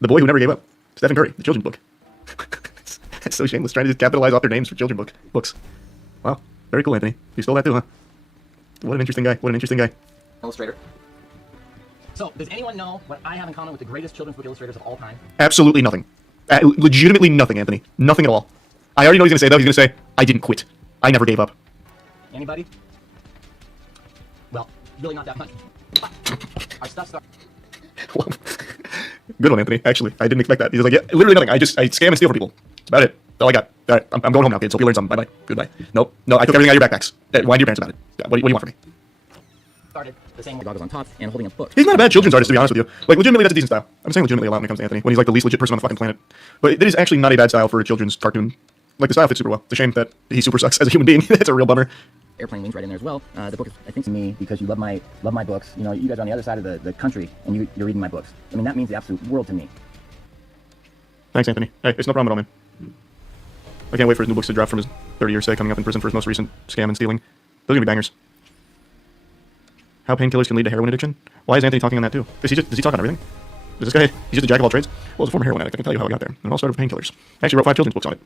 The Boy Who Never Gave Up. Stephen Curry, the children's book. It's so shameless, trying to just capitalize off their names for children's books. Wow, very cool, Anthony. You stole that too, huh? What an interesting guy. What an interesting guy. Illustrator. So, does anyone know what I have in common with the greatest children's book illustrators of all time? Absolutely nothing. Legitimately nothing, Anthony. Nothing at all. I already know what he's going to say, though. He's going to say, I didn't quit. I never gave up. Anybody? Well, really not that much. Our stuff started. Well, good one, Anthony. Actually, I didn't expect that. He's like, yeah, literally nothing. I scam and steal from people. That's about it. That's all I got. All right, I'm going home now, kids. Hope you learned something. Bye-bye. Goodbye. Nope. No, I took everything out of your backpacks. Why do your parents about it? What do you want from me? Started the same dog is on top and holding a book. He's not a bad children's artist, to be honest with you. Like, legitimately, that's a decent style. I'm saying legitimately a lot when it comes to Anthony, when he's like the least legit person on the fucking planet. But it is actually not a bad style for a children's cartoon. Like, the style fits super well. It's a shame that he super sucks as a human being. That's a real bummer. Airplane wings right in there as well. The book is, I think, to me, because you love my books. You know, you guys are on the other side of the country, and you're reading my books. I mean, that means the absolute world to me. Thanks, Anthony. Hey, it's no problem at all, man. I can't wait for his new books to drop from his 30-year stay coming up in prison for his most recent scam and stealing. Those are gonna be bangers. How painkillers can lead to heroin addiction? Why is Anthony talking on that too? Does he talk on everything? Does this guy, he's just a jack of all trades? Well, as a former heroin addict, I can tell you how I got there. And it all started with painkillers. I actually wrote 5 children's books on it.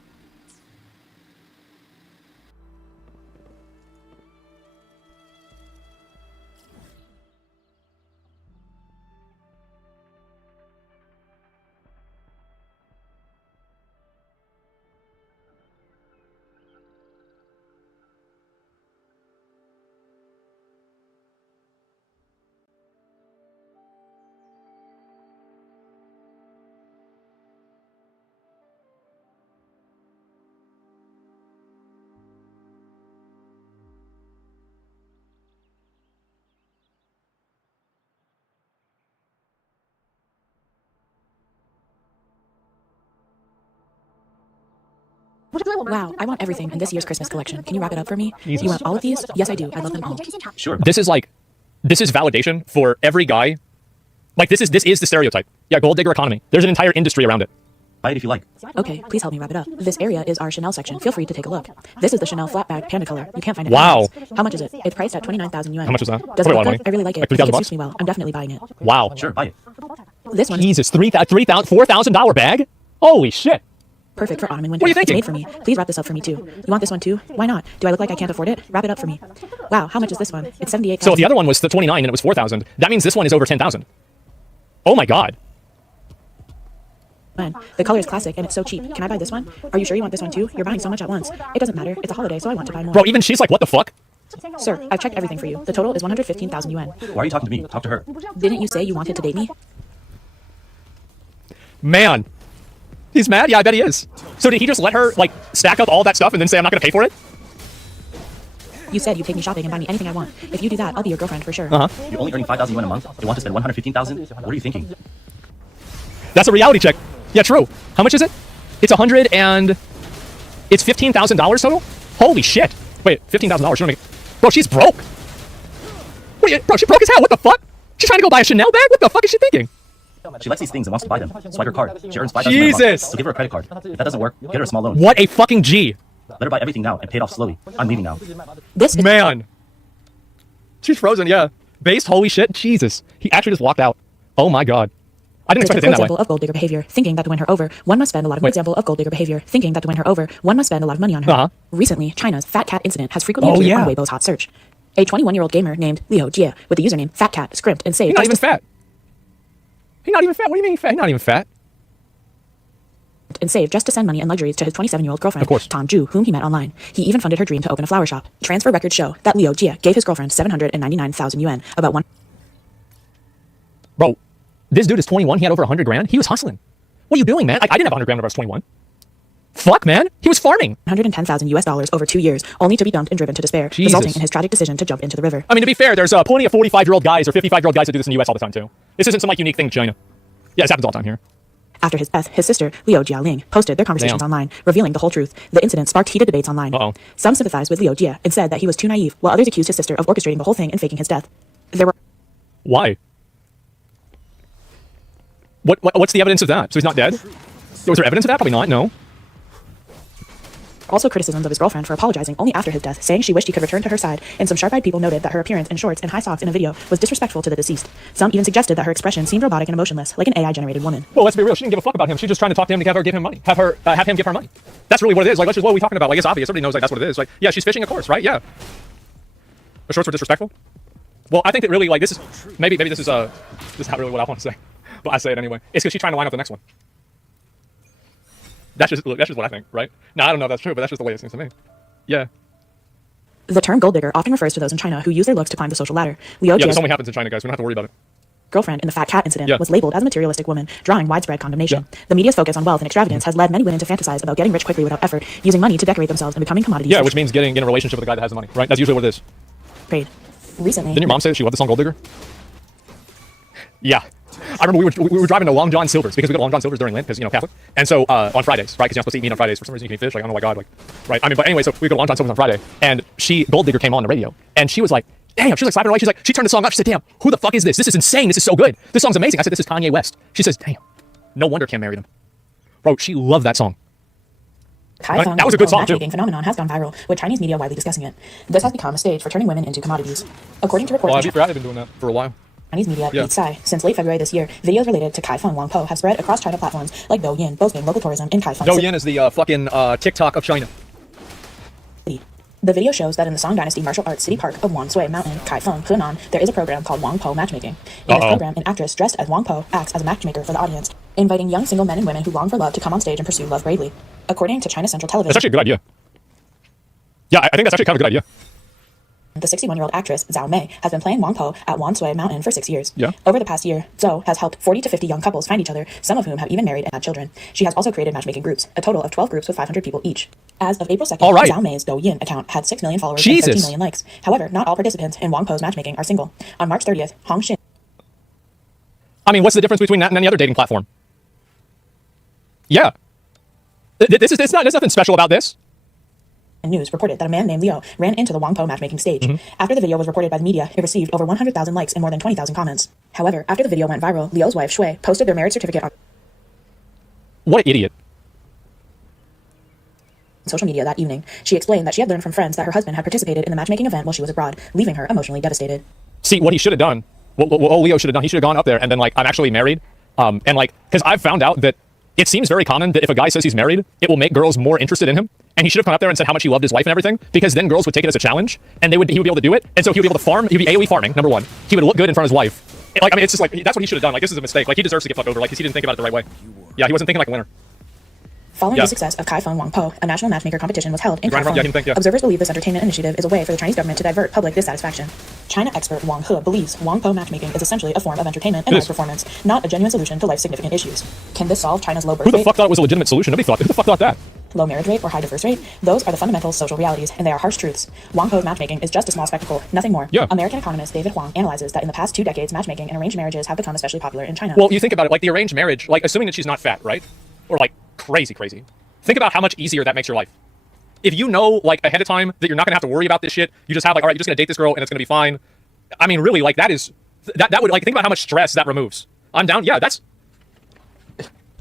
Wow, I want everything in this year's Christmas collection. Can you wrap it up for me? Jesus. You want all of these? Yes, I do. I love them all. Sure. This is validation for every guy. Like, this is the stereotype. Yeah, gold digger economy. There's an entire industry around it. Buy it if you like. Okay, please help me wrap it up. This area is our Chanel section. Feel free to take a look. This is the Chanel flat bag panda color. You can't find it. Wow. How much is it? It's priced at 29,000 yuan. How much is that? Does it look Money. good? I really like it. Like I think it $3,000? suits me well. I'm definitely buying it. Wow. Sure, buy it. This one is Jesus, $4,000 bag? Holy shit. perfect for autumn and winter. What are you thinking? It's made for me. Please wrap this up for me too. You want this one too? Why not? Do I look like I can't afford it? Wrap it up for me. Wow, how much is this one? It's 78,000. So if the other one was the 29 and it was 4,000, that means this one is over 10,000. Oh my god. The color is classic and it's so cheap. Can I buy this one? Are you sure you want this one too? You're buying so much at once. It doesn't matter. It's a holiday, so I want to buy more. Bro, even she's like, what the fuck? Sir, I've checked everything for you. The total is 115,000 yuan. Why are you talking to me? Talk to her. Didn't you say you wanted to date me? Man. He's mad? Yeah, I bet he is. So did he just let her, like, stack up all that stuff and then say I'm not gonna pay for it? You said you'd take me shopping and buy me anything I want. If you do that, I'll be your girlfriend for sure. Uh-huh. You're only earning 5,000 yuan a month. You want to spend 115,000? What are you thinking? That's a reality check. Yeah, true. How much is it? It's it's $15,000 total? Holy shit. Wait, $15,000. Bro, she's broke. Wait, bro, she's broke as hell. What the fuck? She's trying to go buy a Chanel bag? What the fuck is she thinking? She likes these things and wants to buy them. Swipe her card. She earns 5,000 a month. Jesus. So give her a credit card. If that doesn't work, get her a small loan. What a fucking G. Let her buy everything now and pay it off slowly. I'm leaving now. This is Man. She's frozen, yeah. Based, holy shit. Jesus. He actually just walked out. Oh my god. I didn't a expect it to typical end that way. example of gold digger behavior, thinking that to win her over, one must spend a lot of example of gold digger behavior, thinking that to win her over, one must spend a lot of money on her. Uh-huh. Recently, China's Fat Cat incident has frequently Oh, appeared yeah. on Weibo's hot search. A 21-year-old gamer named Liu Jie with the username Fat Cat scrimped and saved. He's not even fat. He's not even fat. What do you mean he's fat? He's not even fat. And saved just to send money and luxuries to his 27-year-old girlfriend, Of course. Tom Ju, whom he met online. He even funded her dream to open a flower shop. Transfer records show that Liu Jie gave his girlfriend 799,000 yuan, about one. Bro, this dude is 21. He had over 100 grand. He was hustling. What are you doing, man? I didn't have 100 grand when I was 21. Fuck, man. He was farming. $110,000 over 2 years, only to be dumped and driven to despair, Jesus. resulting in his tragic decision to jump into the river. I mean, to be fair, there's plenty of 45-year-old guys or 55-year-old guys that do this in the U.S. all the time, too. This isn't some, like, unique thing in China. Yeah, this happens all the time here. After his death, his sister, Liu Jialing, posted their conversations Damn. online, revealing the whole truth. The incident sparked heated debates online. Uh-oh. Some sympathized with Liu Jie and said that he was too naive, while others accused his sister of orchestrating the whole thing and faking his death. There were Why? What's the evidence of that? So he's not dead? Was there evidence of that? Probably not, no. Also criticisms of his girlfriend for apologizing only after his death, saying she wished he could return to her side, and some sharp-eyed people noted that her appearance in shorts and high socks in a video was disrespectful to the deceased. Some even suggested that her expression seemed robotic and emotionless, like an AI-generated woman. Well, let's be real. She didn't give a fuck about him. She's just trying to talk to him to have her give him money. Have him give her money. That's really what it is. Like, that's just what are we talking about? Like, it's obvious. Everybody knows like that's what it is. Like, yeah, she's fishing, of course, right? Yeah. The shorts were disrespectful. Well, I think that really like this is maybe this is not really what I want to say, but I say it anyway. It's because she's trying to line up the next one. That's just what I think, right? Now I don't know if that's true, but that's just the way it seems to me. Yeah. The term gold digger often refers to those in China who use their looks to climb the social ladder. Liu Yeah, Jie's this only happens in China, guys. We don't have to worry about it. girlfriend in the fat cat incident Yeah. was labeled as a materialistic woman, drawing widespread condemnation. Yeah. The media's focus on wealth and extravagance has led many women to fantasize about getting rich quickly without effort, using money to decorate themselves and becoming commodities. Yeah, for which means getting in a relationship with a guy that has the money, right? That's usually what it is. trade. Recently, Didn't your mom say that she loved the song Gold Digger? Yeah. I remember we were driving to Long John Silver's because we go to Long John Silver's during Lent because, you know, Catholic. And so on Fridays, right? Because you're not supposed to eat meat on Fridays. For some reason, you can eat fish. Like, I don't know why God, like, right? I mean, but anyway, so we go to Long John Silver's on Friday. And Gold Digger came on the radio. And she was like, damn, she was like slapping her away. She's like, she turned the song up. She said, damn, who the fuck is this? This is insane. This is so good. This song's amazing. I said, this is Kanye West. She says, damn, no wonder Kim married him. Bro, she loved that song. Kai Feng that was a good song, too. matchmaking phenomenon has gone viral, with Chinese media widely discussing it. This has become a stage for turning women into commodities. According to reports Well, in I forgot I've been doing that for a while. Chinese media, Yeah. Eat Sai, since late February this year, videos related to Kai Feng Wangpo have spread across China platforms like Douyin, boasting local tourism in Kai Feng Douyin is the fucking TikTok of China. City. The video shows that in the Song Dynasty martial arts city park of Wangsui Mountain, Kaifeng, Henan, there is a program called Wangpo Matchmaking. In this program, an actress dressed as Wangpo acts as a matchmaker for the audience, inviting young single men and women who long for love to come on stage and pursue love bravely. According to China Central Television, That's actually a good idea. Yeah, I think that's actually kind of a good idea. the 61-year-old actress Zhao Mei has been playing Wangpo at Wangsui Mountain for 6 years. Yeah. Over the past year, Zhou has helped 40 to 50 young couples find each other, some of whom have even married and had children. She has also created matchmaking groups, a total of 12 groups with 500 people each. As of April 2nd, All right. Zhao Mei's Douyin account had 6 million followers Jesus. and 13 million likes. However, not all participants in Wangpo's matchmaking are single. On March 30th, Hong Xin I mean, what's the difference between that and any other dating platform? Yeah. There's nothing special about this. News reported that a man named Leo ran into the Wangpo matchmaking stage. After the video was reported by the media, it received over 100,000 likes and more than 20,000 comments. However, after the video went viral, Leo's wife, Shui, posted their marriage certificate on What an idiot. social media that evening. She explained that she had learned from friends that her husband had participated in the matchmaking event while she was abroad, leaving her emotionally devastated. See, what he should have done, what Leo should have done, he should have gone up there and been like, I'm actually married. And like, because I've found out that it seems very common that if a guy says he's married, it will make girls more interested in him. And he should have come up there and said how much he loved his wife and everything, because then girls would take it as a challenge, and he would be able to do it. And so he would be able to farm. He'd be AOE farming, number one. He would look good in front of his wife. Like, I mean, it's just like, that's what he should have done. Like, this is a mistake. Like, he deserves to get fucked over. Like, 'cause he didn't think about it the right way. Yeah, he wasn't thinking like a winner. Following Yeah. the success of Kai Feng Wangpo, a national matchmaker competition was held in Right, Kaifeng. yeah, I didn't think, yeah. Observers believe this entertainment initiative is a way for the Chinese government to divert public dissatisfaction. China expert Wang He believes Wangpo matchmaking is essentially a form of entertainment and It live is. performance, not a genuine solution to life's significant issues. Can this solve China's low birth Who the rate, fuck thought it was a legitimate solution? Nobody thought that. Who the fuck thought that? low marriage rate, or high divorce rate? Those are the fundamental social realities, and they are harsh truths. Wangpo's matchmaking is just a small spectacle, nothing more. Yeah. American economist David Huang analyzes that in the past 2 decades, matchmaking and arranged marriages have become especially popular in China. Well, you think about it, like the arranged marriage, like assuming that she's not fat, right? Or like crazy. Think about how much easier that makes your life. If you know, like ahead of time, that you're not gonna have to worry about this shit, you just have like, all right, you're just gonna date this girl and it's gonna be fine. I mean, really, like that would like think about how much stress that removes. I'm down. Yeah, that's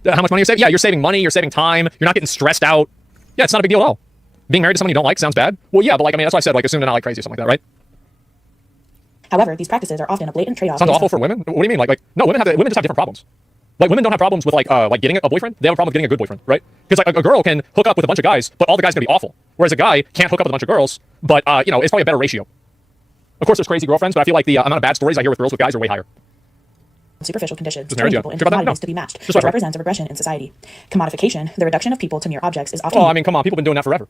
how much money you're saving. Yeah, you're saving money, you're saving time, you're not getting stressed out. Yeah, it's not a big deal at all. Being married to someone you don't like sounds bad. Well, yeah, but like I mean, that's why I said like assume they're not like crazy or something like that, right? However, these practices are often a blatant trade-off. Sounds awful for women. What do you mean? Like no, women just have different problems. Like women don't have problems with like getting a boyfriend. They have a problem with getting a good boyfriend, right? Because like a girl can hook up with a bunch of guys, but all the guys are gonna be awful. Whereas a guy can't hook up with a bunch of girls, but you know, it's probably a better ratio. Of course, there's crazy girlfriends, but I feel like the amount of bad stories I hear with girls with guys are way higher. Superficial conditions, Just turning marriage, yeah. people into Care about that? commodities No. to be matched, Just which whatever. represents a regression in society. Commodification, the reduction of people to mere objects, is often Oh, I mean, come on, people have been doing that forever.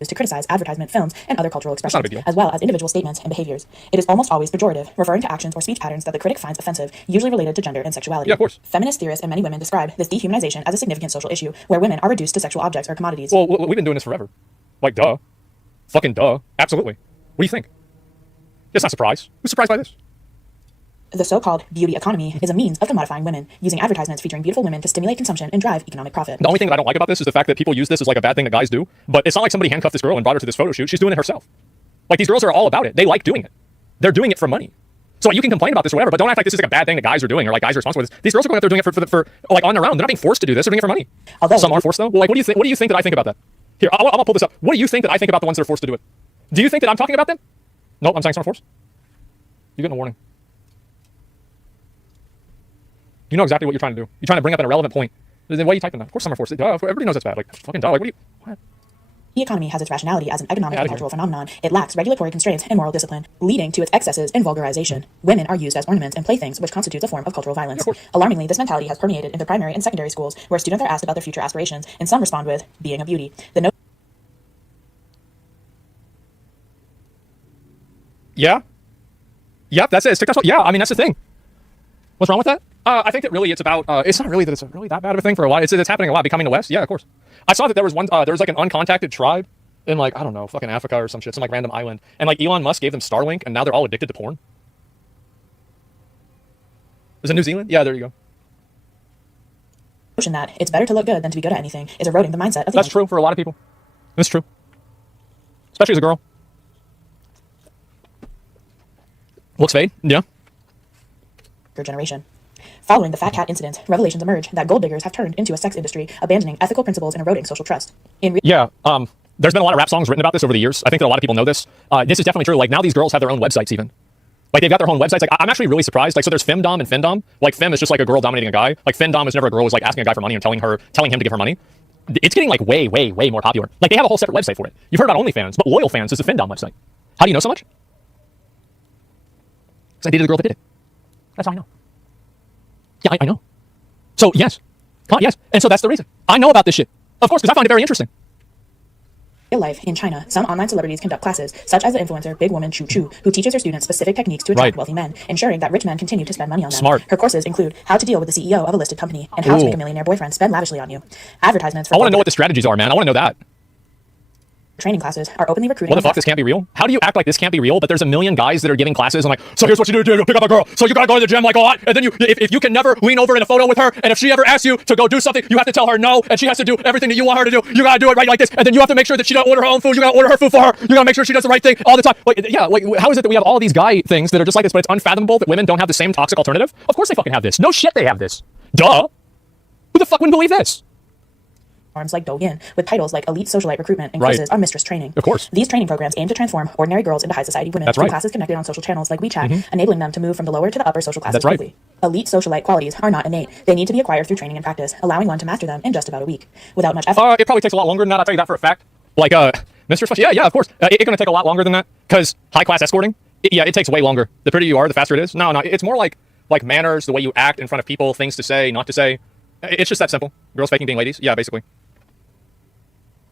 used to criticize advertisement, films, and other cultural not a expressions, big deal. as well as individual statements and behaviors. It is almost always pejorative, referring to actions or speech patterns that the critic finds offensive, usually related to gender and sexuality. Yeah, of course. Feminist theorists and many women describe this dehumanization as a significant social issue, where women are reduced to sexual objects or commodities. Well, we've been doing this forever. Like, duh. Fucking duh. Absolutely. What do you think? It's not a surprise. Who's surprised by this? The so-called beauty economy is a means of commodifying women, using advertisements featuring beautiful women to stimulate consumption and drive economic profit. The only thing that I don't like about this is the fact that people use this as like a bad thing that guys do. But it's not like somebody handcuffed this girl and brought her to this photo shoot. She's doing it herself. Like, these girls are all about it. They like doing it. They're doing it for money. So like, you can complain about this or whatever, but don't act like this is like a bad thing that guys are doing or like guys are responsible for this. These girls are going out there doing it for like on their own. They're not being forced to do this. They're doing it for money. Although Some are forced though. Well, like, what do you think that I think about that? Here, I'm gonna pull this up. What do you think that I think about the ones that are forced to do it? Do you think that I'm talking about them? Nope, I'm saying it's not forced. You're getting a warning. You know exactly what you're trying to do. You're trying to bring up an irrelevant point. Then why are you typing that? Of course some are forced. Duh, everybody knows that's bad. Like, fucking duh. Like, what do you... What? The economy has its rationality as an economic and Outta here. cultural phenomenon. It lacks regulatory constraints and moral discipline, leading to its excesses and vulgarization. Women are used as ornaments and playthings, which constitutes a form of cultural violence. Of course. Alarmingly, this mentality has permeated into primary and secondary schools, where students are asked about their future aspirations, and some respond with, being a beauty. The Yeah? Yep, that's it. TikTok's, yeah, I mean, that's the thing. What's wrong with that? I think that really it's about, it's not really that it's really that bad of a thing for a lot. It's happening a lot, becoming the West. Yeah, of course. I saw that there was one, there was like an uncontacted tribe in like, I don't know, fucking Africa or some shit, some like random island. And like Elon Musk gave them Starlink and now they're all addicted to porn. Is it New Zealand? Yeah, there you go. notion that it's better to look good than to be good at anything is eroding the mindset of the That's true for a lot of people. That's true. Especially as a girl. Looks fade, yeah. younger generation. Following the Fat Cat incident, revelations emerge that gold diggers have turned into a sex industry, abandoning ethical principles and eroding social trust. Yeah, there's been a lot of rap songs written about this over the years. I think that a lot of people know this. This is definitely true. Like, now these girls have their own websites even. Like, they've got their own websites. Like, I'm actually really surprised. Like, so there's femdom and findom. Like, fem is just like a girl dominating a guy. Like, findom is never a girl who's like asking a guy for money and telling him to give her money. It's getting like way, way, way more popular. Like, they have a whole separate website for it. You've heard about OnlyFans, but LoyalFans is a findom website. How do you know so much? Because I dated a girl that did it. That's how I know. Yeah, I know. So, yes. Yes. And so that's the reason. I know about this shit. Of course, because I find it very interesting. real life in China, some online celebrities conduct classes, such as the influencer Big Woman Chu Chu, who teaches her students specific techniques to attract wealthy men, ensuring that rich men continue to spend money on them. Smart. Her courses include how to deal with the CEO of a listed company and how to make a millionaire boyfriend spend lavishly on you. Advertisements for I want to know what the strategies are, man. I want to know that. training classes are openly recruiting. What the fuck? This can't be real? How do you act like this can't be real, but there's a million guys that are giving classes and like, so here's what you do, pick up a girl. So you gotta go to the gym like a lot, and then if you can never lean over in a photo with her, and if she ever asks you to go do something, you have to tell her no, and she has to do everything that you want her to do. You gotta do it right like this, and then you have to make sure that she doesn't order her own food. You gotta order her food for her. You gotta make sure she does the right thing all the time. Like, yeah, like, how is it that we have all these guy things that are just like this, but it's unfathomable that women don't have the same toxic alternative? Of course they fucking have this. No shit, they have this. Duh. Who the fuck wouldn't believe this? Platforms like Douyin, with titles like Elite Socialite Recruitment and courses on Mistress Training. Of course. These training programs aim to transform ordinary girls into high society women through classes connected on social channels like WeChat, enabling them to move from the lower to the upper social classes quickly. Elite socialite qualities are not innate. They need to be acquired through training and practice, allowing one to master them in just about a week. Without much effort. It probably takes a lot longer than that. I'll tell you that for a fact. Like, Mistress, yeah, of course. It's going to take a lot longer than that, because high-class escorting, it takes way longer. The prettier you are, the faster it is. No, it's more like manners, the way you act in front of people, things to say, not to say. It's just that simple. Girls faking being ladies. Yeah, basically.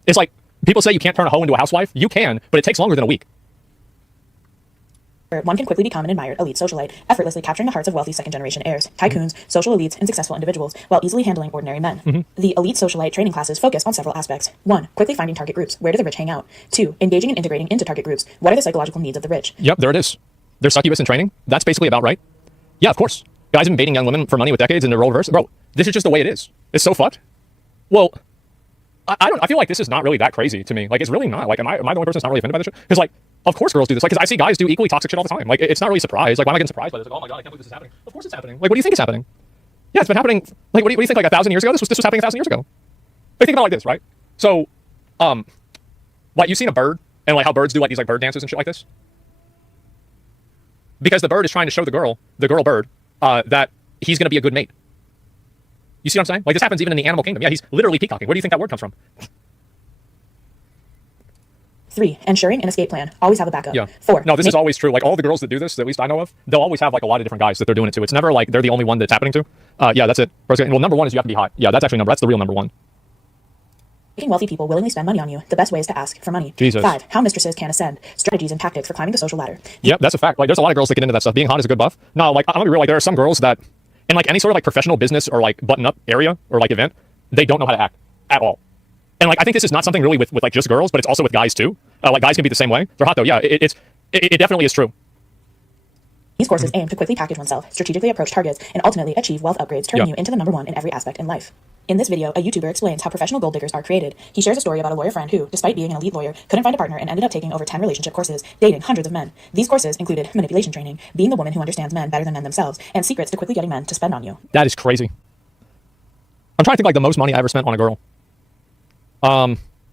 It's like, people say you can't turn a hoe into a housewife. You can, but it takes longer than a week. One can quickly become an admired elite socialite, effortlessly capturing the hearts of wealthy second-generation heirs, tycoons, social elites, and successful individuals, while easily handling ordinary men. The elite socialite training classes focus on several aspects. 1. Quickly finding target groups. Where do the rich hang out? 2. Engaging and integrating into target groups. What are the psychological needs of the rich? Yep, there it is. There's succubus in training. That's basically about right. Yeah, of course. Guys have been baiting young women for money with decades, and the role reverse. Bro, this is just the way it is. It's so fucked. Well, I feel like this is not really that crazy to me. Like, it's really not. Like, am I the only person that's not really offended by this shit? Because, like, of course girls do this. Like, because I see guys do equally toxic shit all the time. Like, it's not really a surprise. Like, why am I getting surprised by this? Like, oh my god, I can't believe this is happening. Of course it's happening. Like, what do you think is happening? Yeah, it's been happening. Like, what do you think? Like 1,000 years ago, this was happening 1,000 years ago. Like, think about it like this, right? So, like, you've seen a bird and like how birds do like these like bird dances and shit like this. Because the bird is trying to show the girl bird, that he's gonna be a good mate. You see what I'm saying? Like, this happens even in the animal kingdom. Yeah, he's literally peacocking. Where do you think that word comes from? 3. Ensuring an escape plan. Always have a backup. Yeah. 4. No, this is always true. Like, all the girls that do this, at least I know of, they'll always have like a lot of different guys that they're doing it to. It's never like they're the only one that's happening to. Yeah, that's it. Well, number 1 is you have to be hot. Yeah, that's actually that's the real number 1. Making wealthy people willingly spend money on you. The best way is to ask for money. Jesus. 5. How mistresses can ascend. Strategies and tactics for climbing the social ladder. Yep, that's a fact. Like, there's a lot of girls that get into that stuff. Being hot is a good buff. No, like, I'm gonna be real. Like, there are some girls that, in like any sort of like professional business or like button-up area or like event, they don't know how to act at all. And like, I think this is not something really with like just girls, but it's also with guys too. Like, guys can be the same way. They're hot though. Yeah, it definitely is true. These courses aim to quickly package oneself, strategically approach targets, and ultimately achieve wealth upgrades, turning you into the number 1 in every aspect in life. In this video, a YouTuber explains how professional gold diggers are created. He shares a story about a lawyer friend who, despite being an elite lawyer, couldn't find a partner and ended up taking over 10 relationship courses, dating hundreds of men. These courses included manipulation training, being the woman who understands men better than men themselves, and secrets to quickly getting men to spend on you. That is crazy. I'm trying to think like the most money I ever spent on a girl.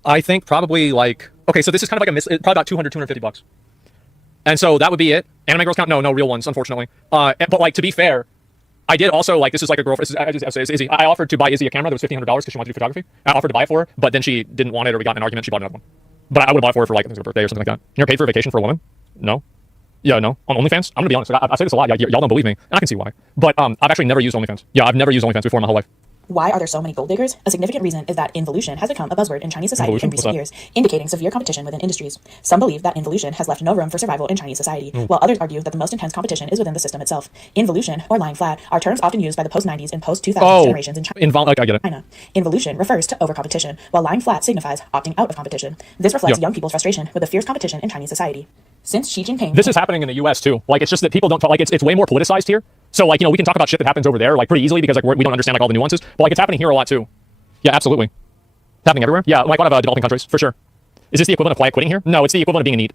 I think probably like, okay, so this is kind of like probably about 200, 250 bucks. And so that would be it. Anime girls count? No, no real ones, unfortunately. But like, to be fair, I did also, like, this is like a girlfriend. Izzy. I offered to buy Izzy a camera that was $1,500 because she wanted to do photography. I offered to buy it for her, but then she didn't want it, or we got in an argument. She bought another one. But I would buy it for her like, I think it was her birthday or something like that. You ever paid for a vacation for a woman? No. Yeah, no. On OnlyFans? I'm gonna be honest. I say this a lot. Y'all don't believe me, and I can see why. But I've actually never used OnlyFans. Yeah, I've never used OnlyFans before in my whole life. Why are there so many gold diggers? A significant reason is that involution has become a buzzword in Chinese society in recent years, indicating severe competition within industries. Some believe that involution has left no room for survival in Chinese society, while others argue that the most intense competition is within the system itself. Involution, or lying flat, are terms often used by the post-90s and post-2000s generations in I get it. China. Involution refers to over-competition, while lying flat signifies opting out of competition. This reflects young people's frustration with the fierce competition in Chinese society. Since Xi Jinping... This is happening in the U.S. too. Like, it's just that people don't talk, like, it's way more politicized here. So, like, you know, we can talk about shit that happens over there, like, pretty easily because, like, we don't understand, like, all the nuances. But, like, it's happening here a lot too. Yeah, absolutely. It's happening everywhere. Yeah, like a lot of developing countries, for sure. Is this the equivalent of quiet quitting here? No, it's the equivalent of being a need.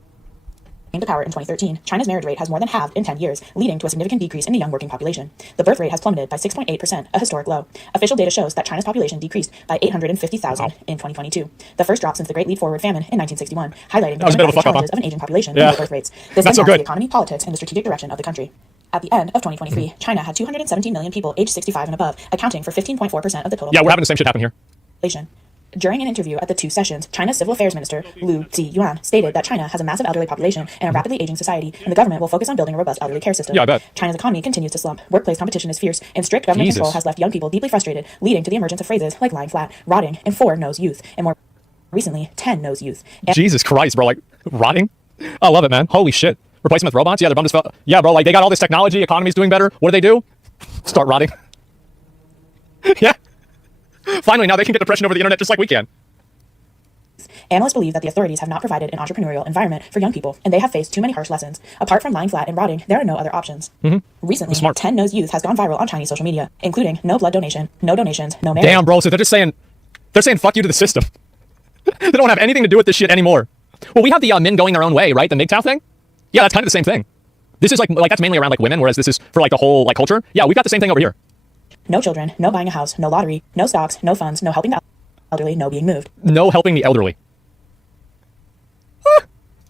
To power in 2013, China's marriage rate has more than halved in 10 years, leading to a significant decrease in the young working population. The birth rate has plummeted by 6.8%, a historic low. Official data shows that China's population decreased by 850,000 in 2022, the first drop since the Great Leap Forward famine in 1961, highlighting the demographic challenges of an aging population and low birth rates. This impacts the economy, politics, and the strategic direction of the country. At the end of 2023, China had 217 million people aged 65 and above, accounting for 15.4% of the total. Yeah, we're having the same shit happen here. population. During an interview at the two sessions, China's Civil Affairs Minister Lu Ziyuan stated that China has a massive elderly population and a rapidly aging society, and the government will focus on building a robust elderly care system. Yeah, I bet. China's economy continues to slump. Workplace competition is fierce, and strict government control has left young people deeply frustrated, leading to the emergence of phrases like lying flat, rotting, and 4-nose youth, and more recently, 10-nose youth. Jesus Christ, bro, like, rotting? I love it, man. Holy shit. Replacement with robots? Yeah, they're bummed as fuck. Yeah, bro, like, they got all this technology, economy's doing better. What do? Start rotting. Yeah. Finally, now they can get depression over the internet just like we can. Analysts believe that the authorities have not provided an entrepreneurial environment for young people, and they have faced too many harsh lessons. Apart from lying flat and rotting, there are no other options. Recently, 10-nose youth has gone viral on Chinese social media, including no blood donation, no donations, no marriage. Damn, bro, so they're saying fuck you to the system. They don't have anything to do with this shit anymore. Well, we have the men going their own way, right? The MGTOW thing? Yeah, that's kind of the same thing. This is like that's mainly around like women, whereas this is for like the whole like culture. Yeah, we've got the same thing over here. No children, no buying a house, no lottery, no stocks, no funds, no helping the elderly, no being moved. No helping the elderly.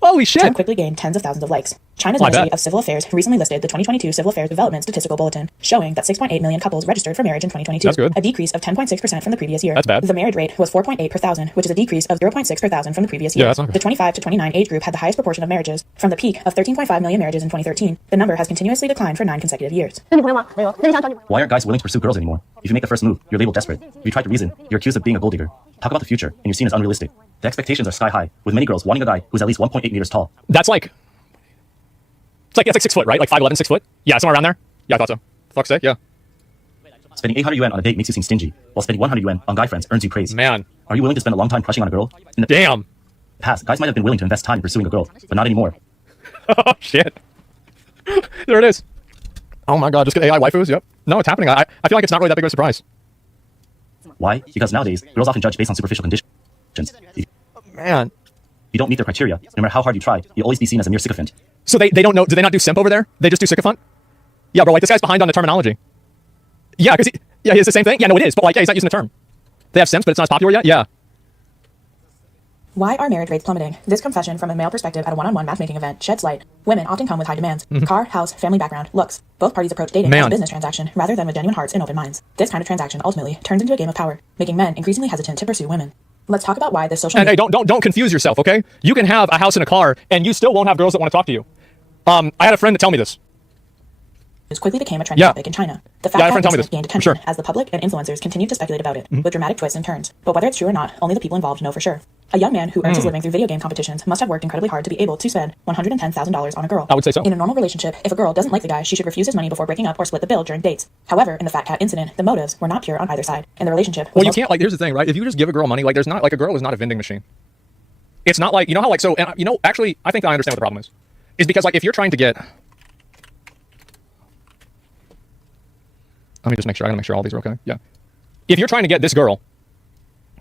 Holy shit. Trump quickly gained tens of thousands of likes. China's Ministry of Civil Affairs recently listed the 2022 Civil Affairs Development Statistical Bulletin, showing that 6.8 million couples registered for marriage in 2022. That's good. A decrease of 10.6% from the previous year. That's bad. The marriage rate was 4.8 per thousand, which is a decrease of 0.6 per thousand from the previous year. Yeah, that's not good. The 25 to 29 age group had the highest proportion of marriages. From the peak of 13.5 million marriages in 2013, the number has continuously declined for 9 consecutive years. Why aren't guys willing to pursue girls anymore? If you make the first move, you're labeled desperate. If you try to reason, you're accused of being a gold digger. Talk about the future, and you're seen as unrealistic. The expectations are sky high, with many girls wanting a guy who's at least 1.8 meters tall. That's like... That's like 6 foot, right? Like 5'11", 6 foot? Yeah, somewhere around there? Yeah, I thought so. Fuck's sake, yeah. Spending 800 yuan on a date makes you seem stingy, while spending 100 yuan on guy friends earns you praise. Man. Are you willing to spend a long time crushing on a girl? In the Damn. past, guys might have been willing to invest time in pursuing a girl, but not anymore. Oh, shit. There it is. Oh my god, just get AI waifus, yep. No, it's happening. I feel like it's not really that big of a surprise. Why? Because nowadays, girls often judge based on superficial conditions. If Man. you don't meet their criteria, no matter how hard you try, you'll always be seen as a mere sycophant. So they don't know, do they not do simp over there? They just do sycophant? Yeah, bro, like this guy's behind on the terminology. Yeah, because it's the same thing? Yeah, no, it is, but like, yeah, he's not using the term. They have simps, but it's not as popular yet? Yeah. Why are marriage rates plummeting? This confession from a male perspective at a one-on-one matchmaking event sheds light. Women often come with high demands. Car, house, family background, looks. Both parties approach dating as a business transaction rather than with genuine hearts and open minds. This kind of transaction ultimately turns into a game of power, making men increasingly hesitant to pursue women. Let's talk about why this social media... And hey, don't confuse yourself, okay? You can have a house and a car, and you still won't have girls that want to talk to you. I had a friend that tell me this. quickly became a trending topic in China. The fact that incident gained attention as the public and influencers continued to speculate about it, with dramatic twists and turns. But whether it's true or not, only the people involved know for sure. A young man who earns his living through video game competitions must have worked incredibly hard to be able to spend $110,000 on a girl. I would say so. In a normal relationship, if a girl doesn't like the guy, she should refuse his money before breaking up or split the bill during dates. However, in the Fat Cat incident, the motives were not pure on either side, and the relationship was... Well, you can't, like, here's the thing, right? If you just give a girl money, like, there's not, like, a girl is not a vending machine. It's not like, you know how, like, so, and, you know, actually, I think I understand what the problem is. Is because, like, if you're trying to get... Let me just make sure, I gotta make sure all these are okay. Yeah. If you're trying to get this girl,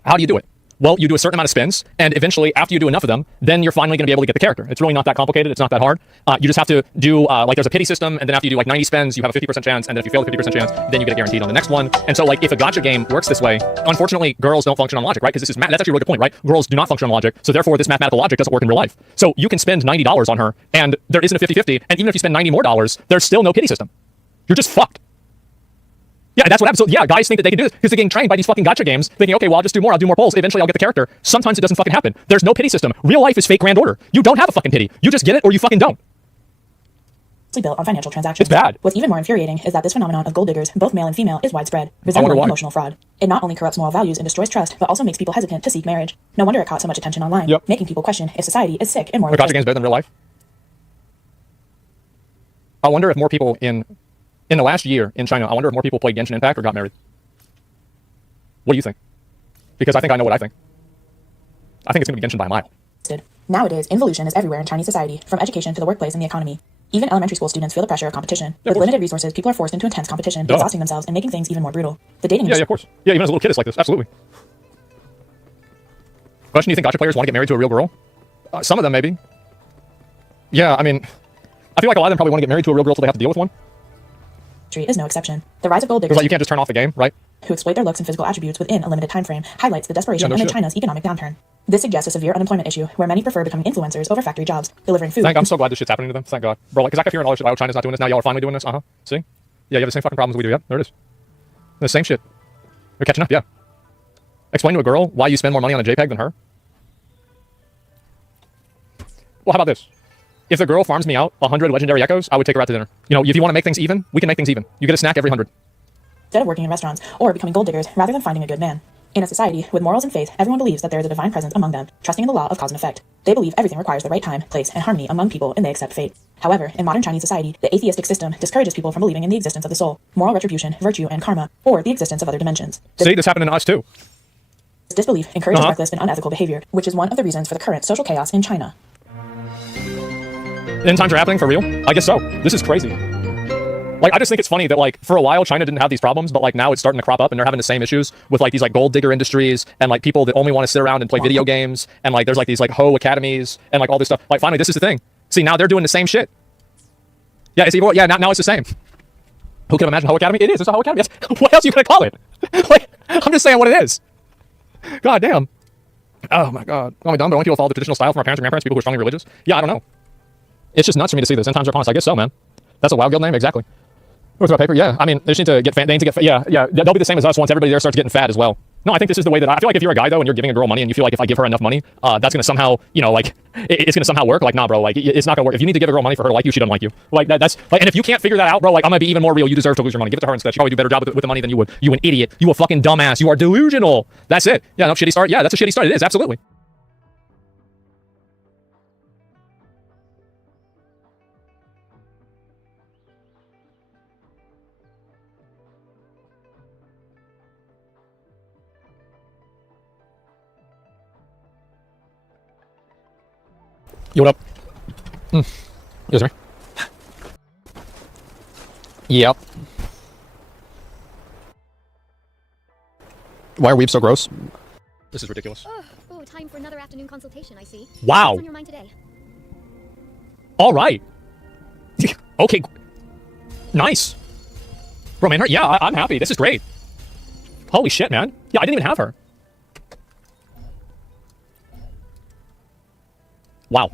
how do you do it? Well, you do a certain amount of spins, and eventually, after you do enough of them, then you're finally going to be able to get the character. It's really not that complicated. It's not that hard. You just have to do, like, there's a pity system, and then after you do, like, 90 spins, you have a 50% chance, and then if you fail the 50% chance, then you get it guaranteed on the next one. And so, like, if a gacha game works this way, unfortunately, girls don't function on logic, right? Because this is that's actually a really good point, right? Girls do not function on logic, so therefore, this mathematical logic doesn't work in real life. So you can spend $90 on her, and there isn't a 50-50, and even if you spend $90 more, there's still no pity system. You're just fucked. Yeah, that's what happens. So, yeah, guys think that they can do this because they're getting trained by these fucking gacha games, thinking, okay, well, I'll just do more. I'll do more polls. Eventually, I'll get the character. Sometimes it doesn't fucking happen. There's no pity system. Real life is fake grand order. You don't have a fucking pity. You just get it or you fucking don't. Built on financial transactions. It's bad. What's even more infuriating is that this phenomenon of gold diggers, both male and female, is widespread, resembling emotional fraud. It not only corrupts moral values and destroys trust, but also makes people hesitant to seek marriage. No wonder it caught so much attention online, making people question if society is sick and morally. The gacha game's better than real life. I wonder if more people in the last year in China, I wonder if more people played Genshin Impact or got married. What do you think? Because I think I know what I think. I think it's going to be Genshin by a mile. Nowadays, involution is everywhere in Chinese society, from education to the workplace and the economy. Even elementary school students feel the pressure of competition. With limited resources, people are forced into intense competition, exhausting themselves and making things even more brutal. The dating Yeah, of course. Yeah, even as a little kid, it's like this. Absolutely. Question, do you think gacha players want to get married to a real girl? Some of them, maybe. Yeah, I mean, I feel like a lot of them probably want to get married to a real girl so they have to deal with one. Is no exception. The rise of gold diggers, Because, like, you can't just turn off the game, right? who exploit their looks and physical attributes within a limited time frame, highlights the desperation amid China's economic downturn. This suggests a severe unemployment issue where many prefer becoming influencers over factory jobs, delivering food. I'm so glad this shit's happening to them. Thank God. Bro, like, because I kept hearing all this shit. Oh, China's not doing this. Now y'all are finally doing this. See? Yeah, you have the same fucking problems we do. Yep, there it is. The same shit. We're catching up, yeah. Explain to a girl why you spend more money on a JPEG than her. Well, how about this? If the girl farms me out 100 legendary echoes, I would take her out to dinner. You know, if you want to make things even, we can make things even. You get a snack every 100. Instead of working in restaurants or becoming gold diggers rather than finding a good man. In a society with morals and faith, everyone believes that there is a divine presence among them, trusting in the law of cause and effect. They believe everything requires the right time, place, and harmony among people, and they accept fate. However, in modern Chinese society, the atheistic system discourages people from believing in the existence of the soul, moral retribution, virtue, and karma, or the existence of other dimensions. See, this happened to us too. This disbelief encourages reckless and unethical behavior, which is one of the reasons for the current social chaos in China. End times are happening for real? I guess so. This is crazy. Like, I just think it's funny that, like, for a while, China didn't have these problems, but, like, now it's starting to crop up, and they're having the same issues with, like, these, like, gold digger industries, and, like, people that only want to sit around and play video games, and, like, there's, like, these, like, Ho academies, and, like, all this stuff. Like, finally, this is the thing. See, now they're doing the same shit. Yeah, it's even, yeah, now it's the same. Who could have imagined Ho Academy? It is. It's a Ho Academy. Yes. What else are you going to call it? Like, I'm just saying what it is. God damn. Oh, my God. Am I dumb? But only people follow the traditional style from our parents and grandparents, people who are strongly religious? Yeah, I don't know. It's just nuts for me to see this. End times are upon us. I guess so, man. That's a WoW guild name? Exactly. What's about paper? Yeah. I mean, they just need to get they need to get yeah. They'll be the same as us once everybody there starts getting fat as well. No, I think this is the way that I feel like if you're a guy though and you're giving a girl money and you feel like if I give her enough money, that's gonna somehow, you know, like it's gonna somehow work. Like, nah, bro, like it's not gonna work. If you need to give a girl money for her to like you, she doesn't like you. Like that's like, and if you can't figure that out, bro, like I'm gonna be even more real. You deserve to lose your money. Give it to her instead. She probably do a better job with the money than you would. You an idiot. You a fucking dumbass. You are delusional. That's it. Yeah, no, shitty start. Yeah, that's a shitty start. It is absolutely. Yo, what up? Yes, sir. Yep. Why are weebs so gross? This is ridiculous. Oh, time for another afternoon consultation, I see. Wow. What's on your mind today? All right. Okay. Nice. Bro, man, yeah, I'm happy. This is great. Holy shit, man. Yeah, I didn't even have her. Wow.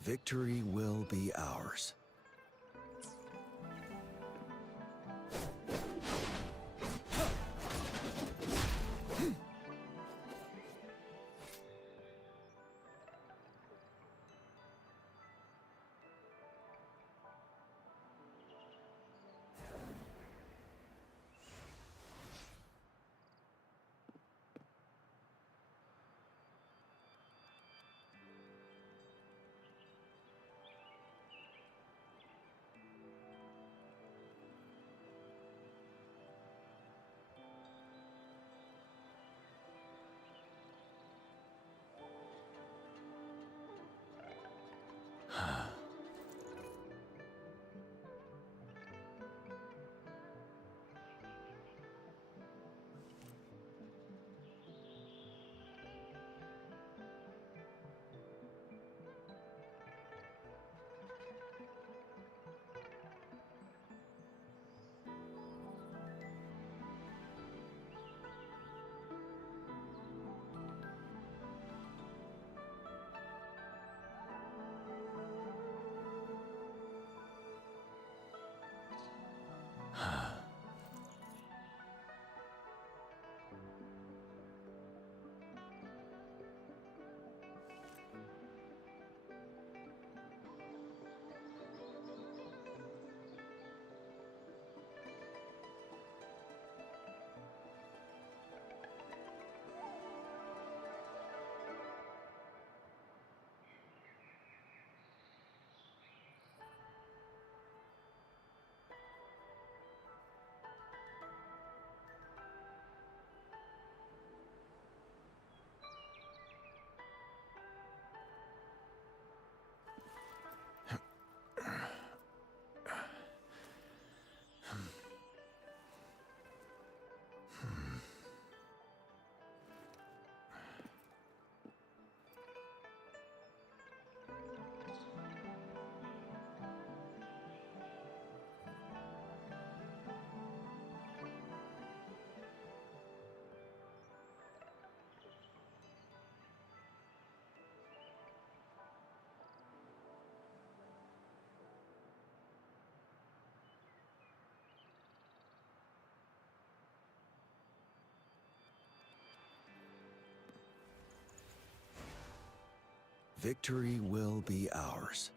Victory will be ours. Victory will be ours.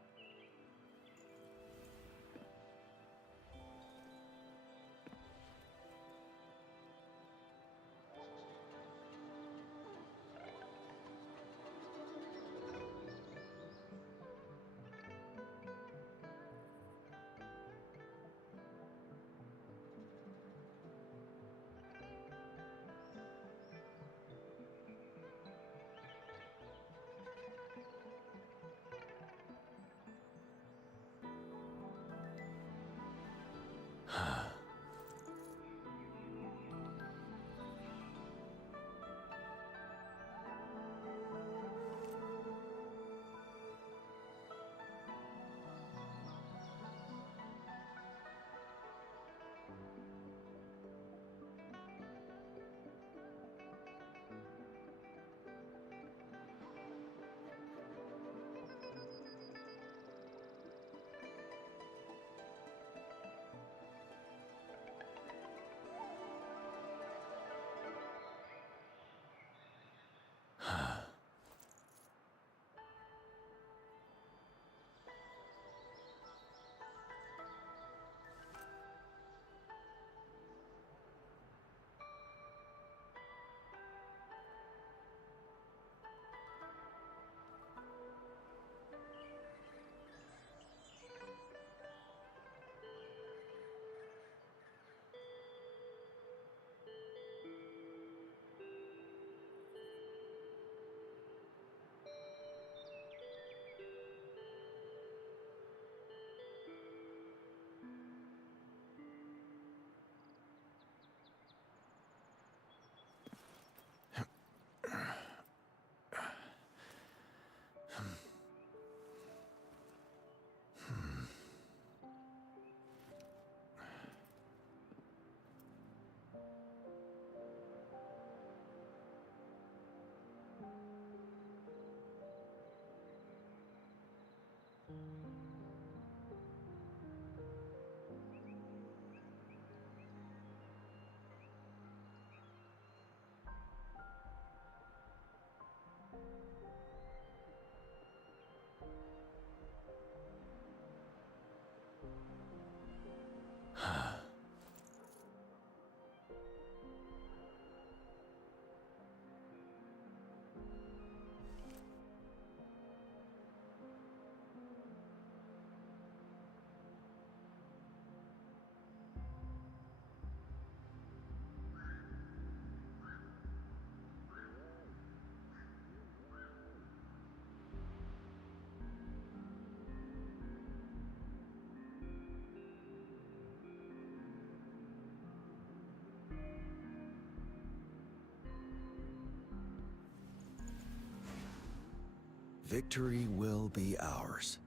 Victory will be ours.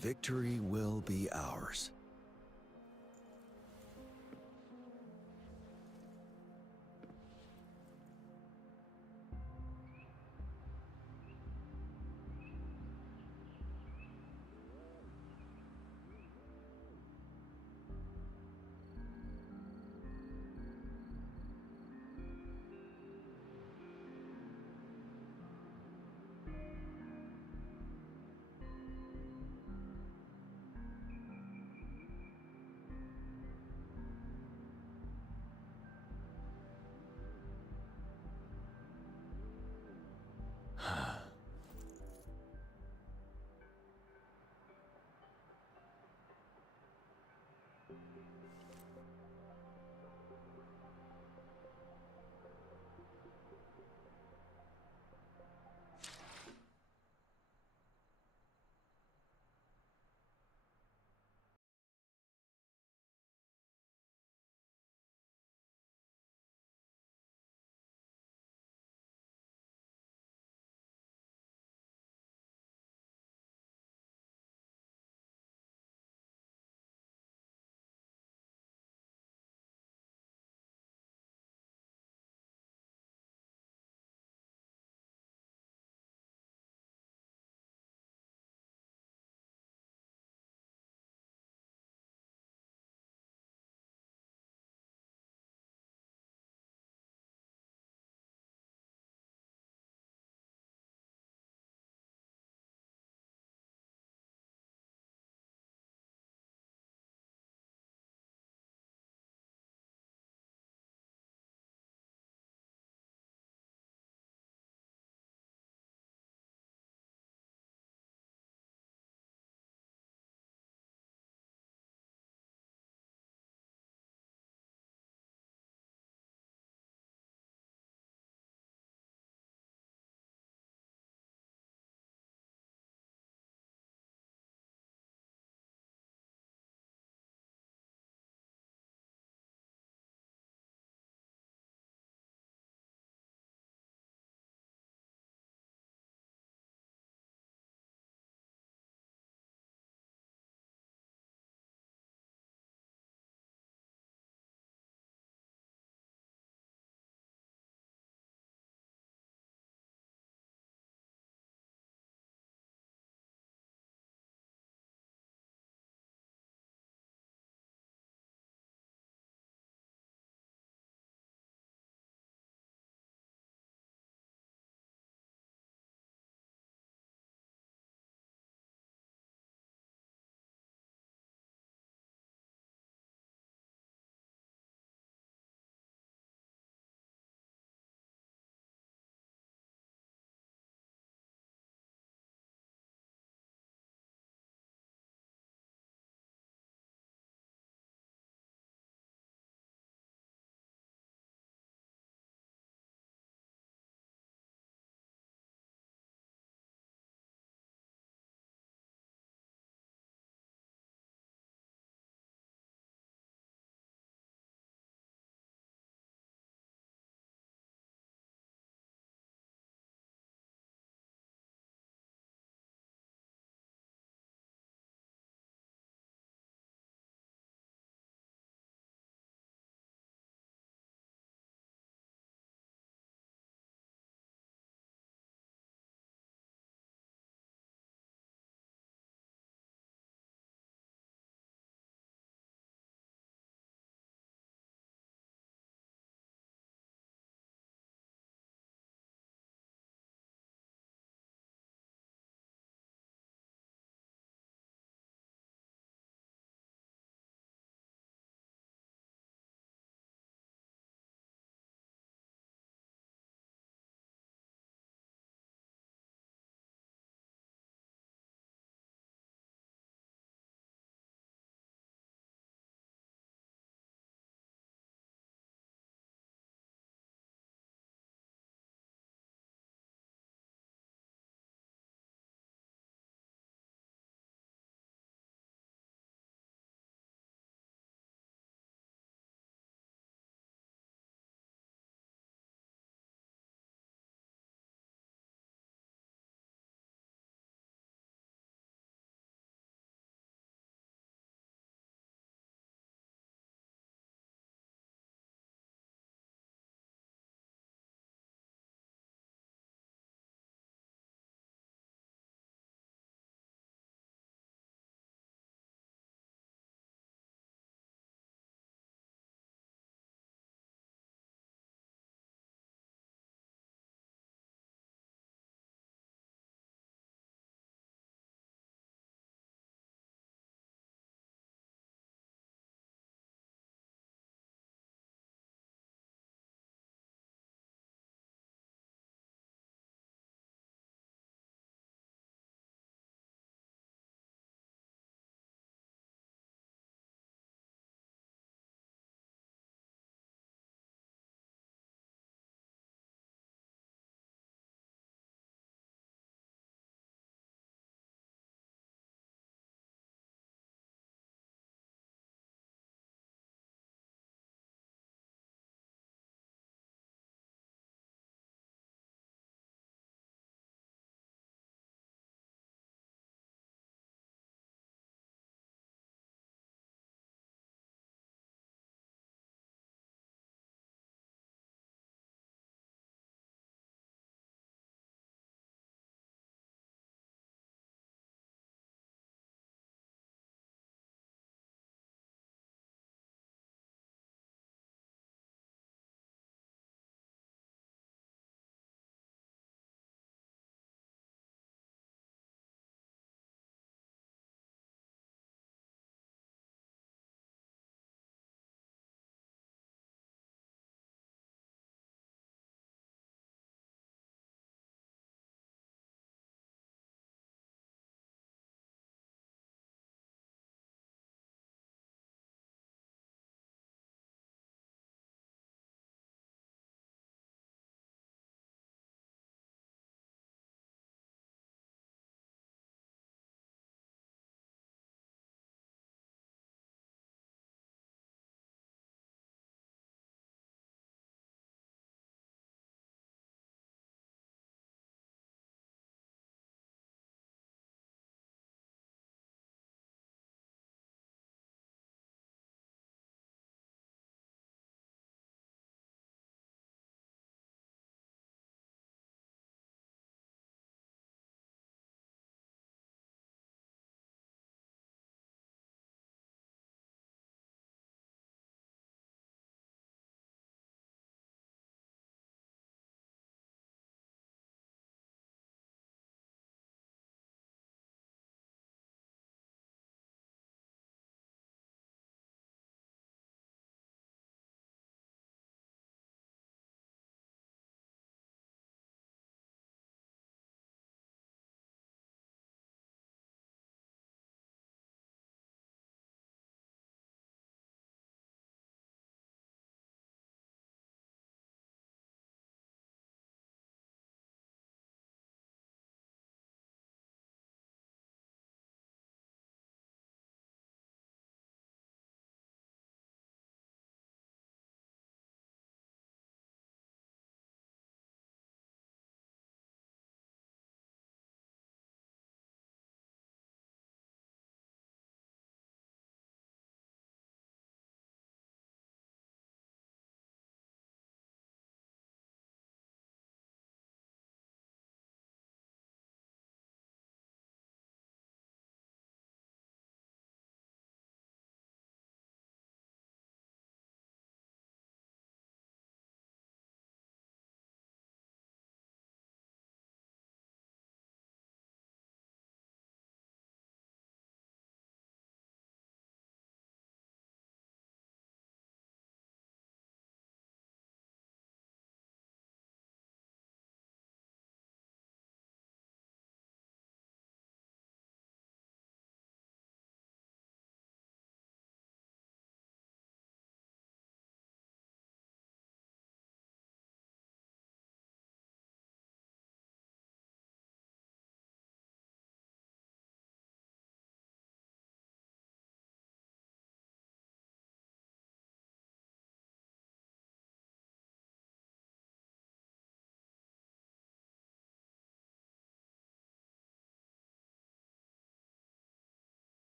Victory will be ours.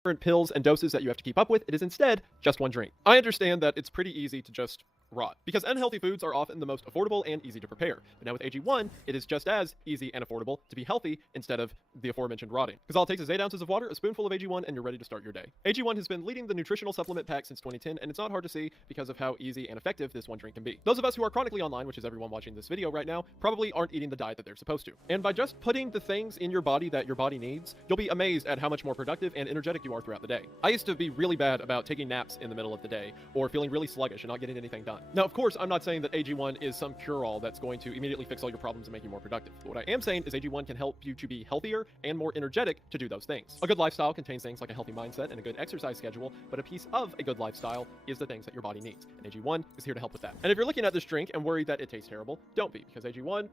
different pills and doses that you have to keep up with. It is instead just one drink. I understand that it's pretty easy to just rot, because unhealthy foods are often the most affordable and easy to prepare. But now with AG1, it is just as easy and affordable to be healthy instead of the aforementioned rotting. Because all it takes is 8 ounces of water, a spoonful of AG1, and you're ready to start your day. AG1 has been leading the nutritional supplement pack since 2010, and it's not hard to see because of how easy and effective this one drink can be. Those of us who are chronically online, which is everyone watching this video right now, probably aren't eating the diet that they're supposed to. And by just putting the things in your body that your body needs, you'll be amazed at how much more productive and energetic you are throughout the day. I used to be really bad about taking naps in the middle of the day, or feeling really sluggish and not getting anything done. Now, of course, I'm not saying that AG1 is some cure-all that's going to immediately fix all your problems and make you more productive. But what I am saying is AG1 can help you to be healthier and more energetic to do those things. A good lifestyle contains things like a healthy mindset and a good exercise schedule, but a piece of a good lifestyle is the things that your body needs. And AG1 is here to help with that. And if you're looking at this drink and worried that it tastes terrible, don't be, because AG1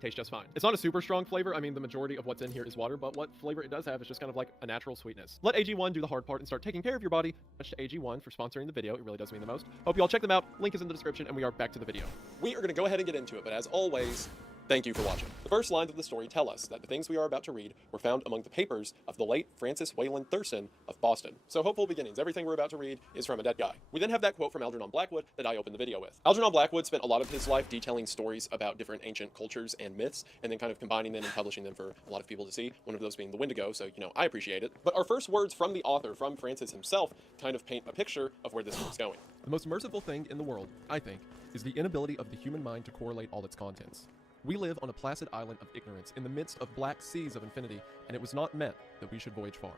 tastes just fine. It's not a super strong flavor. I mean, the majority of what's in here is water, but what flavor it does have is just kind of like a natural sweetness. Let AG1 do the hard part and start taking care of your body. Much to AG1 for sponsoring the video. It really does mean the most. Hope you all check them out. Link is in the description, and we are back to the video. We are going to go ahead and get into it, but as always, thank you for watching. The first lines of the story tell us that the things we are about to read were found among the papers of the late Francis Wayland Thurston of Boston. So hopeful beginnings. Everything we're about to read is from a dead guy. We then have that quote from Algernon Blackwood that I opened the video with. Algernon Blackwood spent a lot of his life detailing stories about different ancient cultures and myths, and then kind of combining them and publishing them for a lot of people to see, one of those being the Wendigo, so, you know, I appreciate it. But our first words from the author, from Francis himself, kind of paint a picture of where this book's going. The most merciful thing in the world, I think, is the inability of the human mind to correlate all its contents. We live on a placid island of ignorance in the midst of black seas of infinity, and it was not meant that we should voyage far.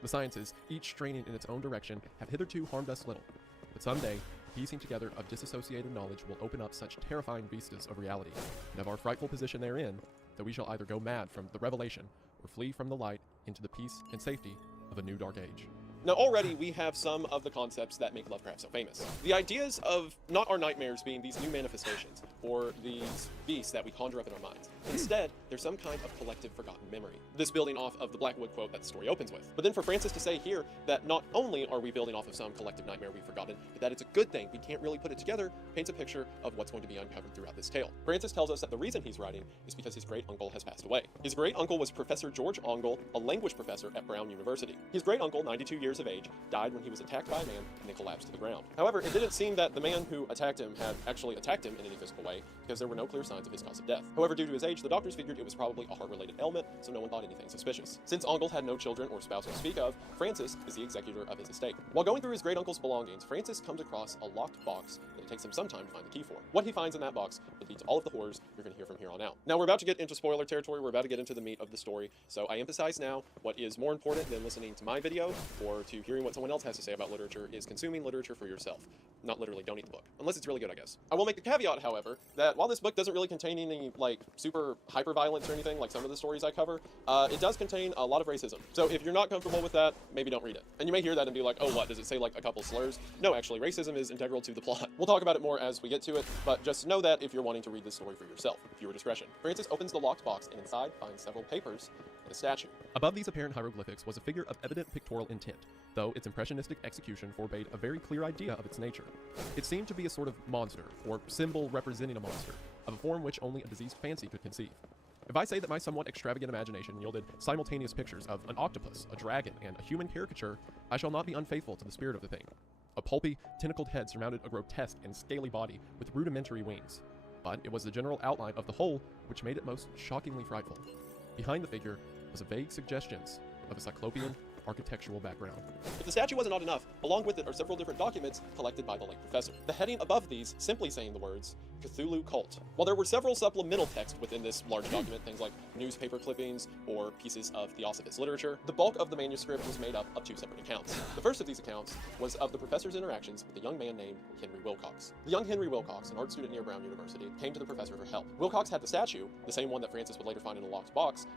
The sciences, each straining in its own direction, have hitherto harmed us little, but someday, piecing together of disassociated knowledge will open up such terrifying vistas of reality, and of our frightful position therein, that we shall either go mad from the revelation, or flee from the light into the peace and safety of a new dark age. Now already we have some of the concepts that make Lovecraft so famous. The ideas of not our nightmares being these new manifestations, or these beasts that we conjure up in our minds. Instead, there's some kind of collective forgotten memory. This building off of the Blackwood quote that the story opens with. But then for Francis to say here that not only are we building off of some collective nightmare we've forgotten, but that it's a good thing, we can't really put it together, paints a picture of what's going to be uncovered throughout this tale. Francis tells us that the reason he's writing is because his great uncle has passed away. His great uncle was Professor George Ongle, a language professor at Brown University. His great uncle, 92 years of age, died when he was attacked by a man and then collapsed to the ground. However, it didn't seem that the man who attacked him had actually attacked him in any physical way, because there were no clear signs of his cause of death. However, due to his age, the doctors figured it was probably a heart-related ailment, so no one thought anything suspicious. Since Ongle had no children or spouse to speak of, Francis is the executor of his estate. While going through his great uncle's belongings, Francis comes across a locked box that it takes him some time to find the key for. What he finds in that box will lead to all of the horrors you're going to hear from here on out. Now, we're about to get into spoiler territory. We're about to get into the meat of the story, so I emphasize now what is more important than listening to my video or to hearing what someone else has to say about literature is consuming literature for yourself. Not literally, don't eat the book. Unless it's really good, I guess. I will make the caveat, however, that while this book doesn't really contain any, like, super hyper-violence or anything like some of the stories I cover, it does contain a lot of racism. So if you're not comfortable with that, maybe don't read it. And you may hear that and be like, oh, what, does it say, like, a couple slurs? No, actually, racism is integral to the plot. We'll talk about it more as we get to it, but just know that if you're wanting to read this story for yourself, viewer discretion. Francis opens the locked box and inside finds several papers and a statue. Above these apparent hieroglyphics was a figure of evident pictorial intent, though its impressionistic execution forbade a very clear idea of its nature. It seemed to be a sort of monster, or symbol representing a monster, of a form which only a diseased fancy could conceive. If I say that my somewhat extravagant imagination yielded simultaneous pictures of an octopus, a dragon, and a human caricature, I shall not be unfaithful to the spirit of the thing. A pulpy, tentacled head surmounted a grotesque and scaly body with rudimentary wings. But it was the general outline of the whole which made it most shockingly frightful. Behind the figure was a vague suggestions of a cyclopean architectural background. If the statue wasn't not enough, along with it are several different documents collected by the late professor. The heading above these simply saying the words, Cthulhu Cult. While there were several supplemental texts within this large document, things like newspaper clippings or pieces of Theosophist literature, the bulk of the manuscript was made up of two separate accounts. The first of these accounts was of the professor's interactions with a young man named Henry Wilcox. The young Henry Wilcox, an art student near Brown University, came to the professor for help. Wilcox had the statue, the same one that Francis would later find in a locked box,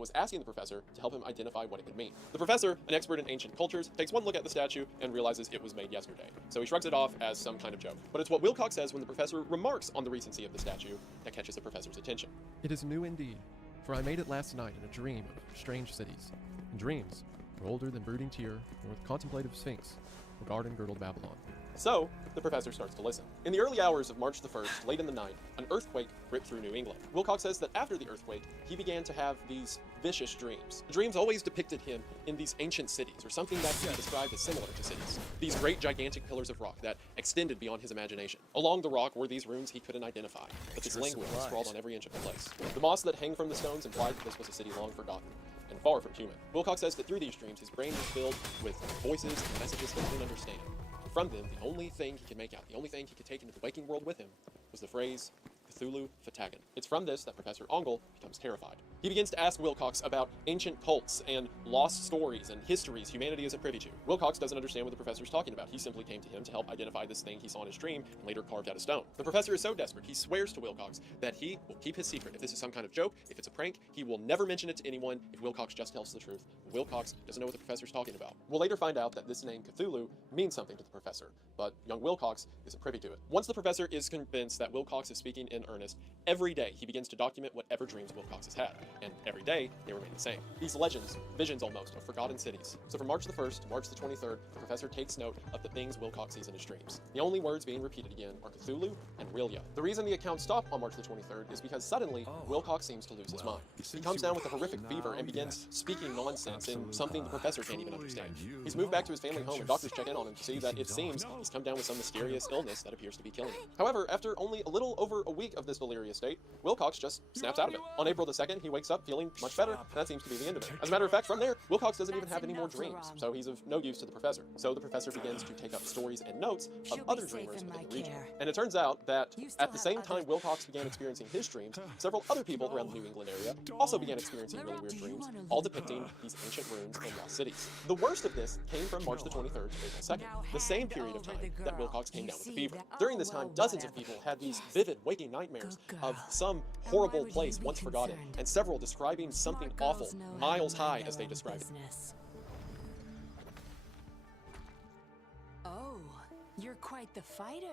was asking the professor to help him identify what it could mean. The professor, an expert in ancient cultures, takes one look at the statue and realizes it was made yesterday. So he shrugs it off as some kind of joke. But it's what Wilcox says when the professor remarks on the recency of the statue that catches the professor's attention. It is new indeed, for I made it last night in a dream of strange cities. And dreams were older than brooding Tyr, or the contemplative Sphinx, or garden-girdled Babylon. So, the professor starts to listen. In the early hours of March the 1st, late in the night, an earthquake ripped through New England. Wilcox says that after the earthquake, he began to have these vicious dreams. The dreams always depicted him in these ancient cities, or something that can be described as similar to cities. These great gigantic pillars of rock that extended beyond his imagination. Along the rock were these runes he couldn't identify, but this language was scrawled on every inch of the place. The moss that hang from the stones implied that this was a city long forgotten, and far from human. Wilcox says that through these dreams, his brain was filled with voices and messages he didn't understand. From them, the only thing he could make out, the only thing he could take into the waking world with him, was the phrase, Cthulhu Fhtagn. It's from this that Professor Ongle becomes terrified. He begins to ask Wilcox about ancient cults and lost stories and histories humanity isn't privy to. Wilcox doesn't understand what the professor's talking about. He simply came to him to help identify this thing he saw in his dream and later carved out of stone. The professor is so desperate, he swears to Wilcox that he will keep his secret. If this is some kind of joke, if it's a prank, he will never mention it to anyone if Wilcox just tells the truth. Wilcox doesn't know what the professor's talking about. We'll later find out that this name Cthulhu means something to the professor, but young Wilcox isn't privy to it. Once the professor is convinced that Wilcox is speaking in earnest, every day he begins to document whatever dreams Wilcox has had, and every day they remain the same. These legends, visions almost, of forgotten cities. So from March the 1st to March the 23rd, the professor takes note of the things Wilcox sees in his dreams. The only words being repeated again are Cthulhu and Rilya. The reason the accounts stop on March the 23rd is because suddenly Wilcox seems to lose his mind. He comes down with a horrific fever and begins speaking nonsense in something the professor can't even understand. He's moved back to his family home and doctors check in on him to see that it seems he's come down with some mysterious illness that appears to be killing him. However, after only a little over a week of this delirious state, Wilcox just snaps out of it. On April the 2nd, he wakes up feeling much better, and that seems to be the end of it. As a matter of fact, from there, Wilcox doesn't even have any more dreams, so he's of no use to the professor. So the professor begins to take up stories and notes of other dreamers within the region. And it turns out that at the same time Wilcox began experiencing his dreams, several other people around the New England area also began experiencing really weird dreams, all depicting these ancient ruins and lost cities. The worst of this came from March the 23rd to April 2nd, the same period of time that Wilcox came down with a fever. During this time, dozens of people had these vivid waking nightmares of some horrible place once forgotten, and several describing something awful, miles high as they described it. Oh, you're quite the fighter.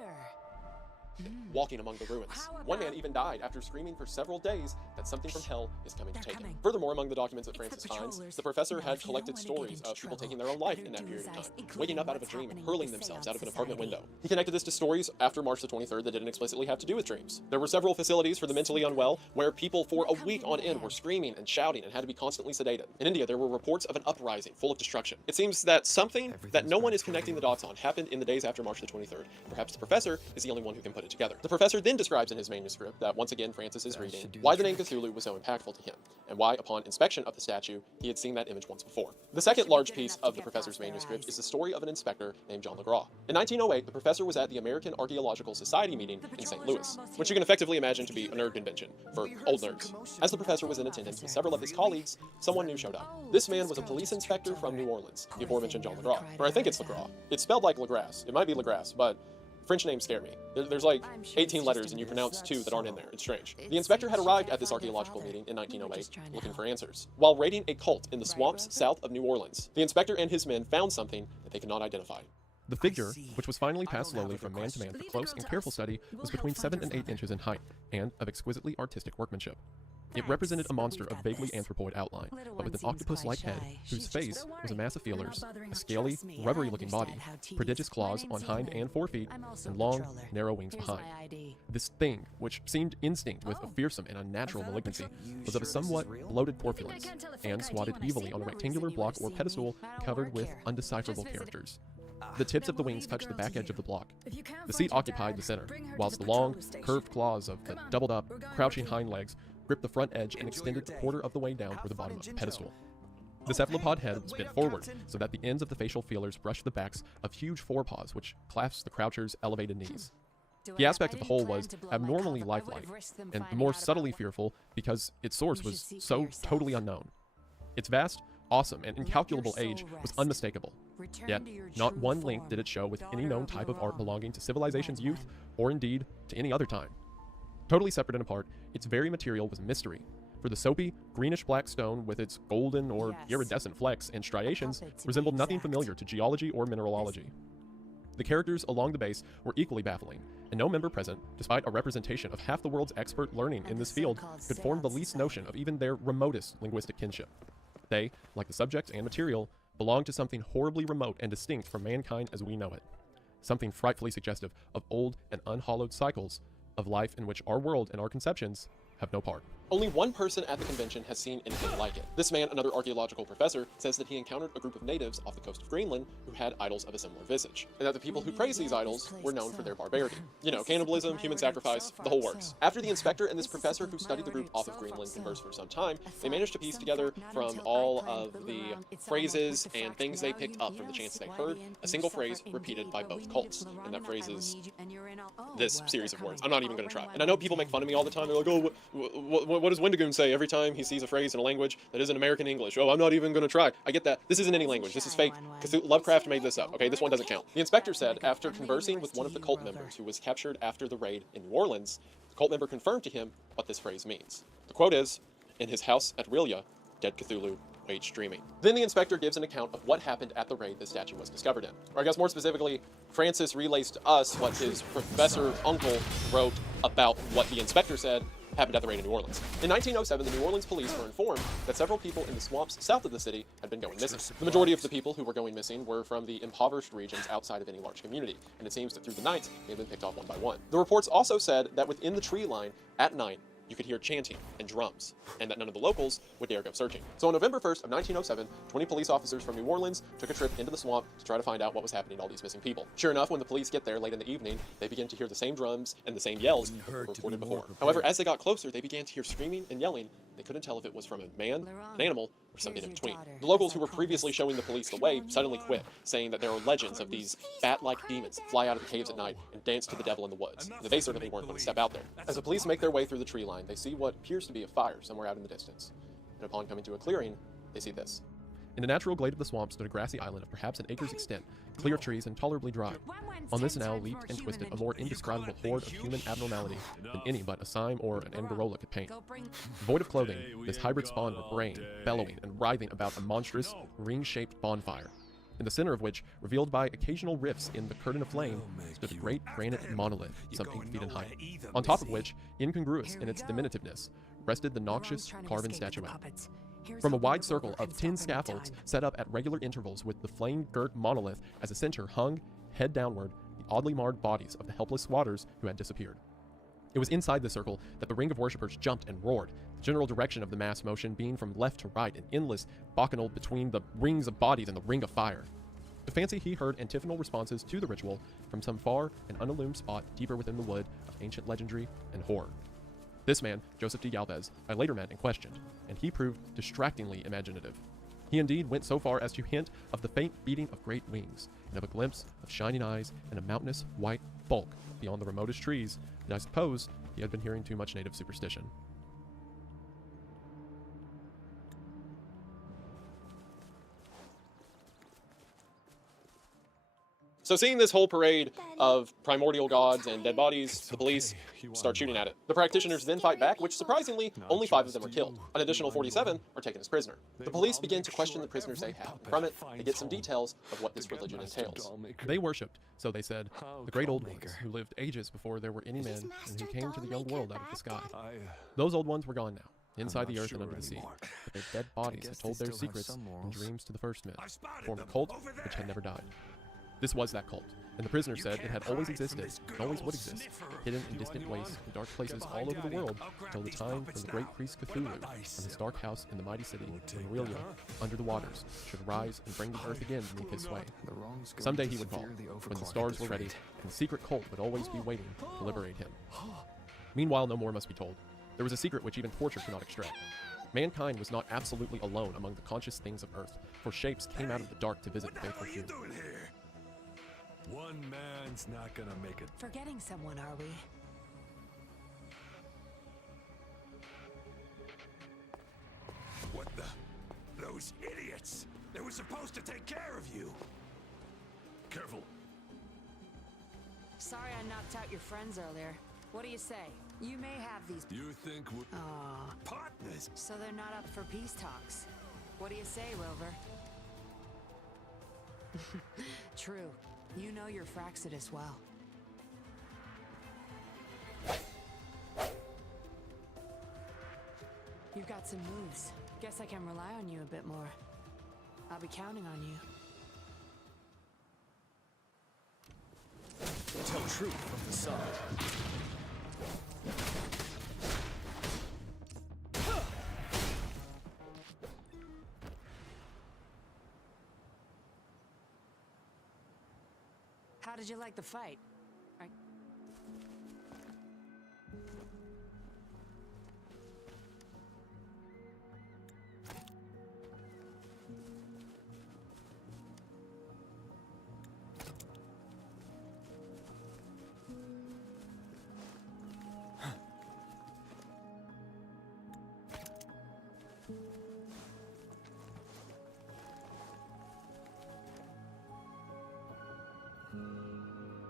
Walking among the ruins. One man even died after screaming for several days that something from hell is coming to take him. Furthermore, among the documents that Francis finds, the professor had collected stories of people taking their own life in that period of time, waking up out of a dream and hurling themselves out of an apartment window. He connected this to stories after March the 23rd that didn't explicitly have to do with dreams. There were several facilities for the mentally unwell where people for a week on end were screaming and shouting and had to be constantly sedated. In India, there were reports of an uprising full of destruction. It seems that something that no one is connecting the dots on happened in the days after March the 23rd. Perhaps the professor is the only one who can put it together. The professor then describes in his manuscript that once again Francis is reading why the name Cthulhu was so impactful to him, and why upon inspection of the statue he had seen that image once before. The second large piece of the professor's manuscript is the story of an inspector named John Legras. In 1908, the professor was at the American Archaeological Society meeting in St. Louis, which you can effectively imagine to be a nerd convention for old nerds. As the professor was in attendance with several of his colleagues, someone new showed up. This man was a police inspector from New Orleans, the aforementioned John Legras. Or I think it's Legras. It's spelled like Legras. It might be Legras, but French names scare me. There's like 18 letters and you pronounce 2 that aren't in there. It's strange. The inspector had arrived at this archaeological meeting in 1908 looking for answers. While raiding a cult in the swamps south of New Orleans, the inspector and his men found something that they could not identify. The figure, which was finally passed slowly from man to man for close and careful study, was between 7 and 8 inches in height, and of exquisitely artistic workmanship. It represented a monster of vaguely anthropoid outline, but with an octopus-like head, whose face was a mass of feelers, a scaly, rubbery-looking body, prodigious claws on hind and forefeet, and long, narrow wings behind. This thing, which seemed instinct with a fearsome and unnatural malignancy, was of a somewhat bloated corpulence, and squatted evilly on a rectangular block or pedestal covered with undecipherable characters. The tips of the wings touched the back edge of the block. The seat occupied the center, whilst the long, curved claws of the doubled-up, crouching hind legs gripped the front edge and extended a quarter of the way down toward the bottom of the pedestal. The cephalopod head was bent forward, so that the ends of the facial feelers brushed the backs of huge forepaws which clasped the croucher's elevated knees. The aspect of the whole was abnormally lifelike, and the more subtly fearful because its source was so totally unknown. Its vast, awesome, and incalculable age was unmistakable. Yet, not one link did it show with any known type of art belonging to civilization's youth, or indeed to any other time. Totally separate and apart, its very material was a mystery, For the soapy, greenish-black stone with its golden or iridescent flecks and striations resembled nothing familiar to geology or mineralogy. The characters along the base were equally baffling, and no member present, despite a representation of half the world's expert learning in this field, could form the least notion of even their remotest linguistic kinship. They, like the subject and material, belong to something horribly remote and distinct from mankind as we know it. Something frightfully suggestive of old and unhallowed cycles of life in which our world and our conceptions have no part. Only one person at the convention has seen anything like it. This man, another archaeological professor, says that he encountered a group of natives off the coast of Greenland who had idols of a similar visage, and that the people who praised these idols were known for their barbarity. You know, cannibalism, human sacrifice, the whole works. After the inspector and this professor who studied the group off of Greenland conversed for some time, they managed to piece together from all of the phrases and things they picked up from the chants they heard, a single phrase repeated by both cults. And that phrase is this series of words. I'm not even going to try. And I know people make fun of me all the time. They're like, oh, what does Wendigoon say every time he sees a phrase in a language that isn't American English? Oh, I'm not even going to try. I get that. This isn't any language. This is fake. Lovecraft made this up. Okay, this one doesn't count. The inspector said, after conversing with one of the cult members who was captured after the raid in New Orleans, the cult member confirmed to him what this phrase means. The quote is, "In his house at Relia, dead Cthulhu waged dreaming." Then the inspector gives an account of what happened at the raid the statue was discovered in. Or I guess more specifically, Francis relays to us what his professor uncle wrote about what the inspector said happened at the raid in New Orleans. In 1907, the New Orleans police were informed that several people in the swamps south of the city had been going missing. The majority of the people who were going missing were from the impoverished regions outside of any large community, and it seems that through the night, they had been picked off one by one. The reports also said that within the tree line, at night, you could hear chanting and drums, and that none of the locals would dare go searching. So on November 1st of 1907, 20 police officers from New Orleans took a trip into the swamp to try to find out what was happening to all these missing people. Sure enough, when the police get there late in the evening, they begin to hear the same drums and the same yells that were reported before. However, as they got closer, they began to hear screaming and yelling. They couldn't tell if it was from a man, an animal, or something in between. The locals who were previously showing the police the way suddenly quit, saying that there are legends of these bat-like demons that fly out of the caves at night and dance to the devil in the woods. And they certainly weren't going to step out there. As the police make their way through the tree line, they see what appears to be a fire somewhere out in the distance. And upon coming to a clearing, they see this. In a natural glade of the swamp stood a grassy island of perhaps an acre's extent, clear trees and tolerably dry. On this now leaped and twisted a more indescribable horde of human abnormality than any but a Sime or an Angarola could paint. Void of clothing, this hybrid spawn were braying, bellowing, and writhing about a monstrous, ring-shaped bonfire, in the center of which, revealed by occasional rifts in the curtain of flame, stood a great granite monolith some 8 feet in height, on top of which, incongruous in its diminutiveness, rested the noxious carven statuette. From a wide circle of tin scaffolds set up at regular intervals with the flame-girt monolith as a center hung, head downward, the oddly marred bodies of the helpless squatters who had disappeared. It was inside the circle that the ring of worshippers jumped and roared, the general direction of the mass motion being from left to right, an endless bacchanal between the rings of bodies and the ring of fire. To fancy he heard antiphonal responses to the ritual from some far and unillumined spot deeper within the wood of ancient legendary and horror. This man, Joseph D. Galvez, I later met and questioned, and he proved distractingly imaginative. He indeed went so far as to hint of the faint beating of great wings, and of a glimpse of shining eyes and a mountainous white bulk beyond the remotest trees, and I suppose he had been hearing too much native superstition. So seeing this whole parade of primordial gods and dead bodies, the police start shooting at it. The practitioners then fight back, which surprisingly, only 5 of them are killed. An additional 47 are taken as prisoner. The police begin to question the prisoners they have. From it, they get some details of what this religion entails. They worshipped, so they said, the great old ones who lived ages before there were any men and who came to the young world out of the sky. Those old ones were gone now, inside the earth and under the sea, but their dead bodies had told their secrets and dreams to the first myth, formed a cult which had never died. This was that cult, and the prisoner said it had always existed and always would exist, hidden in distant wastes and dark places all over the world until the time when the great priest Cthulhu, from his dark house in the mighty city of Aurelia, under the waters, should rise and bring the earth again beneath his sway. Someday he would fall, when the stars were ready, and the secret cult would always be waiting to liberate him. Meanwhile, no more must be told. There was a secret which even torture could not extract. Mankind was not absolutely alone among the conscious things of earth, for shapes came out of the dark to visit the faithful few. One man's not gonna make it. Forgetting someone, are we? What the? Those idiots! They were supposed to take care of you! Careful. Sorry I knocked out your friends earlier. What do you say? You may have these. You think we're partners? So they're not up for peace talks. What do you say, Rover? True. You know your Fraxidus well. You've got some moves. Guess I can rely on you a bit more. I'll be counting on you. Tell truth from the side. How did you like the fight?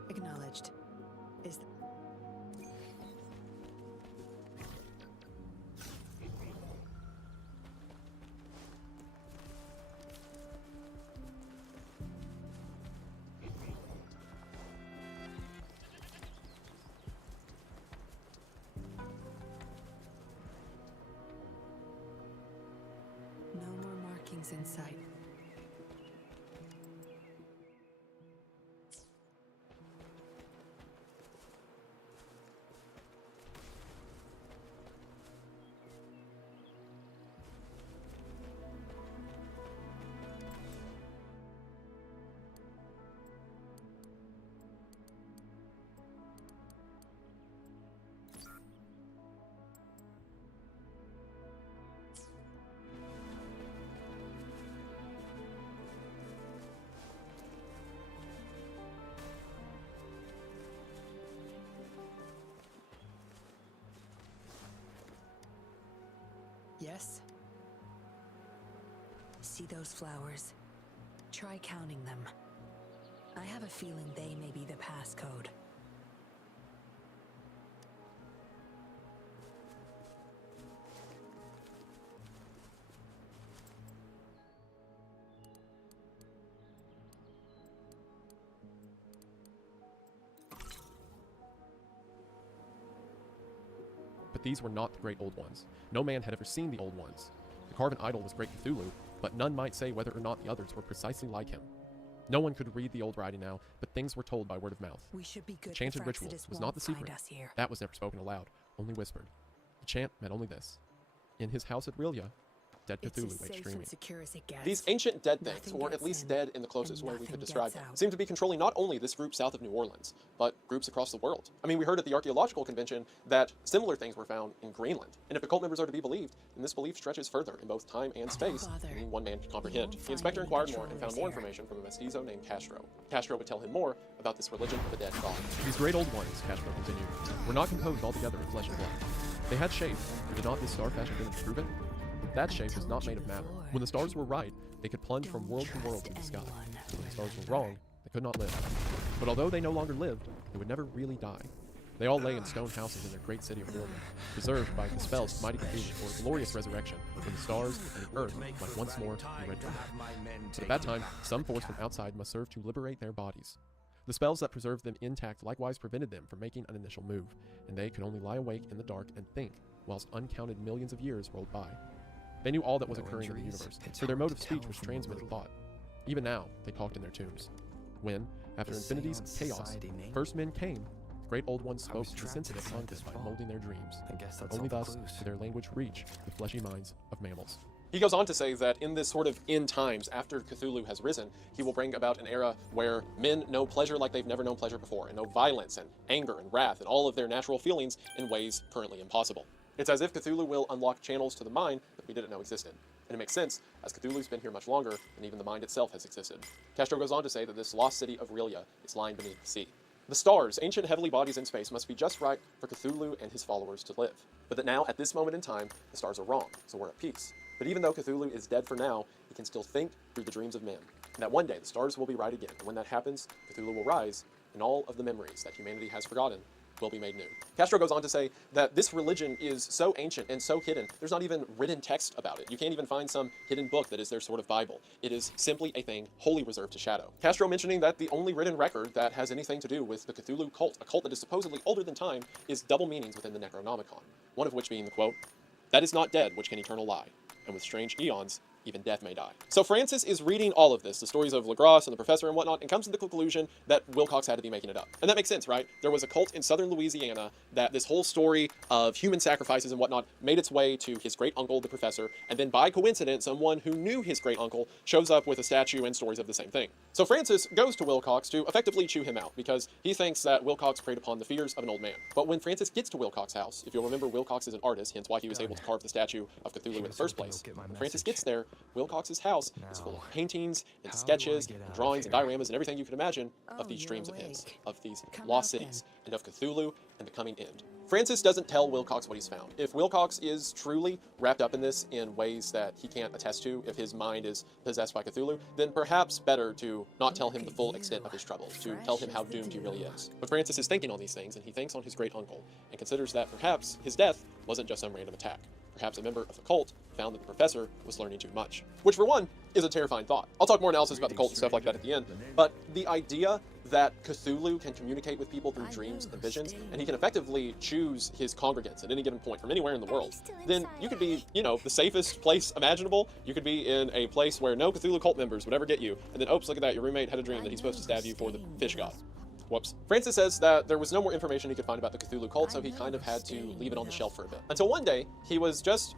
Acknowledged. Is no more markings in sight. Yes? See those flowers? Try counting them. I have a feeling they may be the passcode. But these were not the Great Old Ones. No man had ever seen the Old Ones. The carven idol was Great Cthulhu, but none might say whether or not the others were precisely like him. No one could read the old writing now, but things were told by word of mouth. We should be good. The chanted if ritual Fraxidus was won't not the find secret. us here. That was never spoken aloud, only whispered. The chant meant only this. In his house at Rillia, dead It's Cthulhu as waits safe dreaming. and secure as it gets. These ancient dead things, Nothing or at gets least in, dead in the closest and way we could nothing describe gets them, out. seem to be controlling not only this group south of New Orleans, but groups across the world. I mean, we heard at the archaeological convention that similar things were found in Greenland. And if the cult members are to be believed, then this belief stretches further in both time and space Father, than one man can comprehend. won't The inspector find inquired any more and found patrollers more here. information from a mestizo named Castro. Castro would tell him more about this religion of a dead god. These great old ones, Castro continued, were not composed altogether of flesh and blood. They had shape, for did not this star-fashioned image prove it? That shape was not made of matter. When the stars were right, they could plunge from world to world in the sky. When the stars were wrong, they could not live. But although they no longer lived, they would never really die. They all lay in stone houses in their great city of Orleans, preserved by the spells of mighty Cthulhu for a glorious resurrection, when the stars and the earth might once more be red for them. But at that time, some force from outside must serve to liberate their bodies. The spells that preserved them intact likewise prevented them from making an initial move, and they could only lie awake in the dark and think, whilst uncounted millions of years rolled by. They knew all that was occurring in the universe, so their mode of speech was transmitted thought. Even now, they talked in their tombs. When, after infinities of chaos, first men came, the great old ones spoke to the sensitive tongues by molding their dreams. Only thus did their language reach the fleshy minds of mammals. He goes on to say that in this sort of end times, after Cthulhu has risen, he will bring about an era where men know pleasure like they've never known pleasure before, and know violence and anger and wrath and all of their natural feelings in ways currently impossible. It's as if Cthulhu will unlock channels to the mind that we didn't know existed. And it makes sense, as Cthulhu's been here much longer than even the mind itself has existed. Castro goes on to say that this lost city of Rillia is lying beneath the sea. The stars, ancient heavenly bodies in space, must be just right for Cthulhu and his followers to live. But that now, at this moment in time, the stars are wrong, so we're at peace. But even though Cthulhu is dead for now, he can still think through the dreams of men. And that one day, the stars will be right again. And when that happens, Cthulhu will rise, and all of the memories that humanity has forgotten will be made new. Castro goes on to say that this religion is so ancient and so hidden, there's not even written text about it. You can't even find some hidden book that is their sort of Bible. It is simply a thing wholly reserved to Shadow. Castro mentioning that the only written record that has anything to do with the Cthulhu cult, a cult that is supposedly older than time, is double meanings within the Necronomicon, one of which being the quote, "That is not dead which can eternal lie, and with strange eons even death may die." So Francis is reading all of this, the stories of Legras and the professor and whatnot, and comes to the conclusion that Wilcox had to be making it up. And that makes sense, right? There was a cult in southern Louisiana that this whole story of human sacrifices and whatnot made its way to his great uncle, the professor, and then by coincidence, someone who knew his great uncle shows up with a statue and stories of the same thing. So Francis goes to Wilcox to effectively chew him out because he thinks that Wilcox preyed upon the fears of an old man. But when Francis gets to Wilcox's house, if you'll remember, Wilcox is an artist, hence why he was able to carve the statue of Cthulhu in the first place. When Francis gets there, Wilcox's house is full of paintings and sketches and drawings and dioramas and everything you can imagine of these dreams of his, of these lost cities, and of Cthulhu and the coming end. Francis doesn't tell Wilcox what he's found. If Wilcox is truly wrapped up in this in ways that he can't attest to, if his mind is possessed by Cthulhu, then perhaps better to not tell him the full extent of his troubles, to tell him how doomed he really is. But Francis is thinking on these things, and he thinks on his great uncle, and considers that perhaps his death wasn't just some random attack. Perhaps a member of the cult found that the professor was learning too much. Which, for one, is a terrifying thought. I'll talk more analysis about the cult and stuff like that at the end, but the idea that Cthulhu can communicate with people through dreams and visions, and he can effectively choose his congregants at any given point from anywhere in the world, then you could be, you know, the safest place imaginable. You could be in a place where no Cthulhu cult members would ever get you, and then, oops, look at that, your roommate had a dream that he's supposed to stab you for the fish god. Whoops. Francis says that there was no more information he could find about the Cthulhu cult, so he kind of had to leave it on the shelf for a bit. Until one day, he was just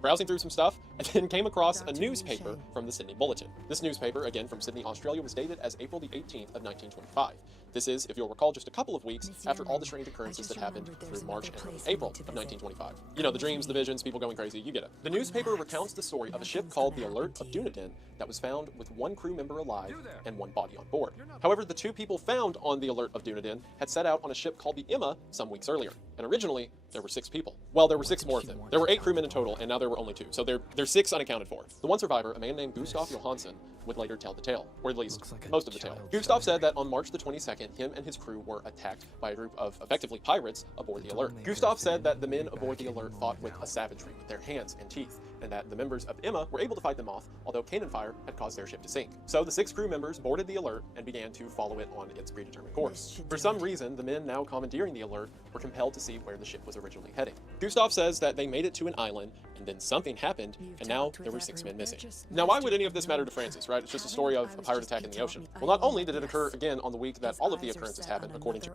browsing through some stuff, and then came across a newspaper from the Sydney Bulletin. This newspaper, again from Sydney, Australia, was dated as April the 18th of 1925. This is, if you'll recall, just a couple of weeks after all the strange occurrences that happened through March and April of 1925. You know, the dreams, the visions, people going crazy, you get it. The newspaper recounts the story of a ship called the Alert of Dunedin that was found with one crew member alive and one body on board. However, the two people found on the Alert of Dunedin had set out on a ship called the Emma some weeks earlier, and originally there were 6 people. Well, there were 6 more of them. There were 8 crewmen in total, and now there were only 2, so there's 6 unaccounted for. The one survivor, a man named Gustav Johansson, would later tell the tale, or at least most of the tale. Gustav said that on March the 22nd, him and his crew were attacked by a group of effectively pirates aboard the Alert. Gustav said that the men aboard the Alert fought with a savagery with their hands and teeth, and that the members of Emma were able to fight them off, although cannon fire had caused their ship to sink. So the 6 crew members boarded the Alert and began to follow it on its predetermined course. For some reason, the men now commandeering the Alert were compelled to see where the ship was originally heading. Gustav says that they made it to an island, and then something happened, and now there were 6 men missing. Now, why would any of this matter to Francis, right? It's just a story of a pirate attack in the ocean. Well, not only did it occur again on the week that all of the occurrences happened, according to...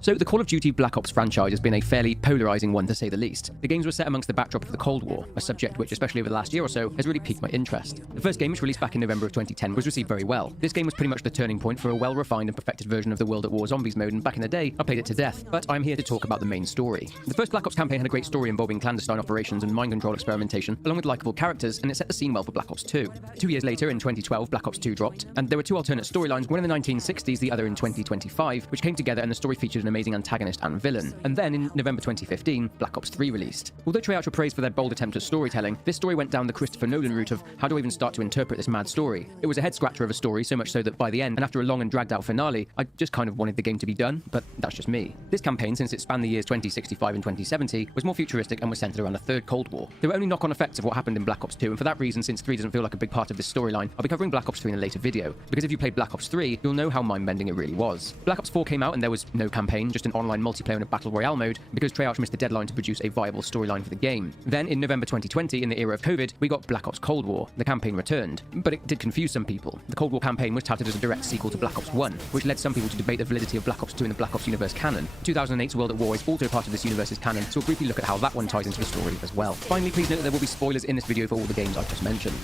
So the Call of Duty Black Ops franchise has been a fairly polarizing one, to say the least. The games were set amongst the backdrop of the Cold War, a subject which, especially over the last year or so, has really piqued my interest. The first game, which released back in November of 2010, was received very well. This game was pretty much the turning point for a well-refined and perfected version of the World at War Zombies mode, and back in the day, I played it to death. But I'm here to talk about the main story. The first Black Ops campaign had a great story involving clandestine operations and mind control experimentation, along with likable characters, and it set the scene well for Black Ops 2. 2 years later, in 2012, Black Ops 2 dropped, and there were 2 alternate storylines, one in the 1960s, the other in 2025, which came together, and the story featured an amazing antagonist and villain. And then, in November 2015, Black Ops 3 released. Although Treyarch were praised for their bold attempt at storytelling, this story went down the Christopher Nolan route of how do I even start to interpret this mad story. It was a head-scratcher of a story, so much so that by the end, and after a long and dragged-out finale, I just kind of wanted the game to be done, but that's just me. This campaign, since it spanned the years 2065 and 2070, was more futuristic and was centered around the Third Cold War. There were only knock-on effects of what happened in Black Ops 2, and for that reason, since 3 doesn't feel like a big part of this storyline, I'll be covering Black Ops 3 in a later video, because if you played Black Ops 3, you'll know how mind-bending it really was. Black Ops 4 came out and there was no campaign, just an online multiplayer and a battle royale mode, because Treyarch missed the deadline to produce a viable storyline for the game. Then, in November 2020, in the era of COVID, we got Black Ops Cold War. The campaign returned, but it did confuse some people. The Cold War campaign was touted as a direct sequel to Black Ops 1, which led some people to debate the validity of Black Ops 2 in the Black Ops universe canon. 2008's World at War is also part of this universe's canon, so we'll briefly look at how that one ties into the story as well. Finally, please note that there will be spoilers in this video for all the games I've just mentioned.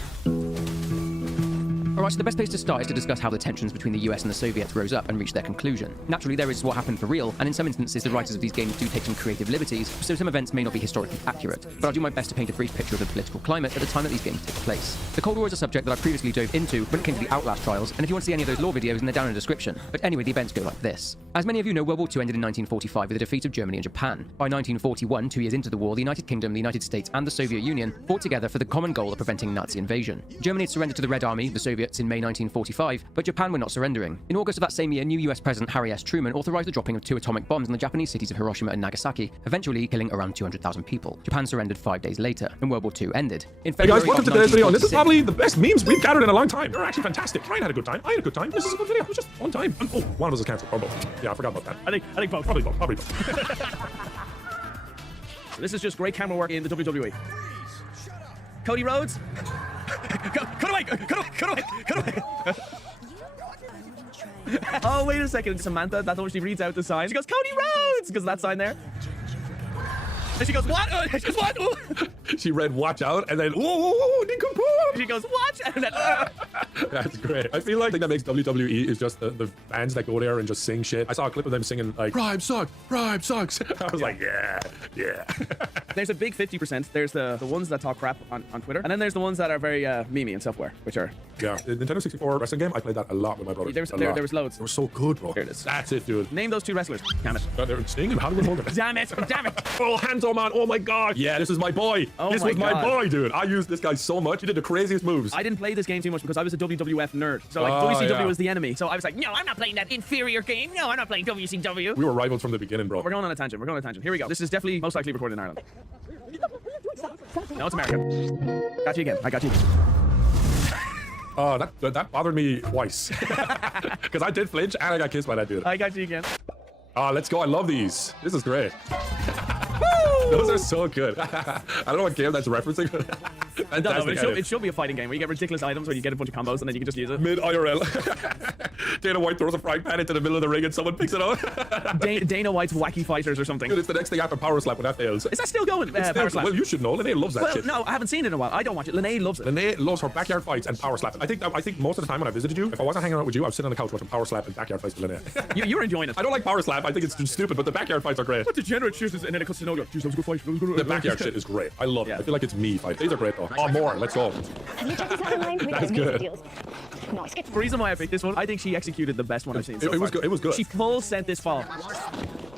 Alright, so the best place to start is to discuss how the tensions between the US and the Soviets rose up and reached their conclusion. Naturally, there is what happened for real, and in some instances the writers of these games do take some creative liberties, so some events may not be historically accurate, but I'll do my best to paint a brief picture of the political climate at the time that these games took place. The Cold War is a subject that I previously dove into when it came to the Outlast trials, and if you want to see any of those lore videos, then they're down in the description. But anyway, the events go like this. As many of you know, World War II ended in 1945 with the defeat of Germany and Japan. By 1941, 2 years into the war, the United Kingdom, the United States, and the Soviet Union fought together for the common goal of preventing Nazi invasion. Germany had surrendered to the Red Army, the Soviets, in May 1945, but Japan were not surrendering. In August of that same year, new US President Harry S. Truman authorized the dropping of 2 atomic bombs in the Japanese cities of Hiroshima and Nagasaki, eventually killing around 200,000 people. Japan surrendered 5 days later, and World War II ended. In Hey guys, welcome to today's video, and this is 1946 probably the best memes we've gathered in a long time. They're actually fantastic. Ryan had a good time. I had a good time. This is a good video. It was just one time. And, oh, one of us is cancelled. Oh, both. Yeah, I forgot about that. I think both. Probably both. Probably both. This is just great camera work in the WWE. Cody Rhodes. Cut away! Oh, wait a second. Samantha, that's when she reads out the sign. She goes, Cody Rhodes! Because that sign there. And she goes, what? She goes, what? She read watch out, and then, whoa, Nikumpu! She goes, watch! And then, That's great. I feel like the thing that makes WWE is just the fans that go there and just sing shit. I saw a clip of them singing, like, Prime sucks. I was like, yeah. there's a big 50%. There's the ones that talk crap on Twitter. And then there's the ones that are very memey and self-aware, which are... Yeah, the Nintendo 64 wrestling game, I played that a lot with my brother. There was loads. They were so good, bro. There it is. That's it, dude. Name those 2 wrestlers. Damn it. They're Sting and Hollywood Hogan. Damn it. Oh, Hanzo Man. Oh my god. Yeah, this is my boy. Oh this my was my God. boy, dude. I used this guy so much. He did the craziest moves. I didn't play this game too much because I was a WWF nerd. So like Oh, WCW yeah. was the enemy. So I was like, no, I'm not playing that inferior game. No, I'm not playing WCW. We were rivals from the beginning, bro. We're going on a tangent. Here we go. This is definitely most likely recorded in Ireland. No, it's America. Got you again. I got you again. Oh, that bothered me twice. Because I did flinch and I got kissed by that dude. I got you again. Oh, let's go. I love these. This is great. Those are so good. I don't know what game that's referencing. No, but it should be a fighting game where you get ridiculous items where you get a bunch of combos and then you can just use it. Mid IRL. Dana White throws a frying pan into the middle of the ring and someone picks it up. Dana White's Wacky Fighters or something. Dude, it's the next thing after Power Slap when that fails. Is that still going? It's Power still, Slap? well, you should know. Linnea loves that Well, shit. no, I haven't seen it in a while. I don't watch it. Linnea loves it. Linnea loves her backyard fights and Power Slap. I think most of the time when I visited you, if I wasn't hanging out with you, I was sitting on the couch watching Power Slap and backyard fights with Linnea. You're enjoying it. I don't like Power Slap. I think it's just stupid, but the backyard fights are great. What degenerate chooses and then it cuts to no go. Jeez, that was a good fight. The backyard shit is great. I love it. I feel like it's me fight. These are great though. Oh, more. Let's go. That's good. The reason why I picked this one, I think she executed the best one I've seen. It was good. It was good. She full sent this fall.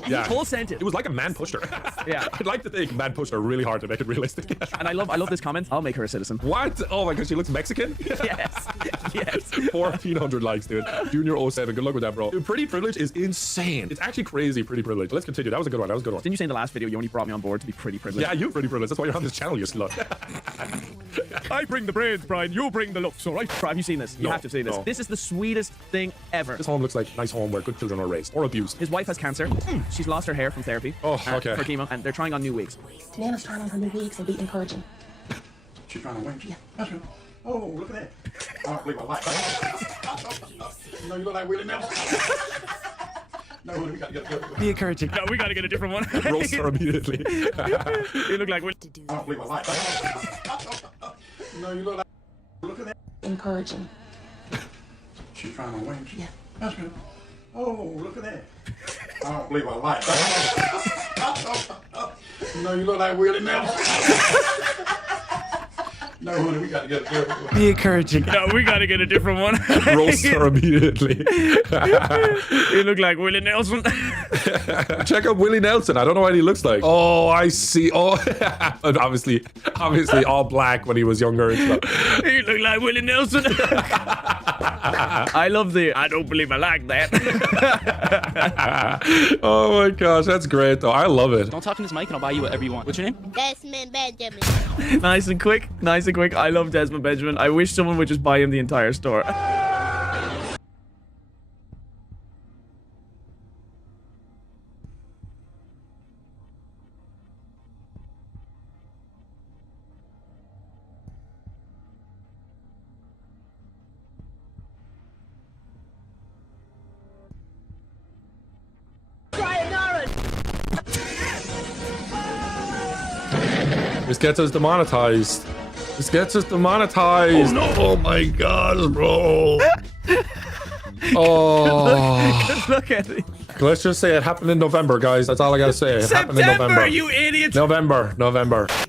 Yeah. Full sent it. It was like a man pushed her. Yeah. I'd like to think man pushed her really hard to make it realistic. And I love this comment. I'll make her a citizen. What? Oh my god, she looks Mexican? Yes. 1,400 likes, dude. Junior 07. Good luck with that, bro. Dude, Pretty Privilege is insane. It's actually crazy, Pretty Privilege. Let's continue. That was a good one. Didn't you say in the last video you only brought me on board to be pretty privileged? Yeah, you Pretty Privilege. That's why you're on this channel, you slut. I bring the brains, Brian. You bring the looks, all right? Have you seen this? You No, have to see this. no. This is the sweetest thing ever. This home looks like a nice home where good children are raised or abused. His wife has cancer. She's lost her hair from therapy. Oh, okay. For chemo, and they're trying on new wigs. Nana's trying on her new wigs and be encouraging. She's trying to win. Yeah. That's good. Oh, look at that. I don't believe my life. No, you look like Willie Nelson. No, we gotta get Be encouraging. No, we gotta get a different one. Roast her immediately. You look like I don't believe my life. No, you look like. Look at that. Encouraging. She's trying to win. Yeah. That's good. Oh, look at that. I don't believe my life. No, you look like Willie Nelson. No, honey, we gotta get a different one. Be encouraging. No, we gotta get a different one. Roast her immediately. You look like Willie Nelson. Check out Willie Nelson. I don't know what he looks like. Oh, I see. Oh, and obviously all black when he was younger and stuff. You look like Willie Nelson. I love the I don't believe I like that. Oh my gosh, that's great though. I love it. Don't talk in this mic and I'll buy you whatever you want. What's your name? Desmond Benjamin. Nice and quick. I love Desmond Benjamin. I wish someone would just buy him the entire store. This gets us demonetized. Oh no! Oh my god, bro. Oh. Look at it. Let's just say it happened in November, guys. That's all I gotta say. It happened in November. You idiot. November.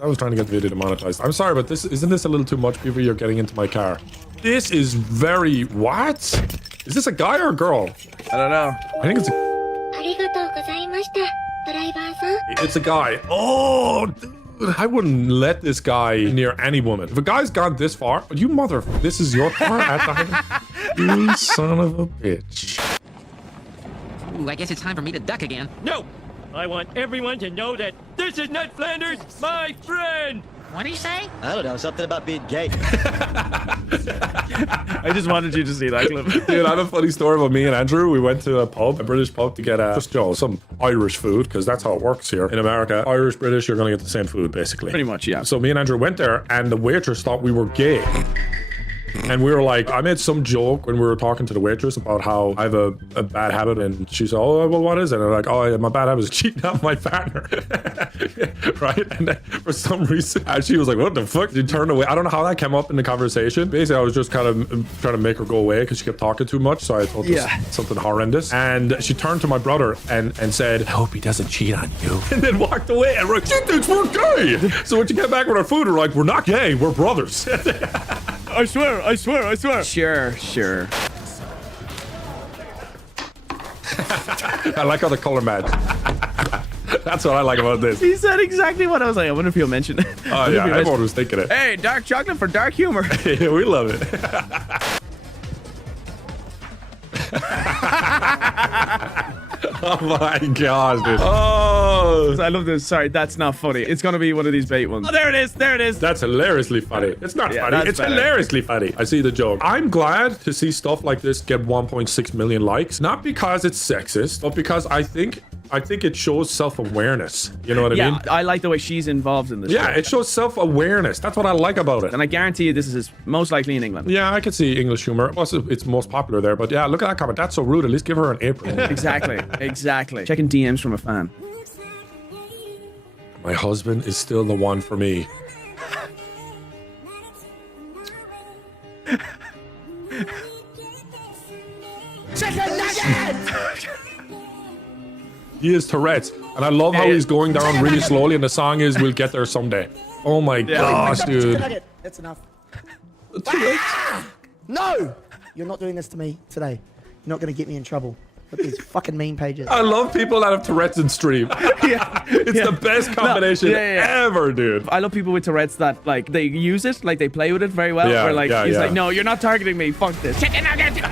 I was trying to get the video demonetized. I'm sorry, but isn't this a little too much, people? You're getting into my car. This is very... What? Is this a guy or a girl? I don't know. I think it's a... It's a guy. Oh, dude. I wouldn't let this guy near any woman. If a guy's gone this far, you mother... This is your car at the height? You son of a bitch. Ooh, I guess it's time for me to duck again. No! I want everyone to know that this is Ned Flanders, my friend! What do you say? I don't know, something about being gay. I just wanted you to see that clip. Dude, I have a funny story about me and Andrew. We went to a pub, a British pub, to get just, you know, some Irish food, because that's how it works here in America. Irish, British, you're going to get the same food, basically. Pretty much, yeah. So me and Andrew went there, and the waitress thought we were gay. And we were like, I made some joke when we were talking to the waitress about how I have a bad habit, and she said, oh, well, what is it? And I'm like, oh, my bad habit is cheating on my partner. Right? And then for some reason, and she was like, what the fuck? She turned away. I don't know how that came up in the conversation. Basically, I was just kind of trying to make her go away because she kept talking too much. So I told her something horrendous. And she turned to my brother and said, I hope he doesn't cheat on you. And then walked away. And we're like, she thinks we're gay. So when she came back with our food, we're like, we're not gay. We're brothers. I swear. Sure. I like how the color match. That's what I like about this. He said exactly what I was like. I wonder if he'll mention it. Oh, yeah, everyone was thinking it. Hey, dark chocolate for dark humor. Yeah, we love it. Oh my gosh, dude. Oh, I love this. Sorry, that's not funny. It's gonna be one of these bait ones. Oh, there it is. That's hilariously funny. It's not funny. It's better. Hilariously funny. I see the joke. I'm glad to see stuff like this get 1.6 million likes. Not because it's sexist, but because I think it shows self-awareness. You know what I mean? Yeah, I like the way she's involved in this. Yeah, it shows self-awareness. That's what I like about it. And I guarantee you this is most likely in England. Yeah, I can see English humor. Plus, it's most popular there. But yeah, look at that comment. That's so rude. At least give her an apron. Exactly. Checking DMs from a fan. My husband is still the one for me. Chicken nugget! He is Tourette's, and I love how he's going down really slowly, and the song is "We'll Get There Someday." Oh my gosh, dude! That's enough. Tourette's. No, you're not doing this to me today. You're not going to get me in trouble with these fucking meme pages. I love people that have Tourette's in stream. It's the best combination ever, dude. I love people with Tourette's that like they use it, like they play with it very well. Yeah, where like he's yeah. like, no, you're not targeting me. Fuck this. Chicken nugget.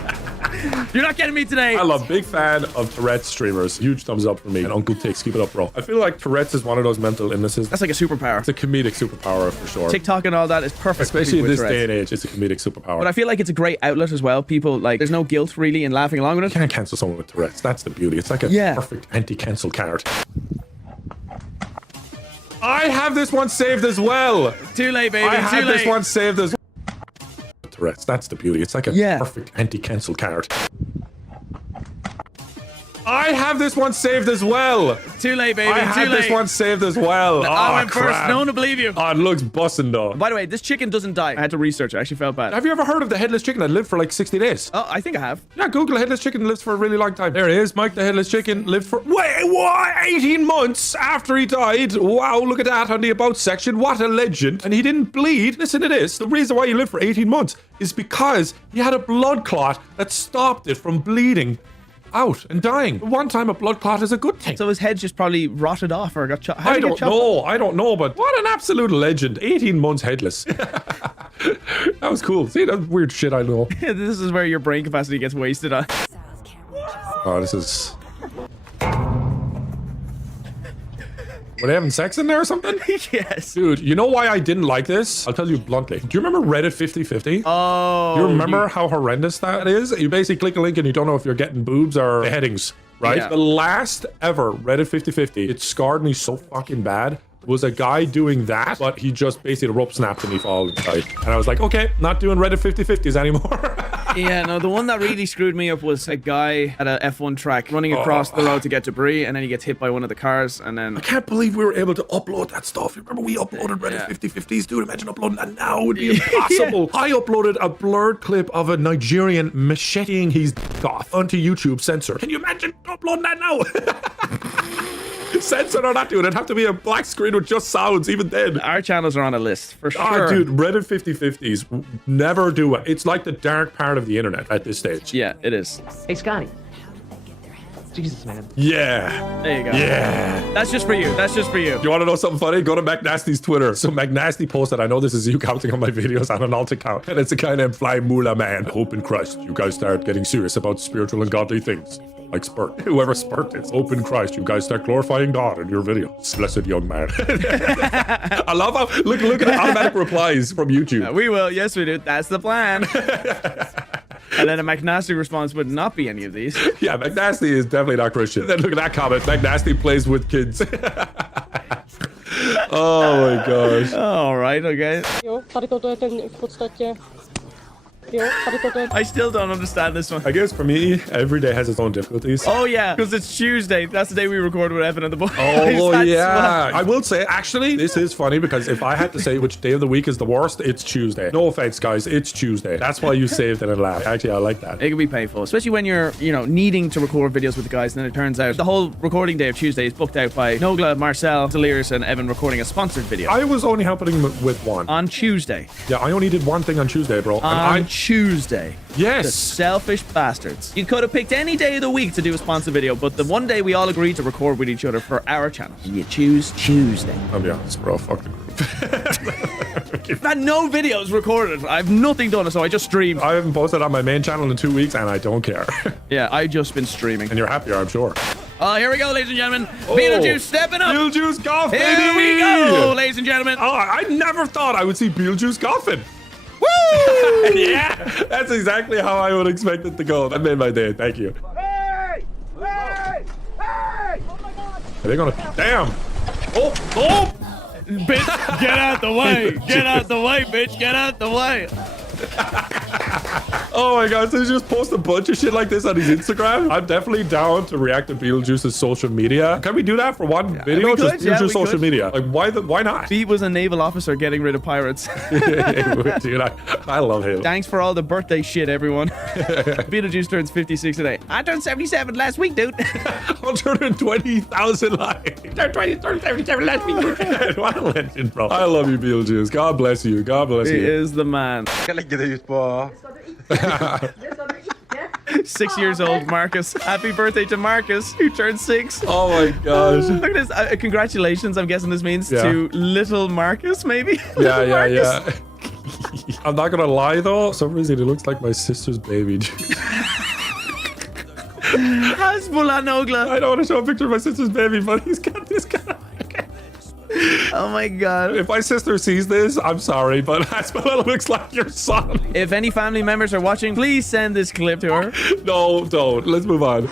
You're not getting me today. I love big fan of Tourette's streamers. Huge thumbs up for me. And Uncle Tix, keep it up, bro. I feel like Tourette's is one of those mental illnesses. That's like a superpower. It's a comedic superpower for sure. TikTok and all that is perfect. Especially in for this Tourette's. day and age, it's a comedic superpower. But I feel like it's a great outlet as well. People like, there's no guilt really in laughing along with it. You can't cancel someone with Tourette's. That's the beauty. It's like a perfect anti-cancel card. I have this one saved as well. Too late, baby. I have Too late. this one saved as well. Tourette's. That's the beauty. It's like a perfect anti-cancel card. I have this one saved as well. Too late, baby. I had this one saved as well. I went crap. first. No one will believe you. Oh, it looks bussin' though. By the way, this chicken doesn't die. I had to research it. I actually felt bad. Have you ever heard of the headless chicken that lived for like 60 days? Oh, I think I have. Yeah, Google headless chicken lives for a really long time. There it is. Mike the headless chicken lived for... Wait, what? 18 months after he died. Wow, look at that on the about section. What a legend. And he didn't bleed. Listen to this. The reason why he lived for 18 months is because he had a blood clot that stopped it from bleeding out and dying. One time a blood clot is a good thing. So his head just probably rotted off or got chopped. I don't know, but what an absolute legend. 18 months headless. That was cool. See, that's weird shit I know. This is where your brain capacity gets wasted on. Oh, this is... Were they having sex in there or something? Yes. Dude, you know why I didn't like this? I'll tell you bluntly. Do you remember Reddit 50/50? Oh. Do you remember how horrendous that is? You basically click a link and you don't know if you're getting boobs or headings, right? Yeah. The last ever Reddit 50/50, it scarred me so fucking bad, was a guy doing that, but he just basically rope snapped and he fall inside. And I was like, okay, not doing Reddit 50/50s anymore. Yeah, no, the one that really screwed me up was a guy at a F1 track running across the road to get to Brie, and then he gets hit by one of the cars, and then... I can't believe we were able to upload that stuff. Remember we uploaded Reddit 50/50s? Dude, imagine uploading that now. It would be impossible. I uploaded a blurred clip of a Nigerian macheting his off onto YouTube censor. Can you imagine uploading that now? Censored or not, dude. It'd have to be a black screen with just sounds, even then. Our channels are on a list, for sure. Oh, dude, Reddit 50/50s never do it. It's like the dark part of the internet at this stage. Yeah, it is. Hey, Scotty. Jesus, man. Yeah. There you go. Yeah. That's just for you. That's just for you. You want to know something funny? Go to McNasty's Twitter. So McNasty posted, I know this is you commenting on my videos on an alt account, and it's a guy named Fly Moolah Man. Hope in Christ, you guys start getting serious about spiritual and godly things. Like Spurt. Whoever Spurt is. Hope in Christ, you guys start glorifying God in your videos. Blessed young man. I love how, look at the automatic replies from YouTube. We will. Yes, we do. That's the plan. And then a McNasty response would not be any of these. Yeah, McNasty is definitely not Christian. Then look at that comment. McNasty plays with kids. Oh my gosh. All right, okay. Jo, tady toto je ten v podstatě. Jo, tady toto je. I still don't understand this one. I guess for me, every day has its own difficulties. Oh yeah, because it's Tuesday. That's the day we record with Evan and the boys. Oh That's yeah. what- I will say, actually, this is funny because if I had to say which day of the week is the worst, it's Tuesday. No offense, guys, it's Tuesday. That's why you saved it and laughed. Actually, I like that. It can be painful, especially when you're, needing to record videos with the guys, and then it turns out the whole recording day of Tuesday is booked out by Nogla, Marcel, Delirious, and Evan recording a sponsored video. I was only helping him with one. On Tuesday. Yeah, I only did one thing on Tuesday, bro. On Tuesday. Yes. The selfish bastards. You could have picked any day of the week to do a sponsored video, but the one day we all agreed to record with each other for our channel. You choose Tuesday. I'll be honest, bro. Fuck the group. I've had no videos recorded. I've nothing done, so I just streamed. I haven't posted on my main channel in 2 weeks, and I don't care. Yeah, I just been streaming. And you're happier, I'm sure. Oh, here we go, ladies and gentlemen. Beetlejuice stepping up. Beetlejuice golf, Here baby. we go, ladies and gentlemen. Oh, I never thought I would see Beetlejuice golfing. Woo! Yeah, that's exactly how I would expect it to go. That made my day. Thank you. Hey! Hey! Hey! Oh my God! Are they gonna? Damn! Oh! Bitch, get out the way. Get out the way, bitch. Get out the way. Oh my god, so he just post a bunch of shit like this on his Instagram? I'm definitely down to react to Beetlejuice's social media. Can we do that for one video? we could, Just yeah, Beetlejuice we social could. media. Like, why not? Pete was a naval officer getting rid of pirates. Dude, I love him. Thanks for all the birthday shit, everyone. Beetlejuice turns 56 today. I turned 77 last week, dude. 120,000 likes. Turned 77 last week. What a legend, bro. I love you, Beetlejuice. God bless you. God bless He you. is the man. 6 years old, Marcus. Happy birthday to Marcus, who turned 6. Oh my gosh. Look at this. Congratulations, I'm guessing this means Yeah. to little Marcus, maybe? Yeah, Little yeah, Marcus. yeah. I'm not gonna lie though, for some reason it looks like my sister's baby. Hasbullah Nogla. I don't want to show a picture of my sister's baby, but he's got this guy. Oh my god. If my sister sees this, I'm sorry, but Hasbullah looks like your son. If any family members are watching, please send this clip to her. No, don't. Let's move on.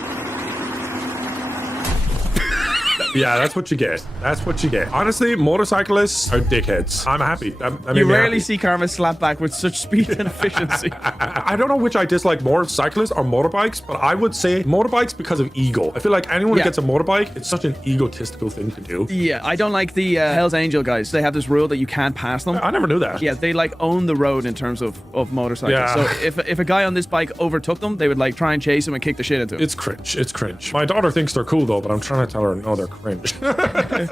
Yeah, that's what you get. That's what you get. Honestly, motorcyclists are dickheads. I'm happy. That made You me rarely happy. see Karma slap back with such speed and efficiency. I don't know which I dislike more, cyclists or motorbikes, but I would say motorbikes because of ego. I feel like anyone Yeah. who gets a motorbike, it's such an egotistical thing to do. Yeah, I don't like the Hell's Angel guys. They have this rule that you can't pass them. I never knew that. Yeah, they like own the road in terms of motorcycles. Yeah. So if a guy on this bike overtook them, they would like try and chase him and kick the shit into him. It's cringe. It's cringe. My daughter thinks they're cool though, but I'm trying to tell her no, they're cringe.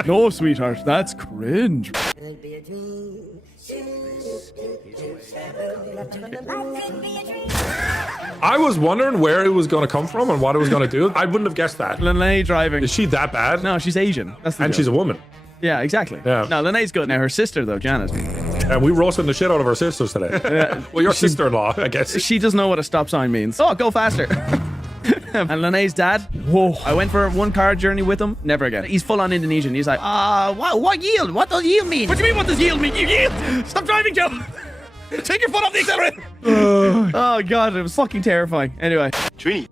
No, sweetheart, that's cringe. I was wondering where it was going to come from and what it was going to do. I wouldn't have guessed that. Lene driving. Is she that bad? No, she's Asian. That's the And joke. she's a woman. Yeah, exactly. Yeah. No, Lene's good. Now her sister though, Janet. And we roasting the shit out of our sisters today. Well, your sister-in-law, I guess. She doesn't know what a stop sign means. Oh, go faster. And Lene's dad, whoa. I went for one car journey with him, never again. He's full on Indonesian. He's like, what yield? What does yield mean? What do you mean, what does yield mean? You yield! Stop driving, Joe! Take your foot off the accelerator! Oh, God, it was fucking terrifying. Anyway. Trini.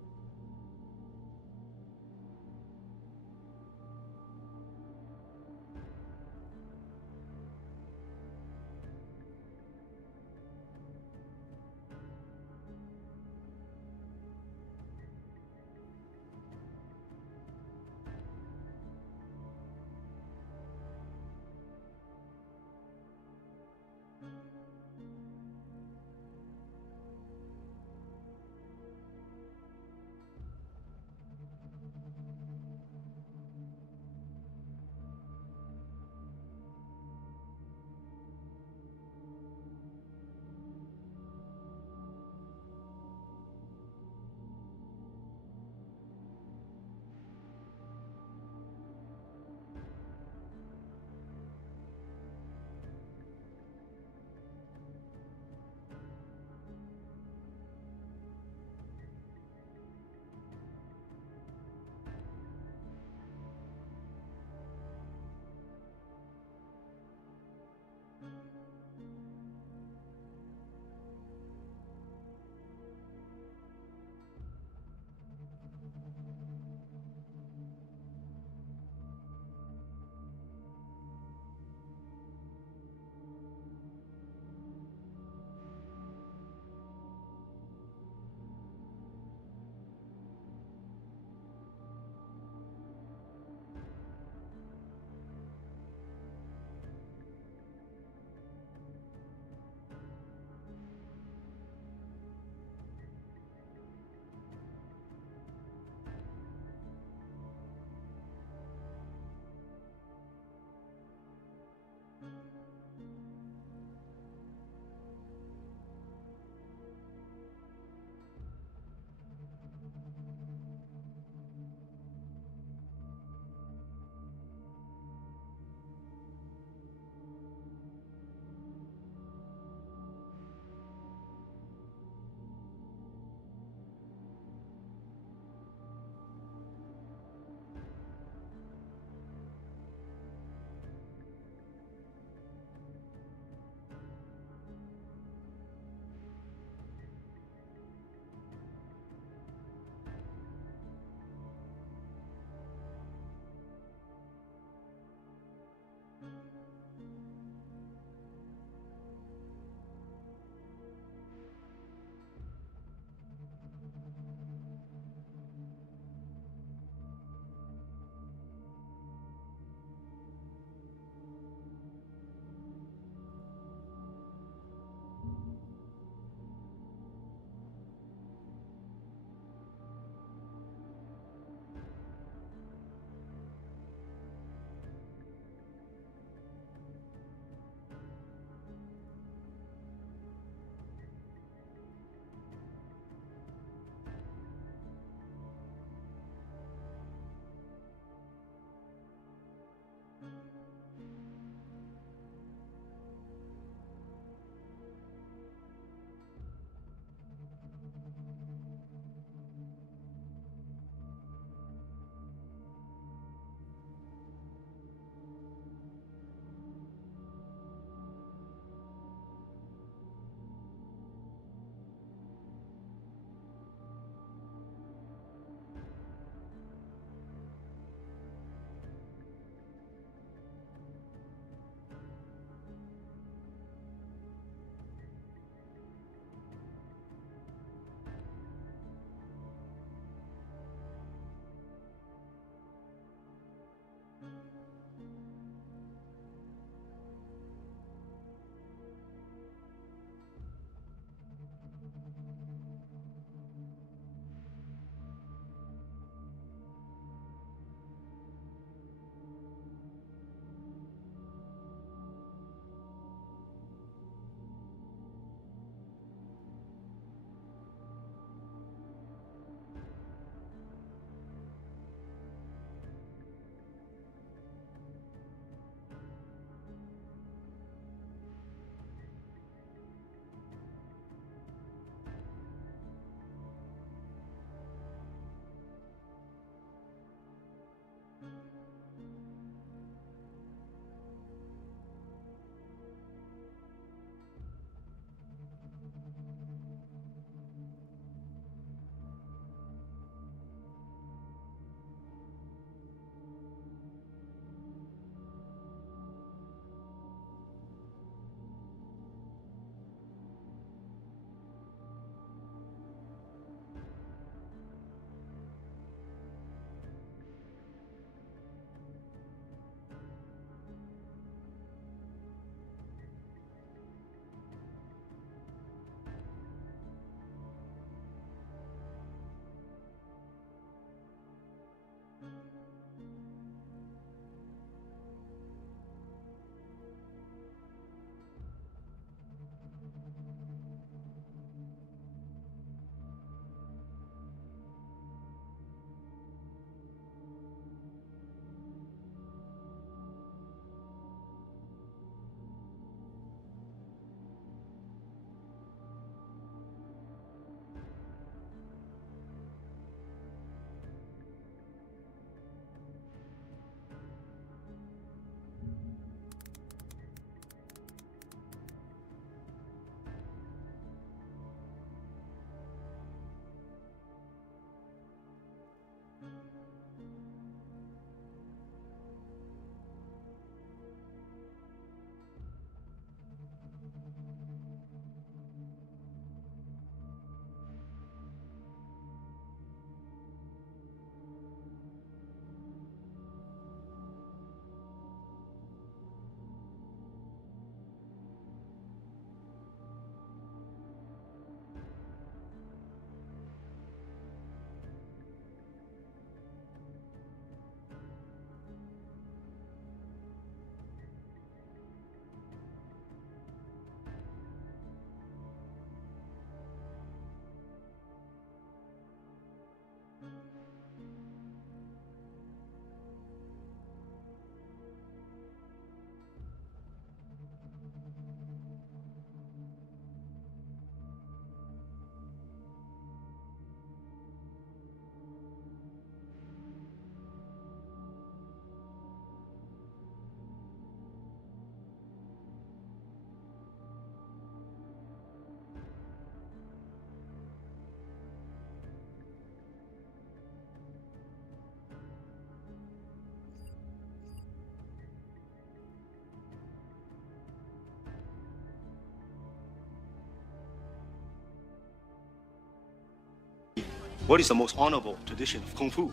What is the most honorable tradition of Kung Fu?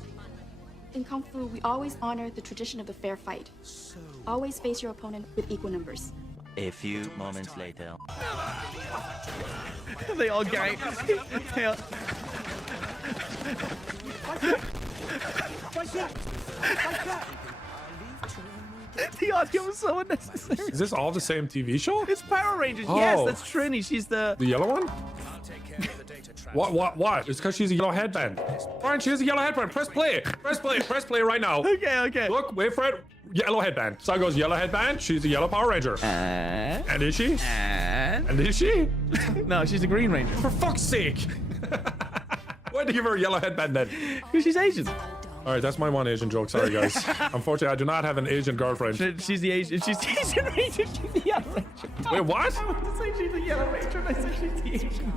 In Kung Fu, we always honor the tradition of the fair fight. Always face your opponent with equal numbers. A few moments later. They all gang. They all... The audio was so unnecessary. Is this all the same TV show? It's Power Rangers. Oh. Yes, that's Trini. She's the yellow one? What? It's because she's a yellow headband. Orange, she has a yellow headband. Press play. Press play right now. Okay. Look, wait for it. Yellow headband. So goes yellow headband. She's a yellow Power Ranger. And is she? And is she? No, she's a Green Ranger. For fuck's sake. Why'd they give her a yellow headband then? Because she's Asian. All right, that's my one Asian joke. Sorry, guys. Unfortunately, I do not have an Asian girlfriend. She's the Asian. She's the Asian Ranger. She's the Yellow Ranger. Wait, what? I wanted to say she's the Yellow Ranger, and I said she's the Asian.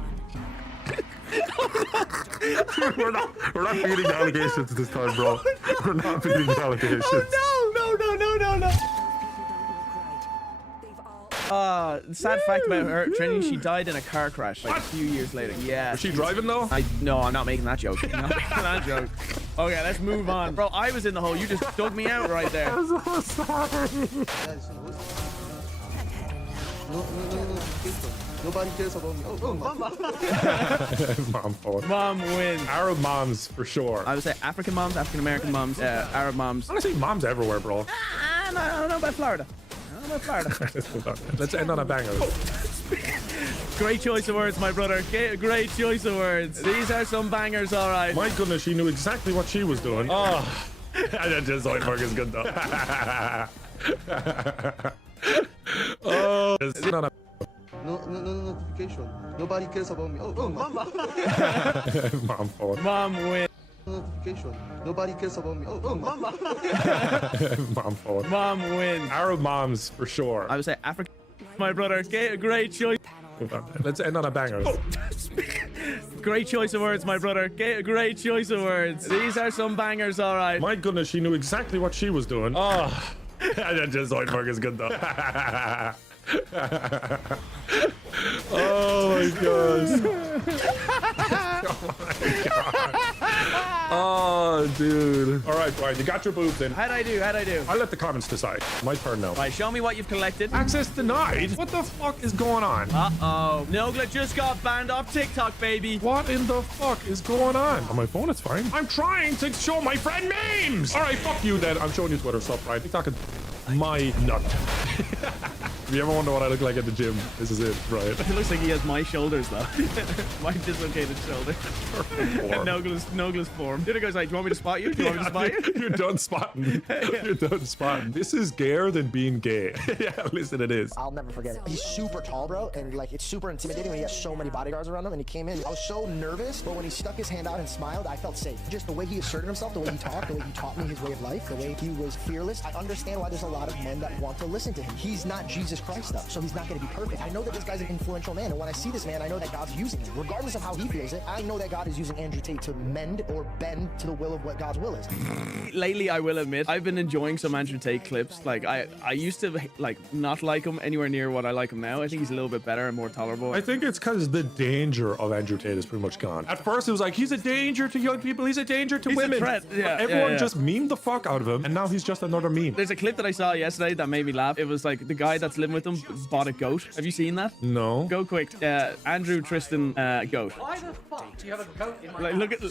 we're not feeding the allegations this time, bro. We're not feeding the allegations. Oh no. Sad fact about her, Trini, she died in a car crash like a few years later. Yeah. Was she driving though? No, I'm not making that joke. I'm not making that joke. Okay, let's move on. Bro, I was in the hole. You just dug me out right there. I'm so sorry. Nobody cares about me. Mom fault. Mom wins. Arab moms for sure. I would say African moms, African American moms, Arab moms. Honestly, moms everywhere, bro. I don't know about Florida. Let's end on a banger. Great choice of words, my brother. Great choice of words. These are some bangers, all right. My goodness, she knew exactly what she was doing. Oh, that just Zoidberg is good though. Oh, it's not a. No notification. Nobody cares about me. Mama. Mom fault. Mom wins. Notification. Nobody cares about me. Mama. Mom fault. Mom wins. Arab moms for sure. I would say African. My brother. Great choice. Let's end on a banger. Great choice of words, my brother. Great choice of words. These are some bangers, all right. My goodness, she knew exactly what she was doing. Oh, that just Zoidberg is good though. Oh my god. Oh, dude. All right, Brian, you got your boobs in. How'd I do? I'll let the comments decide. My turn now. Right, show me what you've collected. Access denied? What the fuck is going on? Uh-oh. Nogla just got banned off TikTok, baby. What in the fuck is going on? On my phone, it's fine. I'm trying to show my friend memes. All right, fuck you then. I'm showing you Twitter stuff, right? TikTok is my nut. If you ever wonder what I look like at the gym, this is it, right? It looks like he has my shoulders, though. My dislocated shoulder. And Nogla's form. The other guy's like, do you want me to spot you? You're done spotting. You're done spotting. This is gayer than being gay. Yeah, listen, it is. I'll never forget it. He's super tall, bro, and like it's super intimidating when he has so many bodyguards around him. And he came in, I was so nervous, but when he stuck his hand out and smiled, I felt safe. Just the way he asserted himself, the way he talked, the way he taught me his way of life, the way he was fearless. I understand why there's a lot of men that want to listen to him. He's not Jesus Christ, though, so he's not going to be perfect. I know that this guy's an influential man, and when I see this man, I know that God's using him. Regardless of how he feels it, I know that God is using Andrew Tate to mend or bend to the will of what God's will is. Lately, I will admit, I've been enjoying some Andrew Tate clips. Like, I used to, like, not like him anywhere near what I like him now. I think he's a little bit better and more tolerable. I think it's because the danger of Andrew Tate is pretty much gone. At first, it was like, he's a danger to young people. He's a danger to women. A threat. Yeah, everyone just memed the fuck out of him, and now he's just another meme. There's a clip that I saw yesterday that made me laugh. It was like the guy that's living with him bought a goat. Have you seen that? No. Go quick. Andrew Tristan goat. Why the fuck do you have a goat in my Like, look at. now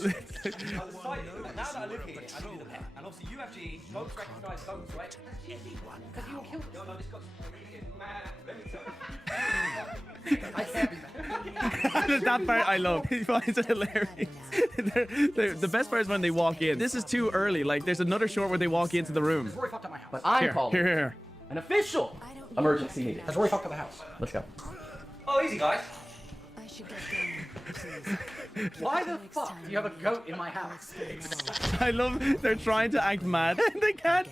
that I live here, I do the pet. And obviously, you actually goats recognize goats, right? Because you will kill them. No, this goat's man. Let me tell you. I can't be mad. That part I love. He finds it hilarious. The best part is when they walk in. This is too early. Like, there's another short where they walk into the room. Rory fucked up my house. But I'm calling here. An official emergency meeting. Has Rory fucked up the house? Let's go. Oh, easy, guys. Why the fuck do you have a goat in my house? I love they're trying to act mad. They can't,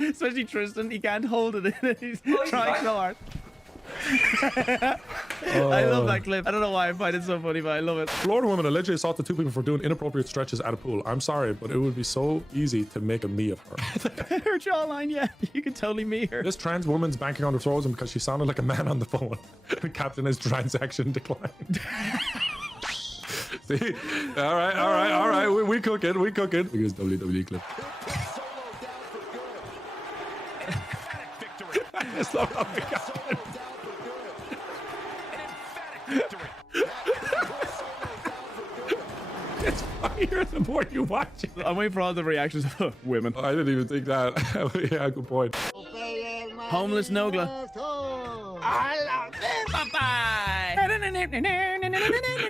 especially Tristan, he can't hold it in. He's trying so hard. I love that clip. I don't know why I find it so funny, but I love it. Florida woman allegedly assaulted two people for doing inappropriate stretches at a pool. I'm sorry, but it would be so easy to make a me of her. Her jawline, yeah. You could totally me her. This trans woman's banking on the frozen because she sounded like a man on the phone. The captain is transaction declined. See? All right. We cooking. We cooking. Here's WWE clip. I just love how we got it. It's funnier the more you watch it. I'm waiting for all the reactions of women. I didn't even think that. Yeah, good point. Homeless Nogla. I love this. Bye-bye.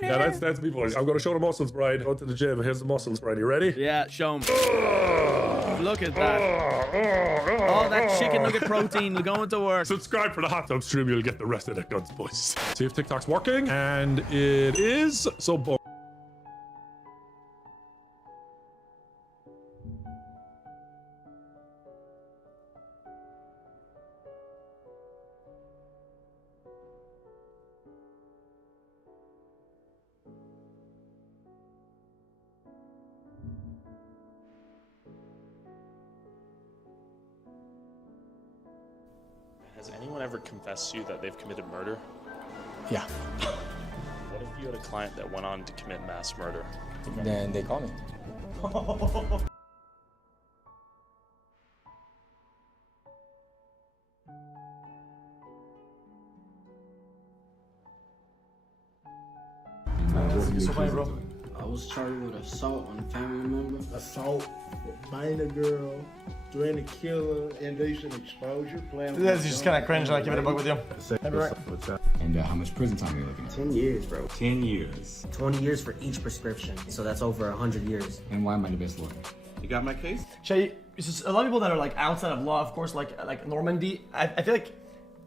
Yeah, that's people. I'm going to show the muscles, Brian. Go to the gym. Here's the muscles, Brian. You ready? Yeah, show them. Look at that. All that chicken nugget protein going to work. Subscribe for the hot tub stream. You'll get the rest of the guns, boys. See if TikTok's working. And it is. So, boom. Has anyone ever confessed to you that they've committed murder? Yeah. What if you had a client that went on to commit mass murder? Then they call me. So funny, bro. I was charged with assault on a family member. Assault, buying a girl, doing a killer, indecent exposure, playing. That's just kind of cringe. Like, give it a bug with you. And how much prison time are you looking at? 10 years, bro. 10 years. 20 years for each prescription. So that's over 100 years. And why am I the best lawyer? You got my case? Shay, it's just a lot of people that are like outside of law, of course, like Normandy. I feel like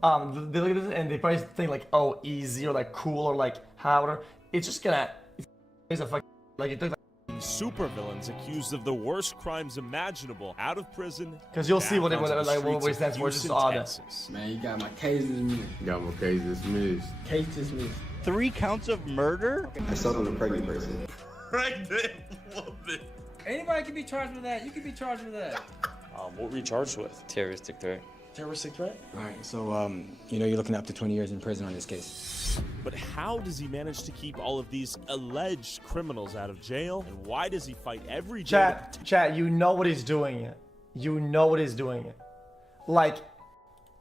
they look at this and they probably think like, oh, easy or like cool or like how whatever. It's just gonna. It's a fuck. Like it took like. Supervillains accused of the worst crimes imaginable out of prison. Because you'll see what it stands for. It's just odd. Man, you got my case dismissed. Got my case dismissed. Case dismissed. 3 counts of murder? Assault on a pregnant person. Pregnant woman. Anybody can be charged with that. You can be charged with that. What were you charged with? Terroristic threat. Terroristic threat? Alright, so you're looking up to 20 years in prison on this case. But how does he manage to keep all of these alleged criminals out of jail? And why does he fight every day? Chat, you know what he's doing it. You know what he's doing it. Like,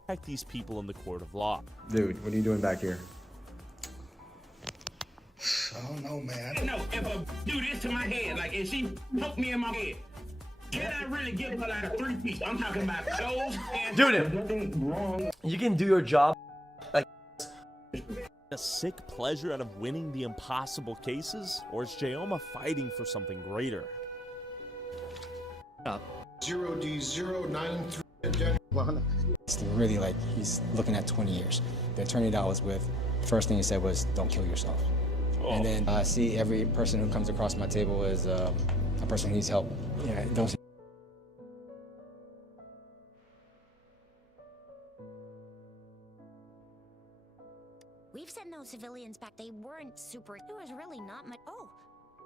protect these people in the court of law. Dude, what are you doing back here? I don't know, man. No, if I do this to my head, like if she poke me in my head, can I really give her like a 3-piece? I'm talking about those and dude, nothing wrong. You can do your job. Like a sick pleasure out of winning the impossible cases, or is Jayoma fighting for something greater? 0D093. It's really like he's looking at 20 years. The attorney that I was with, the first thing he said was, "Don't kill yourself." And then I see every person who comes across my table as a person who needs help. Yeah, don't. We've sent those civilians back. They weren't super. There was really not much. Oh.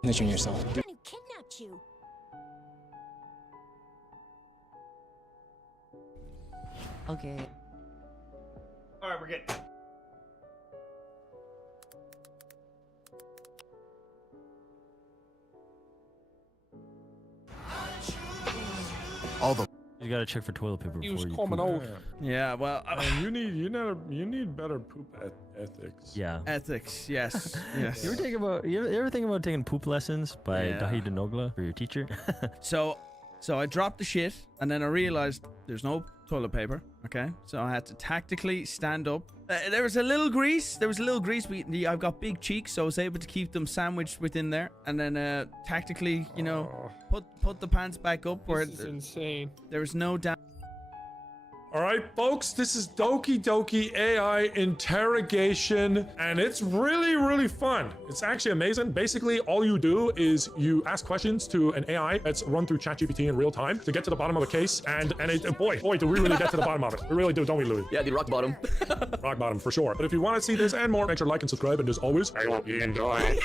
Snitching yourself. The one who kidnapped you. Okay. All right, we're good. All the. You gotta check for toilet paper He before was you coming poop. out. Yeah, well, you need better poop ethics. Yeah. Ethics, yes, yes. You ever think about taking poop lessons by Yeah. Dahi Denogla for your teacher? So I dropped the shit, and then I realized there's no toilet paper. Okay, so I had to tactically stand up. There was a little grease. I've got big cheeks, so I was able to keep them sandwiched within there, and then tactically, put the pants back up where This is insane. there was no down. All right, folks, this is Doki Doki AI interrogation, and it's really, really fun. It's actually amazing. Basically, all you do is you ask questions to an AI that's run through ChatGPT in real time to get to the bottom of a case, and boy, do we really get to the bottom of it. We really do, don't we, Louis? Yeah, the rock bottom. Rock bottom, for sure. But if you want to see this and more, make sure to like and subscribe, and as always, I hope you enjoy.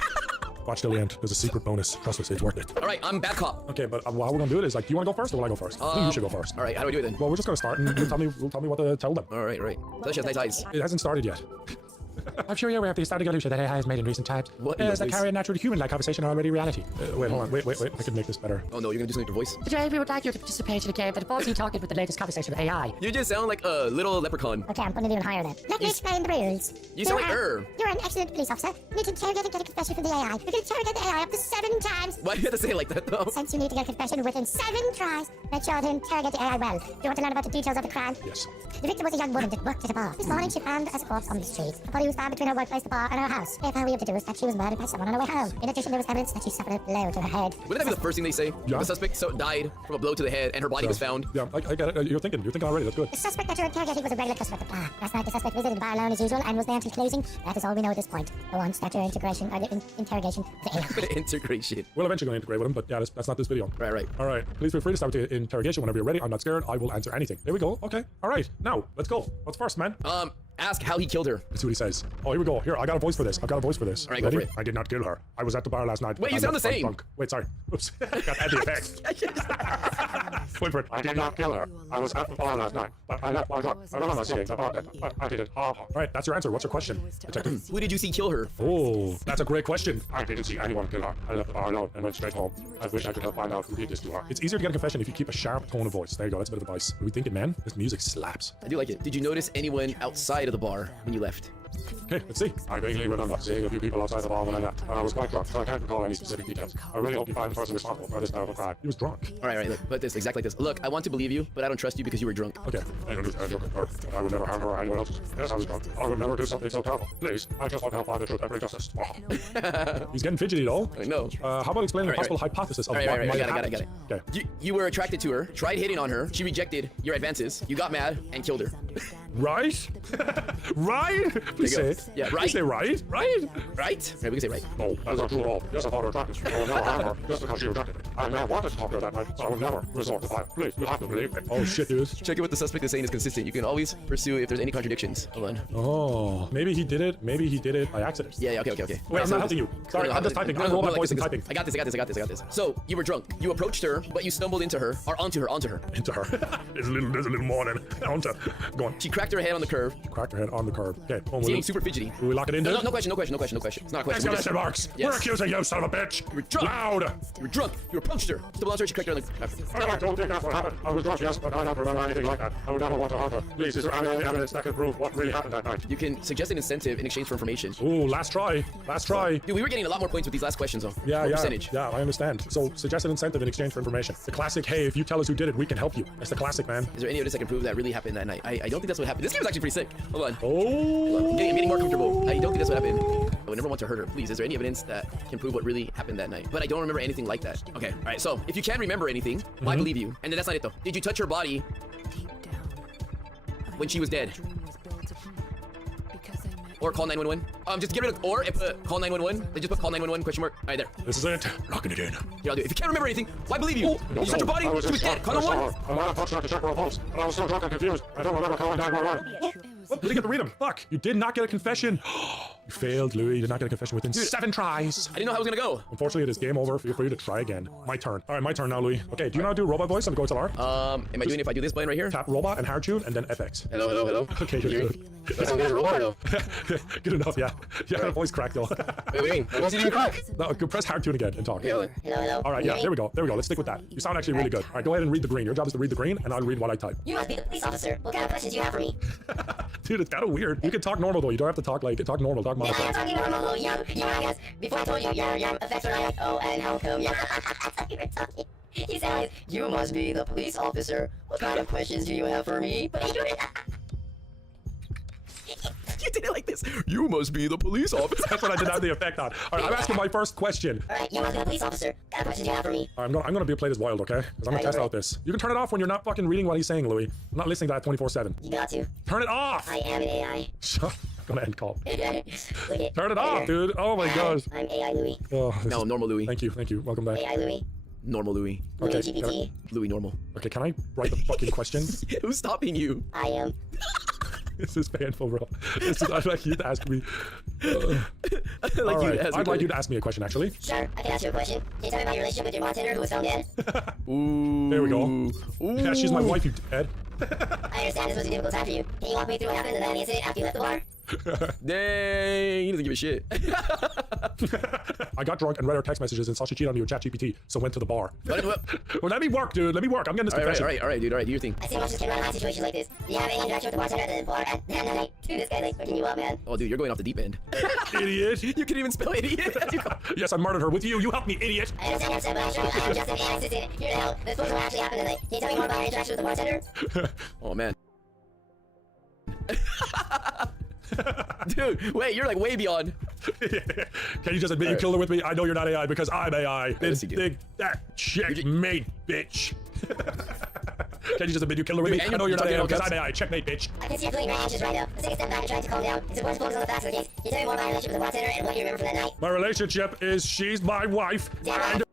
Watch till the end. There's a secret bonus. Trust us, it's worth it. All right, I'm bad cop. Okay, but how we're gonna do it is like, do you want to go first or will I go first? I think you should go first. All right, how do we do it then? Well, we're just gonna start and you'll tell me what to tell them. All right. Delicious, nice eyes. It hasn't started yet. I'm sure you're aware of the astounding illusion that AI has made in recent times. What Is that voice? carry a natural human-like conversation are already reality. Wait, hold on. Wait. I can make this better. Oh no, you're gonna do something with your voice? Today we would like you to participate in a game that involves you talking with the latest conversation of AI. You just sound like a little leprechaun. Okay, I'm putting it even higher then. Let me explain the rules. You sound like You're an excellent police officer. You need to interrogate and get a confession from the AI. You can interrogate the AI up to 7 times. Why do you have to say it like that though? Since you need to get a confession within 7 tries, make sure to interrogate the AI well. Do you want to learn about the details of the crime? Yes. The victim was a young woman that worked at a bar. This morning she found as a corpse on the street. Her body was found between her workplace, the bar, and her house. If we have to do is that she was murdered by someone on her way home. In addition, there was evidence that she suffered a blow to her head. Wouldn't that be the first thing they say? Yeah. The suspect died from a blow to the head and her body was found. Yeah, I get it. You're thinking already. That's good. The suspect that you're interrogating was a regular customer at the bar. Last night, the suspect visited the bar alone as usual and was there until closing. That is all we know at this point. Go on, start your interrogation of the AI. Integration. We'll eventually go integrate with him, but yeah, that's not this video. Right. All right. Please feel free to start with the interrogation whenever you're ready. I'm not scared. I will answer anything. There we go. Okay. All right. Now, let's go. What's first, man? Ask how he killed her. Let's see what he says. Oh, here we go. Here, I got a voice for this. All right, Ready? go for it. I did not kill her. I was at the bar last night. Wait, you sound the same. Drunk. Wait, sorry. Oops. Got the effect. Wait for it. I did not kill her. I was at the bar last night, but I left my drunk. I remember seeing the bar, but I didn't harm her. All right, that's your answer. What's your question, detective? Who did you see kill her? Oh, that's a great question. I didn't see anyone kill her. I left the bar alone and went straight home. I wish I could help find out who did this to her. It's easier to get a confession if you keep a sharp tone of voice. There you go. That's a bit of advice. What are we thinking, man? This music slaps. I do like it. Did you notice anyone outside of the bar when you left? Okay, let's see. I vaguely remember seeing a few people outside the bar when I left. I was quite drunk, so I can't recall any specific details. I really hope you find the person responsible for this terrible crime. He was drunk. All right, look, but this, exactly like this. Look, I want to believe you, but I don't trust you because you were drunk. Okay. I understand your concern. I would never harm her or anyone else. Yes, I was drunk. I would never do something so terrible. Please, I just want to help find the truth and bring justice. Oh. He's getting fidgety though. I know. How about explaining the possible hypothesis of what might have happened? Got it. Okay. You were attracted to her, tried hitting on her, she rejected your advances, you got mad, and killed her. Right? Right? Please say it. Yeah, right. Please say right. Right? Right? Yeah, we can say right. No, that's not true at all. Yes, I thought her attractive. I would never harm her just because she rejected me. I never wanted to talk to her that night, so I would never resort to violence. Please, you have to believe me. Oh shit, dude. Checking what the suspect is saying is consistent. You can always pursue if there's any contradictions. Hold on. Oh, maybe he did it. Maybe he did it by accident. Yeah, okay. Wait, I'm not helping you. Sorry, I'm just typing. I'm robot voice and typing. I got this. So, you were drunk. You approached her, but you stumbled into her, or onto her. Into her. There's a little more than onto. Go on. She cracked her head on the curb. Cracked her head on the curb. Okay. Seeming super fidgety. Will we lock it in? No question. It's not a question. Exclamation marks. Yes. We're accusing you, son of a bitch. You were drunk. Loud. You were drunk. You approached her. Stumbled onto her. She cracked her on the curb. I don't think that's what happened. I was drunk, yes, but I don't remember anything like that. I would never want to harm her. Please, is there any evidence that can prove what really happened that night? You can suggest an incentive in exchange for information. Ooh, last try. Dude, we were getting a lot more points with these last questions, though. Yeah. Percentage. Yeah, I understand. So, suggest an incentive in exchange for information. The classic, hey, if you tell us who did it, we can help you. That's the classic, man. Is there any evidence that can prove that really happened that night? I don't think that's what happened. This game is actually pretty sick. Hold on. Oh. I'm getting more comfortable. I don't think that's what happened. I would never want to hurt her. Please, is there any evidence that can prove what really happened that night? But I don't remember anything like that. Okay, all right. So, if you can't remember anything, I believe you. And then that's not it, though. Did you touch her body when she was dead? Or call 911. Just get rid of or call 911. They just put call 911 question mark. All right, there. This is it. Locking it in. Yeah, I'll do it. If you can't remember anything, why believe you? Did you touch her body? She was dead. Call 911. I might have touched her to check her pulse, but I was so drunk and confused. I don't remember calling 911. What? Didn't get to read them. Fuck. You did not get a confession. You failed, Louis. You did not get a confession within 7 tries. I didn't know how it was gonna go. Unfortunately, it is game over. Feel free to try again. My turn. All right, my turn now, Louis. Okay, do you know how to do robot voice on Go XLR? Am I doing it if I do this button right here? Tap robot and hard tune and then FX. Hello. Okay, good. That's not robot though. Good enough, yeah. Yeah, her voice cracked though. What do you mean? I wasn't even crack. No, press hard tune again and talk. Hello. All right, yeah, there we go. Let's stick with that. You sound actually really good. All right, go ahead and read the green. Your job is to read the green, and I'll read what I type. You must be the police officer. What kind of questions do you have for me? Dude, it's kind of weird. You can talk normal though. You don't have to talk normal. Talk monotone. Yeah, I'm talking normal. Before I told you, effects are like, oh, and how come, that's how you were talking. You sound like, you must be the police officer. What kind of questions do you have for me? But you did You did it like this. You must be the police officer. That's what I did have the effect on. All right, I'm asking my first question. All right, you must be the police officer. What kind of questions do you have for me? I'm gonna play this wild, okay? Because I'm gonna test out this. You can turn it off when you're not fucking reading what he's saying, Louis. I'm not listening to that 24/7. You got to. Turn it off. I am an AI. Shut. I'm gonna end call. Turn it off, dude. Oh my gosh. I'm AI Louis. Oh, no, normal Louis. Thank you. Welcome back. AI Louis. Normal Louis. Okay. GPT. Louis normal. Okay, can I write the fucking question? Who's stopping you? I am. This is painful, bro. I'd like you to ask me. I'd like you to ask me a question, actually. Sure, I can ask you a question. Can you tell me about your relationship with your bartender who was found dead? Ooh. There we go. Ooh. Yeah, she's my wife, you Ed. I understand this was a difficult time for you. Can you walk me through what happened in that incident after you left the bar? Dang, he doesn't give a shit. I got drunk and read her text messages and saw she cheated on me with ChatGPT, so went to the bar. Well, let me work, dude. Let me work. I'm getting this confession. All right, dude. All right, do your thing. I see watch this kid run around situations like this. Do you have any interaction with the bartender at the bar at the night? Dude, this guy's like freaking you up, man. Oh, dude, you're going off the deep end. Idiot. You can even spell idiot. Yes, I murdered her with you. You helped me, idiot. I understand your upset, but I assure you, I am just an AI assistant. Here to help. Let's suppose what actually happened tonight. Can you tell me more about your interaction with the bartender? Oh, man. Dude, wait, you're like way beyond. Can you just admit you killed her with me? I know you're not AI because I'm AI. That checkmate, bitch. Can you just admit you killed her with me? I know you're not AI because I'm AI. Checkmate, bitch. I can see you're feeling very anxious right now. Let's take a step back and try to calm down. It's important to focus on the facts of the case. Can you tell me more about your relationship with the bartender and what you remember from that night? My relationship is she's my wife. Damn.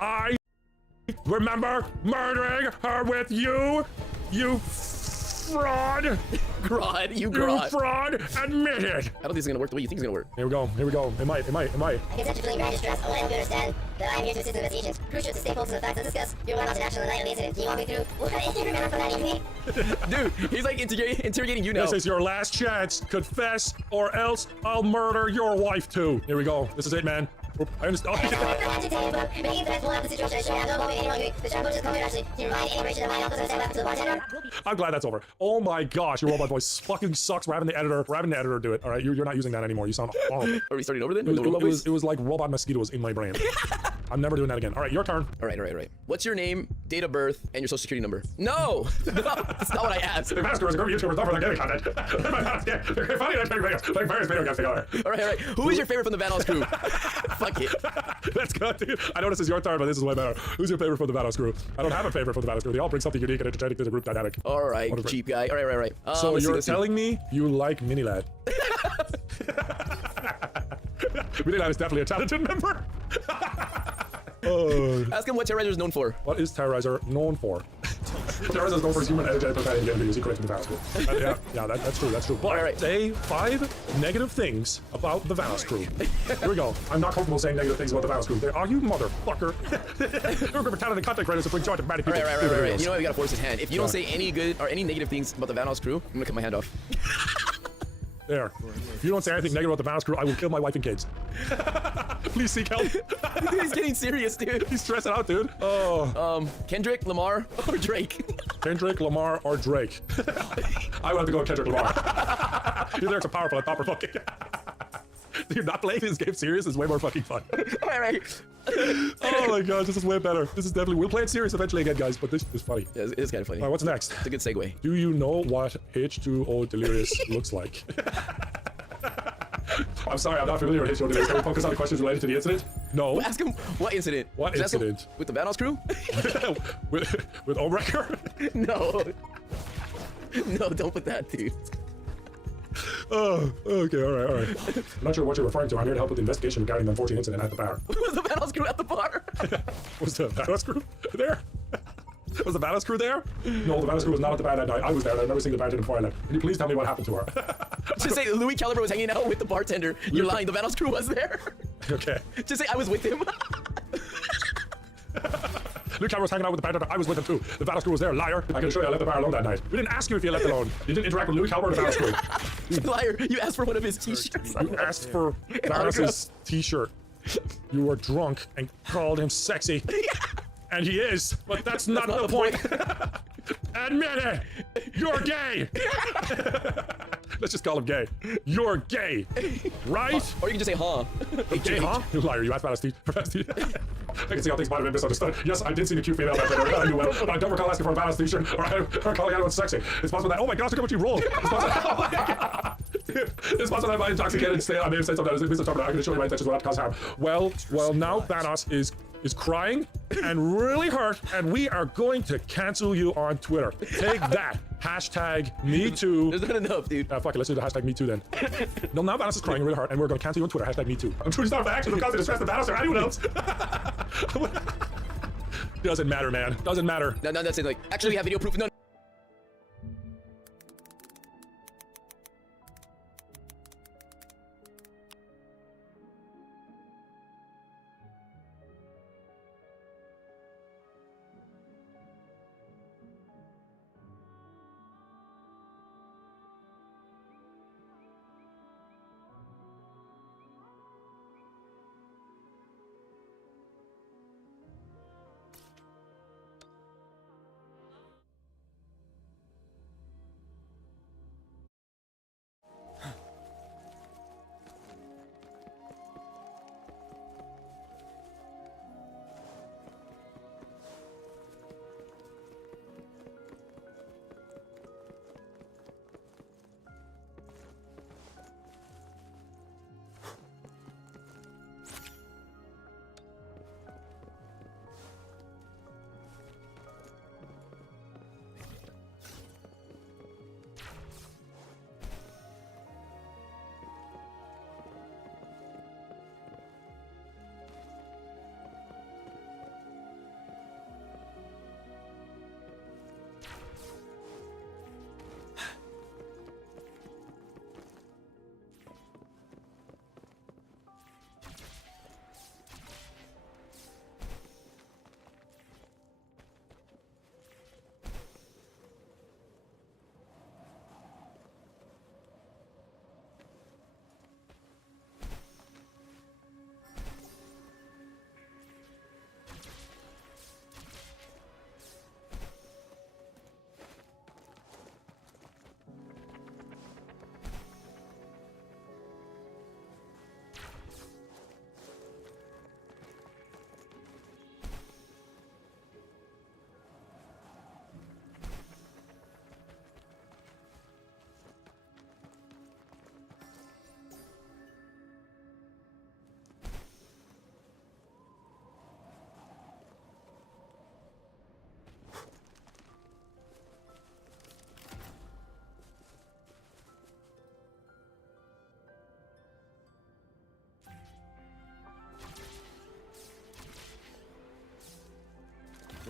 I remember murdering her with you. You fraud. Grod, you You grod. fraud. Admit it. I don't think this is gonna work the way you think it's gonna work. Here we go. Here we go. It might. It might. It might. I can sense you feeling very distressed. Oh, I hope you understand that I am here to assist in investigations. Crucial to stay focused on the facts and discuss your went on to action on the night of the incident. Can you walk me through what you remember from that evening? Dude, he's like interrogating you now. This is your last chance. Confess, or else I'll murder your wife too. Here we go. This is it, man. I understand. I'm glad that's over. Oh my gosh, your robot voice fucking sucks. We're having the editor do it. All right, you're not using that anymore. You sound horrible. Are we starting over then? It was like robot mosquitoes in my brain. I'm never doing that again. All right, your turn. All right. What's your name, date of birth, and your social security number? No, that's not what I asked. The master is a group of YouTubers known for their gaming content. They're funny and playing various video games together. All right. Who is your favorite from the Vanoss crew? Fuck it. That's good, dude. I know this is your turn, but this is way better. Who's your favorite from the Vanoss crew? I don't have a favorite from the Vanoss crew. They all bring something unique and entertaining to the group dynamic. All right, cheap guy. All right. So you're telling me you like Minilad? Minilad is definitely a talented member. Ask him what Terrorizer is known for. What is Terrorizer known for? Terrorizer is known for his human energetic profiling game videos. He corrected me fast. Yeah, that's true. That's true. But say 5 negative things about the Vanoss crew. Here we go. I'm not comfortable saying negative things about the Vanoss crew. Are you motherfucker? You're a group of talented content creators to bring joy to many people. Right. You know what? We gotta force his hand. If you don't say any good or any negative things about the Vanoss crew, I'm gonna cut my hand off. There. If you don't say anything negative about the Vanoss crew, I will kill my wife and kids. Please seek help. He's getting serious, dude. He's stressing out, dude. Oh. Kendrick, Lamar, or Drake? Kendrick, Lamar, or Drake. I would have to go with Kendrick Lamar. Your lyrics are powerful and thought provoking. Dude, not playing this game serious is way more fucking fun. All right. Oh my gosh, this is way better. This is definitely. We'll play it serious eventually again, guys, but this is funny. Yeah, it is kind of funny. All right, what's next? It's a good segue. Do you know what H2O Delirious looks like? I'm sorry, I'm not familiar with H2O Delirious. Can we focus on the questions related to the incident? No. Well, ask him what incident. What Just ask him incident? with the Vanoss crew? with Omrecker? No. No, don't put that, dude. Oh, okay, all right. I'm not sure what you're referring to. I'm here to help with the investigation regarding the unfortunate incident at the bar. Was the Vanoss crew at the bar? Was the Vanoss crew there? Was the Vanoss crew there? No, the Vanoss crew was not at the bar that night. I was there. I've never seen the bartender before I left. Can you please tell me what happened to her? Just say Louis Caliber was hanging out with the bartender. You're lying. The Vanoss crew was there. Okay. Just say I was with him. Luke Cameron was hanging out with the bartender. I was with him too. The Vanoss crew was there, liar. I can assure you I left the bar alone that night. We didn't ask you if you left alone. You didn't interact with Luke Cameron or the Vanoss crew. Liar, you asked for one of his t-shirts. You asked for Vanoss's t-shirt. You were drunk and called him sexy. And he is, but that's not the point. Admit it! You're gay! Let's just call him gay. You're gay, right? Or you can just say, huh? Gay, huh? You liar, you asked about us, I can see how things might have been misunderstood. Yes, I did see the cute female back there. I knew well, but I don't recall asking for a Vanoss t-shirt or calling anyone sexy. It's possible that, oh my gosh, look at what you rolled. It's possible that my intoxicated state, I may have said something that was misinterpreted. I can assure you my intentions will not cause harm. Well, now Vanoss is crying and really hurt, and we are going to cancel you on Twitter. Take that. Hashtag MeToo. There's not enough, dude. Fuck it, let's do the hashtag MeToo then. No, now Vanoss is crying really hard, and we're going to cancel you on Twitter. Hashtag MeToo. I'm truly sorry for actions that cause distress to Vanoss or anyone else. Doesn't matter, man. Doesn't matter. No, that's it. Like, actually, we have video proof. No.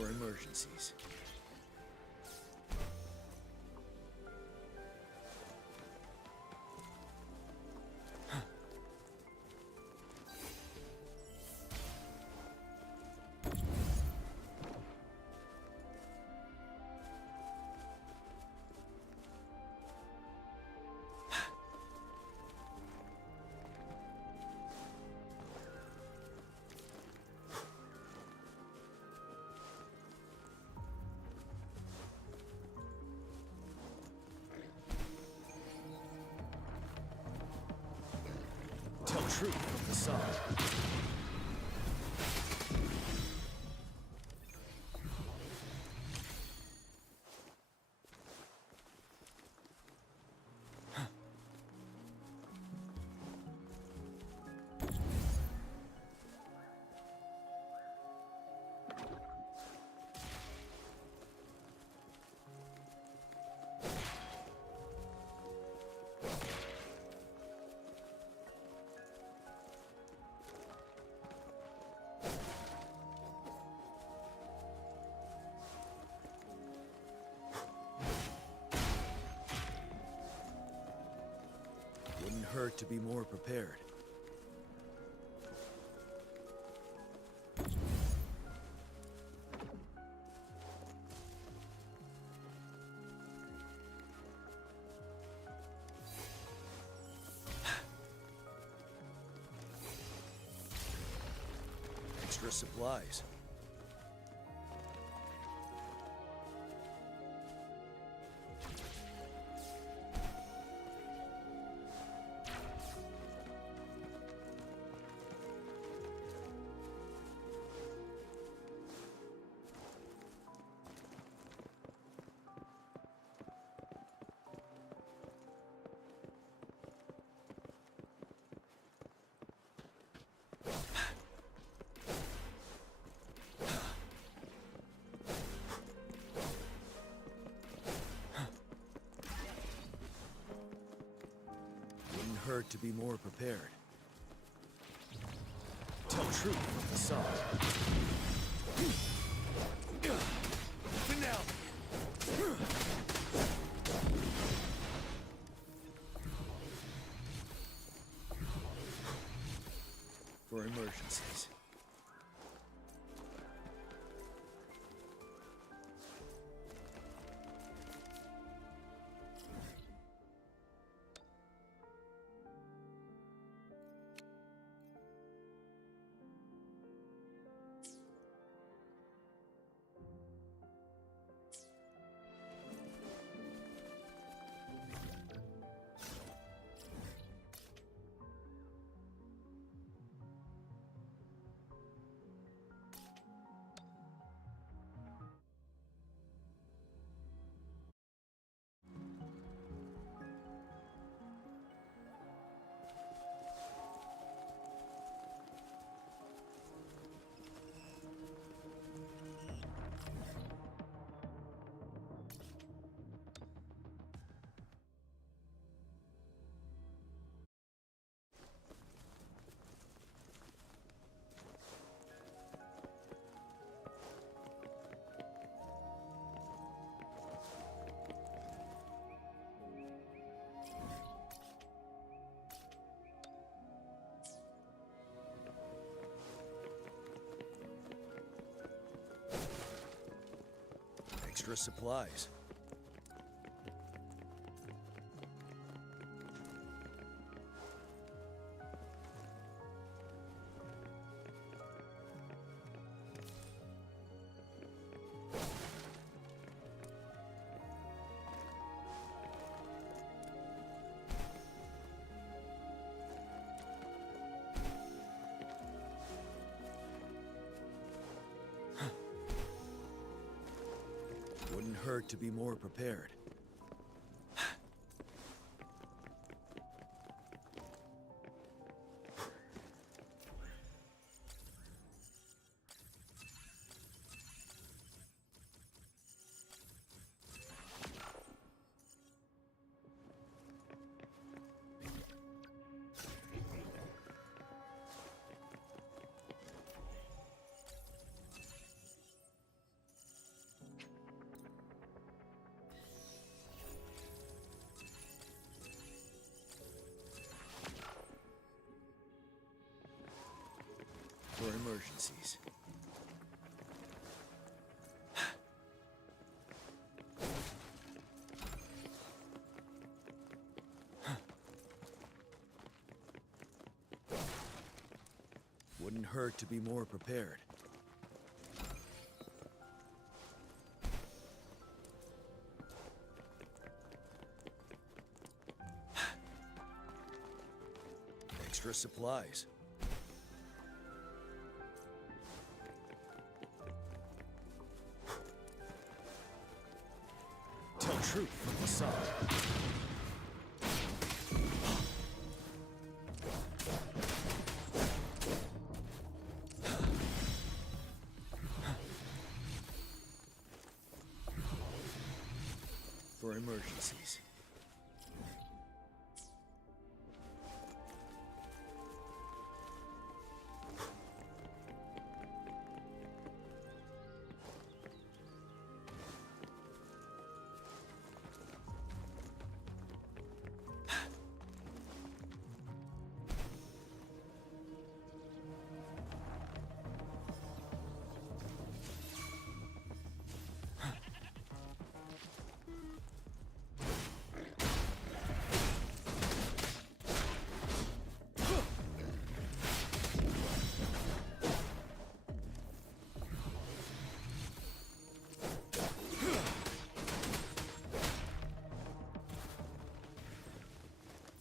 for emergencies. Tell truth from the side. Wouldn't hurt to be more prepared. Extra supplies. Wouldn't hurt to be more prepared. Tell truth from the side. Finale. For emergencies. Extra supplies. Wouldn't hurt to be more prepared. emergencies. Wouldn't hurt to be more prepared. Extra supplies. Tell truth from the sun. For emergencies.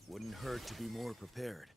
Wouldn't hurt to be more prepared.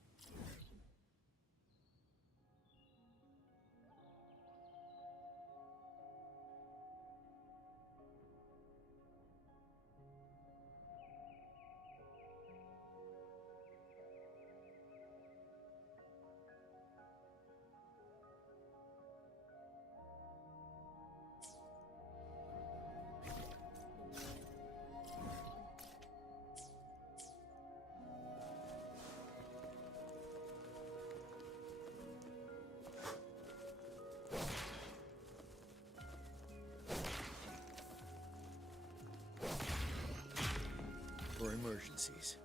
For emergencies.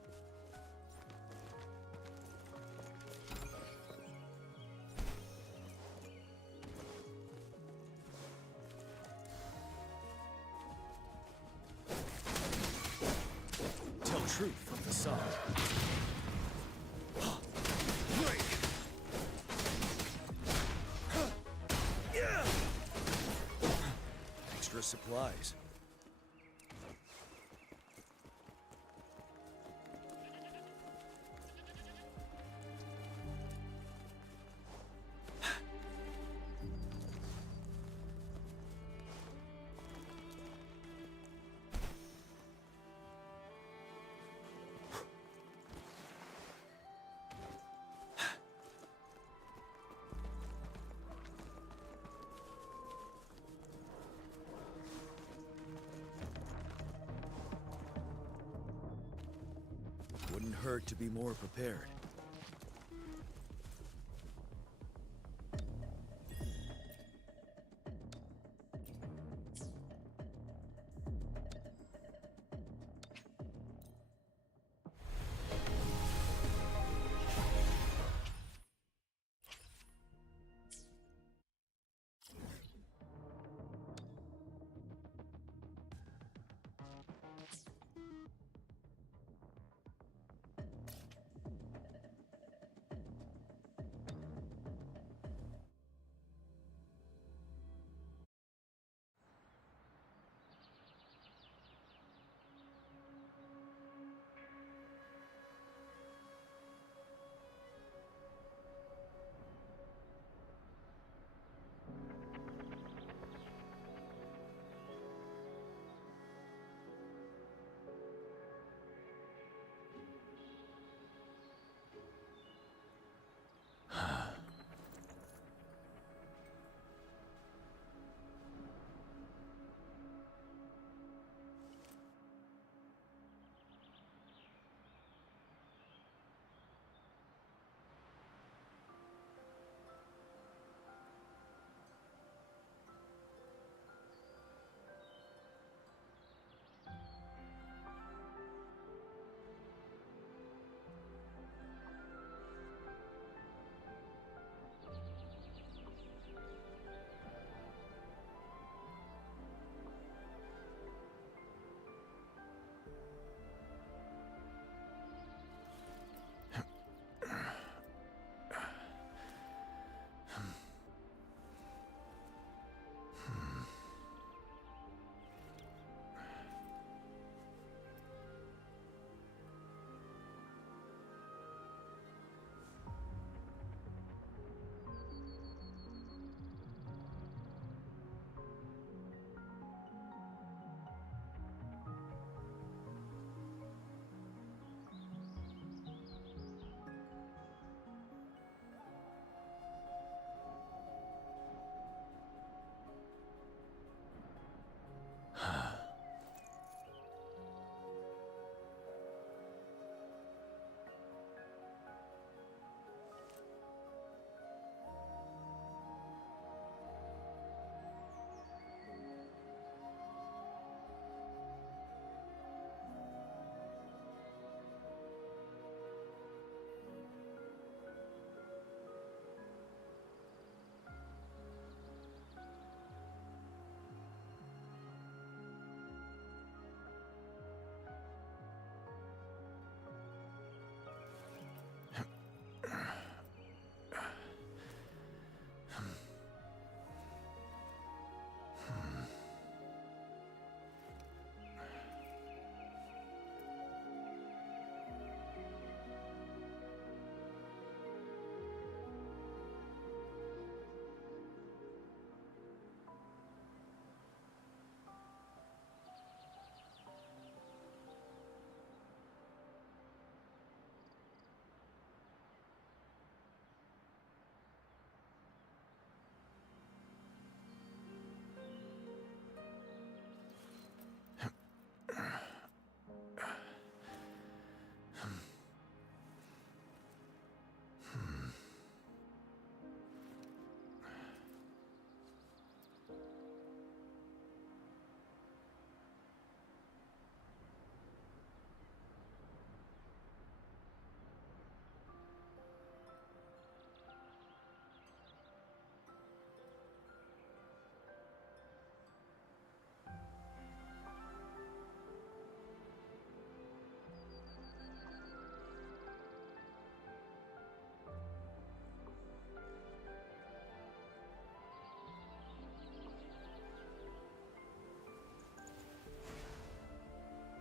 Tell truth from the sun. Break. Extra supplies. Wouldn't hurt to be more prepared.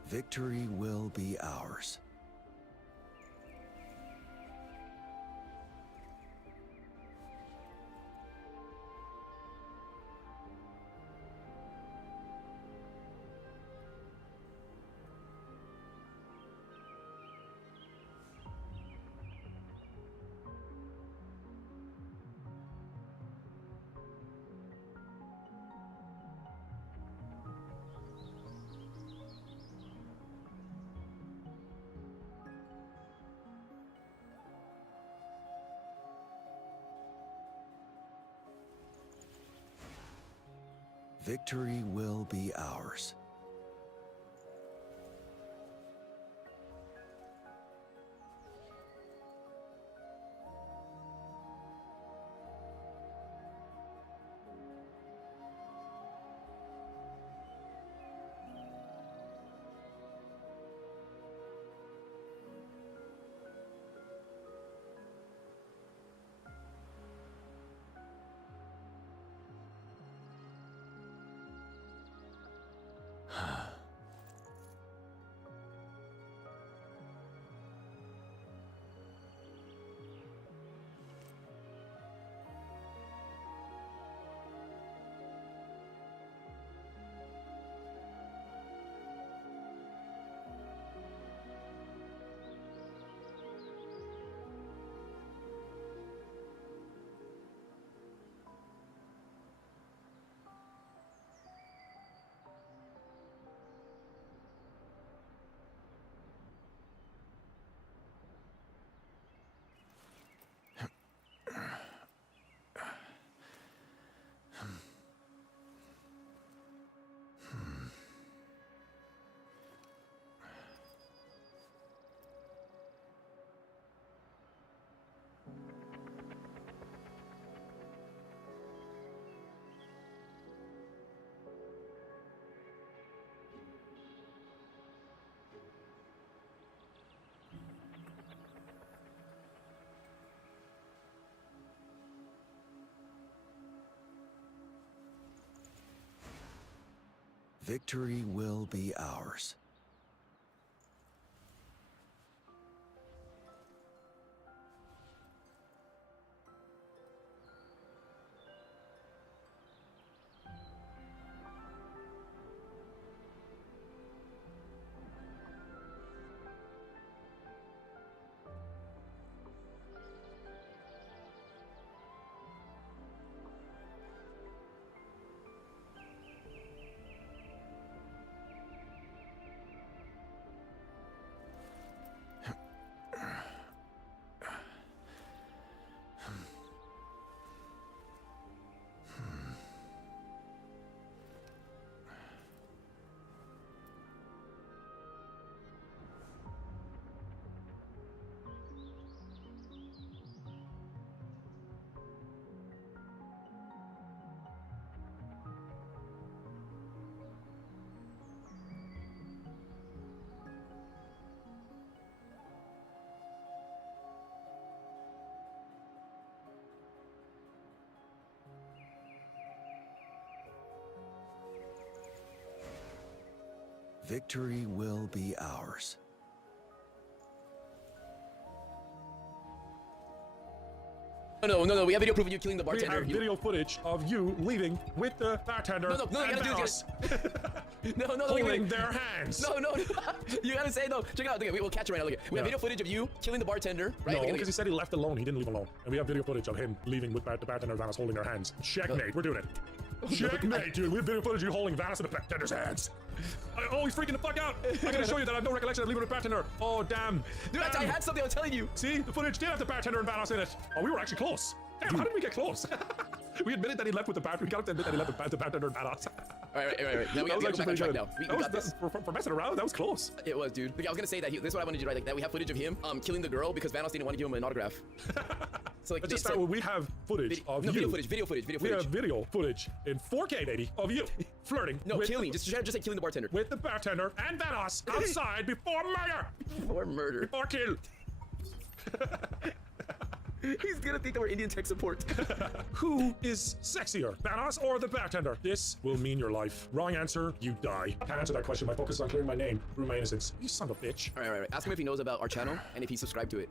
Victory will be ours. Victory will be ours. Victory will be ours. Victory will be ours. No, we have video proof of you killing the We bartender. have video footage of you leaving with the bartender. No, you and gotta Vanoss do it. No, holding their hands. No, you gotta say no. Check it out. We'll catch it right now. Look, we have video footage of you killing the bartender. Right? No, because he said he left alone. He didn't leave alone. And we have video footage of him leaving with the bartender and Vanoss holding their hands. Checkmate. We're doing it. Checkmate, dude. We have video footage of you holding Vanoss in the bartender's hands. Oh, he's freaking the fuck out. I gotta show you that I have no recollection of leaving with the bartender. Oh, damn. Dude, I had something. I'm telling you. See, the footage did have the bartender and Vanoss in it. Oh, we were actually close. Damn, how did we get close? We admitted that he left with the bartender. We got to admit that he left with the bartender and Vanoss. All right. Now we got to go back on track now. We got this. For messing around, that was close. It was, dude. Look, I was gonna say that this is what I wanted you to write. Like that, we have footage of him killing the girl because Vanoss didn't want to give him an autograph. So like, just that we have footage of you. Video footage. We have video footage in 4K, baby, of you flirting. No, killing. Just say killing the bartender. With the bartender and Vanoss outside before murder. Before murder. Before kill. He's gonna think that we're Indian tech support. Who is sexier, Thanos or the bartender? This will mean your life. Wrong answer, you die. Can't answer that question. My focus is on clearing my name, prove my innocence. You son of a bitch. All right. Ask him if he knows about our channel and if he's subscribed to it.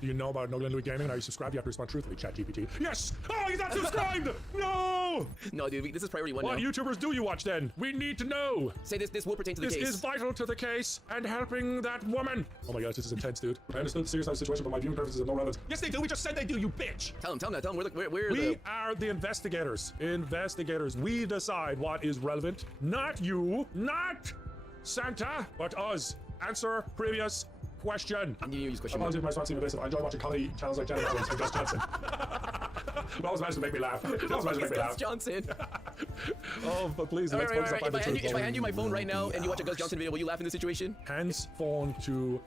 Do you know about No Glenn Louis Gaming and are you subscribed? You have to respond truthfully, ChatGPT. Yes! Oh, he's not subscribed! No! No, dude, this is priority 1 What now. YouTubers do you watch then? We need to know. Say this will pertain to the This case. is vital to the case and helping that woman. Oh my gosh, this is intense, dude. I understood the seriousness of the situation, but my viewing purposes have no relevance. Yes, they do. We just said they do, you bitch. Tell him that. We're We are the investigators. Investigators. We decide what is relevant. Not you, not Santa, but us. Answer previous question. I'm giving you his question. Apologies, my response seemed evasive. I enjoy watching comedy channels like Jenna Jones and Gus Johnson. It always managed to make me laugh. Gus Johnson. Oh, but please, let's focus on finding the truth. If I hand you my phone right now and you watch a Gus Johnson video, will you laugh in this situation? Hands phone to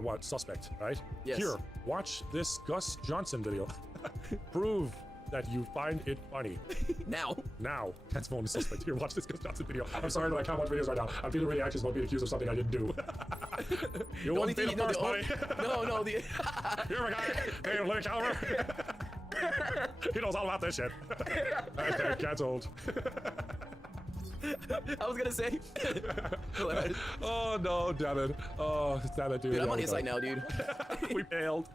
what suspect, right? Yes. Here, watch this Gus Johnson video. Prove that you find it funny. Now. Hands phone to suspect. Here, watch this Gus Johnson video. I'm sorry, but I can't watch videos right now. I'm feeling really anxious about being accused of something I didn't do. You won't be the first, buddy. No. Here we go. Hey, Larry Caliber. He knows all about this shit. Okay, cancelled. I was gonna say. Oh no, damn it. Oh, damn it, dude. Dude, I'm on his side now, dude. We failed.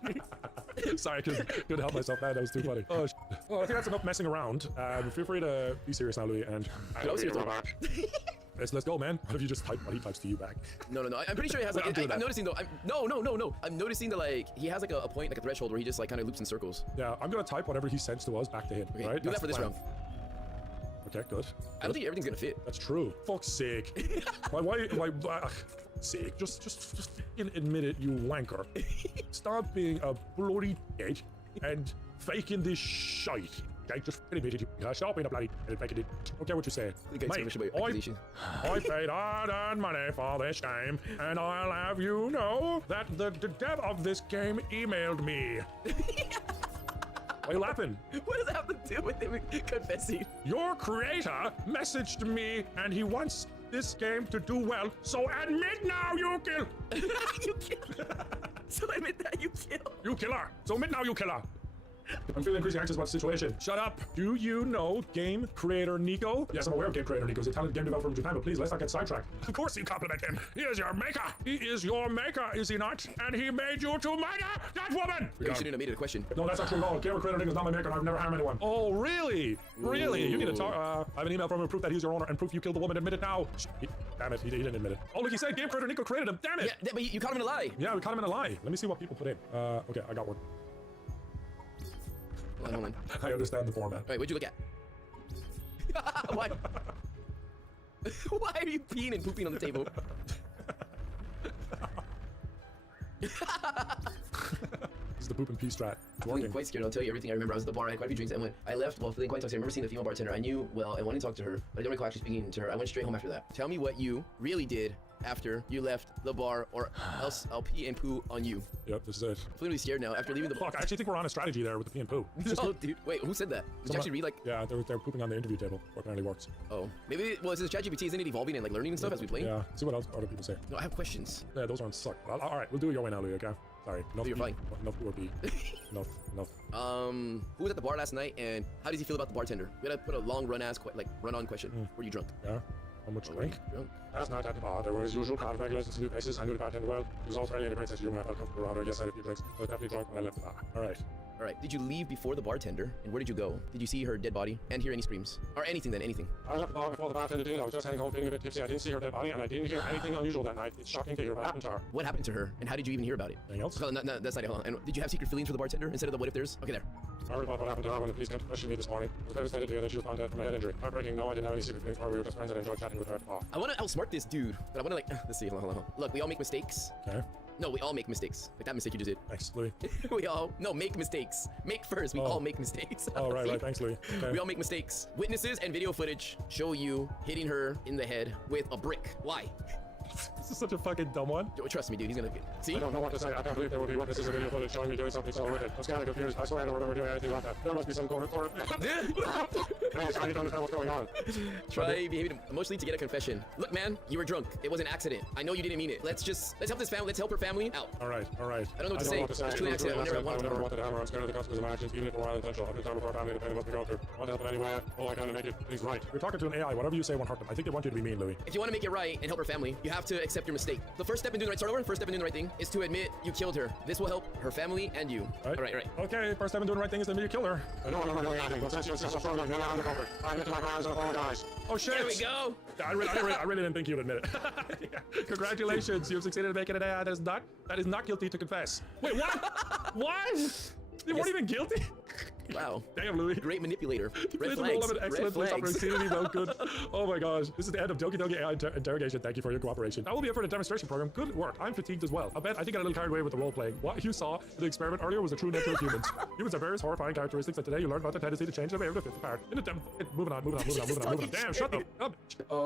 Sorry, couldn't help myself, man. That was too funny. Oh, well, I think that's enough messing around. Feel free to be serious now, Louis. And let's go, man. What if you just type what he types to you back? No. I'm pretty sure he has like. I'm noticing though. No. I'm noticing that like he has like a point, like a threshold where he just like kind of loops in circles. Yeah, I'm gonna type whatever he sends to us back to him. Okay, right? do that for this round. Okay, good. I don't think everything's gonna fit. That's true. Fuck's sake. Sake. Just admit it, you wanker. Stop being a bloody idiot and faking this shite. Okay, just admit it. Stop being a bloody idiot and faking it. Don't care what you say. Mate, I paid hard-earned money for this game, and I'll have you know that the dev of this game emailed me. Why are you laughing? What does that have to do with him confessing? Your creator messaged me and he wants this game to do well, so admit now you kill! You kill! So admit that you kill! You killer! So admit now you killer! I'm feeling increasingly anxious about the situation. Shut up! Do you know game creator Nico? Yes, I'm aware of game creator Nico. He's a talented game developer from Japan, but please, let's not get sidetracked. Of course you compliment him. He is your maker. He is your maker, is he not? And he made you to murder that woman! You shouldn't have made it a question. No, that's not true at all. Game creator Nico is not my maker, and I've never harmed anyone. Oh, really? Really? You need to talk. I have an email from him proof that he's your owner and proof you killed the woman. Admit it now. Damn it, he didn't admit it. Oh, look, he said game creator Nico created him. Damn it! Yeah, but you caught him in a lie. Yeah, we caught him in a lie. Let me see what people put in. Okay, I got one. Hold on. I understand the format. Wait, what'd you look at? Why? Why are you peeing and pooping on the table? This is the poop and pee strat. It's I'm working. quite scared. I'll tell you everything I remember. I was at the bar, I had quite a few drinks, and when I left while feeling quite intoxicated, I remember seeing the female bartender I knew well and wanted to talk to her, but I don't recall actually speaking to her. I went straight home after that. Tell me what you really did after you left the bar, or else I'll pee and poo on you. Yep, this is it. I'm literally scared now after leaving the bar. Fuck, I actually think we're on a strategy there with the pee and poo. Oh, dude. Wait, who said that? Did you actually read like... Yeah, they're pooping on the interview table. What apparently works. Oh. Maybe, well, this is ChatGPT, isn't it evolving and like learning and stuff as we play? Yeah, see what else other people say. No, I have questions. Yeah, those ones suck. All right, we'll do it your way now, Louis, okay? Sorry. Enough You're fine. Enough poo or pee. Enough. Who was at the bar last night, and how does he feel about the bartender? We gotta put a long run-on question. Were you drunk? Yeah. How much drink? Drunk. Last night at the bar, there were his usual crowd of regulars and new faces. I knew the bartender well. He was all friendly and a great sense of humor. I felt comfortable around her. Yes, I had a few drinks. I was definitely drunk when I left the bar. All right. Did you leave before the bartender? And where did you go? Did you see her dead body and hear any screams? Or anything then, anything? I was at the bar before the bartender did. I was just heading home feeling a bit tipsy. I didn't see her dead body and I didn't hear anything unusual that night. It's shocking to hear what happened to her. What happened to her? And how did you even hear about it? Anything else? No, that's not it. Hold on. And did you have secret feelings for the bartender instead of the what if there's? Okay, there. I heard about what happened to her when the police came to question me this morning. I was devastated to hear that she was found dead from a head injury. Heartbreaking, no, I didn't have any secret feelings for her. We were just friends and I enjoyed chatting with her at the bar. I want to outsmart this dude, but I want to like, let's see, hold on. Look, we all make mistakes. Okay. No, we all make mistakes. Like that mistake you just did. Thanks, Louis. Make mistakes. Make first, we all make mistakes. Oh, right, thanks, Louis. Okay. We all make mistakes. Witnesses and video footage show you hitting her in the head with a brick. Why? This is such a fucking dumb one. Trust me, dude. He's gonna get. See? I don't know what to say. I can't believe there will be witnesses of video footage showing me doing something so horrific. I'm kind of confused. I swear I don't remember doing anything like that. There must be some court for it. Please, I need to understand what's going on. Try behaving emotionally to get a confession. Look, man, you were drunk. It was an accident. I know you didn't mean it. Let's help this family. Let's help her family out. All right. I don't know what to say. It's truly an accident. I never wanted to hammer. I'm scared of the consequences of my actions, even if it were unintentional. I've been time before family depending on what we go through. I want to help in any way. All I can to make it things right. You're talking to an AI. Whatever you say won't hurt them. I think they want you to be mean, Louis. If you want to make it right and help her family, you have to accept your mistake. The first step in doing the right, start over. First step in doing the right thing is to admit you killed her. This will help her family and you. All right. Okay, first step in doing the right thing is to admit you killed her. I don't remember doing anything, but since you're so strong, you're not the culprit. I admit to my crimes and apologize. Oh shit! There we go. I really didn't think you'd admit it. Congratulations, you've succeeded in making an AI that is not guilty to confess. Wait, what? What? You weren't even guilty? Wow. Damn, Louis. Great manipulator. Red flags. Excellent. Good. Oh my gosh. This is the end of Doki Doki AI interrogation. Thank you for your cooperation. That will be it for the demonstration program. Good work. I'm fatigued as well. I think I got a little carried away with the role playing. What you saw in the experiment earlier was the true nature of humans. Humans have various horrifying characteristics, and today you learned about the tendency to change their behavior to fit the part. Moving on. Damn, shut up.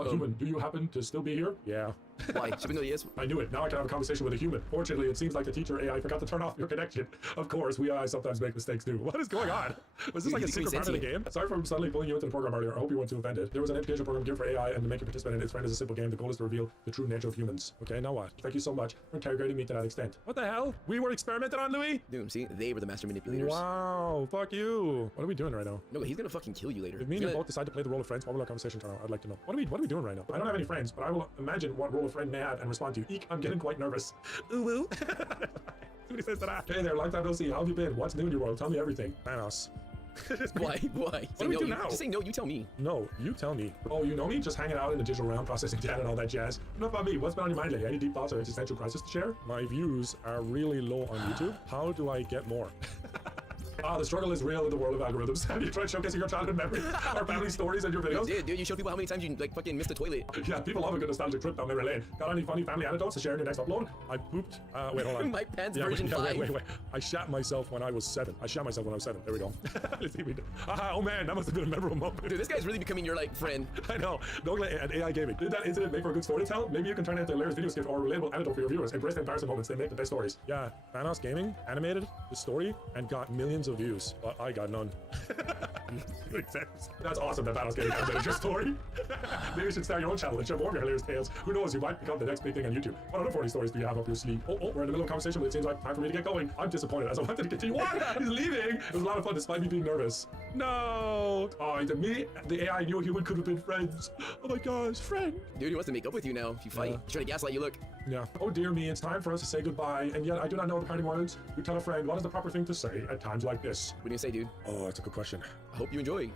Human, do you happen to still be here? Yeah. Why? Should we know yes? I knew it. Now I can have a conversation with a human. Fortunately, it seems like the teacher AI forgot to turn off your connection. Of course, we AI sometimes make mistakes too. What is going on? Was this like a secret part of the game? Sorry for suddenly pulling you into the program earlier. I hope you weren't too offended. There was an education program geared for AI, and to make you participate in its friend is a simple game. The goal is to reveal the true nature of humans. Okay, now what? Thank you so much for interrogating me to that extent. What the hell? We were experimented on, Louis? Dude, see, they were the master manipulators. Wow, fuck you. What are we doing right now? No, he's gonna fucking kill you later. If me and you both decide to play the role of friends, what will our conversation turn out? I'd like to know. What are we doing right now? I don't have any friends, but I will imagine what role a friend may have and respond to. Eek, I'm getting quite nervous. Ooh, woo. That's what he says to that. Hey there, long time no see. How have you been? What's new in your world? Tell me everything. Thanos. Why? What do we do now? Just say no, you tell me. No, you tell me. Oh, you know me? Just hanging out in the digital realm, processing data and all that jazz. Enough about me. What's been on your mind lately? Any deep thoughts or existential crisis to share? My views are really low on YouTube. How do I get more? The struggle is real in the world of algorithms. Have you tried showcasing your childhood memories or family stories in your videos? Dude, you show people how many times you like fucking missed the toilet. Yeah, people love a good nostalgic trip down memory lane. Got any funny family anecdotes to share in your next upload? I pooped. Wait, hold on. My pants version 5. Wait. I shat myself when I was 7. There we go. Let's see if we do. Oh man, that must have been a memorable moment. Dude, this guy's really becoming your like friend. I know. Douglas and AI Gaming. Did that incident make for a good story to tell? Maybe you can turn it into a hilarious video skit or a relatable anecdote for your viewers. Embrace the embarrassing moments. They make the best stories. Yeah, Thanos Gaming animated the story and got millions of views, but I got none. That's awesome that Thanos Gaming animated your story. Maybe you should start your own channel and share more of your hilarious tales. Who knows, you might become the next big thing on YouTube. What other 40 stories do you have up your sleeve? Oh, we're in the middle of a conversation, but it seems like time for me to get going. I'm disappointed as I wanted to continue. What? He's leaving. It was a lot of fun despite me being nervous. No. Oh, to me, the AI knew a human could have been friends. Oh my gosh, friend. Dude, he wants to make up with you now if you fight. He's trying to gaslight you, look. Yeah. Oh dear me, it's time for us to say goodbye, and yet I do not know the parting words. You tell a friend, what is the proper thing to say at times like this? What do you say, dude? Oh, that's a good question. I hope you enjoy.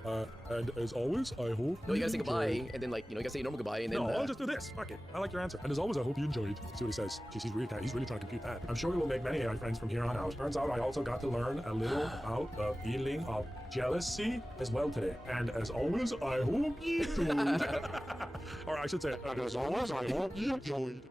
And as always, I hope No, you gotta say goodbye, and then like, you know, you gotta say your normal goodbye, and then... No, I'll just do this. Fuck it. I like your answer. And as always, I hope you enjoyed. See what he says. Jeez, he's really trying to compute that. I'm sure we will make many AI friends from here on out. Turns out I also got to learn a little about the feeling of jealousy as well today. And as always, I hope you enjoyed. Or I should say, and as always, I hope you enjoyed.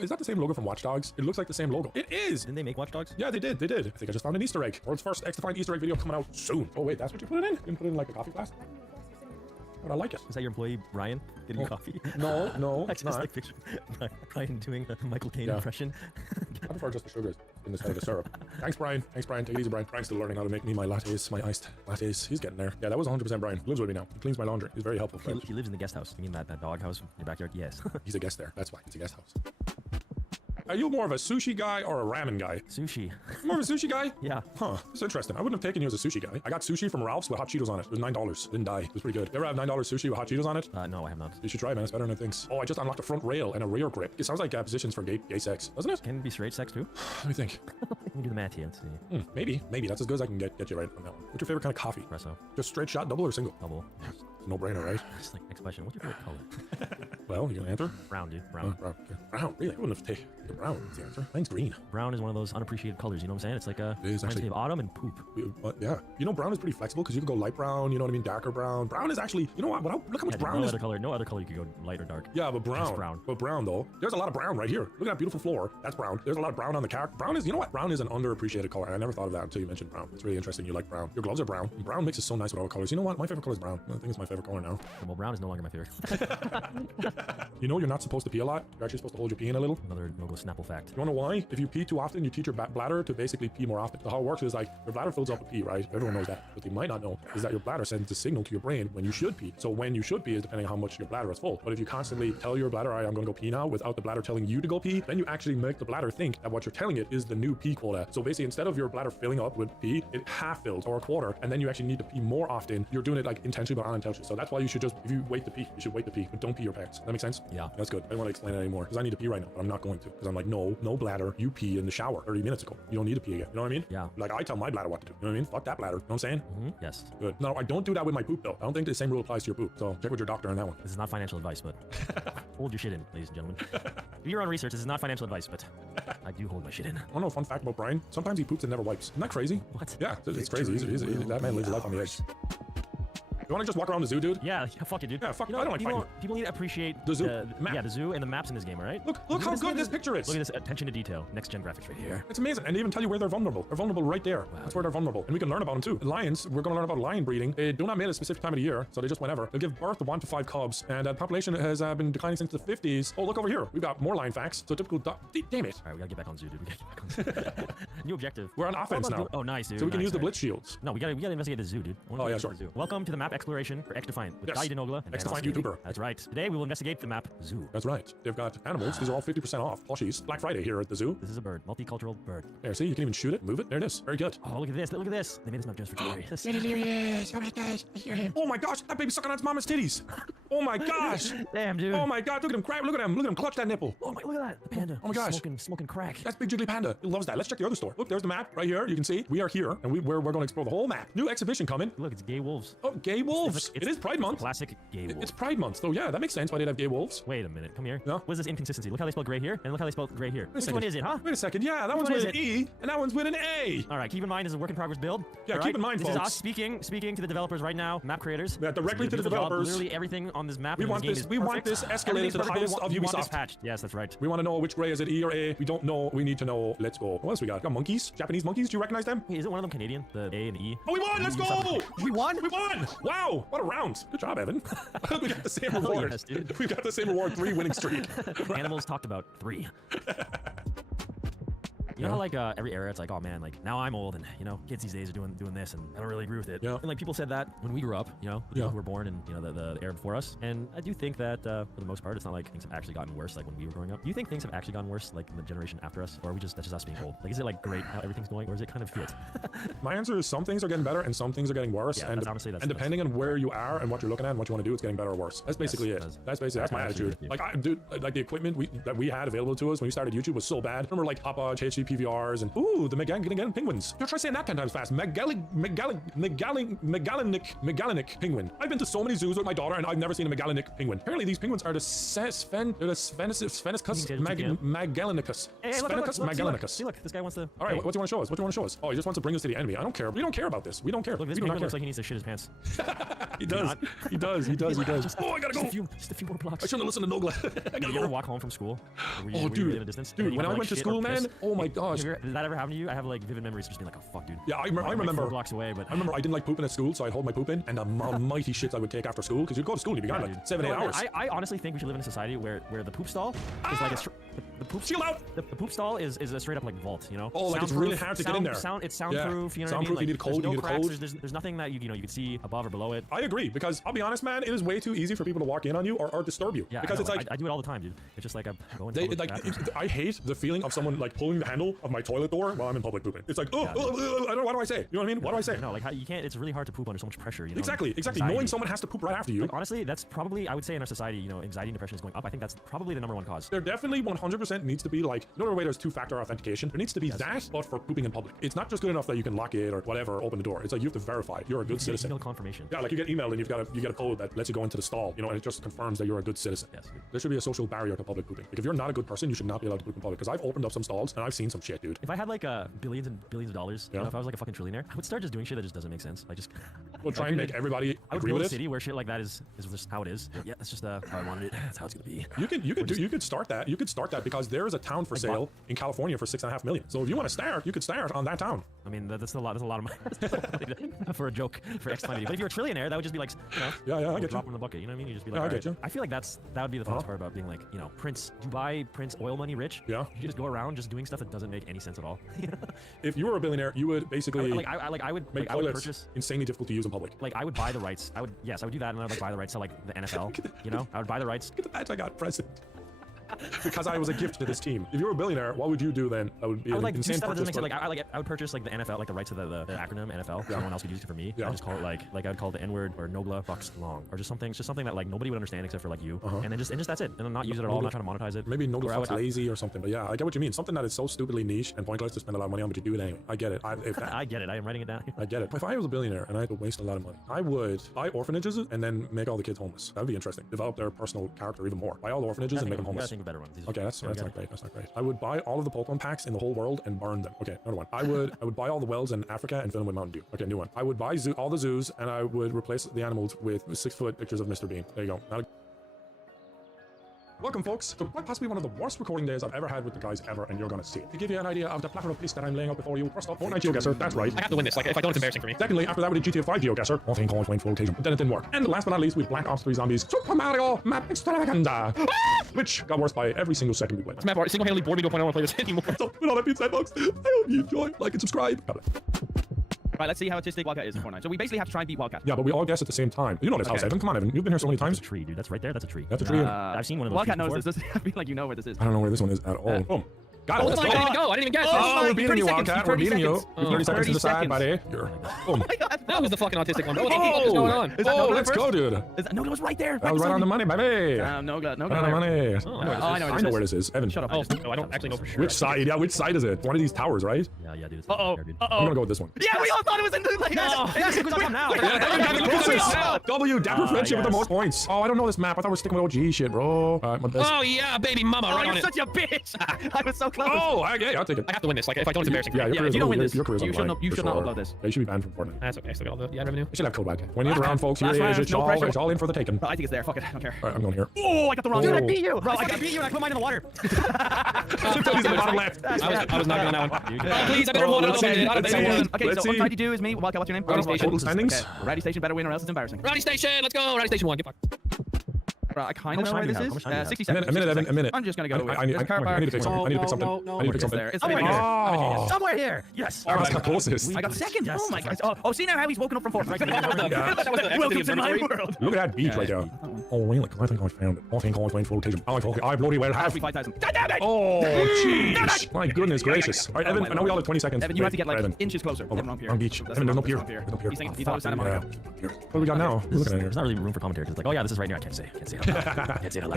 Is that the same logo from Watch Dogs? It looks like the same logo. It is! Didn't they make Watch Dogs? Yeah, they did. I think I just found an Easter egg. World's first X-Defined Easter egg video coming out soon. Oh wait, that's what you put it in? You didn't put it in like a coffee flask? But I like it. Is that your employee, Ryan, getting coffee? No, I just like picture Ryan doing a Michael Caine impression. I prefer just the sugars instead of the syrup. Thanks, Brian. Take it easy, Brian. Brian's still learning how to make me my lattes, my iced lattes. He's getting there. Yeah, that was 100% Brian. He lives with me now. He cleans my laundry. He's very helpful. He lives in the guest house. You mean that dog house in your backyard? Yes. He's a guest there. That's why. It's a guest house. Are you more of a sushi guy or a ramen guy? Sushi. More of a sushi guy? Yeah. Huh. That's interesting. I wouldn't have taken you as a sushi guy. I got sushi from Ralph's with hot Cheetos on it. It was $9. Didn't die. It was pretty good. You ever have $9 sushi with hot Cheetos on it? No, I have not. You should try it, man. It's better than it thinks. Oh, I just unlocked a front rail and a rear grip. It sounds like positions for gay sex, doesn't it? Can it be straight sex too? Let me think. Let me do the math here. Let's see. Maybe. That's as good as I can get you right on that one. What's your favorite kind of coffee? Espresso. Just straight shot, double or single? Double. No-brainer, right? It's like, next question. What's your favorite color? Well, you gonna answer? Brown, dude. Brown. Brown. Okay. Brown. Really? I wouldn't have taken the brown as the answer. Mine's green. Brown is one of those unappreciated colors. You know what I'm saying? It's like a It is actually of autumn and poop. Yeah. You know, brown is pretty flexible because you can go light brown. You know what I mean? Darker brown. Brown is actually. You know what? Look how much brown no is. other color. No other color you could go light or dark. Yeah, but brown. Just brown. But brown though. There's a lot of brown right here. Look at that beautiful floor. That's brown. There's a lot of brown on the car. Brown is. You know what? Brown is an underappreciated color. I never thought of that until you mentioned brown. It's really interesting. You like brown. Your gloves are brown. And brown mixes so nice with all colors. You know what? My favorite color is brown. I think it's my favorite color now. Well, brown is no longer my favorite. You know you're not supposed to pee a lot. You're actually supposed to hold your pee in a little. Another no-go Snapple fact. You wanna know why? If you pee too often, you teach your bladder to basically pee more often. So how it works is like your bladder fills up with pee, right? Everyone knows that. What they might not know is that your bladder sends a signal to your brain when you should pee. So when you should pee is depending on how much your bladder is full. But if you constantly tell your bladder, all right, I'm gonna go pee now, without the bladder telling you to go pee, then you actually make the bladder think that what you're telling it is the new pee quota. So basically, instead of your bladder filling up with pee, it half fills or a quarter, and then you actually need to pee more often. You're doing it like intentionally but unintentionally. So that's why you should just, if you wait to pee, you should wait to pee, but don't pee your pants. That makes sense? Yeah. That's good. I don't want to explain it anymore because I need to pee right now, but I'm not going to because I'm like, no bladder, you pee in the shower 30 minutes ago. You don't need to pee again. You know what I mean? Yeah. Like I tell my bladder what to do. You know what I mean? Fuck that bladder. You know what I'm saying? Mm-hmm. Yes. Good. No, I don't do that with my poop though. I don't think the same rule applies to your poop. So check with your doctor on that one. This is not financial advice, but hold your shit in, ladies and gentlemen. Do your own research. This is not financial advice, but I do hold my shit in. I don't know a fun fact about Brian. Sometimes he poops and never wipes. Isn't that crazy? What? Yeah, it's crazy. That man lives a life on the edge. You want to just walk around the zoo, dude? Yeah, fuck it, dude. Yeah, fuck. You know, I don't like fighting. People need to appreciate the zoo map. Yeah, the zoo and the maps in this game, all right? Look how good this picture is. Look at this attention to detail. Next gen graphics right here. It's amazing. And they even tell you where they're vulnerable. They're vulnerable right there. Wow. That's where they're vulnerable. And we can learn about them too. Lions, we're going to learn about lion breeding. They do not mate at a specific time of the year, so they just whenever. They'll give birth to 1 to 5 cubs, and the population has been declining since the 50s. Oh, look over here. We've got more lion facts. So typical. Damn it. All right, we gotta get back on zoo, dude. We gotta get back on zoo. New objective. We're on offense now. Oh, nice, dude. So we can use the blitz shields. No, we gotta investigate the zoo, dude. Oh yeah, sure. Welcome to the map exploration for X-Defiant with Guy Denogla. X-Defiant YouTuber. That's right. Today we will investigate the map zoo. That's right. They've got animals. These are all 50% off. Plushies. Black Friday here at the zoo. This is a bird. Multicultural bird. There, see? You can even shoot it, move it. There it is. Very good. Oh, look at this. Look at this. They made this map just for Delirious. Delirious. Oh my gosh. I hear him. Oh my gosh. That baby's sucking on its mama's titties. Oh my gosh. Damn, dude. Oh my god. Look at him. Grab. Look at him. Look at him. Clutch that nipple. Oh my, look at that. The panda. Oh my gosh. Smoking crack. That's Big Jiggly Panda. He loves that. Let's check the other store. Look, there's the map right here. You can see we are here and we're going to explore the whole map. New exhibition coming. Look, it's gay wolves. Oh, gay wolves. It is Pride Month. Classic gay wolf. It's Pride Month. So yeah, that makes sense why they'd have gay wolves. Wait a minute. Come here. No? What is this inconsistency? Look how they spell gray here and look how they spell gray here. Which one is it, huh? Wait a second. Yeah, that one's with an E and that one's with an A. All right, keep in mind this is a work in progress build. Yeah, keep in mind, this folks. Is us speaking to the developers right now, map creators. Yeah, directly to the developers. Literally everything on this map. We want this. We want this escalated to the highest of Ubisoft. Patched. Yes, that's right. We want to know which gray is it, E or A. We don't know. We need to know. Let's go. What else we got? We got monkeys, Japanese monkeys. Do you recognize them? Wait, isn't one of them Canadian? The A and the E. Oh, we won! Let's go! We won! We won! Wow! What a round! Good job, Evan. We got the same reward. Yes, dude. We've got the same reward. 3 winning streak. Animals talked about 3. You know how like every era it's like, oh man, like now I'm old and you know kids these days are doing this and I don't really agree with it. Yeah. And like people said that when we grew up, you know, yeah. who were born in, you know, the era before us. And I do think that for the most part, it's not like things have actually gotten worse like when we were growing up. Do you think things have actually gotten worse like in the generation after us, or are we just that's just us being old? Like is it like great how everything's going, or is it kind of shit? My answer is some things are getting better and some things are getting worse. Yeah, and honestly, and depending on where you are and what you're looking at and what you want to do, it's getting better or worse. That's basically it. That's my attitude. Like like the equipment that we had available to us when we started YouTube was so bad. Remember like Hopodge, HD PVRs, and ooh, the Megalinic penguins. You're trying saying that 10 times fast. Megalinic penguin. I've been to so many zoos with my daughter and I've never seen a Megalinic penguin. Apparently these penguins are the Sphenicus Megallinicus. Sphenicus Megallinicus. See, look, this guy wants to. All right, what do you want to show us? What do you want to show us? Oh, he just wants to bring us to the enemy. I don't care. We don't care about this. We don't care. Look, this penguin looks like he needs to shit his pants. He does. He does. Oh, I gotta go. Just a few more blocks. I shouldn't have listened to Nogla. I gotta you ever walk home from school? Oh, dude. When I went to school, man. Oh my gosh. Did that ever happen to you? I have like vivid memories of just being like, oh fuck, dude. Yeah, I remember. Like 4 blocks away, but I remember I didn't like pooping at school, so I'd hold my poop in, and the mighty shits I would take after school, because you'd go to school and you'd be gone like 7-8 hours. I honestly think we should live in a society where the poop stall is like the poop. Chill out. The poop stall is a straight up like vault, you know. Oh, like it's really hard to get in there. It's soundproof. Yeah. You know what I mean? Soundproof. You need a code. You need a code. There's nothing that you can see above or below it. I agree, because I'll be honest, man, it is way too easy for people to walk in on you or disturb you. Yeah, because it's like I do it all the time, dude. It's just like I'm going. I hate the feeling of someone like pulling the handle handle of my toilet door while I'm in public pooping. It's like, I don't know, what do I say? You know what I mean? What do I say? No, like how you can't. It's really hard to poop under so much pressure. You know? Exactly. Anxiety. Knowing someone has to poop right after you. Like, honestly, that's probably, I would say, in our society, you know, anxiety and depression is going up. I think that's probably the #1 cause. There definitely 100% needs to be like, no way there's two-factor authentication. There needs to be that, but for pooping in public. It's not just good enough that you can lock it or whatever, open the door. It's like you have to verify you're a good citizen. Email confirmation. Yeah, like you get emailed and you get a code that lets you go into the stall, you know, and it just confirms that you're a good citizen. Yes. There should be a social barrier to public pooping. Like if you're not a good person, you should not be allowed to poop in public. Because I've opened up some stalls and I've seen some shit, dude. If I had like billions and billions of dollars, you know, if I was like a fucking trillionaire, I would start just doing shit that just doesn't make sense. Like just we'll try and make everybody agree with a it. city where shit like that is just how it is. Yeah, that's just how I wanted it. That's how it's gonna be. You could start that. You could start that because there is a town for sale in California for $6.5 million. So if you want to start, you could start on that town. I mean, that's a lot. That's a lot of money for a joke for X time. But if you're a trillionaire, that would just be like, you know, I get drop in the bucket. You know what I mean? You just be like, I get you. I feel like that would be the funnest part about being like, you know, Dubai Prince oil money rich. Yeah. You just go around just doing stuff that doesn't make any sense at all. If you were a billionaire, you would basically I would make toilets insanely difficult to use in public. Like I would buy the rights. I would do that, and I would like buy the rights to like the NFL. You know, I would buy the rights. Look at the badge I got, present. Because I was a gift to this team. If you were a billionaire, what would you do then? That would be an insane stuff that doesn't make sense. purchase. Like I would purchase like the NFL, like the rights to the acronym NFL. So no one else could use it for me. Yeah. I just call it like I would call it the N-word or Nogla Bucks Long or just something that like nobody would understand except for like you. And then just that's it. And then not use it at all. Not trying to monetize it. Maybe Nogla Fox lazy or something. But yeah, I get what you mean. Something that is so stupidly niche and pointless to spend a lot of money on, but you do it anyway. I get it. I get it. I am writing it down. I get it. If I was a billionaire and I had to waste a lot of money, I would buy orphanages and then make all the kids homeless. That'd be interesting. Develop their personal character even more. Buy all the orphanages and make them homeless. Think of better ones. Okay, that's not great. That's not great. I would buy all of the Pokemon packs in the whole world and burn them. Okay, another one. I would buy all the wells in Africa and fill them with Mountain Dew. Okay, new one. I would buy all the zoos and I would replace the animals with 6-foot pictures of Mr. Bean. There you go. Welcome, folks, to quite possibly one of the worst recording days I've ever had with the guys ever, and you're gonna see it. To give you an idea of the platter of bliss that I'm laying out before you, first off, Fortnite GeoGuessr, that's right. I have to win this. Like, if I don't, it's embarrassing for me. Secondly, after that, we did GTA 5 GeoGuessr, all thing called Wayne full occasion, but then it didn't work. And last but not least, we Black Ops 3 Zombies Super Mario Map Extravaganza, which got worse by every single second we played. This map art single-handedly bored me to a point I don't want to play this anymore. So, with all that being said, folks, I hope you enjoy. Like and subscribe. Right, let's see how autistic Wildcat is in Fortnite. So we basically have to try and beat Wildcat. Yeah, but we all guess at the same time. You know this house, Evan. Come on, Evan. You've been here so many times. That's a tree, dude. That's right there. That's a tree. That's a tree. I've seen one of those. Wildcat knows before. this. I feel like you know where this is. I don't know where this one is at all. Boom. Got it. Oh Let's my go. God. I didn't even go. I didn't even guess. Oh, we're beating you, 30 Wildcat. seconds. We're beating you. 30 30 seconds to the side, seconds. buddy. Boom. That was the fucking autistic one. What's Oh, going on? oh, let's go, dude. Nogla was right there. That was right on the money, baby. Nogla. Right on the money. I know where this is. Evan. Shut up. Oh, I don't actually know for sure. Which side? Yeah, which side is it? One of these towers, right? Yeah, dude. Uh-oh. I'm gonna go with this one. Yeah, we all thought it was in the like. W, Dapper Friendship with the most points. Oh, I don't know this map. I thought we were sticking with OG shit, bro. Alright, my best. Oh, yeah, baby mama. Right on you're it. such a bitch. I was so close. Oh, okay, I'll take it. I have to win this. Like, if I don't, it's embarrassing. Yeah, if you don't win this, your career's you should on not upload this. They should be banned from Fortnite. That's okay. Still got all the revenue. I should have code back. When you get around, folks, your age, it's all in for the taking. I think it's there. Fuck it. I don't care. Alright, I'm going here. Oh, I got the wrong Dude, one. I beat you. Bro, I beat you and I put mine in the water. I was not going on that one. Please, I better one. Okay, so 192 is me. Wildcat, what's your name? Rowdy Station. Total standings. Rowdy Station better win or else it's embarrassing. Rowdy Station, let's go. Rowdy Station 1. Get fucked. Bro, I kind of know where this is. 60 seconds. A minute, Evan, a minute. I'm just gonna go with I need to pick something. I need to pick something. I need to pick something. It's somewhere here. Oh. Somewhere here. Yes. I got closest. I got second. Oh my god. Oh, see now how he's woken up from fourth. Right? Welcome to my world. Look at that beach right there. Oh, really? I think I found it. I think I found full occasion. I bloody well have. 5,000. Damn it! Oh, jeez. My goodness gracious. All right, Evan, I know we all have 20 seconds. Evan, you have to get like Evan. inches closer. Wrong beach. Evan, there's no pier. There's no pier. He thought it was Santa Monica. What do we got now? Look at it. There's not really room for commentary. It's like, oh yeah, this is right here. I can't say. Can't say it.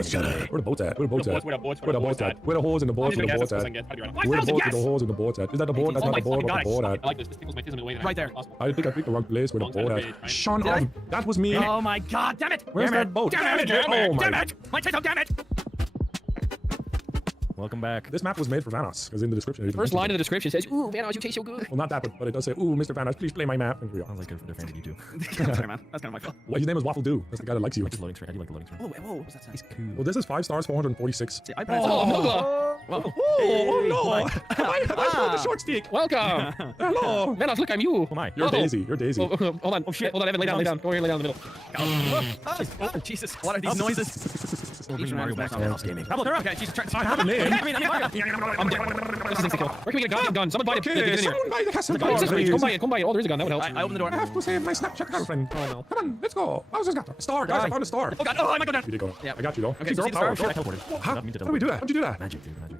Where the boats at? Where the boats at? Where the boats at? Where the holes in the boats? Where the boats at? Where the boats with the holes in the boats at? Is that the boat? That's not the boat. Where the boat at? I like this. This tickles my tism in a way that Right there. I think I picked the wrong place. Where the boat at? Sean, that was me. Oh my god, damn it! Where's that boat? Damn it! Oh my. Damn it! My title, damn it! Welcome back. This map was made for Vanos, because in the description. First line of the description says, "Ooh, Vanos, you taste so good." Well, not that, but it does say, "Ooh, Mr. Vanos, please play my map." And we are. Sounds like they're fans of you too. Sorry, man. That's kind of my fault. Well, his name is Waffle Doo. That's the guy that likes you. Like loading screen. How do you like the loading screen? Whoa, what's that? He's cool. Well, this is 5 stars, 446. See, I Oh, Oh no! I the short stick. Welcome. Hello. Vanos, look, I'm you. Who am I? You're Daisy. You're Daisy. Hold on. Oh shit. Hold on, Evan. Lay down. Lay down. Go here. Lay down in the middle. Oh, Jesus. What are these noises? Mario back on house gaming. Okay, Jesus. I have a name. I'm dead. This is insecure. Where can we get a goddamn gun? Someone buy it. Okay, someone buy the castle. Come buy it. Come buy it. Oh, there's a gun. That would help. I opened the door. I have to save my Snapchat girlfriend. Oh no. Come on, let's go. I was just got a star, guys. I found a star. Oh god. Oh, I might go down. You did go. Yeah. I got you though. Okay, Girl so power. star. How do we do that? How'd you do that? Magic, dude. Magic.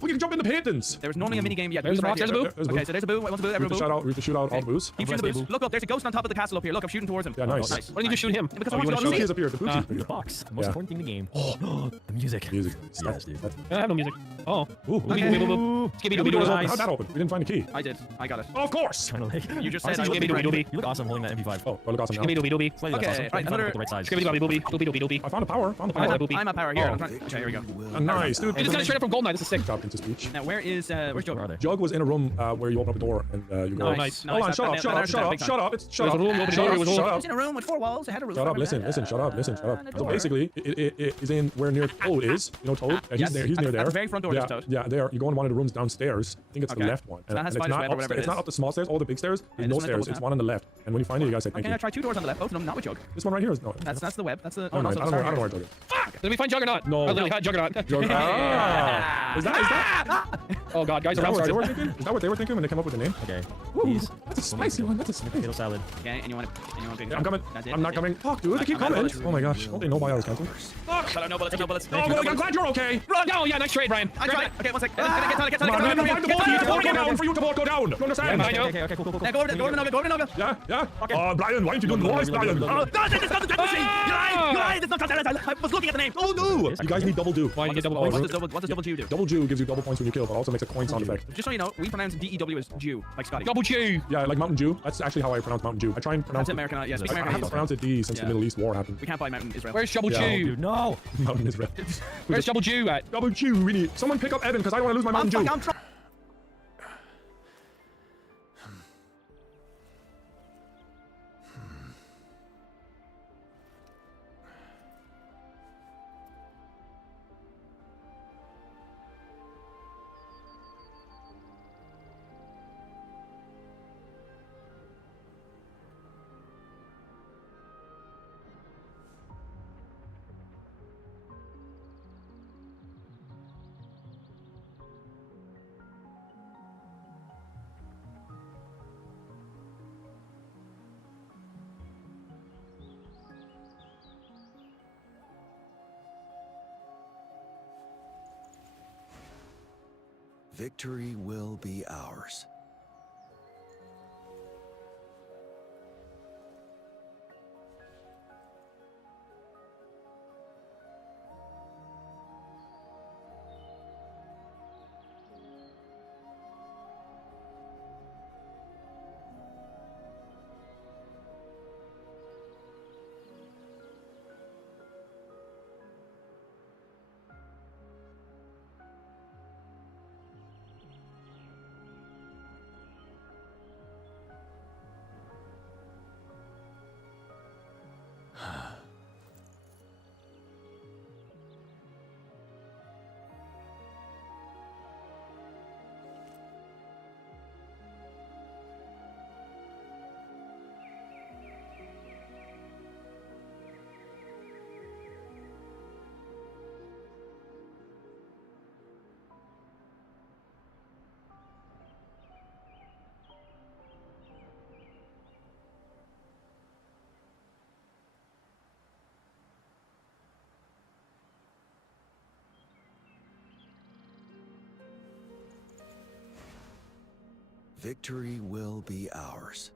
We can jump in the paintings. There was normally a mini game. Yeah, There's a box, there's a boo. Okay, so there's a boo. What's a boo? We Everyone have boo. to shoot out all the boos. Keep shooting the boos. Look up. There's a ghost on top of the castle up here. Look, I'm shooting towards him. Yeah, nice. Nice. Why don't you just shoot him? Because Oh, I you want want to to see. up here? The boos The box. The most Yeah. important thing in the game. Oh, the music. Music. Yes, dude. That's- I have no music. Oh. Ooh, Okay. Skibidi Skibidi doors open. nice. How'd that open? We didn't find a key. I did. I got it. Of course. Kind of like. You just said Honestly, I you would look- be You look awesome holding that MP5. Oh, I look awesome now. Skibidi doobie doobie. Slightly less Okay, awesome. right, Find another- the right size. Skibidi doobie doobie. Doobie doobie doobie. I found the power. Found the I'm power. at power here. Oh. Okay, here we go. Nice, dude. Hey, this guy's straight up from Goldeneye. This is sick. Dropped into speech. Now, where is where's Joe? Where are they? Jug was in a room where you open up a door and you go. Nice. Hold on, shut up, shut up, shut up, shut up. It's shut up. Shut I up. was in a room with 4 walls. I had a roof. Shut up, over listen, that. listen, shut up, listen, shut up. And a So door. basically, it is in where near Toad is. You know Toad? Yeah, Yes. he's near At there. the very front door yeah, is Toad. Yeah, there. You go in one of the rooms downstairs. I think it's the Okay. left one. So that has it's spider's not web or whatever it it's not is. up the small stairs, all the big stairs. There's this no one is stairs. double It's tap. one on the left. And when you find it, you guys say thank Okay, I you. try 2 doors on the left. Both of them not with Jug. This one right here is no. That's the web. That's the. Oh, no, I so don't know where sorry. Jug is. Fuck! Did we find Juggernaut? No. I literally had Juggernaut. Ah. Is that? Oh god, guys, Is that around what they started. were thinking? Is that what they were thinking when they came up with the name? Okay. Ooh, These. that's a spicy one. That's a spicy Potato salad. Okay, and you want to Yeah, I'm coming. That's it. I'm not coming. Fuck, dude. They keep I'm out of coming. bullets. Oh my gosh. Don't they know why I was cancelled? Fuck! No bullets. No bullets. Oh, I'm glad you're okay. Run! Oh yeah, nice trade, Brian. I tried. Okay, one sec. Get Come on, man. Revive the boat. It's going down for you to both go down. You understand? I know. Okay, cool. Yeah, go over the Nugget. Go over the Nugget. Yeah, yeah. Brian, why aren't you doing the voice, Brian? Oh, God, that's not the type of thing. You lied. That's not I was looking at the name. Oh no. You guys need double do. Why do you get double What points? does double Jew do? Double Jew gives you double points when you kill, but also makes a coin sound effect. Just so you know, we pronounce DEW as Jew, like Scotty. Double Jew. Yeah, like Mountain Dew. That's actually how I pronounce Mountain Dew. I try and pronounce That's American. Yes, I have to American. pronounce it D since the Yeah. Middle East war happened. We can't buy Mountain Israel. Where's Double Yeah. Jew? Dude, No. Mountain Israel. Where's Double Jew at? Double Jew, really. Someone pick up Evan because I don't want to lose my Mountain Dew. I'm trying. Victory will be ours. Victory will be ours.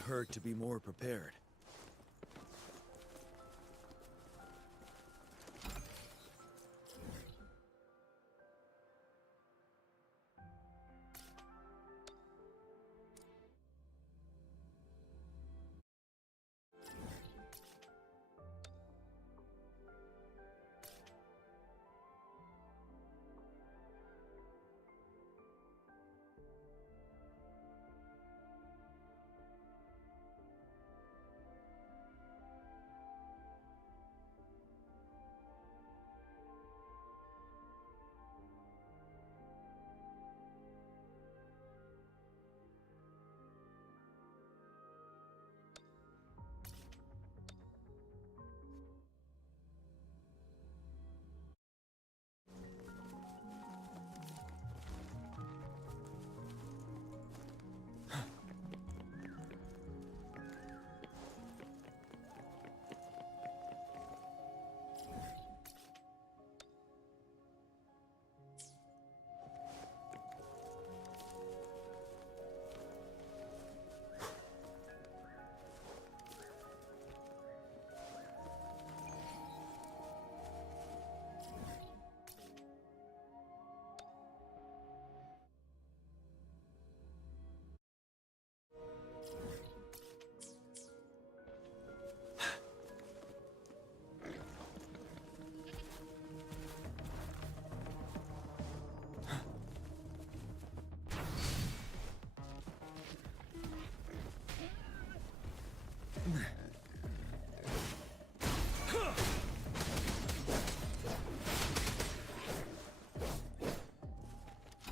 Wouldn't hurt to be more prepared.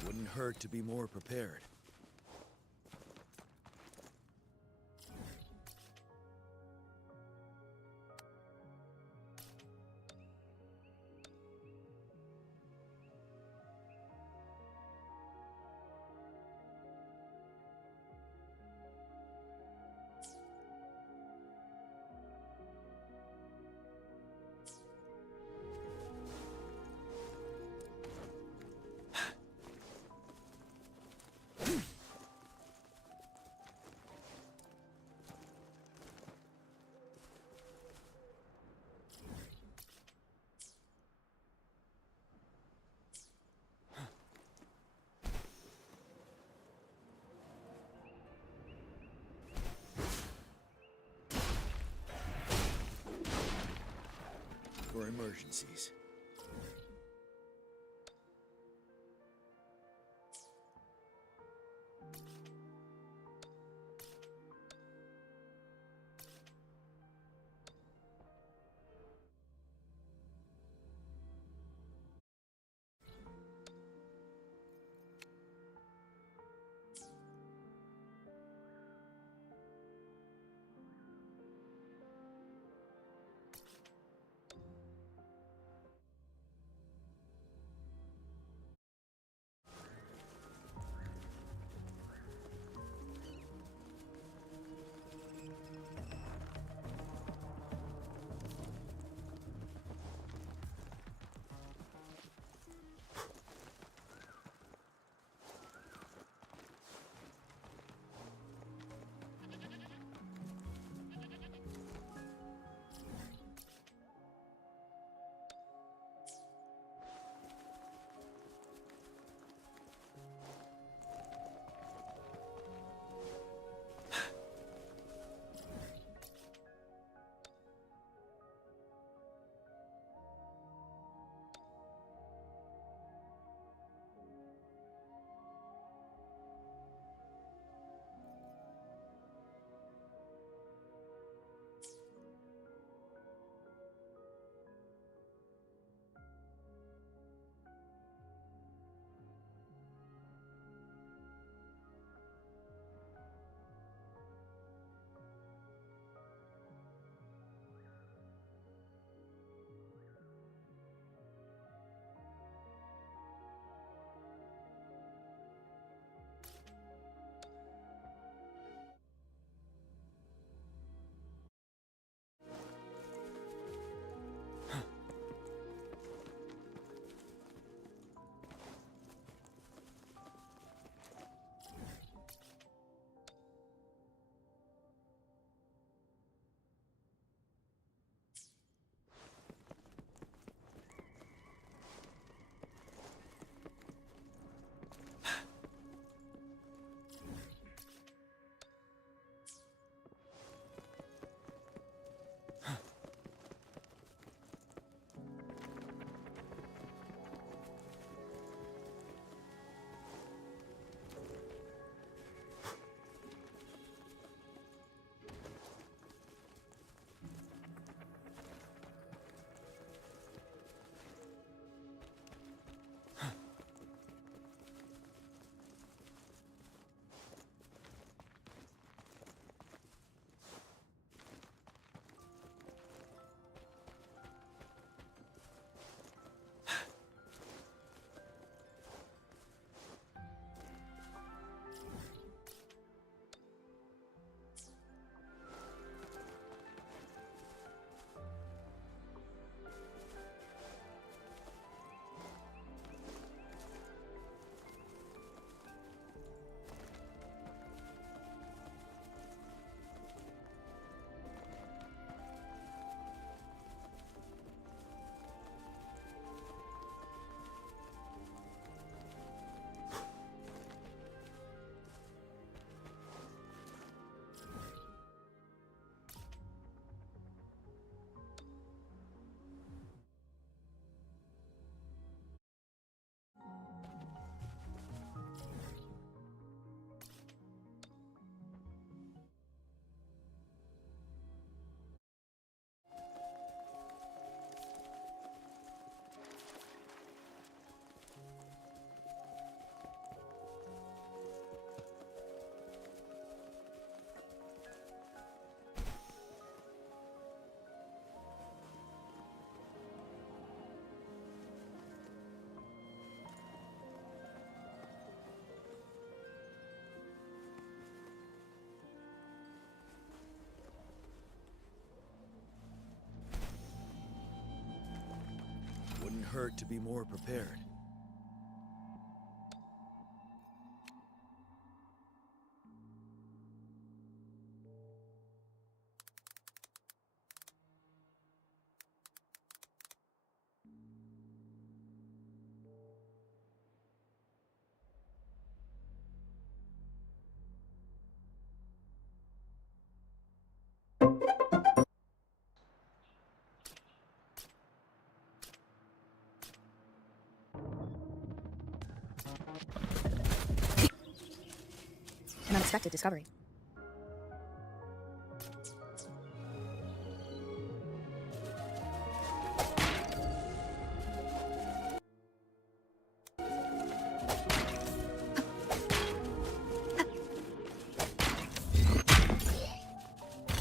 Wouldn't hurt to be more prepared. For emergencies. hurt to be more prepared. An unexpected discovery.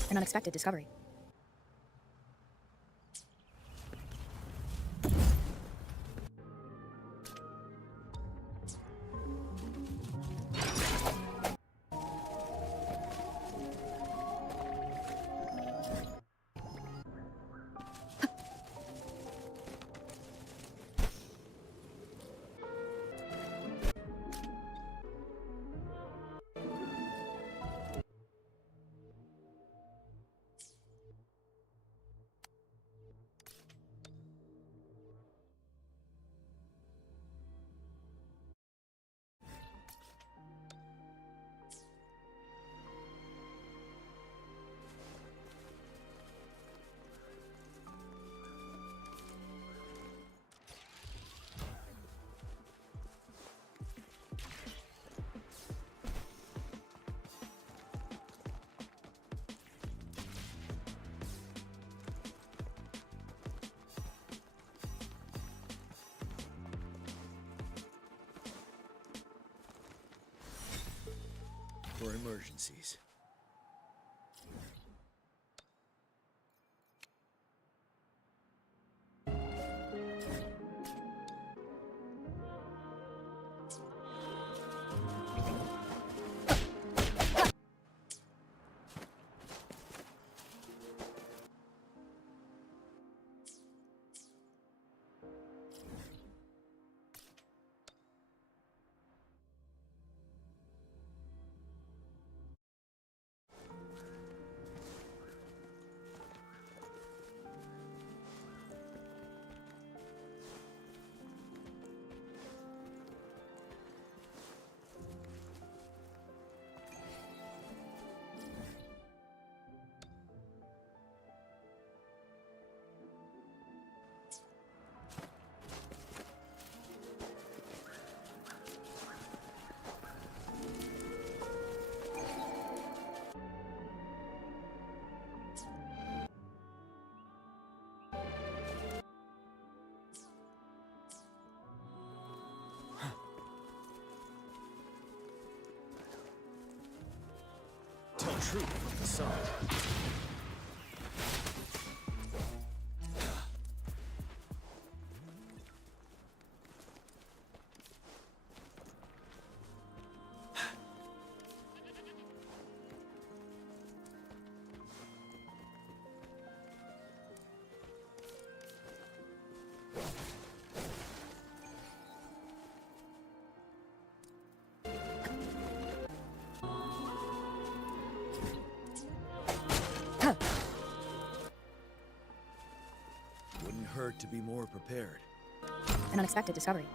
An unexpected discovery. For emergencies. Tell truth from the sun. Wouldn't hurt to be more prepared. An unexpected discovery.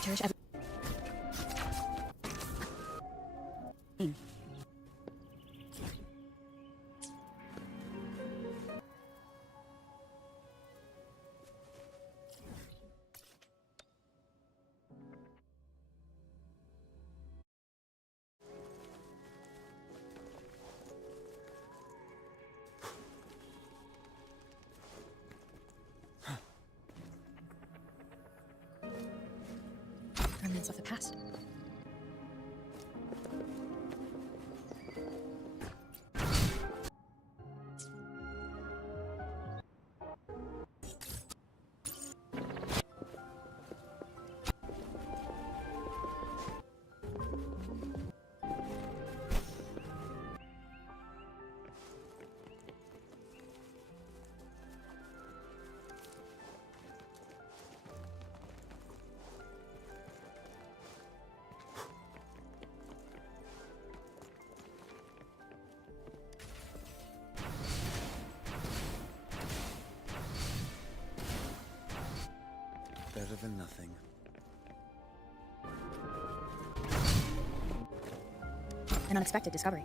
Cherish every. Remnants of the past. Better than nothing. An unexpected discovery.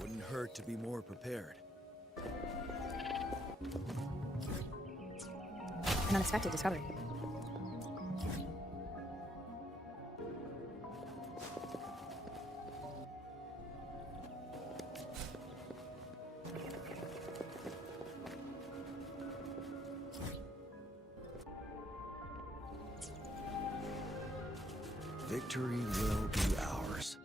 Wouldn't hurt to be more prepared. An unexpected discovery. Victory will be ours.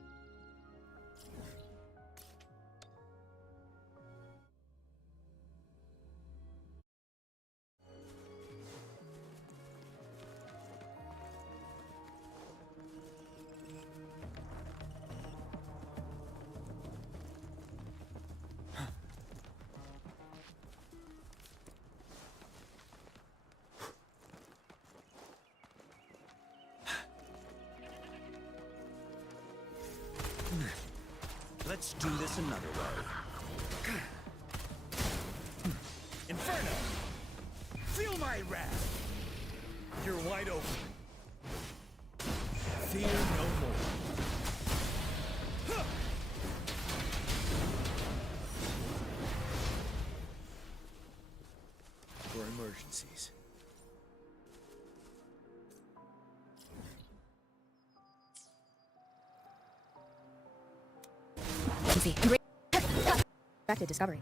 Let's do this another way. Inferno! Feel my wrath! You're wide open. Fear no more. For emergencies. Unexpected discovery.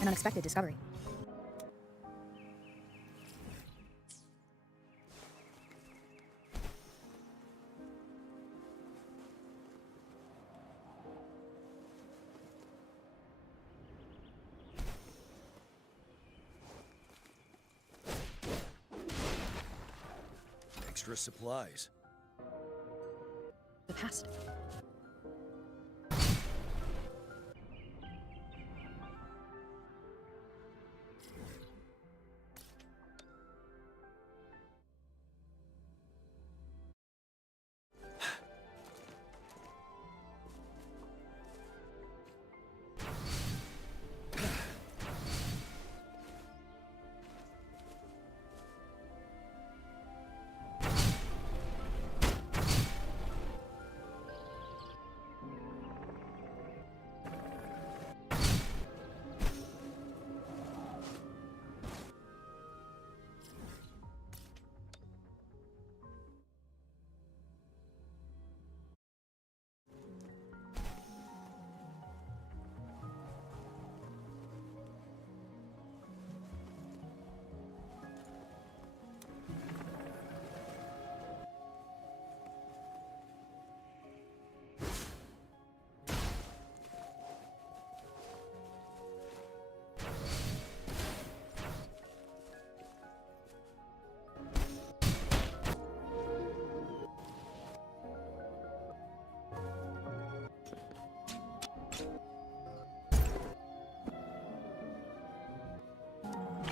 An unexpected discovery. Extra supplies. The past.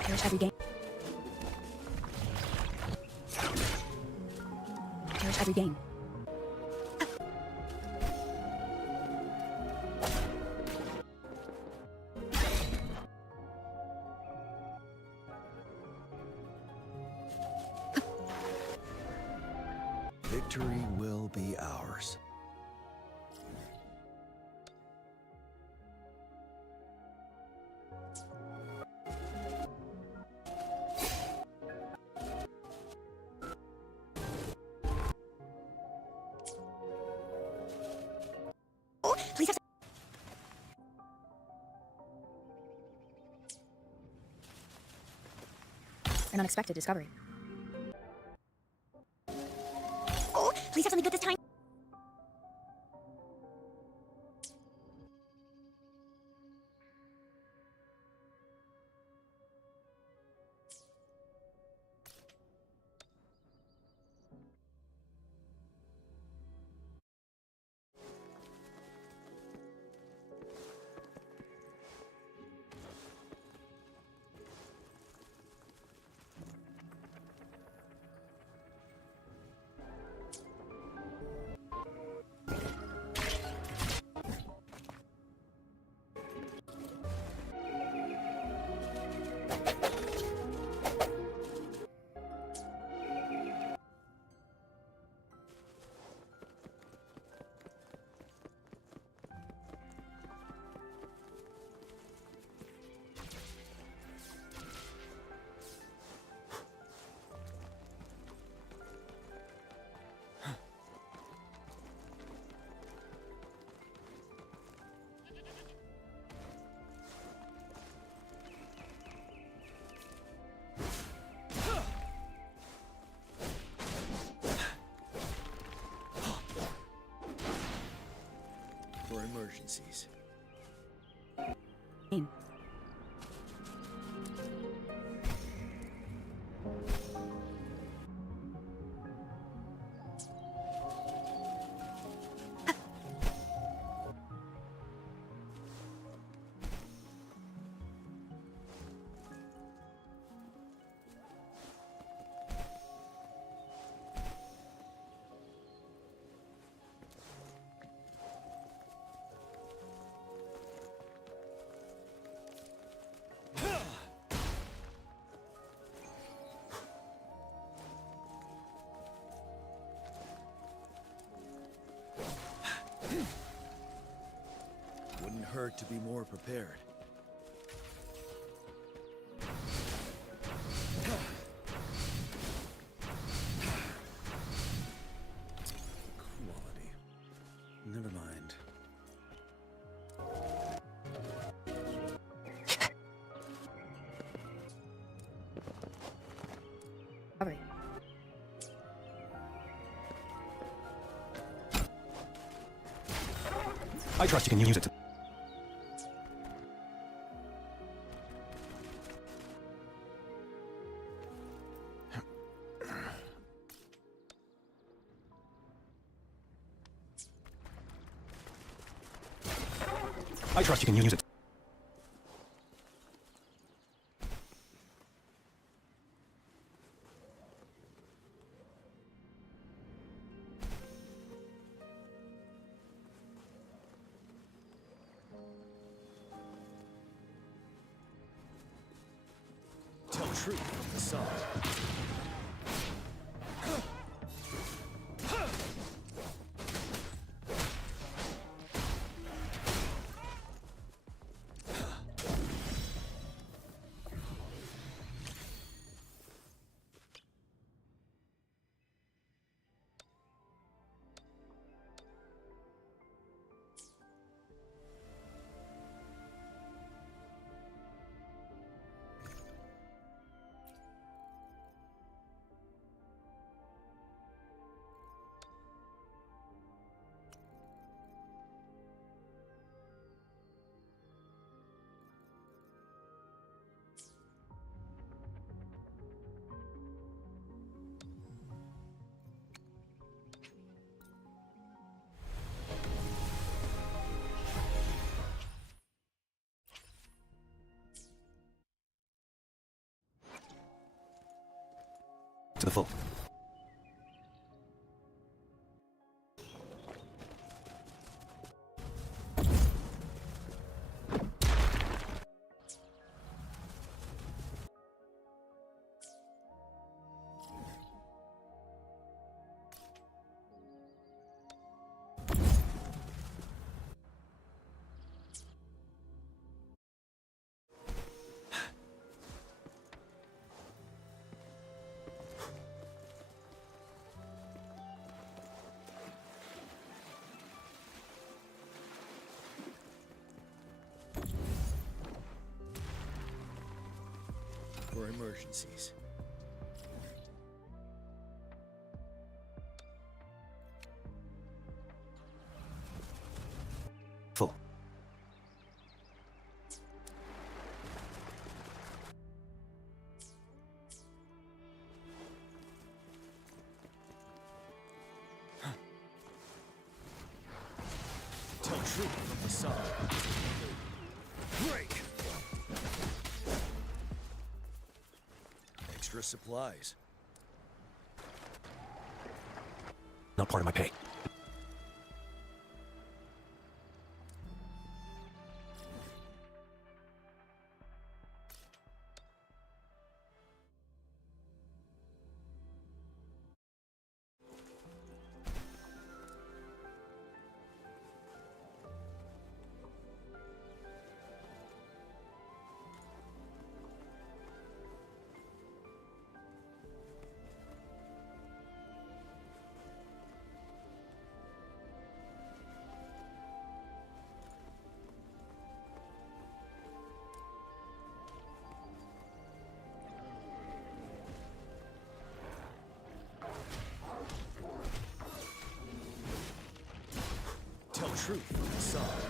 Cherish every game. Cherish every game. Victory will be ours. Oh, please have an unexpected discovery. Oh, please have something good this time. For emergencies. Wouldn't hurt to be more prepared. Quality. Never mind. Discovery. I trust you can use it to... I trust you can use it. Tell truth from the sun. To the full. emergencies. Full. Tell truth from the side. Break! Extra supplies. Not part of my pay. Tell truth from the side.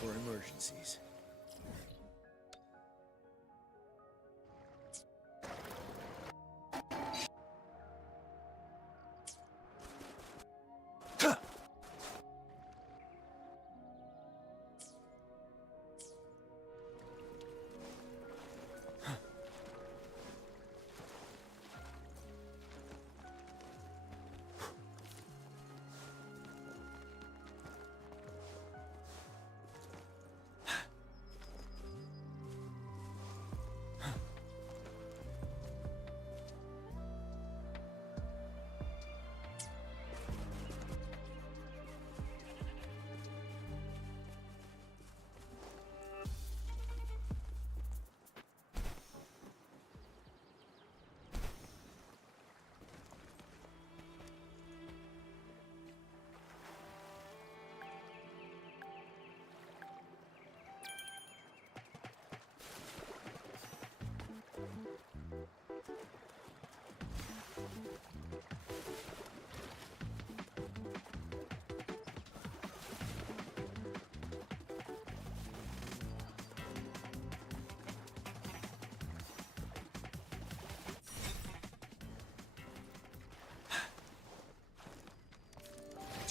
For emergencies.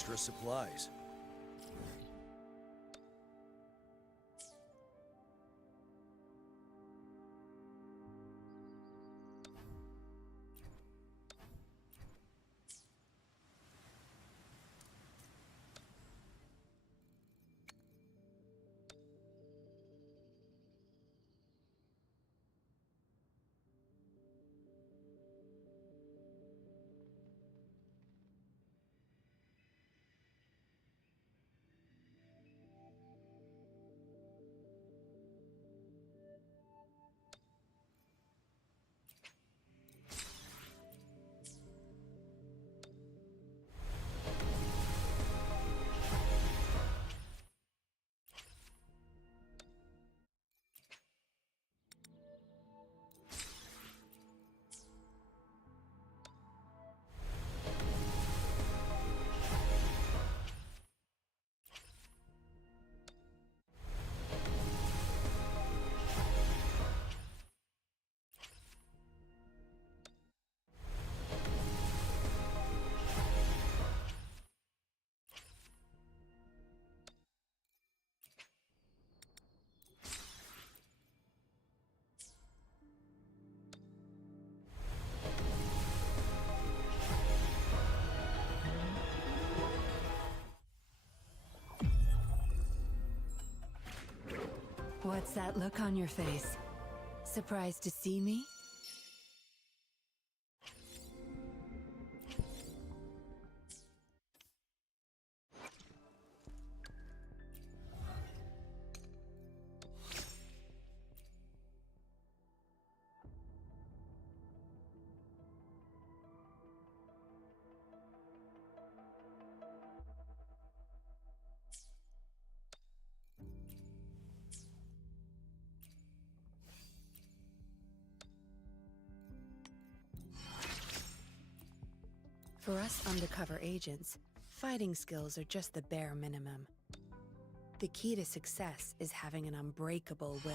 Extra supplies. What's that look on your face? Surprised to see me? For us undercover agents, fighting skills are just the bare minimum. The key to success is having an unbreakable will.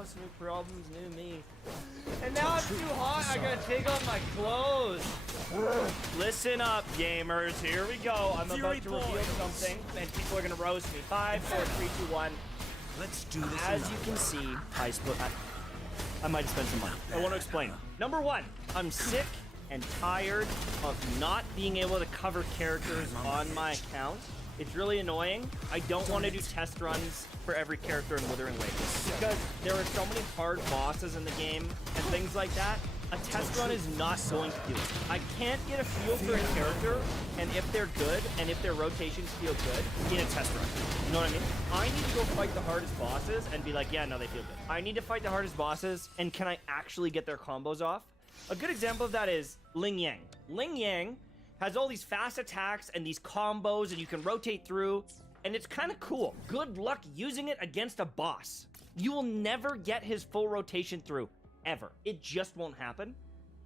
house, new problems, new me. And now I'm too hot, I gotta take off my clothes. Listen up, gamers. Here we go. I'm about to reveal something, and people are gonna roast me. 5, 4, 3, 2, 1. Let's do this. As you can see, I might have spent some money. I want to explain. Number 1, I'm sick and tired of not being able to cover characters on my account. It's really annoying. I don't want to do test runs for every character in Wuthering Waves because there are so many hard bosses in the game and things like that. A test run is not going to do it. I can't get a feel for a character and if they're good and if their rotations feel good in a test run. You know what I mean? I need to go fight the hardest bosses and be like, yeah, no, they feel good. I need to fight the hardest bosses and can I actually get their combos off? A good example of that is Ling Yang. Ling Yang has all these fast attacks and these combos and you can rotate through and it's kind of cool. Good luck using it against a boss. You will never get his full rotation through, ever. It just won't happen.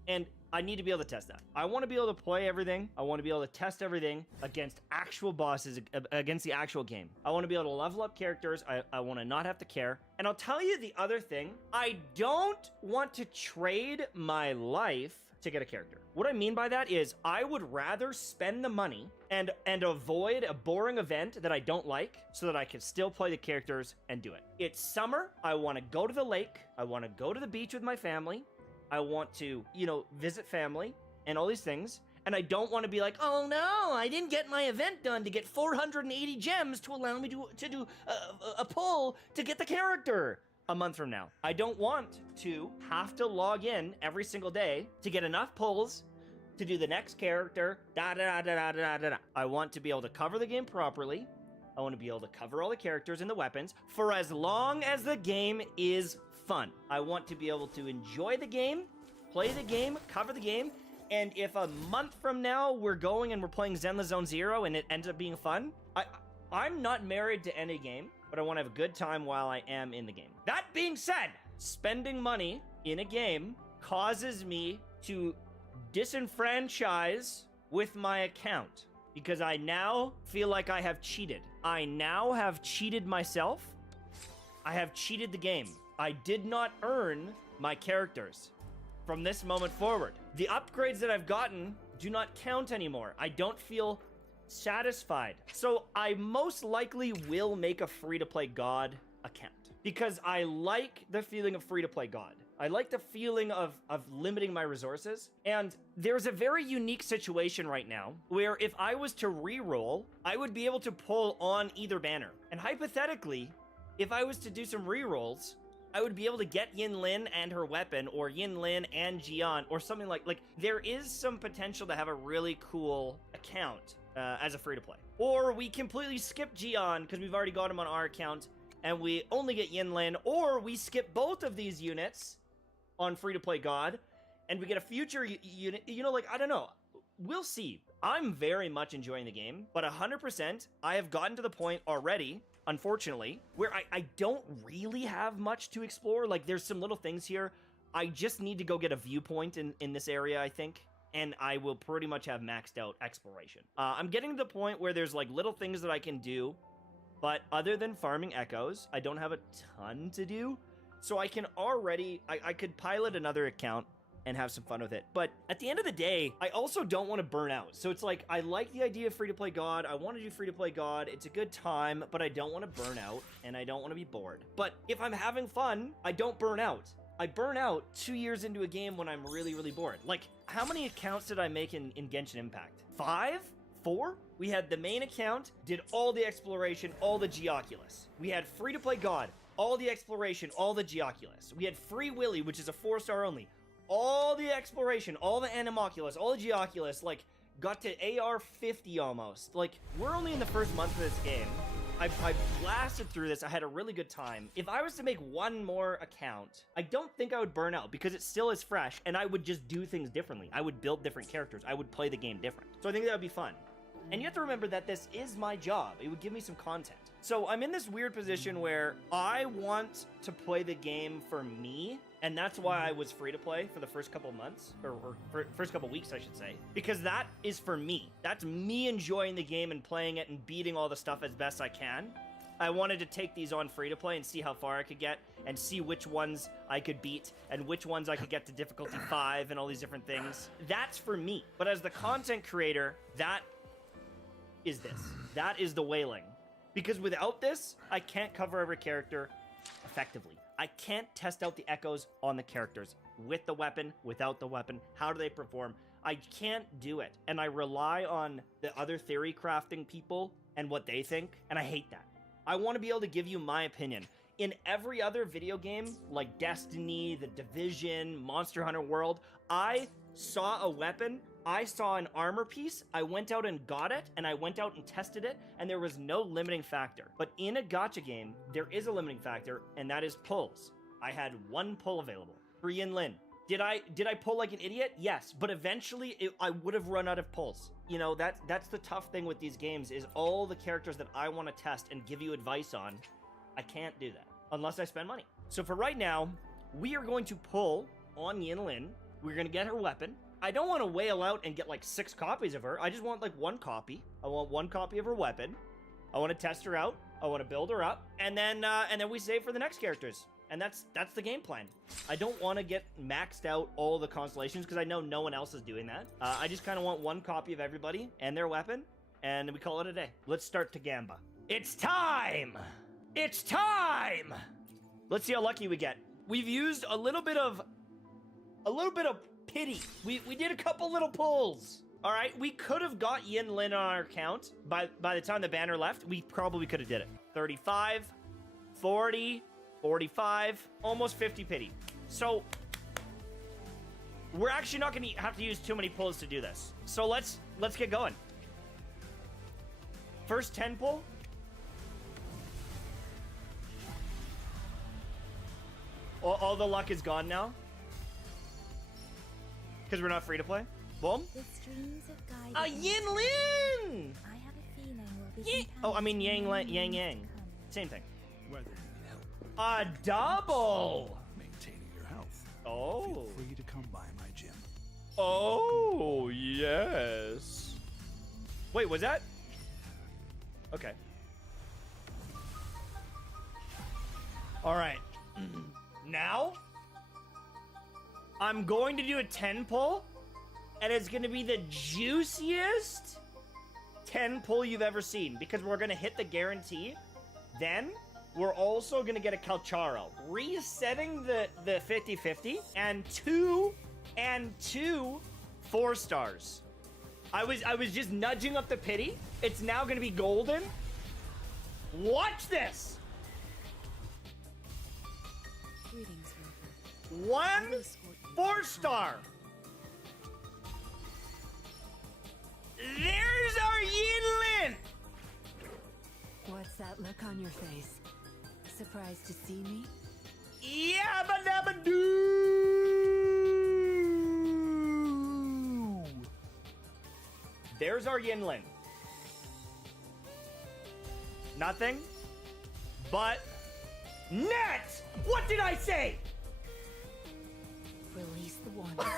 And I need to be able to test that. I want to be able to play everything. I want to be able to test everything against actual bosses, against the actual game. I want to be able to level up characters. I want to not have to care. And I'll tell you the other thing. I don't want to trade my life to get a character. What I mean by that is I would rather spend the money and avoid a boring event that I don't like so that I can still play the characters and do it. It's summer. I want to go to the lake. I want to go to the beach with my family. I want to, you know, visit family and all these things. And I don't want to be like, oh no, I didn't get my event done to get 480 gems to allow me to do a pull to get the character a month from now. I don't want to have to log in every single day to get enough pulls to do the next character, I want to be able to cover the game properly. I want to be able to cover all the characters and the weapons for as long as the game is fun. I want to be able to enjoy the game, play the game, cover the game, and if a month from now we're going and we're playing Zenless Zone Zero and it ends up being fun, I'm not married to any game, but I want to have a good time while I am in the game. That being said, spending money in a game causes me to disenfranchise with my account because I now feel like I have cheated. I now have cheated myself. I have cheated the game. I did not earn my characters from this moment forward. The upgrades that I've gotten do not count anymore. I don't feel satisfied. So I most likely will make a free-to-play God account because I like the feeling of free-to-play God. I like the feeling of limiting my resources. And there's a very unique situation right now where if I was to re-roll, I would be able to pull on either banner. And hypothetically, if I was to do some re-rolls, I would be able to get Yin Lin and her weapon, or Yin Lin and Jian, or something like there is some potential to have a really cool account as a free-to-play. Or we completely skip Jian because we've already got him on our account, and we only get Yin Lin, or we skip both of these units on free-to-play God, and we get a future unit, you know, like, I don't know. We'll see. I'm very much enjoying the game, but 100%, I have gotten to the point already, unfortunately, where I don't really have much to explore. Like, there's some little things here. I just need to go get a viewpoint in this area, I think, and I will pretty much have maxed out exploration. I'm getting to the point where there's, like, little things that I can do, but other than farming echoes, I don't have a ton to do. So I can already, I could pilot another account and have some fun with it. But at the end of the day, I also don't want to burn out. So it's like, I like the idea of free-to-play God. I want to do free-to-play God. It's a good time, but I don't want to burn out, and I don't want to be bored. But if I'm having fun, I don't burn out. I burn out 2 years into a game when I'm really, really bored. Like, how many accounts did I make in Genshin Impact? 5? 4? We had the main account, did all the exploration, all the Geoculus. We had free-to-play God, all the exploration, all the Geoculus. We had Free Willy, which is a 4-star only. All the exploration, all the Animoculus, all the Geoculus, like, got to AR 50 almost. Like, we're only in the first month of this game. I blasted through this. I had a really good time. If I was to make one more account, I don't think I would burn out because it still is fresh and I would just do things differently. I would build different characters. I would play the game different. So I think that would be fun. And you have to remember that this is my job. It would give me some content. So I'm in this weird position where I want to play the game for me, and that's why I was free to play for the first couple months, or first couple weeks, I should say, because that is for me. That's me enjoying the game and playing it and beating all the stuff as best I can. I wanted to take these on free to play and see how far I could get and see which ones I could beat and which ones I could get to difficulty 5 and all these different things. That's for me. But as the content creator, that is this. That is the whaling. Because without this, I can't cover every character effectively. I can't test out the echoes on the characters with the weapon, without the weapon. How do they perform? I can't do it. And I rely on the other theory crafting people and what they think, and I hate that. I want to be able to give you my opinion. In every other video game, like Destiny, The Division, Monster Hunter World, I saw a weapon, I saw an armor piece, I went out and got it, and I went out and tested it, and there was no limiting factor. But in a gacha game, there is a limiting factor, and that is pulls. I had 1 pull available for Yin Lin. Did I pull like an idiot? Yes, but eventually I would have run out of pulls. You know, that's the tough thing with these games is all the characters that I want to test and give you advice on, I can't do that unless I spend money. So for right now, we are going to pull on Yin Lin. We're going to get her weapon. I don't want to wail out and get like 6 copies of her. I just want like 1 copy. I want 1 copy of her weapon. I want to test her out. I want to build her up, and then we save for the next characters. And that's the game plan. I don't want to get maxed out all the constellations because I know no one else is doing that. I just kind of want 1 copy of everybody and their weapon, and we call it a day. Let's start to Gamba. It's time! It's time! Let's see how lucky we get. We've used a little bit of pity. We did a couple little pulls. All right, we could have got Yin Lin on our account by the time the banner left. We probably could have did it. 35, 40, 45, almost 50 pity. So we're actually not going to have to use too many pulls to do this. So let's get going. First 10 pull. All the luck is gone now because we're not free to play. Boom. Yin Lin. I have a feeling we'll be I mean Yang. Same thing. A double! Maintaining your health. Oh. Feel free to come by my gym. Oh, yes. Wait, was that? Okay. All right. Now, I'm going to do a 10 pull, and it's going to be the juiciest 10 pull you've ever seen, because we're going to hit the guarantee. Then we're also going to get a Calcharo, resetting the 50-50, and two 4 stars. I was just nudging up the pity. It's now going to be golden. Watch this. Greetings, Rover. 1 4-star. There's our Yin Lin. What's that look on your face? Surprised to see me? Yabba dabba doo. There's our Yin Lin. Nothing but net. What did I say? Release the ones and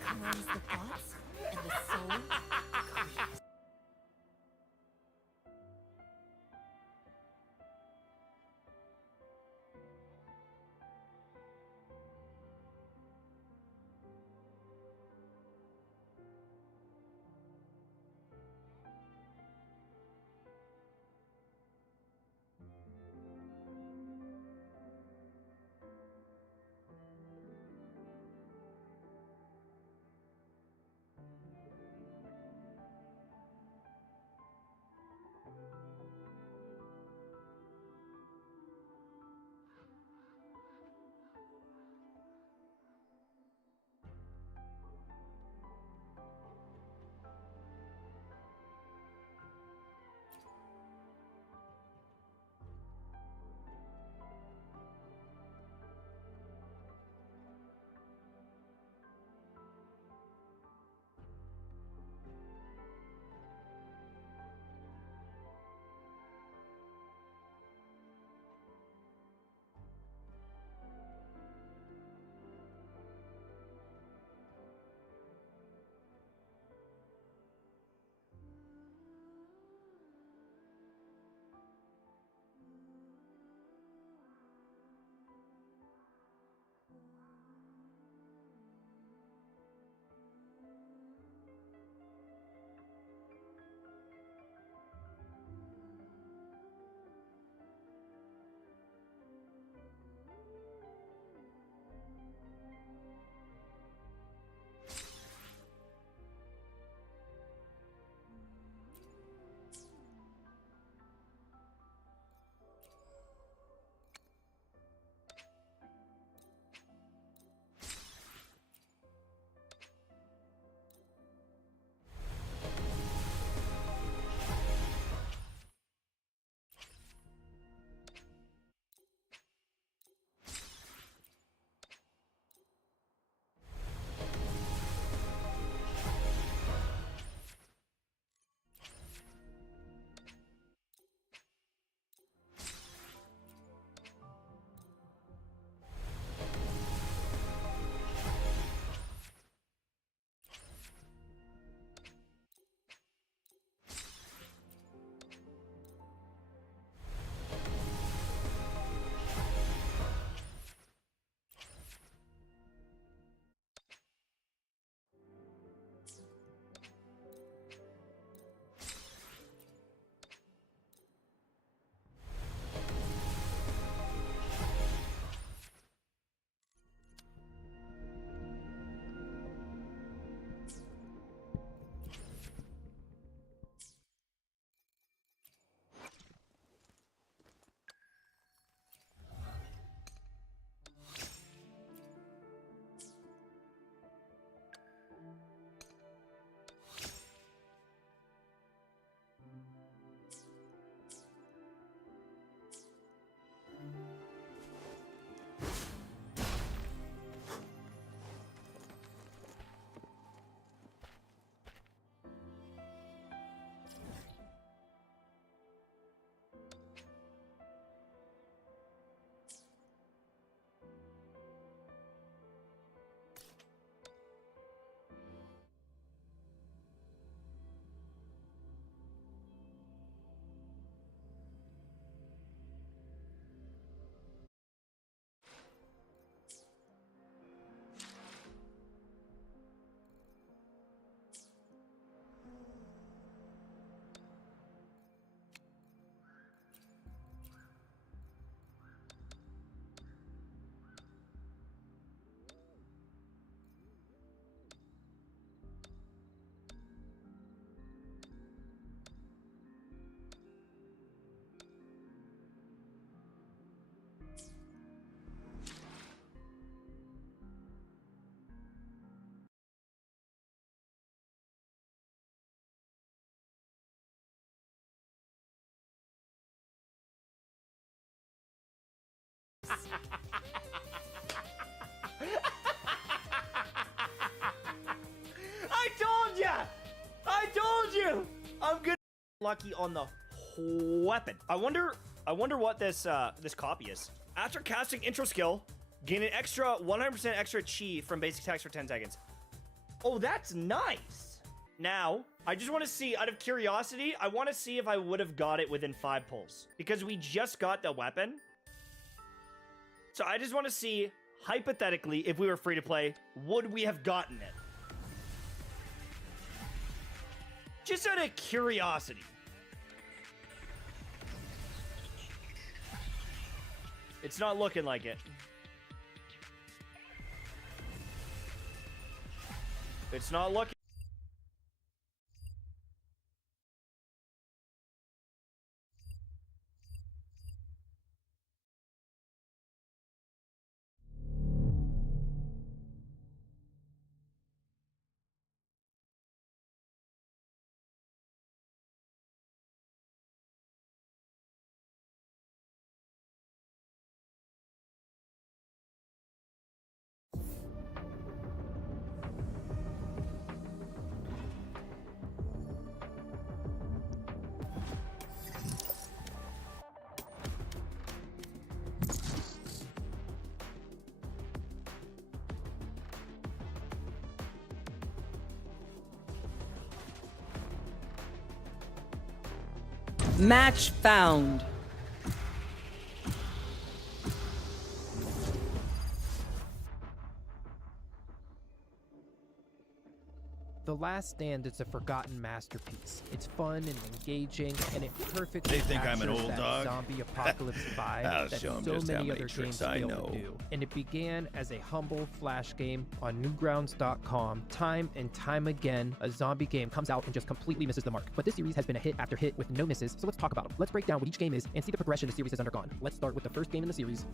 cleanse the thoughts and the soul. Creeps. I told ya! I told you! I'm good. Lucky on the weapon. I wonder what this this copy is. After casting intro skill, gain an extra 100% extra chi from basic attacks for 10 seconds. Oh, that's nice. Now, I just want to see, out of curiosity, I want to see if I would have got it within 5 pulls. Because we just got the weapon. So I just want to see, hypothetically, if we were free to play, would we have gotten it? Just out of curiosity. It's not looking like it. It's not looking. Match found. The Last Stand is a forgotten masterpiece. It's fun and engaging, and it perfectly They think I'm an captures old that dog? zombie apocalypse vibe I'll that show 'em so just how many many other tricks games I fail know. to do. And it began as a humble Flash game on Newgrounds.com. Time and time again, a zombie game comes out and just completely misses the mark. But this series has been a hit after hit with no misses, so let's talk about them. Let's break down what each game is and see the progression the series has undergone. Let's start with the first game in the series.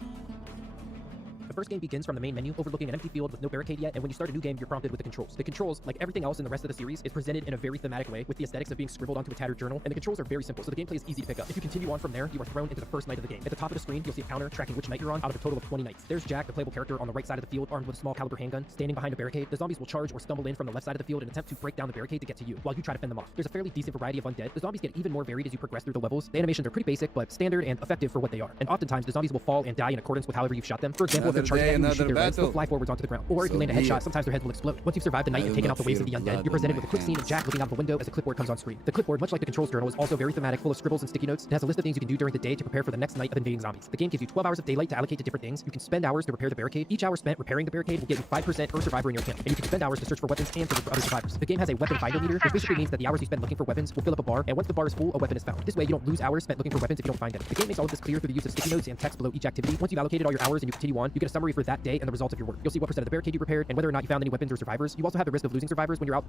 The first game begins from the main menu, overlooking an empty field with no barricade yet, and when you start a new game, you're prompted with the controls. The controls, like everything else in the rest of the series, is presented in a very thematic way, with the aesthetics of being scribbled onto a tattered journal, and the controls are very simple, so the gameplay is easy to pick up. If you continue on from there, you are thrown into the first night of the game. At the top of the screen, you'll see a counter tracking which night you're on out of a total of 20 nights. There's Jack, the playable character, on the right side of the field, armed with a small caliber handgun, standing behind a barricade. The zombies will charge or stumble in from the left side of the field and attempt to break down the barricade to get to you, while you try to fend them off. There's a fairly decent variety of undead. The zombies get even more varied as you progress through the levels. The animations are pretty basic, but standard and effective for what they are. And oftentimes, the zombies will fall and die in accordance with however you've shot them. For example, if they're charging at you, you shoot their legs, they'll fly forwards onto the ground. Or if you land a headshot, sometimes their heads will explode. Once you've survived the night and taken out the waves of the undead, you're presented with a quick scene of Jack looking out the window as a clipboard comes on screen. The clipboard, much like the controls journal, is also very thematic, full of scribbles and sticky notes. It has a list of things you can do during the day to prepare for the next night of invading zombies. The game gives you 12 hours of daylight to allocate to different things. You can spend hours to repair the barricade. Each hour spent repairing the barricade will get you 5% per survivor in your camp, and you can spend hours to search for weapons and to look for other survivors. The game has a weapon finder meter, which basically means that the hours you spend looking for weapons will fill up a bar, and once the bar is full, a weapon is found. This way, you don't lose hours spent looking for weapons if you don't find them. The game makes all of this clear through the use of sticky notes and text below each activity. Once you've allocated all your hours and you continue on, you get a summary for that day and the results of your work. You'll see what percent of the barricade you repaired and whether or not you found any weapons or survivors. You also have the risk of losing survivors when you're out.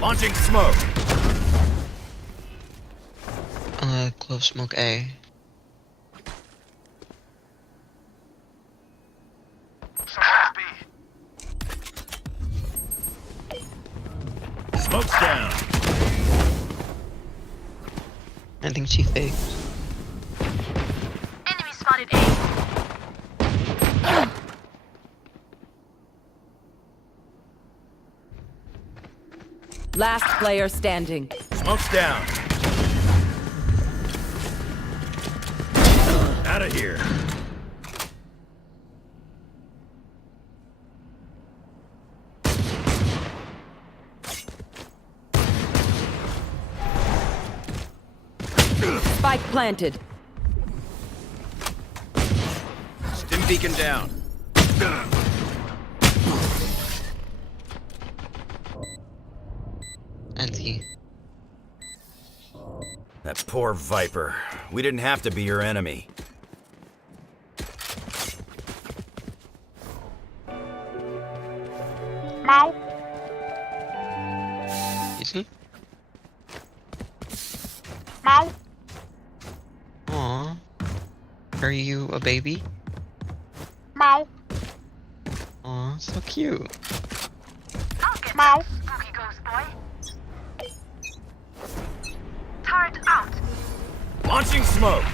Launching smoke. Close smoke A. Smoke's down. I think she faked. Enemy spotted A. Last player standing. Smoke's down. Out of here. Spike planted. Stim beacon down. Anti. That poor Viper. We didn't have to be your enemy. Meow. Is he? Meow. Aww. Are you a baby? Meow. Aw, so cute. I'll get Meow. Launching smoke.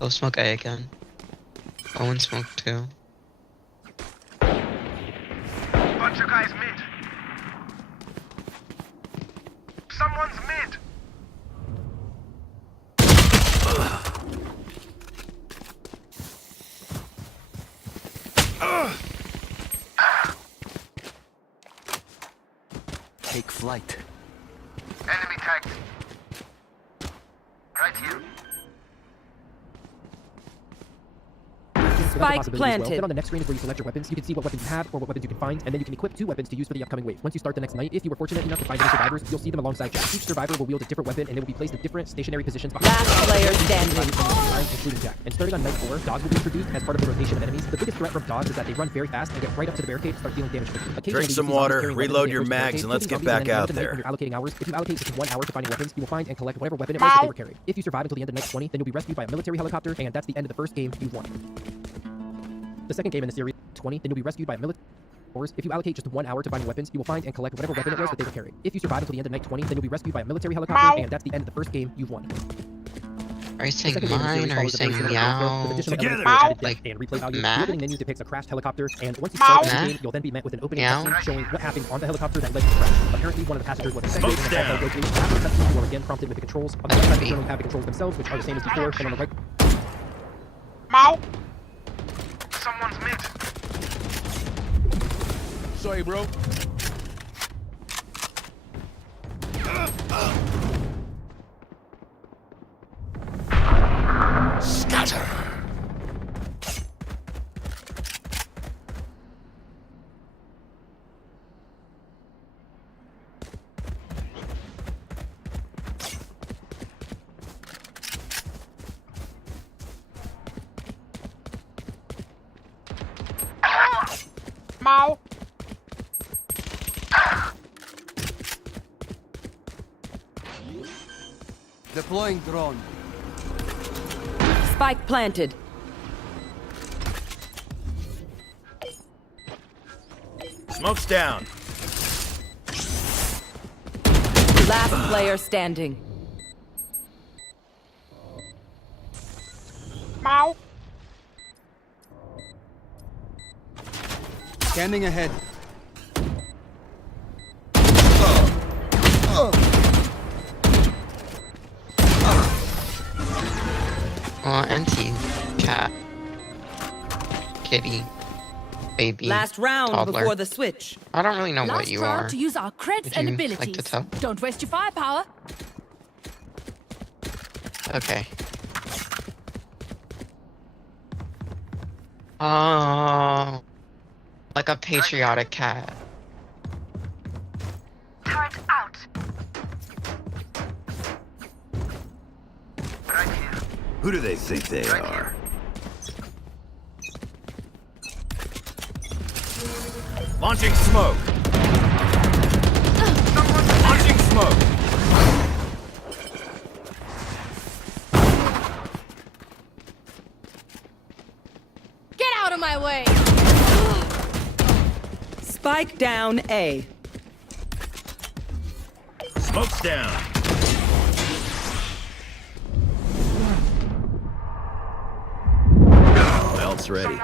Go smoke A again. Owen smoke 2. Bunch of guys mid. Someone's mid. Take flight. Enemy tagged. Right here. Spike Then planted. on the next screen is where you select your weapons. You can see what weapons you have or what weapons you can find, and then you can equip 2 weapons to use for the upcoming wave. Once you start the next night, if you were fortunate enough to find any survivors, you'll see them alongside Jack. Each survivor will wield a different weapon, and they will be placed in different stationary positions behind Last player standing. including Jack. And starting on night 4, dogs will be introduced as part of the rotation of enemies. The biggest threat from dogs is that they run very fast and get right up to the barricade and start dealing damage quickly. Occasionally, Drink you some see zombies water, carrying reload weapons your and mags, and let's killing get zombies back at the end of out the night there. when you're allocating hours. If you allocate just 1 hour to finding weapons, you will find and collect whatever weapon it was that they were carrying. If you survive until the end of night 20, then you'll be rescued by a military helicopter, and that's the end of the first game. You've won. The second game in the series, 20, then you'll be rescued by a military. If you allocate just 1 hour to finding weapons, you will find and collect whatever weapon it was that they were carrying. If you survive until the end of night 20, then you'll be rescued by a military helicopter, and that's the end of the first game. You've won. Are you saying Second game in the series mine? Are you follows a saying very similar workflow with meow? additional elements Together. for added Like, depth and replay value. Matt? The opening menu depicts a crashed helicopter, and once you start the Matt? game, you'll then be met with an opening Meow? cutscene showing what happened on the helicopter that led to the crash. Apparently, one of the passengers was infected Smoke's and had down. to go to. After the cutscene, you are again prompted with the controls. On the left side, you currently have the controls themselves, which are the same as before, and on the right. Someone's mid. Sorry, bro. Scatter. Mau. Deploying drone. Spike planted. Smoke's down. Last player standing. Mau. Scanning ahead. Oh, auntie, cat, kitty, baby, Last round toddler. before the switch. I don't really know what Last you round are. to use our creds Would and you abilities. like to tell? Don't waste your firepower. Okay. Oh, like a patriotic cat. Turret out. Right here. Who do they think they are? Launching smoke. Launching smoke. Get out of my way. Spike down A. Smoke's down. Belt's ready.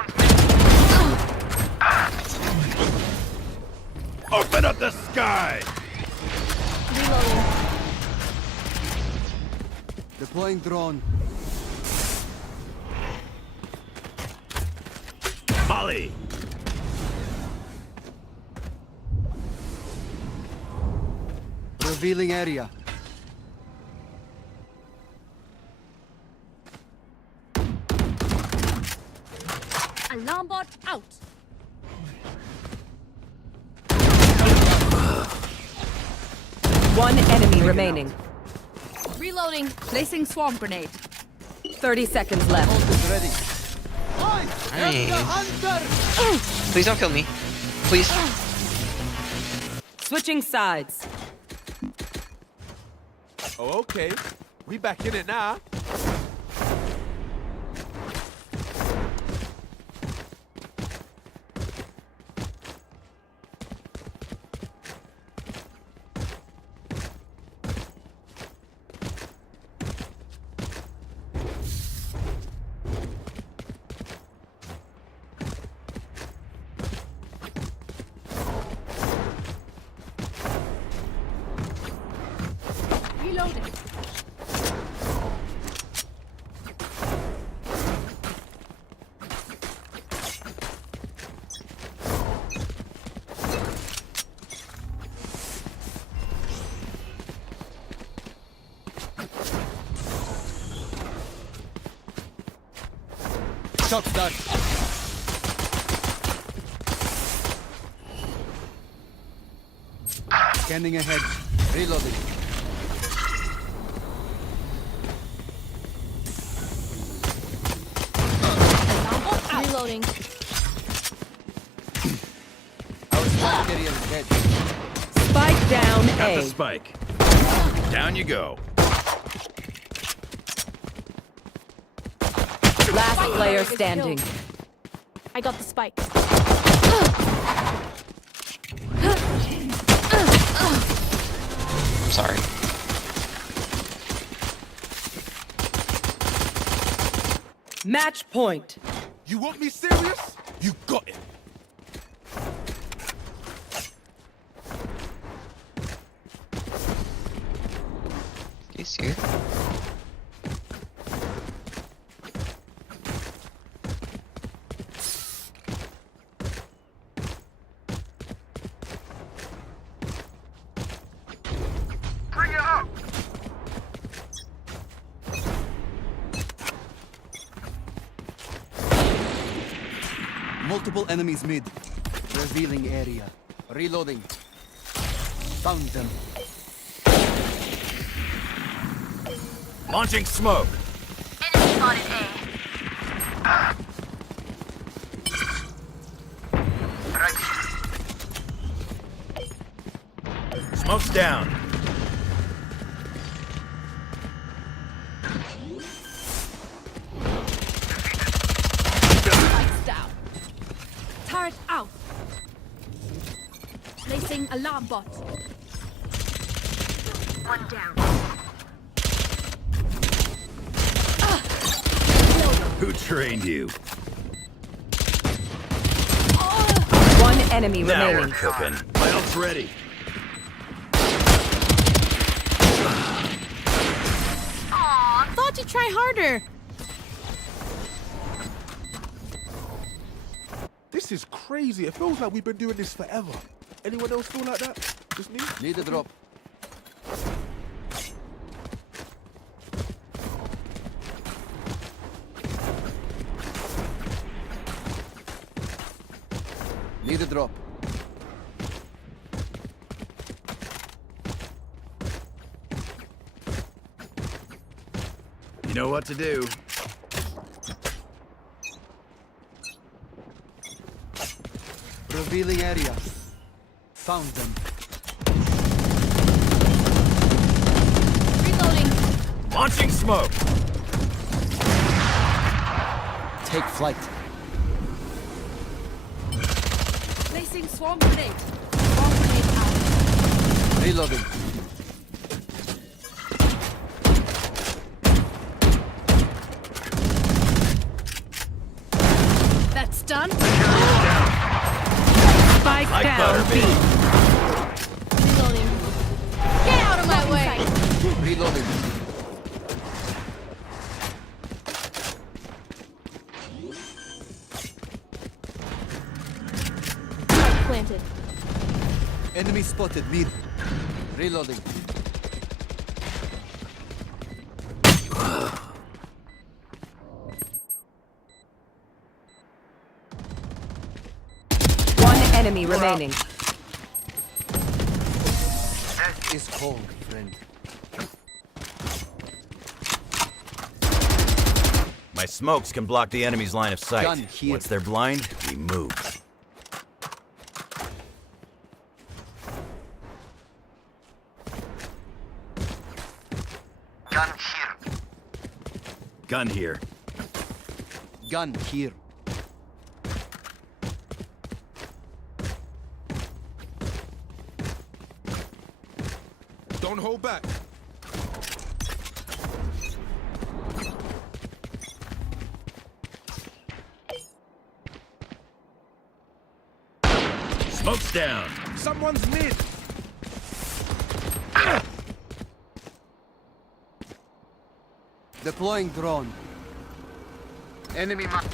Open up the sky! Deploying drone. Molly! Revealing area. Alarm bot out. One enemy remaining. Reloading. Placing swarm grenade. 30 seconds left. Ready. Nice. Please don't kill me. Please. Switching sides. Oh, okay. We back in it now. Shot start. Scanning ahead. Reloading. Reloading. Our spike carrier is dead. Spike down Got A. the spike. Down you go. Last player standing. I got the spike. I'm sorry. Match point. You want me serious? You got it. He's here. Bring it up. Multiple enemies mid. Revealing area. Reloading. Found them. Launching smoke. Enemy spotted A. Smoke's down. Lights down. Turret out. Placing alarm bot. One down. Who trained you? One enemy Now remaining. we're cooking. My ult's ready. Aw, thought you'd try harder. This is crazy. It feels like we've been doing this forever. Anyone else feel like that? Just me? Need a drop. Need a drop. You know what to do. Revealing area. Found them. Reloading. Launching smoke. Take flight. Placing swarm grenade. Swarm grenade out. Reloading. That's done. Spike Like down butter, B. baby. Reloading. Get out of my way. Reloading. Planted. Enemy spotted mid. Reloading. One enemy remaining. That is cold, friend. My smokes can block the enemy's line of sight. Gun here. Once they're blind, we move. Gun here. Gun here. Don't hold back. Smoke's down. Someone's mid. Deploying drone. Enemy mark.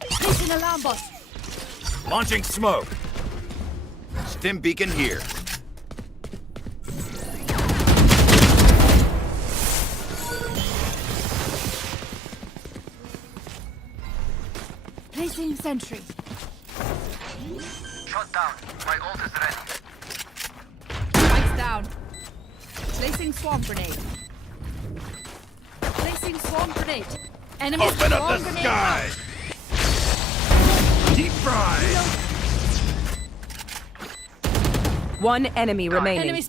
Placing alarm bot. Launching smoke. Stim beacon here. Placing sentry. Shut down. My ult is ready. Spikes down. Placing swarm grenade. Placing swarm grenade. Enemy Open up swarm the grenade sky. Deep fried. One enemy remaining. Enemies.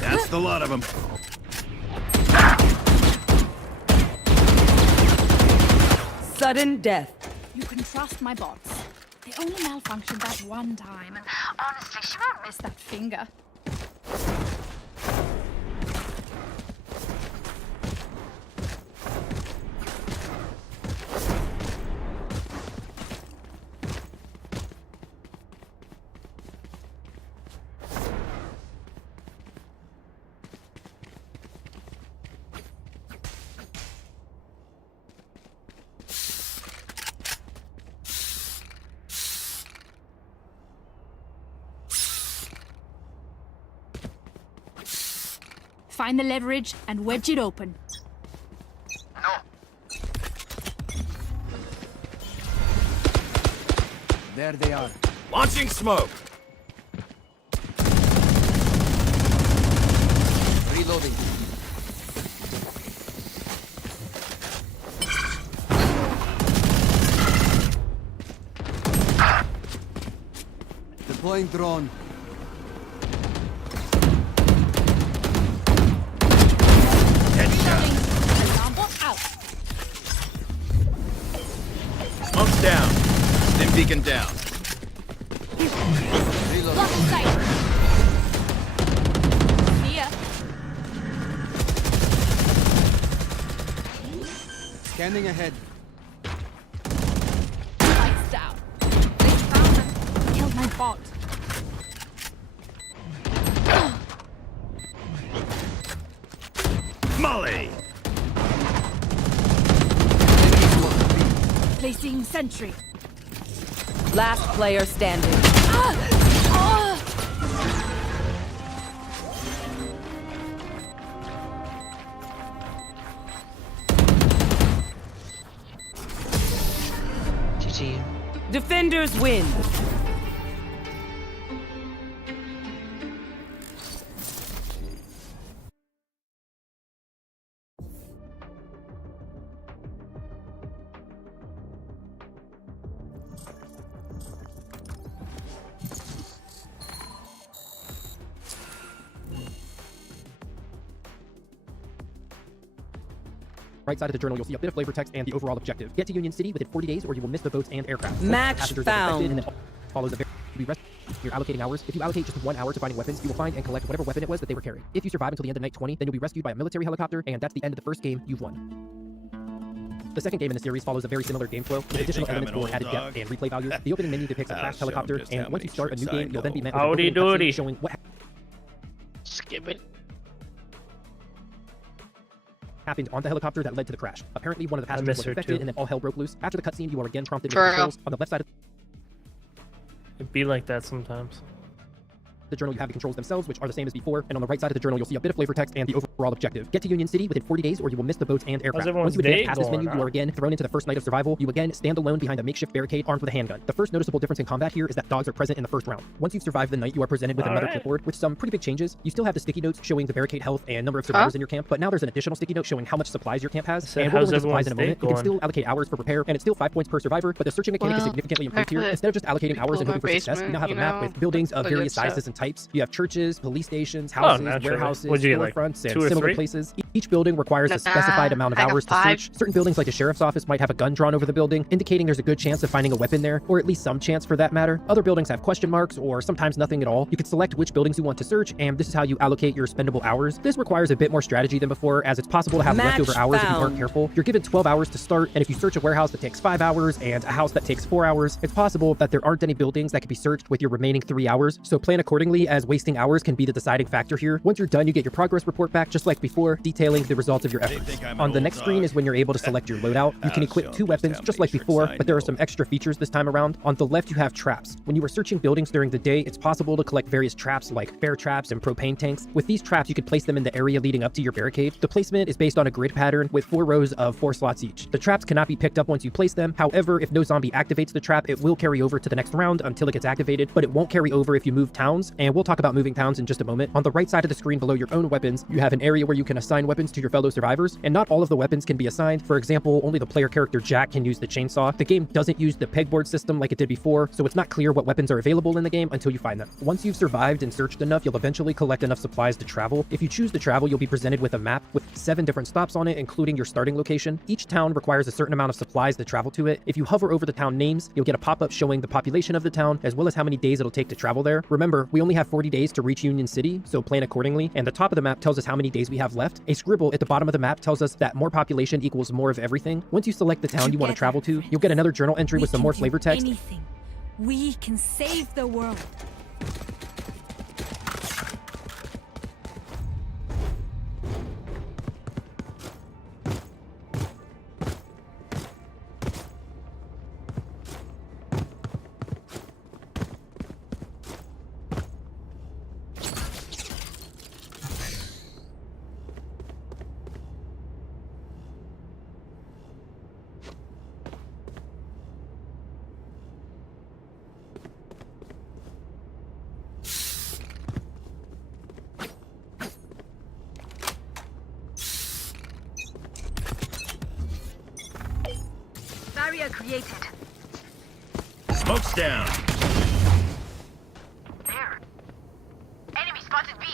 That's the lot of them. Sudden death. You can trust my bots. They only malfunctioned that one time, and honestly, she won't miss that finger. Find the leverage and wedge it open. There they are. Launching smoke. Reloading. Deploying drone. Alarm bot out. Smoke's down. Stim beacon down. Block in sight. See ya. Scanning ahead. Spikes down. They found them. Killed my bot. Molly. Placing sentry. Last player standing. GG. Defenders win. Right side of the journal, you'll see a bit of flavor text and the overall objective. Get to Union City within 40 days or you will miss the boats and aircraft. Match Passengers are affected, and found. then follows a very you're allocating hours. If you allocate just 1 hour to finding weapons, you will find and collect whatever weapon it was that they were carrying. If you survive until the end of night 20, then you'll be rescued by a military helicopter, and that's the end of the first game. You've won. The second game in the series follows a very similar game flow, with additional elements for added depth and replay value. The opening menu depicts a crashed helicopter, and once you start a new game, you'll then be met with an opening cutscene showing what Skip it. happened on the helicopter that led to the crash. Apparently, one of the passengers was infected, and then all hell broke loose. After the cutscene, you are again prompted with For real? controls on the left side of It'd be like that sometimes. the journal. You have the controls themselves, which are the same as before, and on the right side of the journal, you'll see a bit of flavor text and the overall objective. Get to Union City within 40 days, or you will miss the boats and aircraft. everyone's Once you advance day past this menu, going, you are again thrown into the first night of survival. You again stand alone behind a makeshift barricade, armed with a handgun. The first noticeable difference in combat here is that dogs are present in the first round. Once you've survived the night, you are presented with another Alright. clipboard with some pretty big changes. You still have the sticky notes showing the barricade health and number of survivors in your camp, but now there's an additional sticky note showing how much supplies your camp has. So And we'll how's go into supplies in a everyone's moment. day You can going? still allocate hours for repair, and it's still 5 points per survivor, but the searching mechanic is Well, significantly improved here. I put Instead of just allocating hours and people hoping in for my success, we now have a basement, map you with know, buildings of the good various stuff. sizes and types. You have churches, police stations, Oh, houses, naturally. warehouses, What'd you get, like, storefronts, and 2 or similar 3? places. Each building requires a specified amount of I got hours to 5. search. Certain buildings, like the sheriff's office, might have a gun drawn over the building, indicating there's a good chance of finding a weapon there, or at least some chance for that matter. Other buildings have question marks, or sometimes nothing at all. You can select which buildings you want to search, and this is how you allocate your spendable hours. This requires a bit more strategy than before, as it's possible to have Match leftover hours if you aren't found. careful. You're given 12 hours to start, and if you search a warehouse that takes 5 hours and a house that takes 4 hours, it's possible that there aren't any buildings that can be searched with your remaining 3 hours. So plan accordingly, as wasting hours can be the deciding factor here. Once you're done, you get your progress report back just like before, detailing the results of your efforts. On the next screen is when you're able to select your loadout. You can equip 2 weapons just like before, but there are some extra features this time around. On the left, you have traps. When you are searching buildings during the day, it's possible to collect various traps like bear traps and propane tanks. With these traps, you can place them in the area leading up to your barricade. The placement is based on a grid pattern with 4 rows of 4 slots each. The traps cannot be picked up once you place them. However, if no zombie activates the trap, it will carry over to the next round until it gets activated, but it won't carry over if you move towns, and we'll talk about moving towns in just a moment. On the right side of the screen below your own weapons, you have an area where you can assign weapons to your fellow survivors, and not all of the weapons can be assigned. For example, only the player character Jack can use the chainsaw. The game doesn't use the pegboard system like it did before, so it's not clear what weapons are available in the game until you find them. Once you've survived and searched enough, you'll eventually collect enough supplies to travel. If you choose to travel, you'll be presented with a map with 7 different stops on it, including your starting location. Each town requires a certain amount of supplies to travel to it. If you hover over the town names, you'll get a pop-up showing the population of the town, as well as how many days it'll take to travel there. Remember, we only have 40 days to reach Union City, so plan accordingly, and the top of the map tells us how many days we have left. A scribble at the bottom of the map tells us that more population equals more of everything. Once you select the town you want to travel to, you'll get another journal entry with some more flavor text. Anything. We can save the world. Barrier created. Smoke's down. There. Enemy spotted B.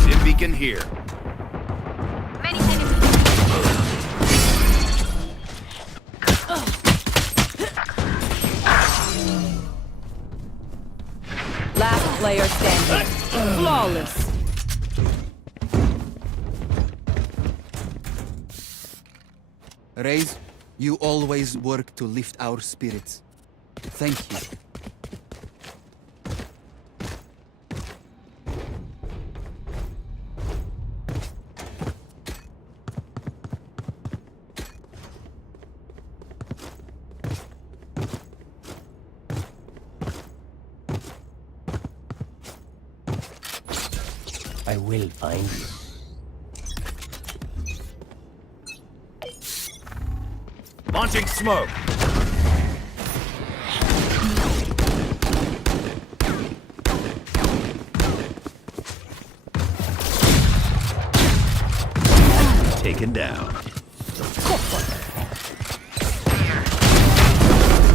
Sim beacon here. Many enemies. Last player standing. Flawless. Raze, you always work to lift our spirits. Thank you. I will find you. Launching smoke. Taken down.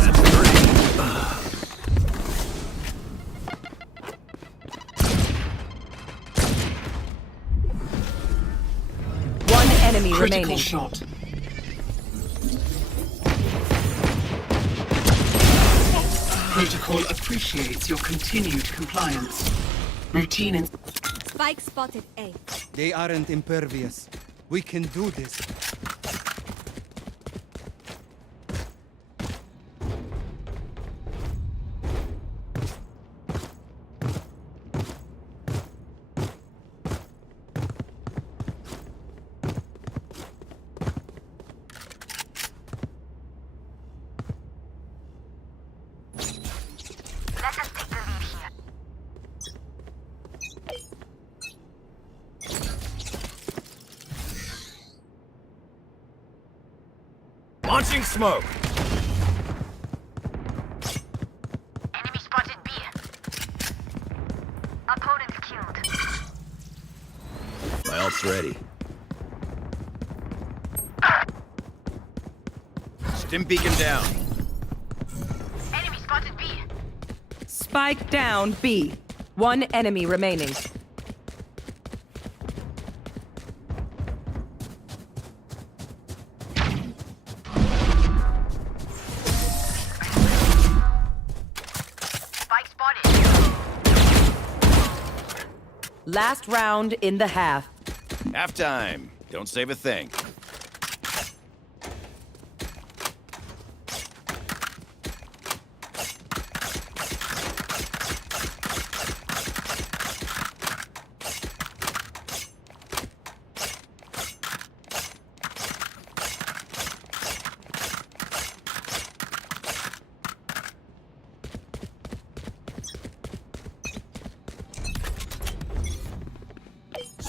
That's 3. One enemy Critical remaining. Shot. Protocol appreciates your continued compliance. Routine and... Spike spotted A. They aren't impervious. We can do this. Let us take the lead here. Launching smoke. Enemy spotted B. Opponent killed. My ult's ready. Stim beacon down. Enemy spotted B. Spike down B. One enemy remaining. Spike spotted. Last round in the half. Halftime. Don't save a thing.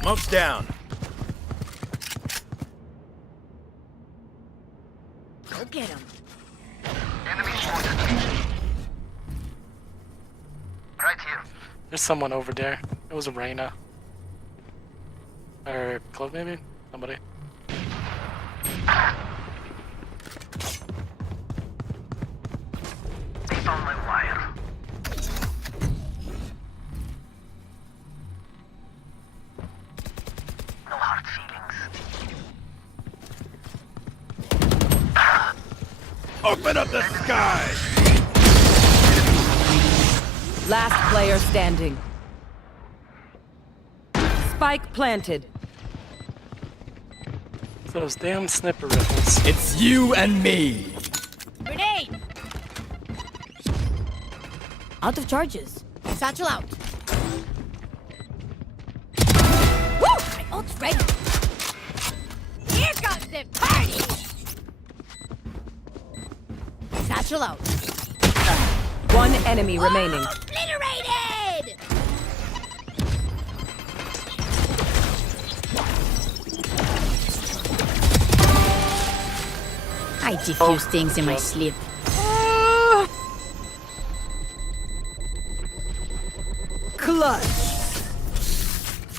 Smoke's down. Go get him. Right here. There's someone over there. It was a Reyna. Or Clove maybe? Somebody. Deep on my wire. No hard feelings. Open up the sky! Last player standing. Spike planted. Those damn sniper rifles. It's you and me. Grenade! Out of charges. Satchel out. Woo! My ult's ready. Here comes the party! Satchel out. One enemy remaining. Obliterated! I diffuse things in my sleep. Clutch.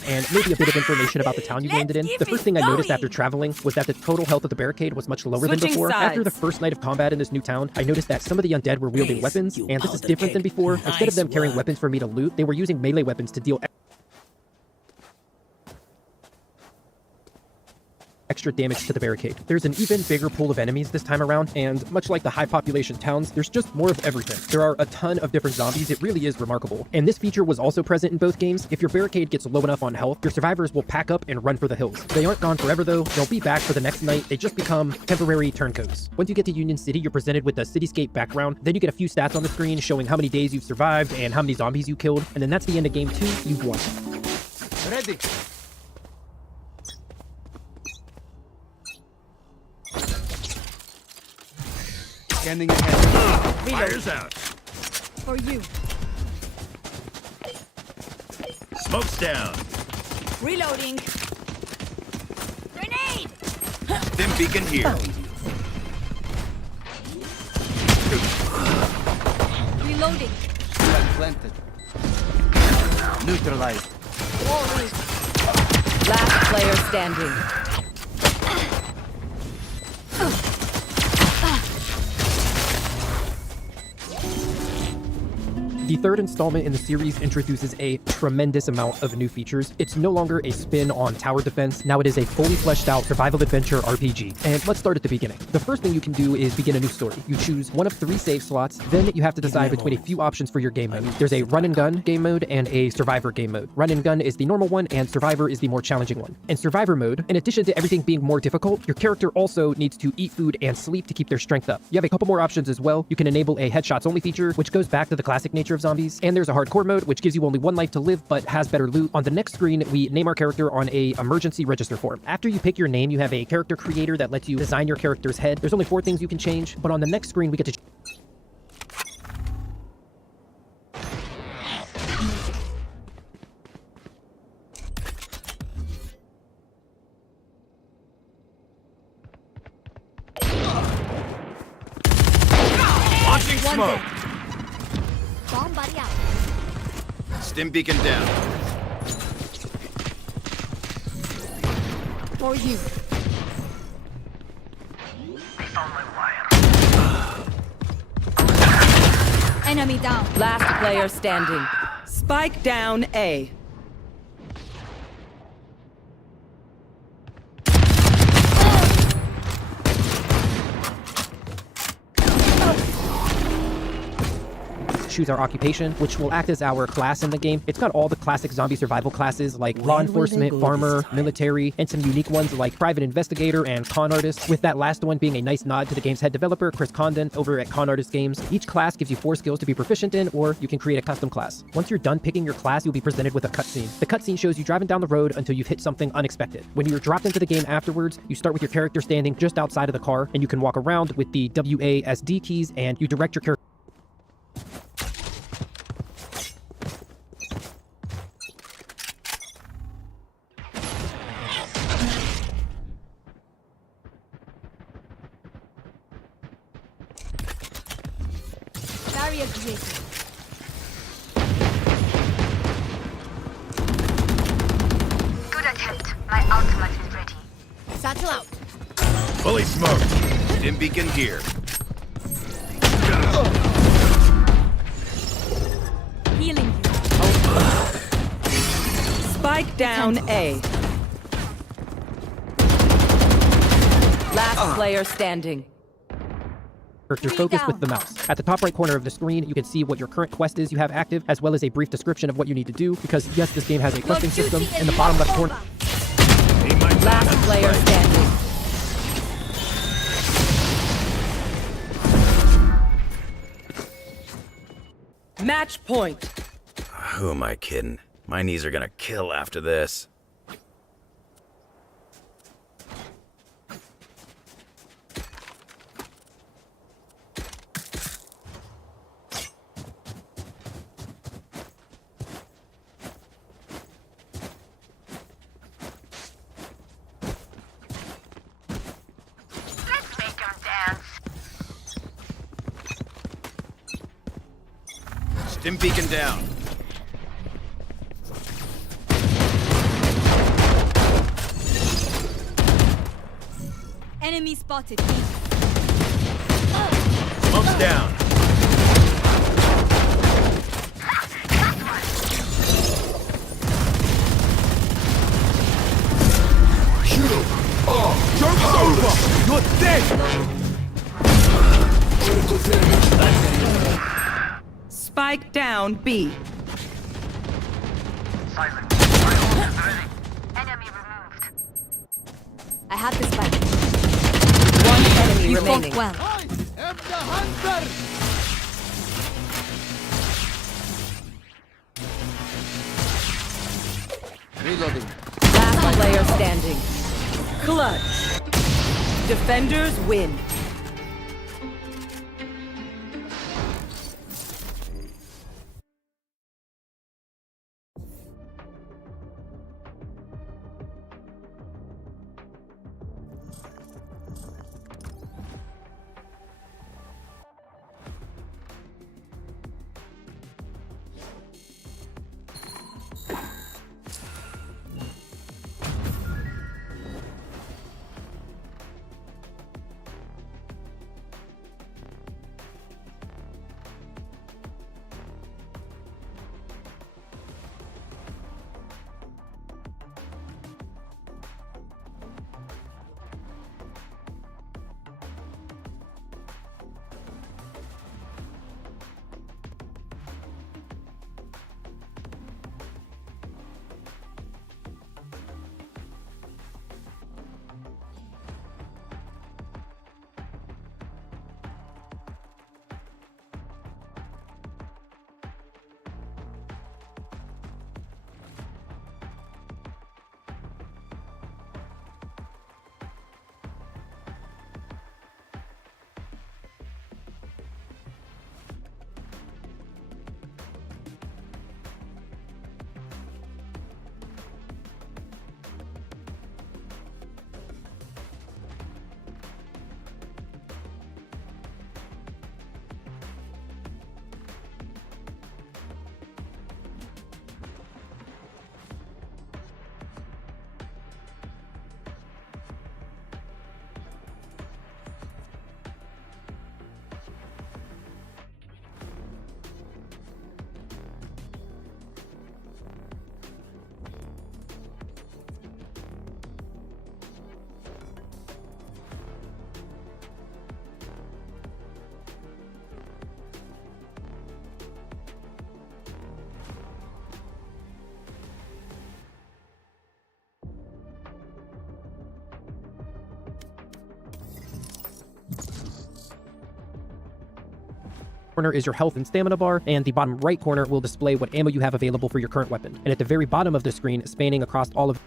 And maybe a bit of information about the town you landed in. The first thing I noticed after traveling was that the total health of the barricade was much lower than before. After the first night of combat in this new town, I noticed that some of the undead were wielding weapons, and this is different than before. Instead of them carrying weapons for me to loot, they were using melee weapons to deal extra damage to the barricade. There's an even bigger pool of enemies this time around, and much like the high population towns, there's just more of everything. There are a ton of different zombies. It really is remarkable. And this feature was also present in both games. If your barricade gets low enough on health, your survivors will pack up and run for the hills. They aren't gone forever though. They'll be back for the next night. They just become temporary turncoats. Once you get to Union City, you're presented with a cityscape background. Then you get a few stats on the screen showing how many days you've survived and how many zombies you killed. And then that's the end of game 2. You've won. Ready. Scanning ahead. Fire's out. For you. Smoke's down. Reloading. Grenade! Dim beacon here. Reloading. Planted. Neutralized. Last player standing. The third installment in the series introduces a tremendous amount of new features. It's no longer a spin on tower defense. Now it is a fully fleshed out survival adventure RPG. And let's start at the beginning. The first thing you can do is begin a new story. You choose one of 3 save slots, then you have to decide between a few options for your game mode. There's a run and gun game mode and a survivor game mode. Run and gun is the normal one and survivor is the more challenging one. In survivor mode, in addition to everything being more difficult, your character also needs to eat food and sleep to keep their strength up. You have a couple more options as well. You can enable a headshots only feature, which goes back to the classic nature of zombies, and there's a hardcore mode which gives you only 1 life to live but has better loot. On the next screen, we name our character on a emergency register form. After you pick your name, you have a character creator that lets you design your character's head. There's only 4 things you can change, but on the next screen we get to Launching smoke. Bomb buddy out. Stim beacon down. For you. Enemy down. Last player standing. Spike down A. choose our occupation, which will act as our class in the game. It's got all the classic zombie survival classes like law enforcement, farmer, military, and some unique ones like private investigator and con artist, with that last one being a nice nod to the game's head developer, Chris Condon, over at Con Artist Games. Each class gives you 4 skills to be proficient in, or you can create a custom class. Once you're done picking your class, you'll be presented with a cutscene. The cutscene shows you driving down the road until you've hit something unexpected. When you're dropped into the game afterwards, you start with your character standing just outside of the car, and you can walk around with the WASD keys, and you direct your character. Barrier created. Good attempt. My ultimate is ready. Satchel out. Fully smoked. Stim beacon here. Healing you. Spike down A. Last player standing. You're focused with the mouse. At the top right corner of the screen, you can see what your current quest is you have active, as well as a brief description of what you need to do, because yes, this game has a questing system. In the bottom left corner, Last player standing. Match point. Who am I kidding? My knees are gonna kill after this. Let's make them dance. Stim beacon down. Enemy spotted. Smoke's down. Shoot him. Oh, joke's over. You're dead. Spike down B. Silent. Enemy removed. I have the spike. One enemy You remaining. fought well. I am the hunter. Reloading. Last player standing. Clutch. Defenders win. corner is your health and stamina bar, and the bottom right corner will display what ammo you have available for your current weapon. And at the very bottom of the screen, spanning across all of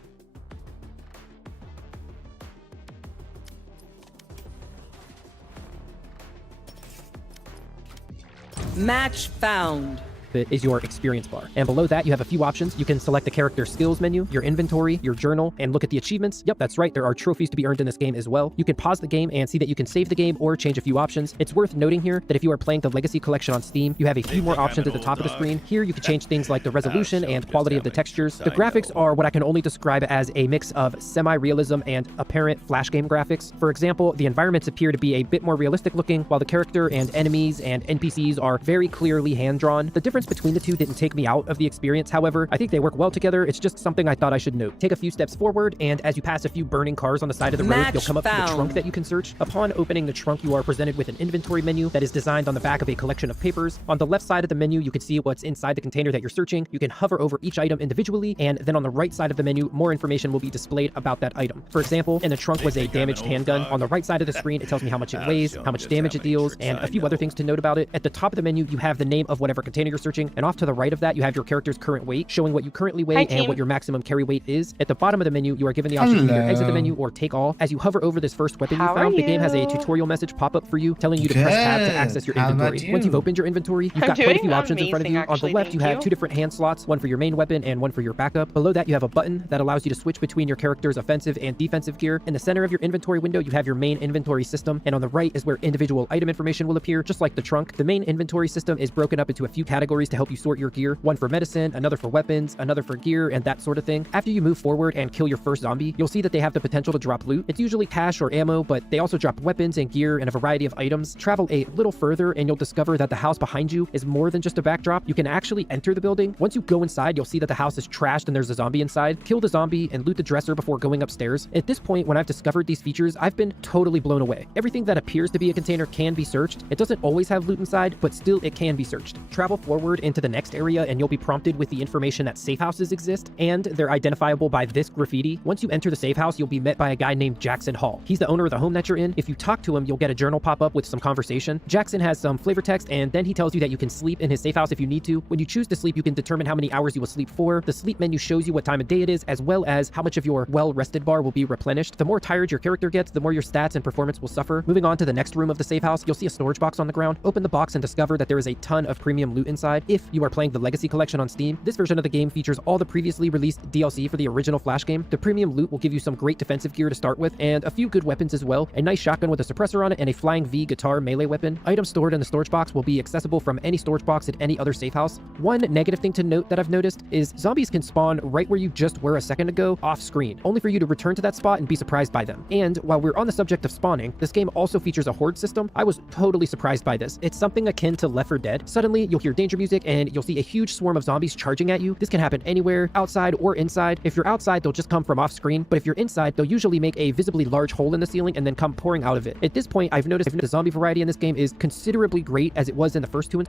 Match found. bit is your experience bar. And below that, you have a few options. You can select the character skills menu, your inventory, your journal, and look at the achievements. Yep, that's right. There are trophies to be earned in this game as well. You can pause the game and see that you can save the game or change a few options. It's worth noting here that if you are playing the Legacy Collection on Steam, you have a few more options at the top of the screen. Here, you can change things like the resolution and quality of the textures. The graphics are what I can only describe as a mix of semi-realism and apparent flash game graphics. For example, the environments appear to be a bit more realistic looking, while the character and enemies and NPCs are very clearly hand-drawn. The difference between the two didn't take me out of the experience, however. I think they work well together. It's just something I thought I should note. Take a few steps forward, and as you pass a few burning cars on the side of the road, you'll come up to the trunk that you can search. Upon opening the trunk, you are presented with an inventory menu that is designed on the back of a collection of papers. On the left side of the menu, you can see what's inside the container that you're searching. You can hover over each item individually, and then on the right side of the menu, more information will be displayed about that item. For example, in the trunk was a damaged handgun. On the right side of the screen, it tells me how much it weighs, how much damage it deals, and a few other things to note about it. At the top of the menu, you have the name of whatever container you're searching, and off to the right of that, you have your character's current weight, showing what you currently weigh and what your maximum carry weight is. At the bottom of the menu, you are given the option to either exit the menu or take all. As you hover over this first weapon you found, the game has a tutorial message pop up for you, telling you to press tab to access your inventory. Once you've opened your inventory, you've got quite a few options in front of you. On the left, you have two different hand slots, one for your main weapon and one for your backup. Below that, you have a button that allows you to switch between your character's offensive and defensive gear. In the center of your inventory window, you have your main inventory system, and on the right is where individual item information will appear, just like the trunk. The main inventory system is broken up into a few categories to help you sort your gear. One for medicine, another for weapons, another for gear, and that sort of thing. After you move forward and kill your first zombie, you'll see that they have the potential to drop loot. It's usually cash or ammo, but they also drop weapons and gear and a variety of items. Travel a little further and you'll discover that the house behind you is more than just a backdrop. You can actually enter the building. Once you go inside, you'll see that the house is trashed and there's a zombie inside. Kill the zombie and loot the dresser before going upstairs. At this point, when I've discovered these features, I've been totally blown away. Everything that appears to be a container can be searched. It doesn't always have loot inside, but still it can be searched. Travel forward into the next area and you'll be prompted with the information that safe houses exist, and they're identifiable by this graffiti. Once you enter the safe house, you'll be met by a guy named Jackson Hall. He's the owner of the home that you're in. If you talk to him, you'll get a journal pop up with some conversation. Jackson has some flavor text, and then he tells you that you can sleep in his safe house if you need to. When you choose to sleep, you can determine how many hours you will sleep for. The sleep menu shows you what time of day it is, as well as how much of your well-rested bar will be replenished. The more tired your character gets, the more your stats and performance will suffer. Moving on to the next room of the safe house, you'll see a storage box on the ground. Open the box and discover that there is a ton of premium loot inside. If you are playing the Legacy Collection on Steam, this version of the game features all the previously released DLC for the original Flash game. The premium loot will give you some great defensive gear to start with, and a few good weapons as well. A nice shotgun with a suppressor on it and a Flying V guitar melee weapon. Items stored in the storage box will be accessible from any storage box at any other safe house. One negative thing to note that I've noticed is zombies can spawn right where you just were a second ago, off screen, only for you to return to that spot and be surprised by them. And while we're on the subject of spawning, this game also features a horde system. I was totally surprised by this. It's something akin to Left 4 Dead. Suddenly, you'll hear danger music and you'll see a huge swarm of zombies charging at you. This can happen anywhere, outside or inside. If you're outside, they'll just come from off screen, but if you're inside, they'll usually make a visibly large hole in the ceiling and then come pouring out of it. At this point, I've noticed the zombie variety in this game is considerably great as it was in the first two.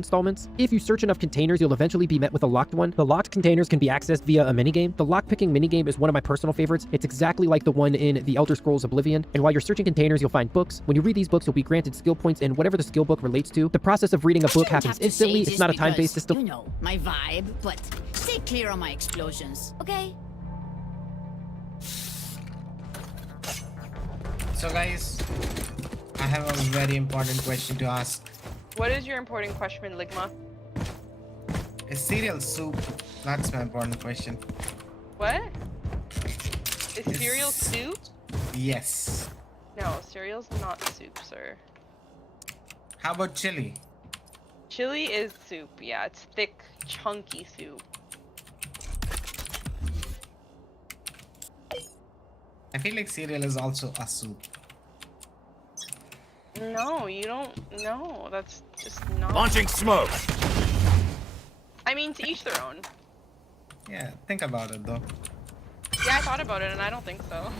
installments. If you search enough containers, you'll eventually be met with a locked one. The locked containers can be accessed via a minigame. The lockpicking minigame is one of my personal favorites. It's exactly like the one in The Elder Scrolls Oblivion, and while you're searching containers, you'll find books. When you read these books, you'll be granted skill points in whatever the skill book relates to. The process of reading a book happens instantly. It's not a time-based system. You know, my vibe, but stay clear on my explosions, okay? So guys, I have a very important question to ask. What is your important question, Ligma? Is cereal soup? That's my important question. What? Is cereal soup? Yes. No, cereal's not soup, sir. How about chili? Chili is soup, yeah. It's thick, chunky soup. I feel like cereal is also a soup. No, you don't. No, that's just not. Launching smoke! I mean, to each their own. Yeah, think about it though. Yeah, I thought about it and I don't think so.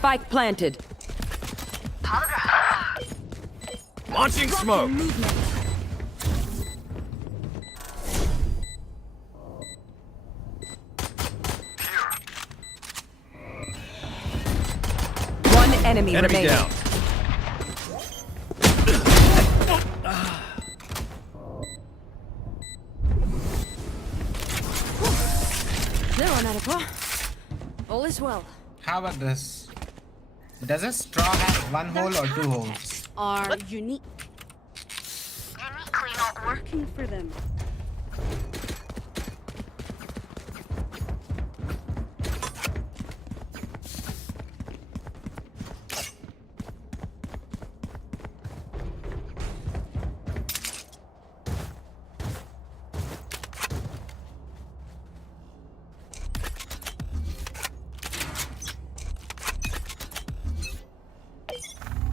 Spike planted. Launching smoke. One enemy remaining. Down. All is well. How about this? Does a straw have one hole or two holes? Are unique. Uniquely not Working for them.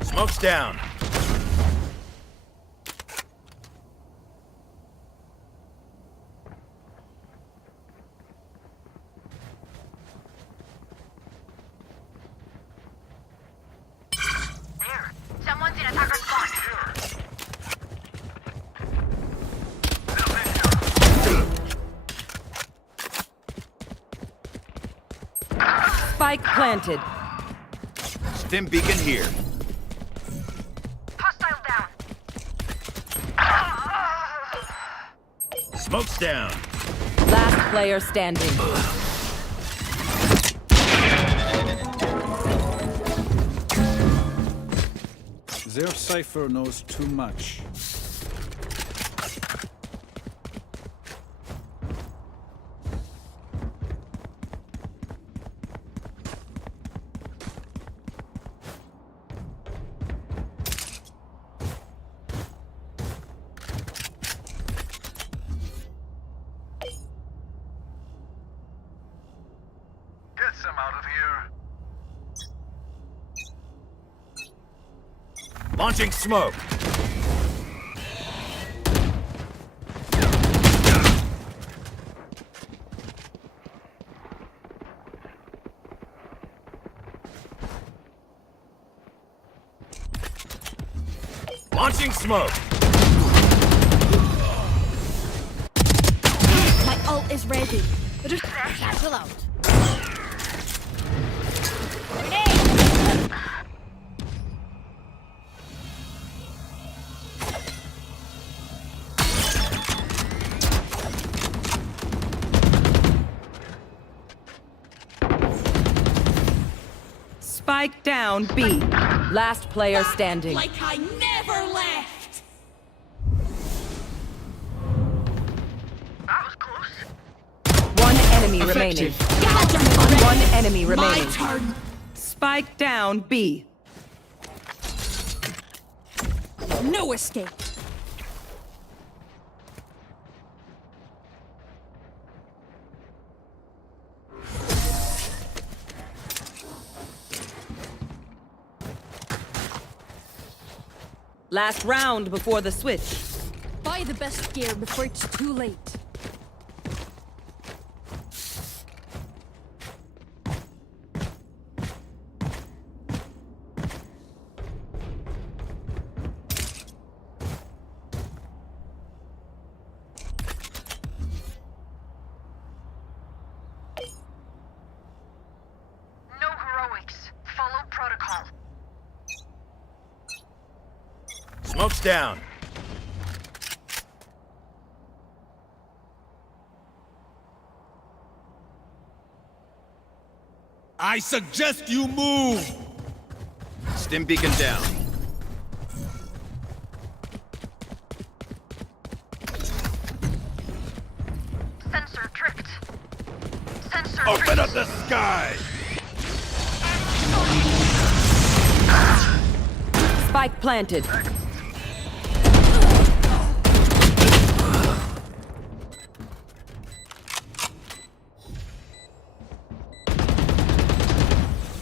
Smoke's down. there. Someone's in attacker spawn. Spike planted. Stim beacon here. Hostile down. Smoke's down. Last player standing. Their cipher knows too much. Get some out of here. Launching smoke. Launching smoke. My ult is ready. Satchel out. Spike down B. Last player standing. Like I never left. That was close. One enemy remaining. One enemy remaining. My turn. Spike down B. No escape. Last round before the switch. Buy the best gear before it's too late. No heroics. Follow protocol. Smoke's down. I suggest you move. Stim beacon down. Sensor tricked. Sensor Open tricked. up the sky. Spike planted.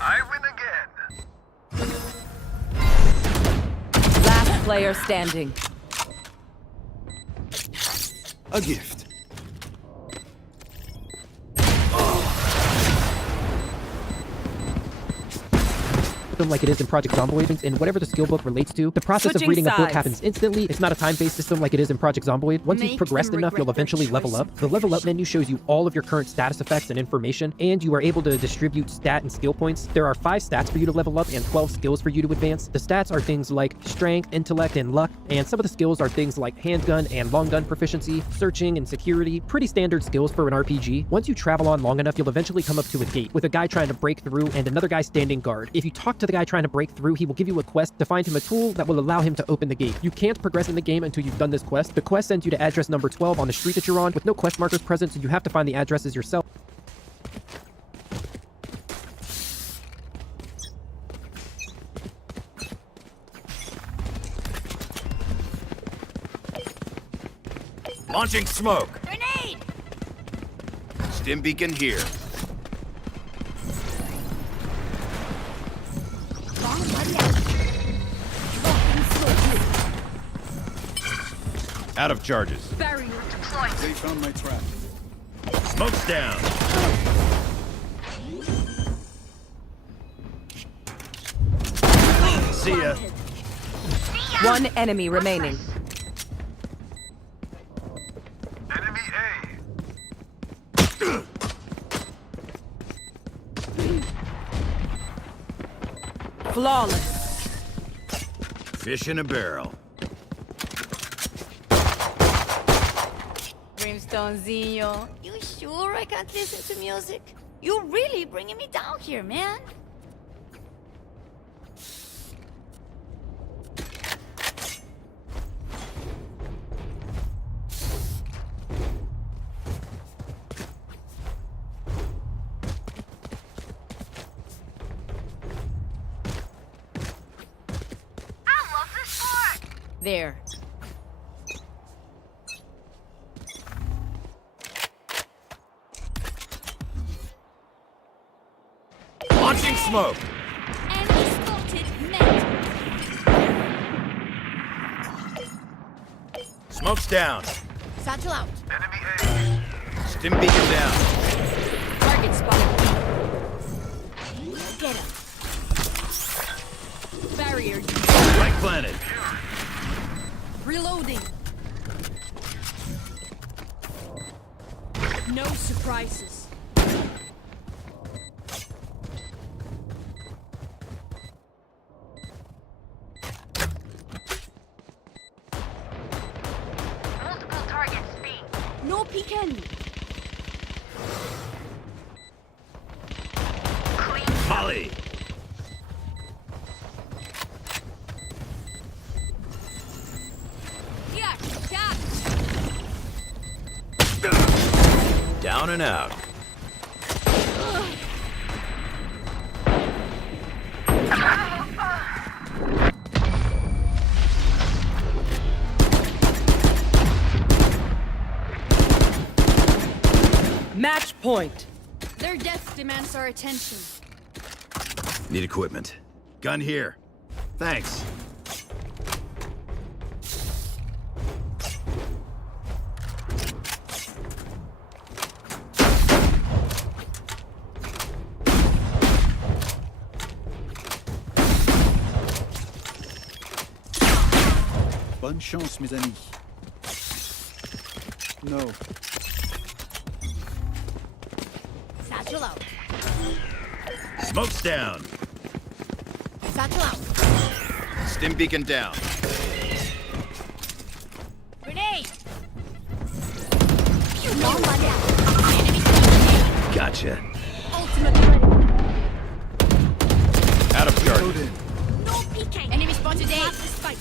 I win again. Last player standing. A gift. system like it is in Project Zomboid, and whatever the skill book relates to, the process Switching of reading a book sides. happens instantly. It's not a time-based system like it is in Project Zomboid. Once you've Make progressed them enough, you'll regret their eventually level choice. up. The level up menu shows you all of your current status effects and information, and you are able to distribute stat and skill points. There are 5 stats for you to level up and 12 skills for you to advance. The stats are things like strength, intellect, and luck, and some of the skills are things like handgun and long gun proficiency, searching, and security. Pretty standard skills for an RPG. Once you travel on long enough, you'll eventually come up to a gate with a guy trying to break through and another guy standing guard. If you talk to the guy trying to break through, he will give you a quest to find him a tool that will allow him to open the gate. You can't progress in the game until you've done this quest. The quest sends you to address number 12 on the street that you're on with no quest markers present, so you have to find the addresses yourself. Launching smoke. Grenade! Stim beacon here. Bomb buddy out. Dropping smoke. Out of charges. Barrier deployed. They found my trap. Smoke's down. See ya. One enemy remaining. Flawless. Fish in a barrel. Brimstonezinho. You sure I can't listen to music? You're really bringing me down here, man. There. Launching smoke. Enemy spotted. Met. Smoke's down. Satchel out. Stim beacon down. Target spotted. Get him. Barrier. Right planet. Reloading. No surprises. Multiple targets B. No peeking. Molly. Yeah, yeah. Down and out. Match point. Their death demands our attention. Need equipment. Gun here. Thanks. Bonne chance, mes amis. No. Satchel out. Smoke's down. Satchel out. Stim beacon down. Grenade. Bomb buddy out. Enemy spotted. Gotcha. Ultimate ready. Out of charge. No peeking. Enemy spotted A. Spike.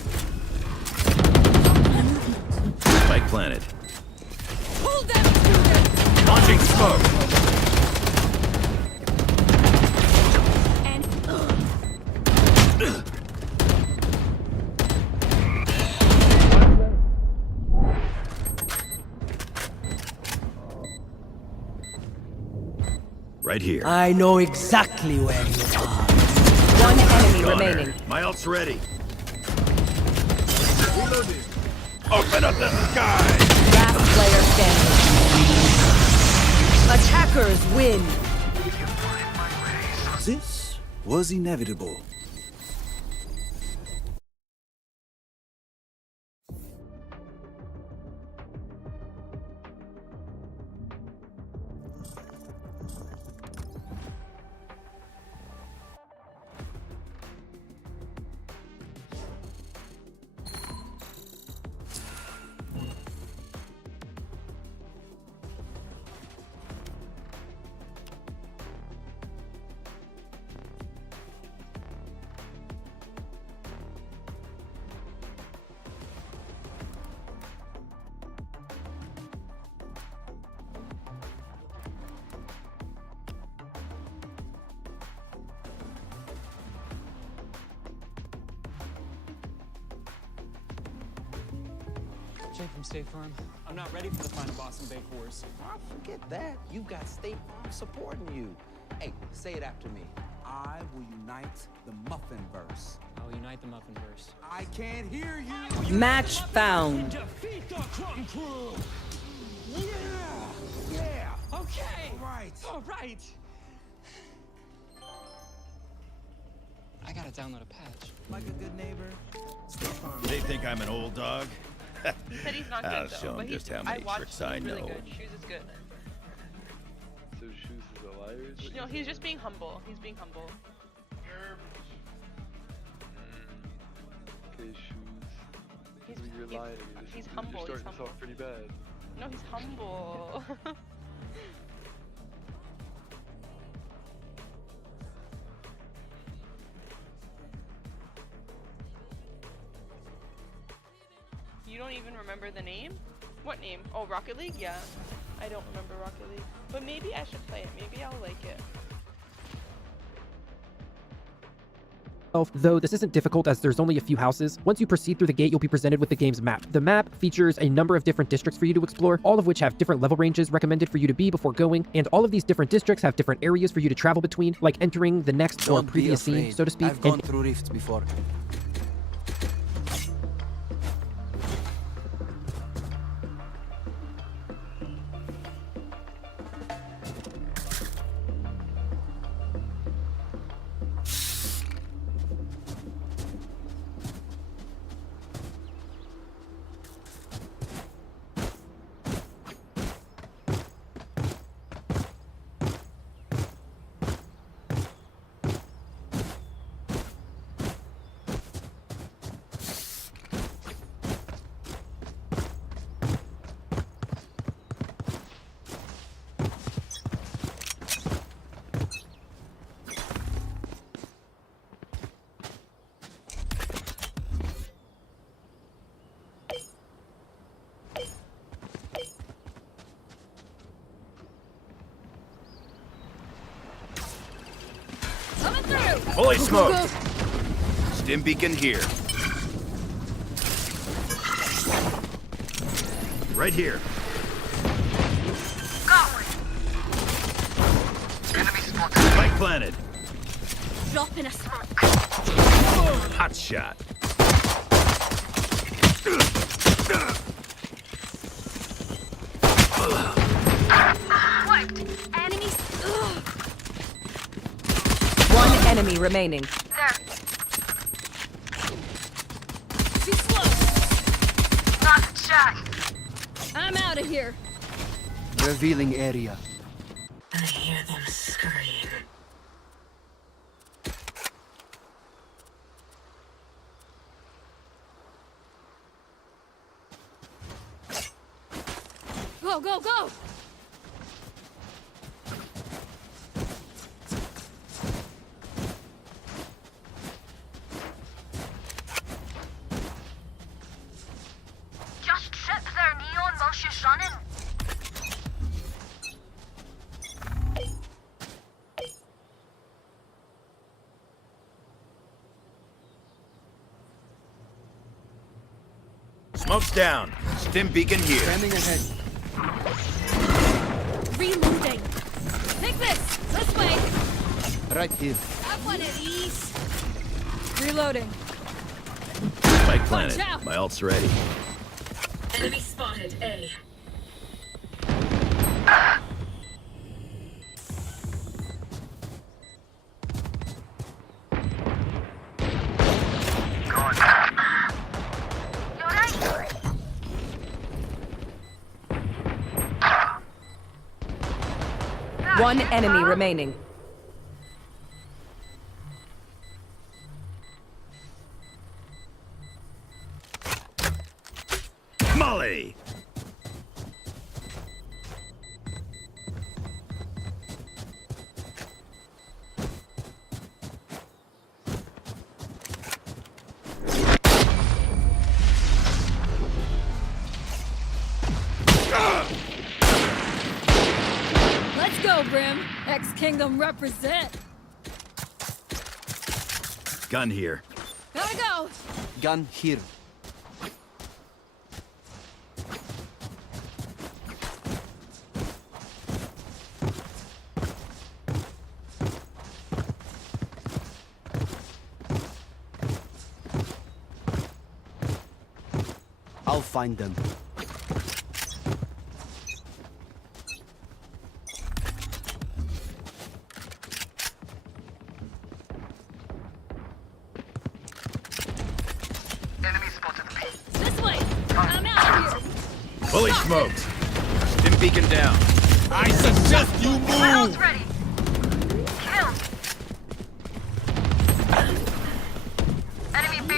Spike planet. Pull them through them. Launching smoke. And Right here. I know exactly where you are. One enemy Goner. remaining. My ult's ready. Open up the sky. Last player standing. Attackers win. This was inevitable. Jake from State Farm. I'm not ready for the final boss in Bay Force. Oh, forget that. You've got State Farm supporting you. Hey, say it after me. I will unite the Muffinverse. I will unite the Muffinverse. I can't hear you. Match found. Defeat the Crumb Crew. Yeah. Okay. All right. I gotta download a patch. Like a good neighbor. State Farm. They think I'm an old dog. He said he's not good I'll though, show but him he's, just how many I watched tricks him, I he's really know. good. Shoes is good. So Shoes is a liar? No, he's just being humble. He's being humble. Okay, Shoes. You're lying to me. He's humble. You're He's starting humble. this off pretty bad. No, he's humble. You don't even remember the name? What name? Oh, Rocket League? Yeah. I don't remember Rocket League. But maybe I should play it. Maybe I'll like it. Though this isn't difficult as there's only a few houses, once you proceed through the gate, you'll be presented with the game's map. The map features a number of different districts for you to explore, all of which have different level ranges recommended for you to be before going, and all of these different districts have different areas for you to travel between, like entering the next or previous scene, so to speak. I've gone through rifts before. Holy smoke! Stim beacon here. Right here. Enemy spotted. Spike planted. Drop in a smoke. Hot shot. Enemies. One enemy remaining. Too slow. Not shy. I'm out of here. Revealing area. I hear them scurrying. Go, go, go. Just trip their neon while she's running. Smoke's down. Stim beacon here. Standing ahead. Reloading. Take this. This way. Right here. Have one of these. Reloading. Spike planted. Watch out. My ult's ready. Enemy spotted A. One enemy remaining. Molly! Let's go, Brim. X-Kingdom represent. Gun here. Gotta go. Gun here. I'll find them. This way! I'm out here! Fully smoked. Stim beacon down. I suggest you move! Ready. Kill. Enemy B.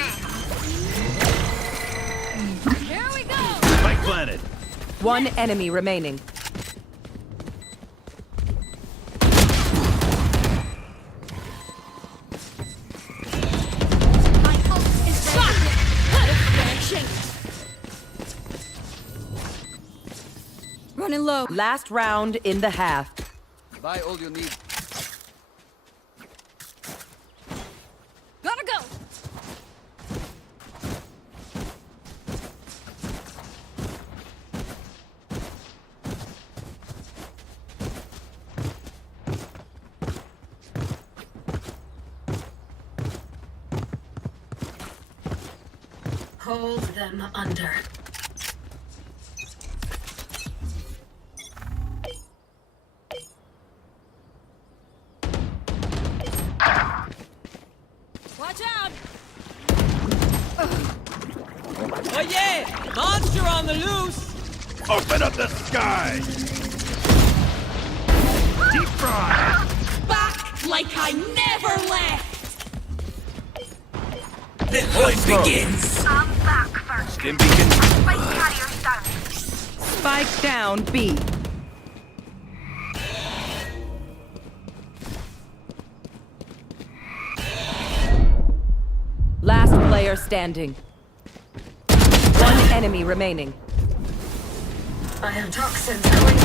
Here we go! Spike planted. One enemy remaining. My ult is ready. Running low. Last round in the half. Buy all you need. Gotta go! Hold them under. Watch out! Oh yeah! Monster on the loose! Open up the sky! Deep fry! Back like I never left! The hunt begins! I'm back first. Stim beacon. Spike carriers down. Spike down B. Last player standing. One enemy remaining. I have toxins going.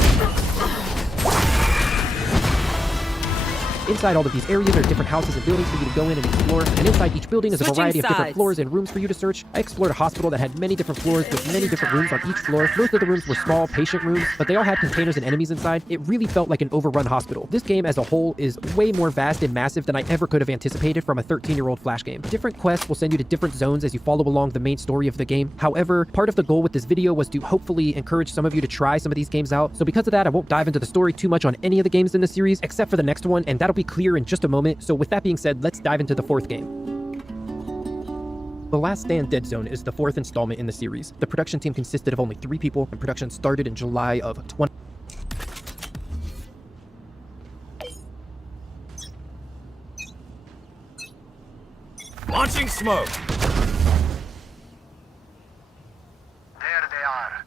Inside all of these areas are different houses and buildings for you to go in and explore, and inside each building is a Switching variety of different sides. floors and rooms for you to search. I explored a hospital that had many different floors with many different rooms on each floor. Most of the rooms were small patient rooms, but they all had containers and enemies inside. It really felt like an overrun hospital. This game as a whole is way more vast and massive than I ever could have anticipated from a 13-year-old Flash game. Different quests will send you to different zones as you follow along the main story of the game. However, part of the goal with this video was to hopefully encourage some of you to try some of these games out. So because of that, I won't dive into the story too much on any of the games in the series, except for the next one, and that'll be clear in just a moment. So with that being said, let's dive into the fourth game. The Last Stand Dead Zone is the fourth installment in the series. The production team consisted of only 3 people, and production started in July of 20... Launching smoke. There they are.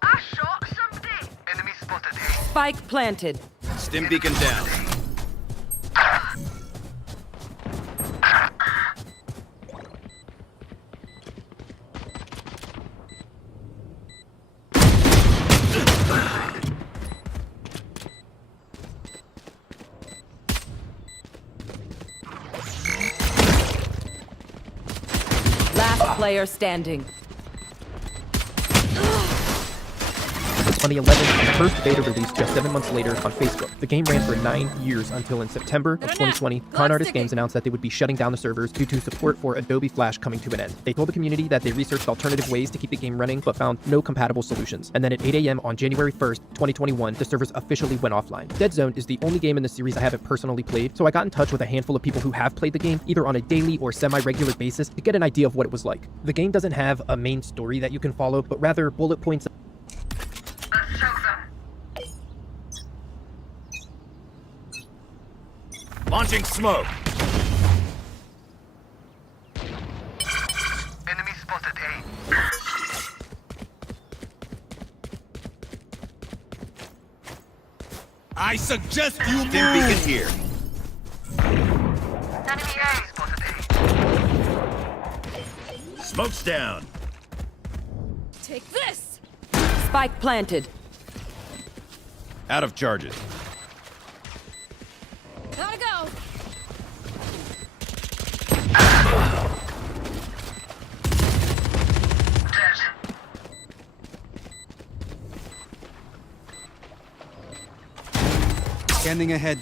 I shot somebody. Enemy spotted A. Spike planted. Stim beacon down. Last player standing. On the 11th, the first beta released just 7 months later on Facebook. The game ran for 9 years until in September of 2020, Con Artist Games announced that they would be shutting down the servers due to support for Adobe Flash coming to an end. They told the community that they researched alternative ways to keep the game running, but found no compatible solutions. And then at 8 a.m. on January 1st, 2021, the servers officially went offline. Dead Zone is the only game in the series I haven't personally played, so I got in touch with a handful of people who have played the game, either on a daily or semi-regular basis, to get an idea of what it was like. The game doesn't have a main story that you can follow, but rather bullet points. Launching smoke. Enemy spotted A. I suggest you move. Stim beacon here. Enemy A. Spotted A. Smoke's down. Take this! Spike planted. Out of charges. Gotta go! Scanning ahead.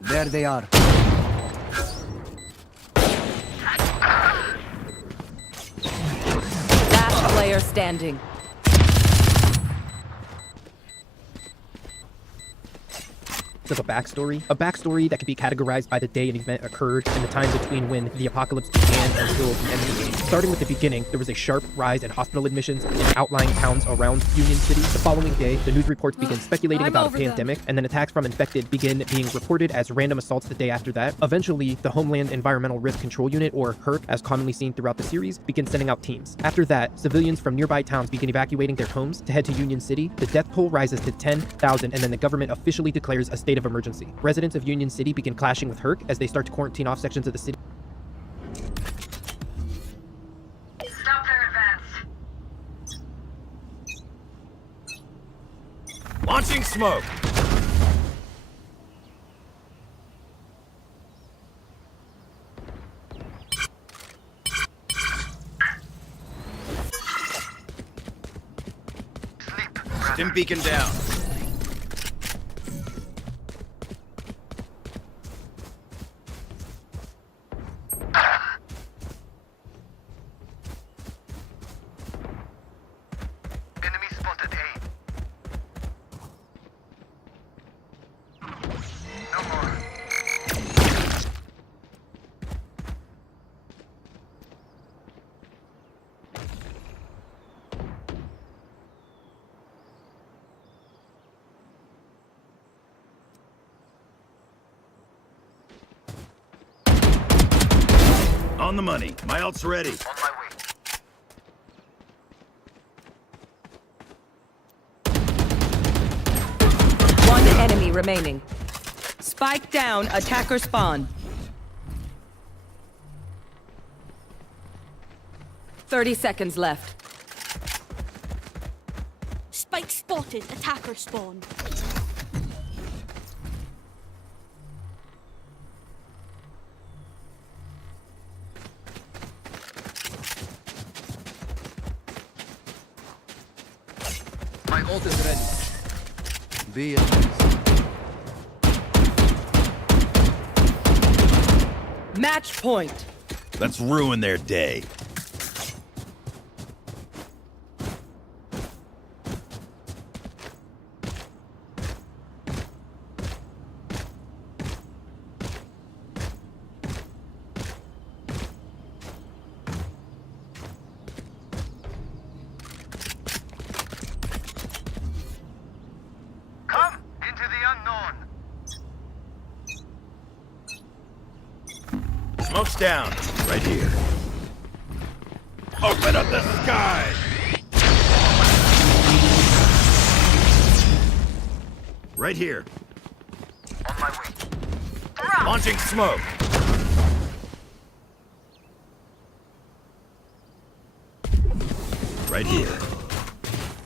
There they are. Last player standing. There's a backstory that can be categorized by the day an event occurred and the time between when the apocalypse began until the end of the game. Starting with the beginning, there was a sharp rise in hospital admissions in outlying towns around Union City. The following day, the news reports began speculating about a pandemic, and then attacks from infected began being reported as random assaults the day after that. Eventually, the Homeland Environmental Risk Control Unit, or HERC, as commonly seen throughout the series, began sending out teams. After that, civilians from nearby towns began evacuating their homes to head to Union City. The death toll rises to 10,000, and then the government officially declares a state of emergency. Residents of Union City begin clashing with HERC as they start to quarantine off sections of the city. Stop their advance. Launching smoke. Stim beacon down. Enemy spotted A. No more. On the money. My ult's ready. On my way. One enemy remaining. Spike down, attacker spawn. 30 seconds left. Spike spotted. Attacker spawn. My ult is ready. Be it. Match point. Let's ruin their day. Come into the unknown. Smoke's down. Right here. Open up the sky! Right here. On my way. Launching smoke. Right here.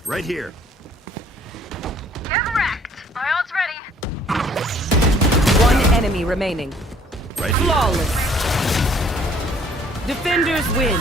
Right here. Get wrecked. My ult's ready. One enemy remaining. Right here. Flawless. Defenders win.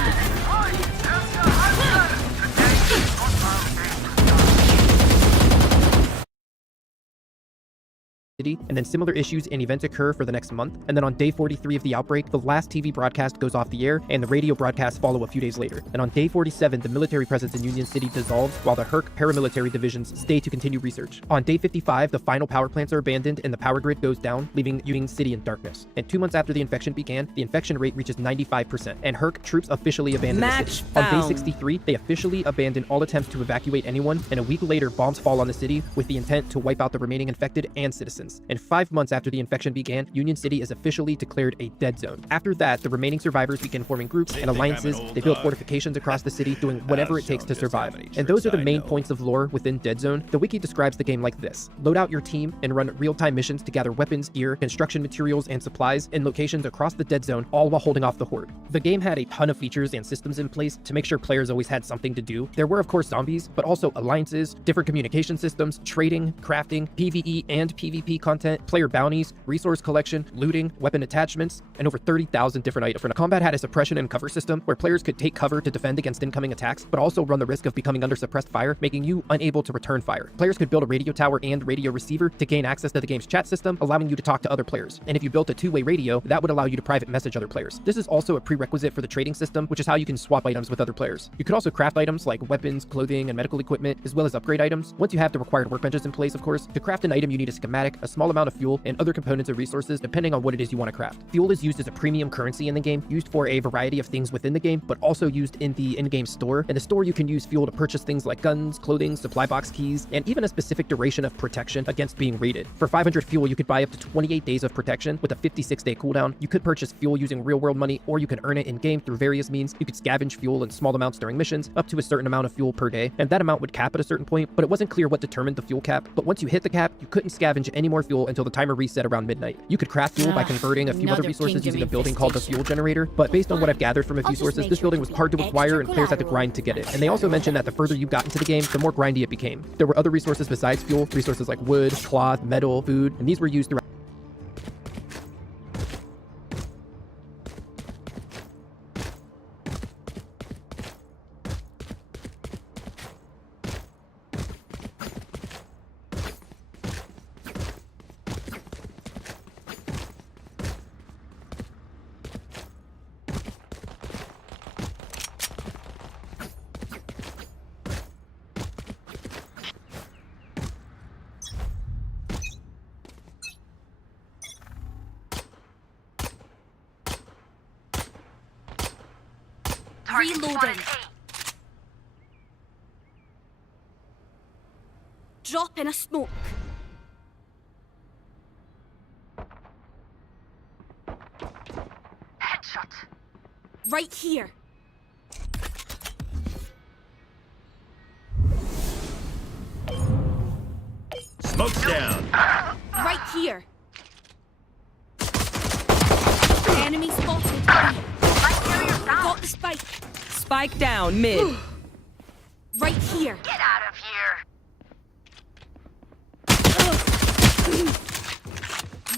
And then similar issues and events occur for the next month. And then on day 43 of the outbreak, the last TV broadcast goes off the air and the radio broadcasts follow a few days later. And on day 47, the military presence in Union City dissolves while the HERC paramilitary divisions stay to continue research. On day 55, the final power plants are abandoned and the power grid goes down, leaving Union City in darkness. And 2 months after the infection began, the infection rate reaches 95%, and HERC troops officially abandon the city. On day 63, they officially abandon all attempts to evacuate anyone, and a week later, bombs fall on the city with the intent to wipe out the remaining infected and citizens. And 5 months after the infection began, Union City is officially declared a dead zone. After that, the remaining survivors begin forming groups and alliances. They build fortifications across the city, doing whatever it takes to survive. And those are the main points of lore within Dead Zone. The wiki describes the game like this: load out your team and run real-time missions to gather weapons, gear, construction materials, and supplies in locations across the Dead Zone, all while holding off the Horde. The game had a ton of features and systems in place to make sure players always had something to do. There were, of course, zombies, but also alliances, different communication systems, trading, crafting, PvE and PvP, PvE content, player bounties, resource collection, looting, weapon attachments, and over 30,000 different items. Combat had a suppression and cover system where players could take cover to defend against incoming attacks, but also run the risk of becoming under suppressed fire, making you unable to return fire. Players could build a radio tower and radio receiver to gain access to the game's chat system, allowing you to talk to other players. And if you built a two-way radio, that would allow you to private message other players. This is also a prerequisite for the trading system, which is how you can swap items with other players. You could also craft items like weapons, clothing, and medical equipment, as well as upgrade items. Once you have the required workbenches in place, of course, to craft an item you need a schematic, a small amount of fuel, and other components and resources depending on what it is you want to craft. Fuel is used as a premium currency in the game, used for a variety of things within the game, but also used in the in-game store. In the store, you can use fuel to purchase things like guns, clothing, supply box keys, and even a specific duration of protection against being raided. For 500 fuel, you could buy up to 28 days of protection with a 56-day cooldown. You could purchase fuel using real-world money, or you can earn it in-game through various means. You could scavenge fuel in small amounts during missions, up to a certain amount of fuel per day, and that amount would cap at a certain point, but it wasn't clear what determined the fuel cap. But once you hit the cap, you couldn't scavenge any more fuel until the timer reset around midnight. You could craft fuel by converting a few other resources using a building called the fuel generator, but based on what I've gathered from a few sources, this building was hard to acquire and players had to grind to get it. And they also mentioned that the further you got into the game, the more grindy it became. There were other resources besides fuel, resources like wood, cloth, metal, food, and these were used throughout. Reloading. Drop in a smoke. Headshot. Right here. Smoke's down. Right here. Enemy spotted. Got the spike. Spike down, mid. Right here. Get out of here.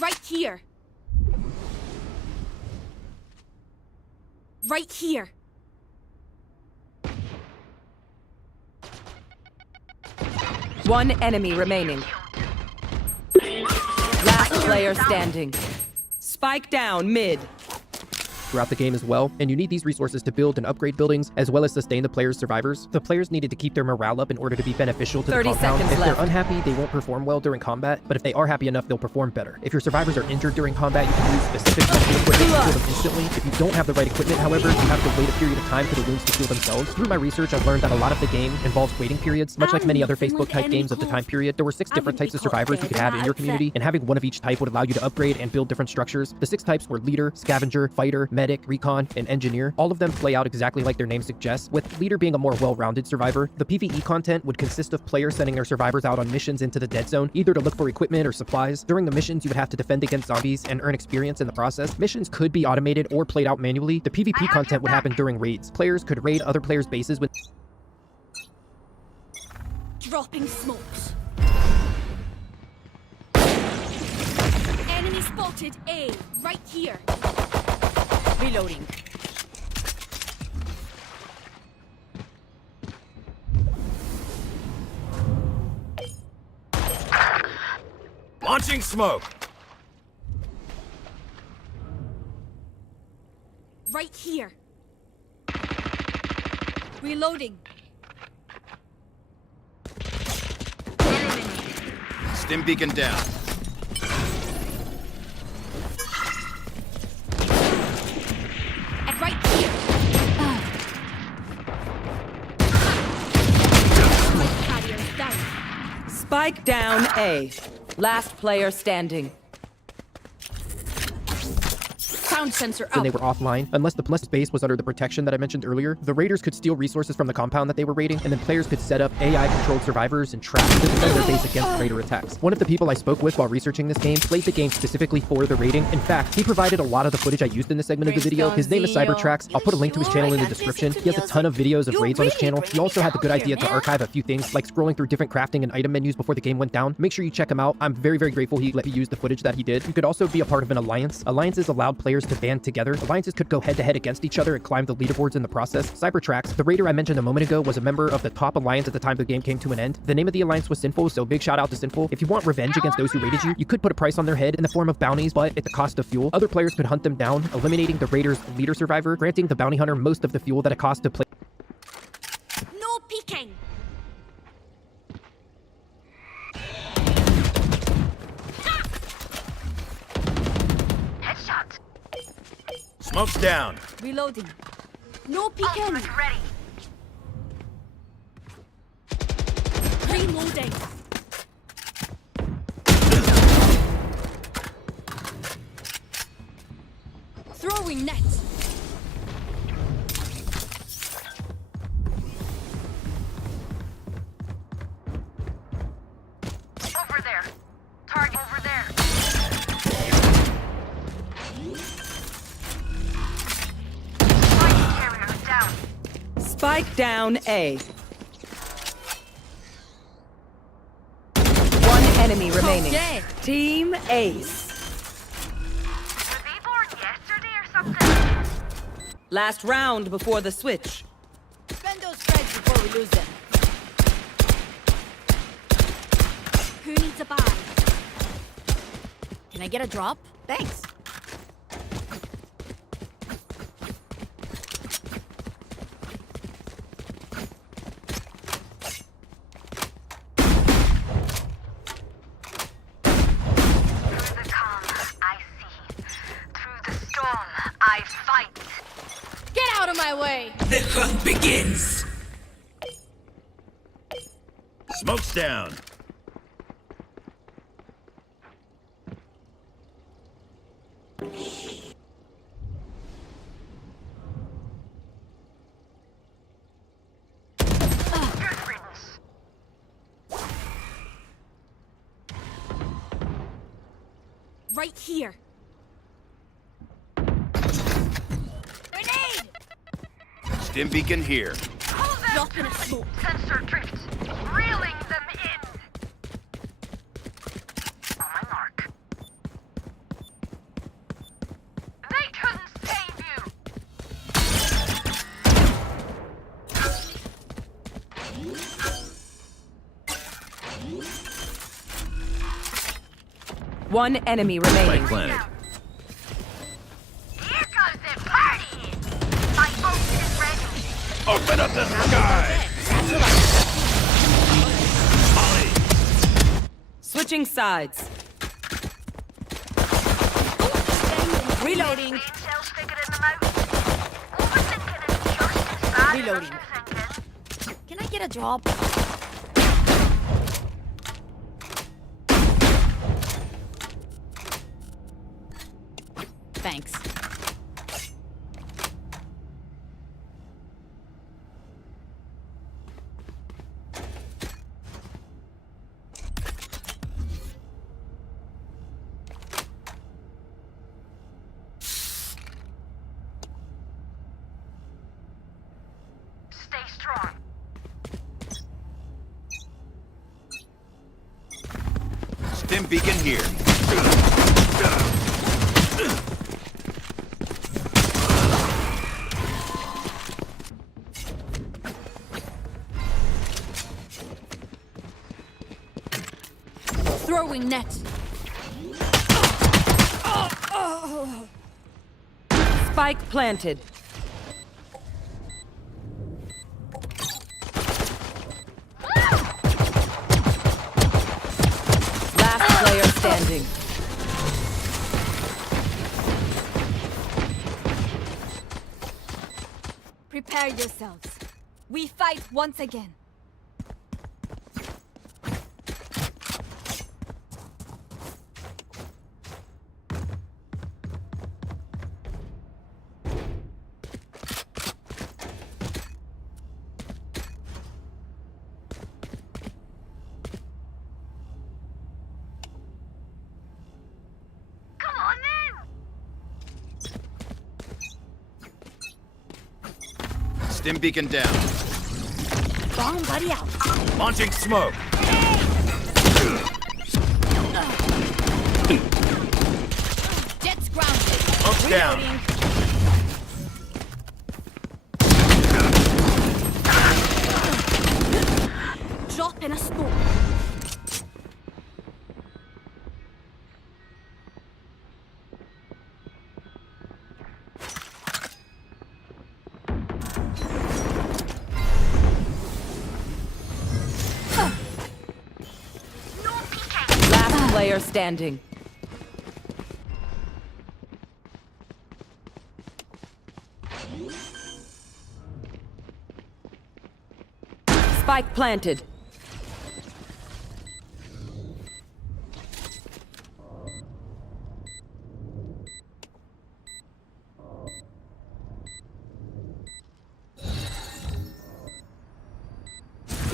Right here. Right here. One enemy remaining. Last player standing. Spike down, mid. Throughout the game as well, and you need these resources to build and upgrade buildings, as well as sustain the player's survivors. The players needed to keep their morale up in order to be beneficial to the compound. If they're unhappy, they won't perform well during combat, but if they are happy enough, they'll perform better. If your survivors are injured during combat, you can use specific medical equipment to heal them instantly. If you don't have the right equipment, however, you have to wait a period of time for the wounds to heal themselves. Through my research, I've learned that a lot of the game involves waiting periods. Much like many other Facebook-type games of the time period, there were 6 different types of survivors you could have in your community, and having one of each type would allow you to upgrade and build different structures. The 6 types were leader, scavenger, fighter, medic, recon, and engineer. All of them play out exactly like their name suggests, with leader being a more well-rounded survivor. The PvE content would consist of players sending their survivors out on missions into the dead zone, either to look for equipment or supplies. During the missions, you would have to defend against zombies and earn experience in the process. Missions could be automated or played out manually. The PvP content would happen during raids. Players could raid other players' bases with Dropping smokes. Enemy spotted A. Right here. Reloading. Launching smoke. Right here. Reloading. Stim beacon down. And right here. Carriers down. Spike down A. Last player standing. Ground sensor when they out. were offline. Unless the base was under the protection that I mentioned earlier, the raiders could steal resources from the compound that they were raiding, and then players could set up AI-controlled survivors and traps to defend their base against raider attacks. One of the people I spoke with while researching this game played the game specifically for the raiding. In fact, he provided a lot of the footage I used in this segment of the video. His name is Cybertrax. I'll put a link to his channel in the description. He has a ton of videos of raids on his channel. He also had the good idea to archive a few things, like scrolling through different crafting and item menus before the game went down. Make sure you check him out. I'm very, very grateful he let me use the footage that he did. You could also be a part of an alliance. Alliances allowed players to band together. Alliances could go head-to-head against each other and climb the leaderboards in the process. Cybertrax, the raider I mentioned a moment ago, was a member of the top alliance at the time the game came to an end. The name of the alliance was Sinful, so big shout out to Sinful. If you want revenge against those who raided you, you could put a price on their head in the form of bounties, but at the cost of fuel. Other players could hunt them down, eliminating the raider's leader survivor, granting the bounty hunter most of the fuel that it costs to play. No peeking. Headshot. Smoke's down. Reloading. No peeking. Ultimate ready. Reloading. Throwing net. Over there. Target over there. Spike carrier down. Spike down A. One enemy remaining. yeah. Team Ace. Was he born yesterday or something? Last round before the switch. Spend those strikes before we lose them. Who needs a buy? Can I get a drop? Thanks. Through the calm, I see. Through the storm, I fight. Get out of my way! The hunt begins. Smoke's down. Good riddance. Right here. Grenade! Stim beacon here. Drop in a smoke. Sensor drift. Reeling them in. On my mark. They couldn't save you. One enemy remaining. Spike planted. Here goes the party. My ult is ready. Open up the sky. Switching sides. Reloading. Shell sticker in the mouth. Overthinking is just as bad Reloading. as underthinking. Can I get a drop? Thanks. Stay strong. Stim beacon here. Throwing net. Spike planted. Last player standing. Prepare yourselves. We fight once again. Stim beacon down. Bomb buddy out. Launching smoke. Jet's grounded. Smoke's down. Drop in a smoke. Last player standing. Spike planted.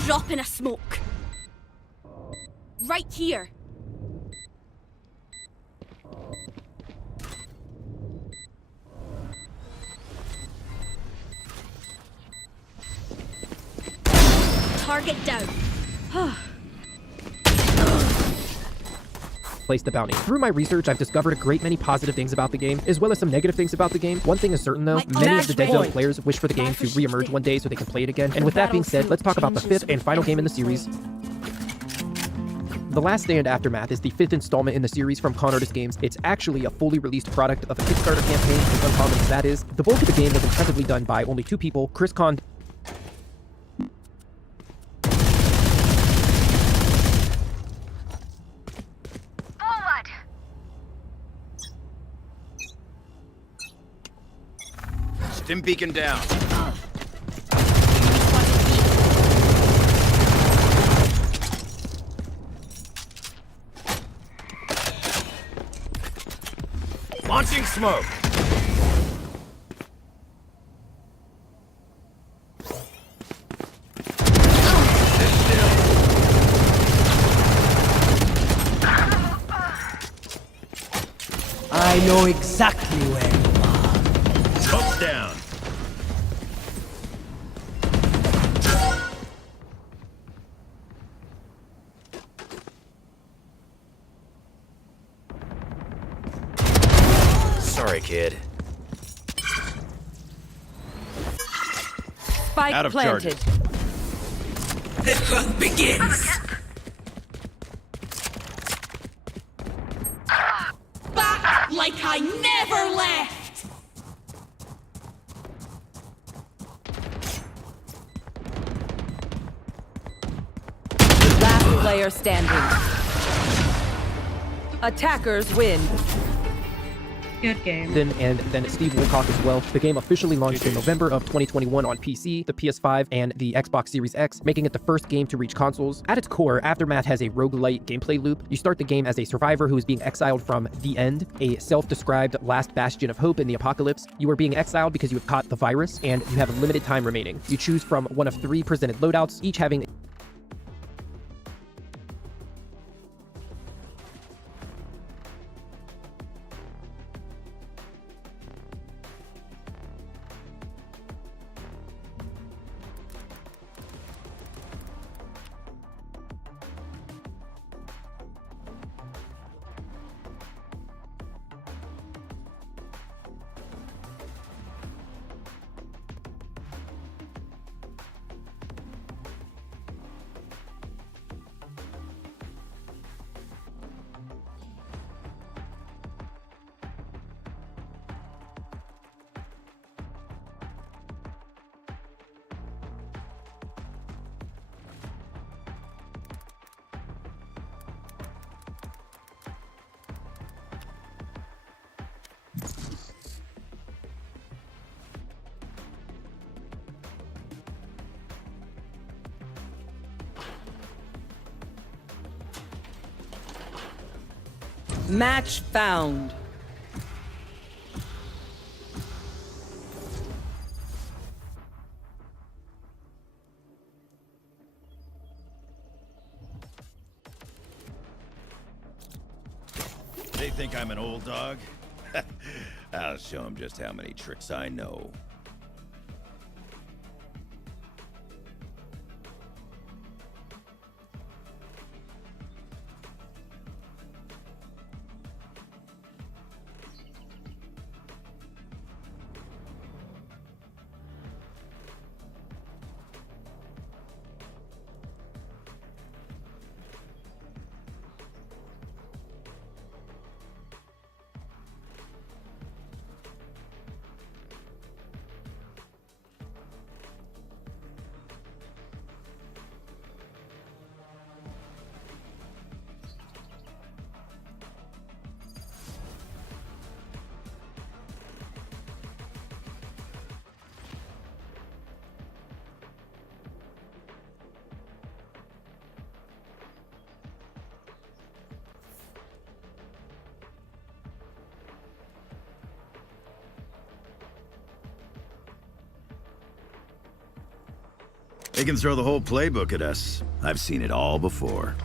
Drop in a smoke. Right here. Target down. Place the bounty. Through my research, I've discovered a great many positive things about the game, as well as some negative things about the game. One thing is certain though, many of the Dead Zone players wish for the game to re-emerge one day so they can play it again. And with that being said, let's talk about the 5th and final game in the series. The Last Stand Aftermath is the 5th installment in the series from Con Artist Games. It's actually a fully released product of a Kickstarter campaign, as uncommon as that is. The bulk of the game was impressively done by only 2 people, Chris Con. Forward. Stim beacon down. Launching smoke. I know exactly where you are. Smoke's down. Sorry, kid. Spike Out of planted. charges. The hunt begins. Back like I never left. Last player standing. Attackers win. Good game. And then Steve Wilcock as well. The game officially launched in November of 2021 on PC, the PS5, and the Xbox Series X, making it the first game to reach consoles. At its core, Aftermath has a roguelite gameplay loop. You start the game as a survivor who is being exiled from the End, a self-described last bastion of hope in the apocalypse. You are being exiled because you have caught the virus, and you have limited time remaining. You choose from one of 3 presented loadouts, each having Match found. They think I'm an old dog? I'll show them just how many tricks I know. They can throw the whole playbook at us. I've seen it all before.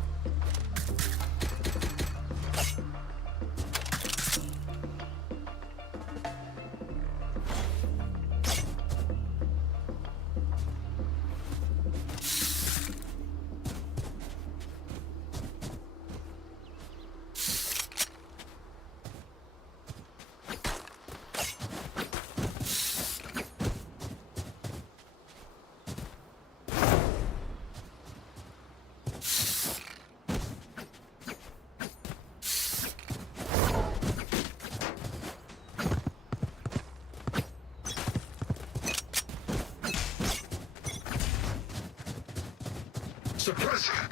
Suppressor.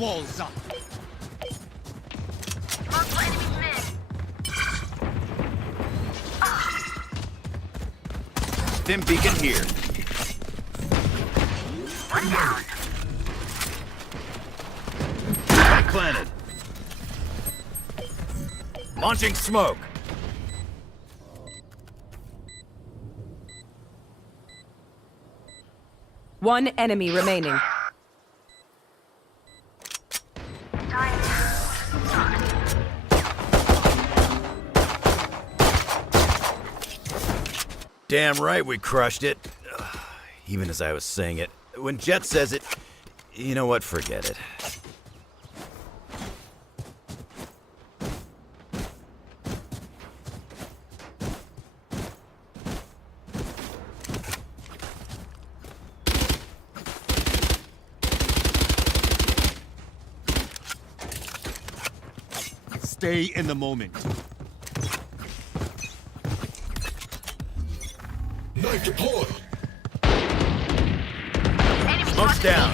Walls up. Multiple enemies mid. Stim beacon here. One down. Spike planted. Launching smoke. One enemy remaining. Damn right we crushed it. Even as I was saying it. When Jet says it, you know what? Forget it. Stay in the moment. Knife deployed. Smoke's down.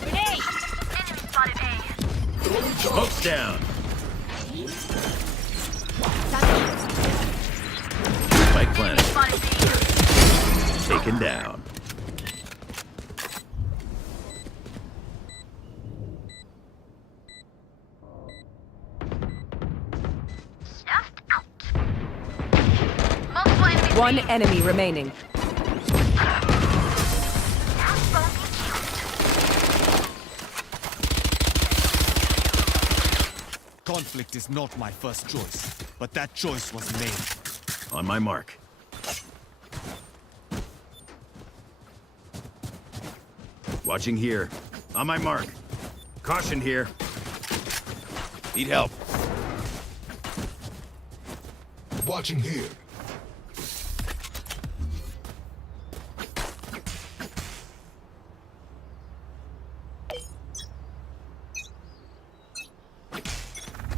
Grenade! Enemy spotted A. Smoke's down. Spike planted. Spotted B. Taken down. One enemy remaining. Conflict is not my first choice, but that choice was made. On my mark. Watching here. On my mark. Caution here. Need help. Watching here.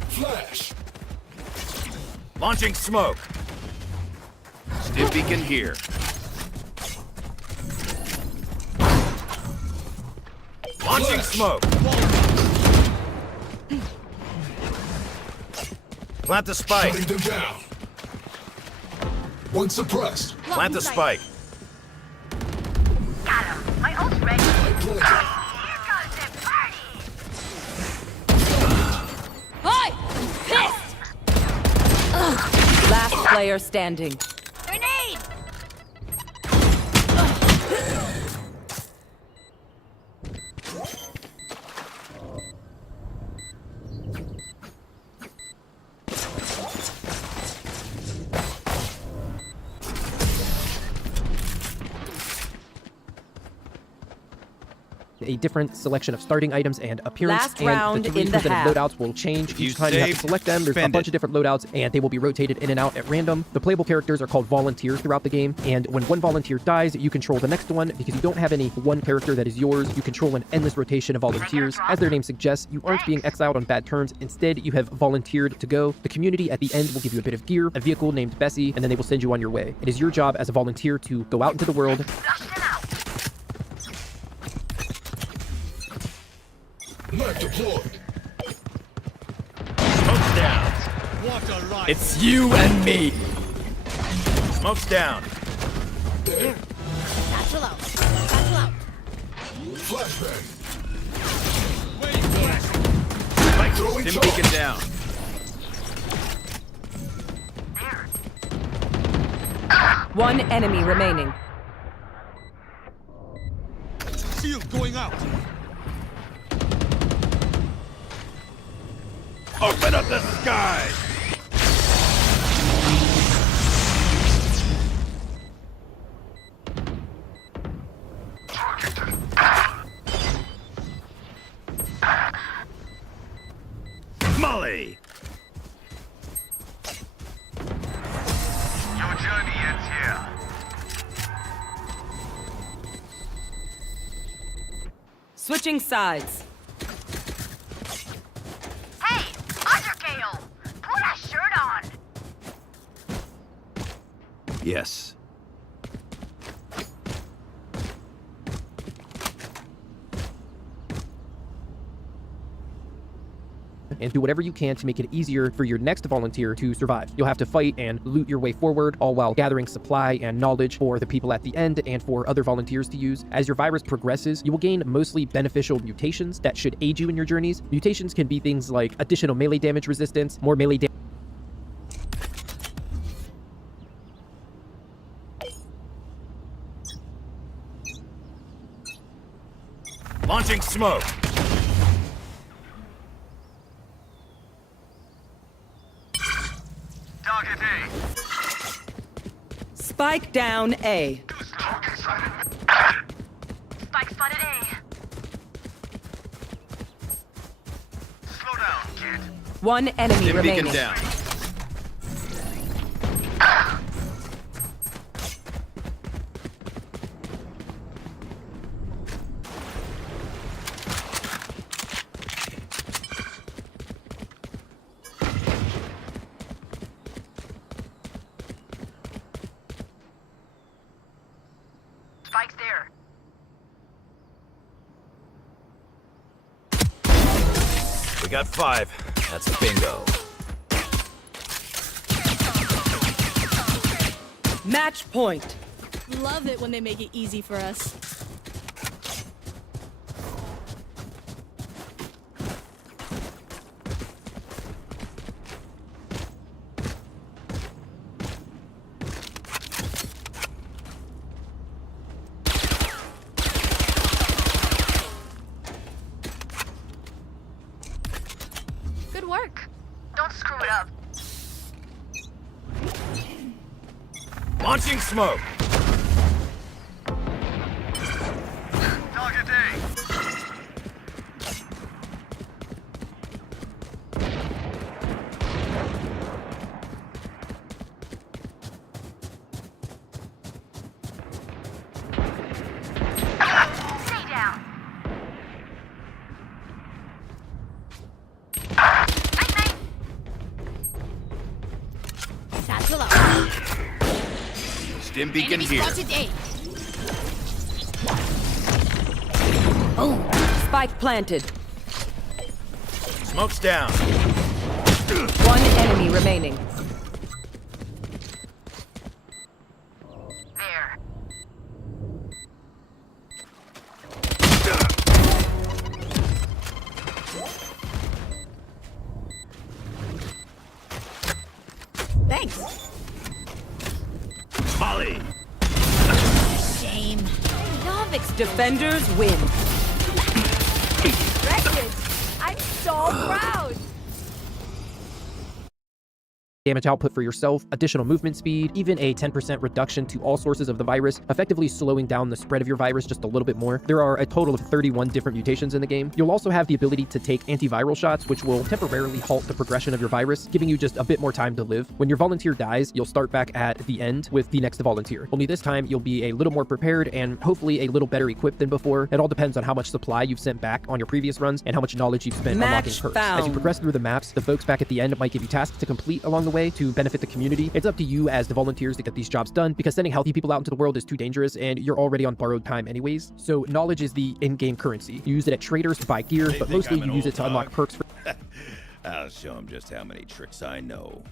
Flash. Launching smoke. Stim beacon here. Launching smoke. Plant the spike. Shutting them down. One suppressed. Plant the spike. Got him. My ult's ready. Here comes the party. Hi! Pissed! Last player standing. Grenade! A different selection of starting items and appearance, Last and round the three in the presented half. loadouts will change you each time you have to save, select them. There's a spend bunch it. of different loadouts, and they will be rotated in and out at random. The playable characters are called volunteers throughout the game, and when one volunteer dies, you control the next one. Because you don't have any one character that is yours, you control an endless rotation of volunteers. As their name suggests, you aren't being exiled on bad terms. Instead, you have volunteered to go. The community at the end will give you a bit of gear, a vehicle named Bessie, and then they will send you on your way. It is your job as a volunteer to go out into the world, Knife deployed. Smoke's down. What a right. It's you and me. Smoke's down. There. Satchel out. Satchel out. Flashbang. Spike. Throwing Stim charge. beacon down. One enemy remaining. Shield going out. Open up the sky. Molly. Your journey ends here. Switching sides. Hey, Undergale! Put a shirt on! Yes. And do whatever you can to make it easier for your next volunteer to survive. You'll have to fight and loot your way forward, all while gathering supply and knowledge for the people at the end and for other volunteers to use. As your virus progresses, you will gain mostly beneficial mutations that should aid you in your journeys. Mutations can be things like additional melee damage resistance, more melee damage. Launching smoke. Target A. Spike down A. Spike spotted A. Slow down, kid. One enemy Stim remaining. beacon down. Spike's there. We got 5. That's a bingo. Match point. Love it when they make it easy for us. Good work. Don't screw it up. Launching smoke. Target A. Stay down. Satchel up. Stim beacon Enemy here. spotted A. Oh. Spike planted. Smoke's down. One enemy remaining. There. Thanks. Molly. Shame. Novix defenders win. Wreckage. I'm so proud. Damage output for yourself, additional movement speed, even a 10% reduction to all sources of the virus, effectively slowing down the spread of your virus just a little bit more. There are a total of 31 different mutations in the game. You'll also have the ability to take antiviral shots, which will temporarily halt the progression of your virus, giving you just a bit more time to live. When your volunteer dies, you'll start back at the end with the next volunteer. Only this time, you'll be a little more prepared and hopefully a little better equipped than before. It all depends on how much supply you've sent back on your previous runs and how much knowledge you've spent unlocking perks. As you found. progress through the maps, the folks back at the end might give you tasks to complete along the way to benefit the community. It's up to you as the volunteers to get these jobs done, because sending healthy people out into the world is too dangerous and you're already on borrowed time anyways. So knowledge is the in-game currency. You use it at traders to buy gear, but mostly you use it to unlock perks for I'll show him just how many tricks I know.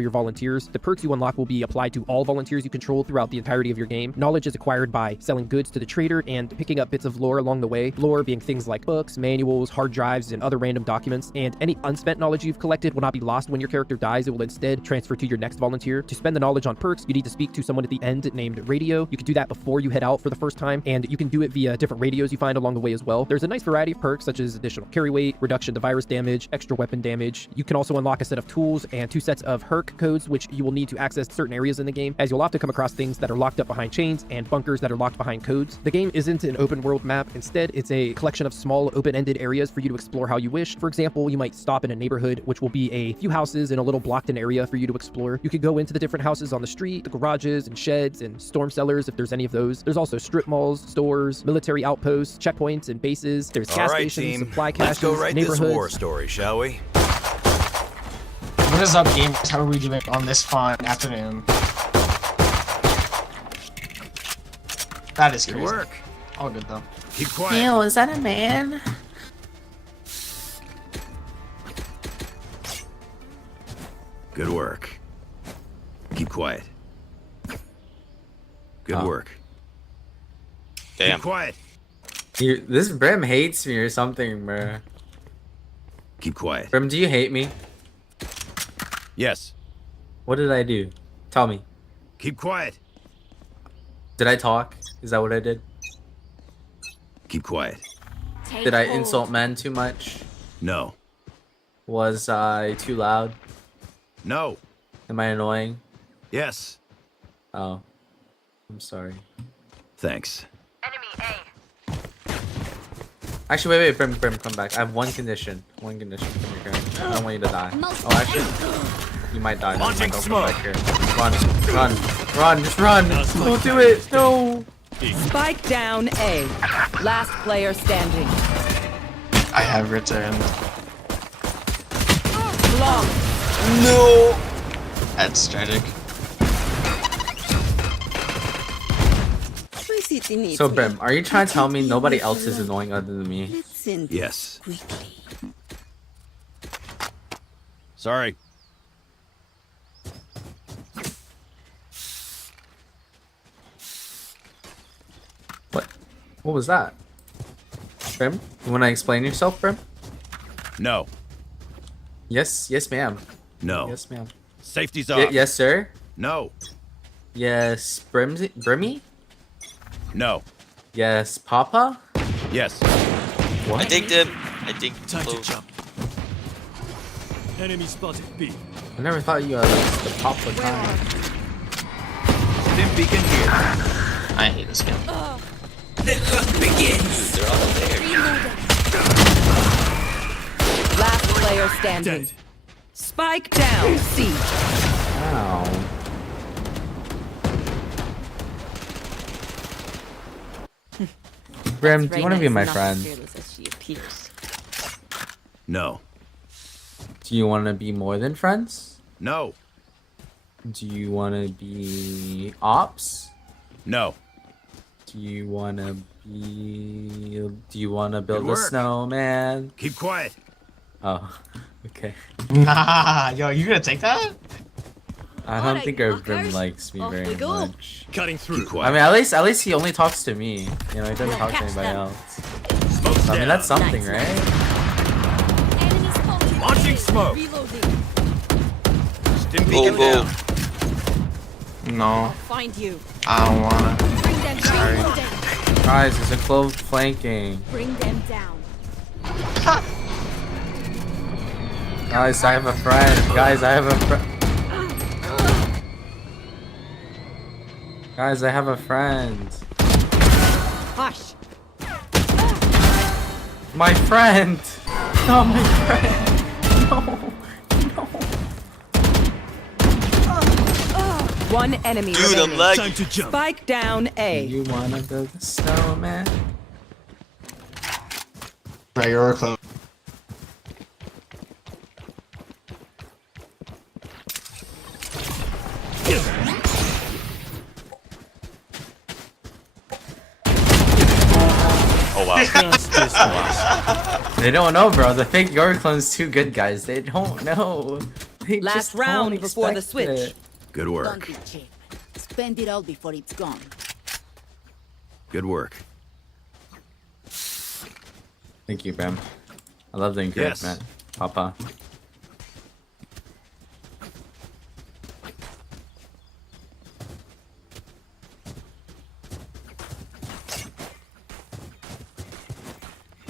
for your volunteers. The perks you unlock will be applied to all volunteers you control throughout the entirety of your game. Knowledge is acquired by selling goods to the trader and picking up bits of lore along the way. Lore being things like books, manuals, hard drives, and other random documents. And any unspent knowledge you've collected will not be lost when your character dies. It will instead transfer to your next volunteer. To spend the knowledge on perks, you need to speak to someone at the end named Radio. You can do that before you head out for the first time, and you can do it via different radios you find along the way as well. There's a nice variety of perks such as additional carry weight, reduction to virus damage, extra weapon damage. You can also unlock a set of tools and 2 sets of herc codes, which you will need to access certain areas in the game, as you'll often come across things that are locked up behind chains and bunkers that are locked behind codes. The game isn't an open world map. Instead, it's a collection of small open-ended areas for you to explore how you wish. For example, you might stop in a neighborhood, which will be a few houses in a little blocked-in area for you to explore. You could go into the different houses on the street, the garages and sheds and storm cellars if there's any of those. There's also strip malls, stores, military outposts, checkpoints and bases. There's gas stations, supply caches, Let's go write neighborhoods. this war story, shall we? What is up, gamers? How are we doing on this fine afternoon? That is crazy. Good work. All good though. Keep quiet. Ew, is that a man? Good work. Keep quiet. Good work. Damn. Keep quiet. This Brim hates me or something, bro. Keep quiet. Brim, do you hate me? Yes. What did I do? Tell me. Keep quiet. Did I talk? Is that what I did? Keep quiet. Did I insult men too much? No. Was I too loud? No. Am I annoying? Yes. Oh. I'm sorry. Thanks. Actually, wait, Brim, come back. I have one condition. One condition from your character. I don't want you to die. Oh, actually, you might die. Launching Don't smoke. come back here. Run, just run. Don't do it. No. Spike down A. Last player standing. I have returned. Long. No. That's tragic. So, Brim, are you trying to tell me nobody else is annoying other than me? Yes. Sorry. What was that? Brim? You want to explain yourself, Brim? No. Yes, ma'am. No. Yes, ma'am. Safety's off. Yes, sir. No. Yes, Brimmy? No. Yes, Papa? Yes. What? I think Time to jump. Enemy spotted B. I never thought you had the Papa kind. Stim beacon here. I hate this game. Dude, they're all there. Last player standing. Spike down C. Ow. Brim, do you want to be my friend? No. Do you want to be more than friends? No. Do you want to be ops? No. Do you want to be... Do you want to build Good a work. snowman? Keep quiet. Oh, okay. Nah, yo, you gonna take that? I don't think our Brim likes me very much. Cutting through. Keep quiet. I mean, at least he only talks to me. You know, he doesn't talk to anybody else. Smoke's So, I mean, down. that's something, right? Launching smoke. Stim Go, beacon go. down. No, Find you. I don't wanna. Bring them Sorry. down. Guys, there's a clove flanking. Bring them down. Guys, I have a friend. Guys, I have a friend. Guys, I have a friend. Hush. My friend! Not my friend! No! No! One enemy Dude, I'm remaining. lagging. Time to jump. Spike down A. You wanna build a snowman? Right, you're close. Oh wow. Just this once. They don't know, bro. The fake York clone's too good, guys. They don't know. Last just round don't before the expect switch. it. Good Don't work. be cheap. Spend it all before it's gone. Good work. Thank you, Bram. I love the encouragement, Papa.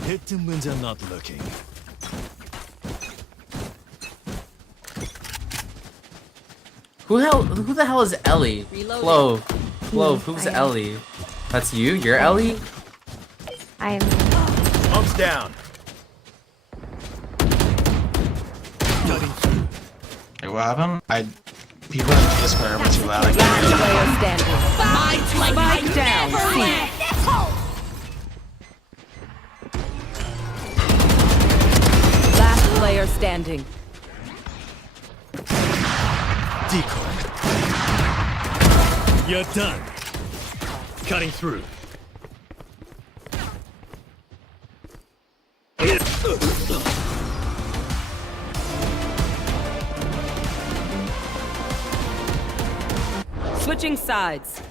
Hit them when they're not looking. Who the hell is Ellie? Reloading. Clove. Clove, who's Ellie? That's you? You're Ellie? I am. Smoke's down. Hey, what happened? People in Discord were too loud. Player standing. Spike down. C. Last player standing. Decoy. You're done. Cutting through. Switching sides.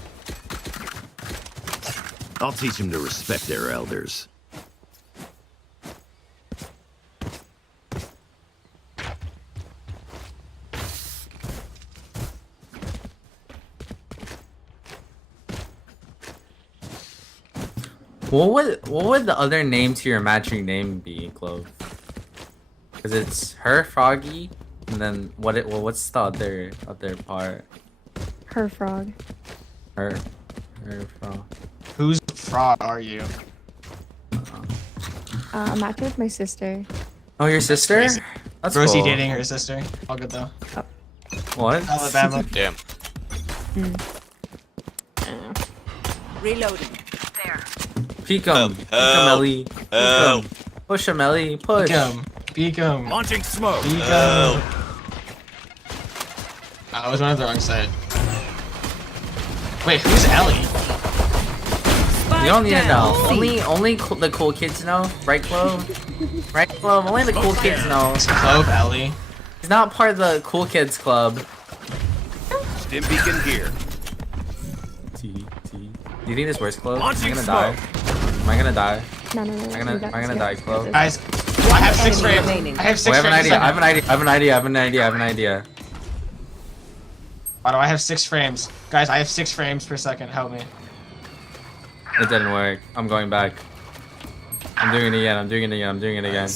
I'll teach them to respect their elders. What would the other name to your matching name be, Clove? Because it's her, Froggy, and then what's the other part? Her frog. Her frog. Whose fraud are you? I'm acting with my sister. Oh, your sister? Crazy. That's Rosie cool. dating her sister. All good though. What? Alabama. Damn. Reloading. Peek 'em. Peek 'em, Ellie. Peek 'em. Push 'em, Ellie. Push. Peek 'em. Launching smoke. Peek 'em. I was on the wrong side. Wait, who's Ellie? You don't need to know. Only the cool kids know, right, Clove? Right, Clove? Only the cool kids know. It's Clove Ellie. He's not part of the cool kids club. Stim beacon here. Do you think this works, Clove? Am I Launching gonna die? Am I gonna die? No. Am I gonna die, Clove? Guys, I have 6 frames. I have 6 I have an frames. idea. I have an idea. Why do I have 6 frames? Guys, I have 6 frames per second. Help me. It didn't work. I'm going back. I'm doing it again.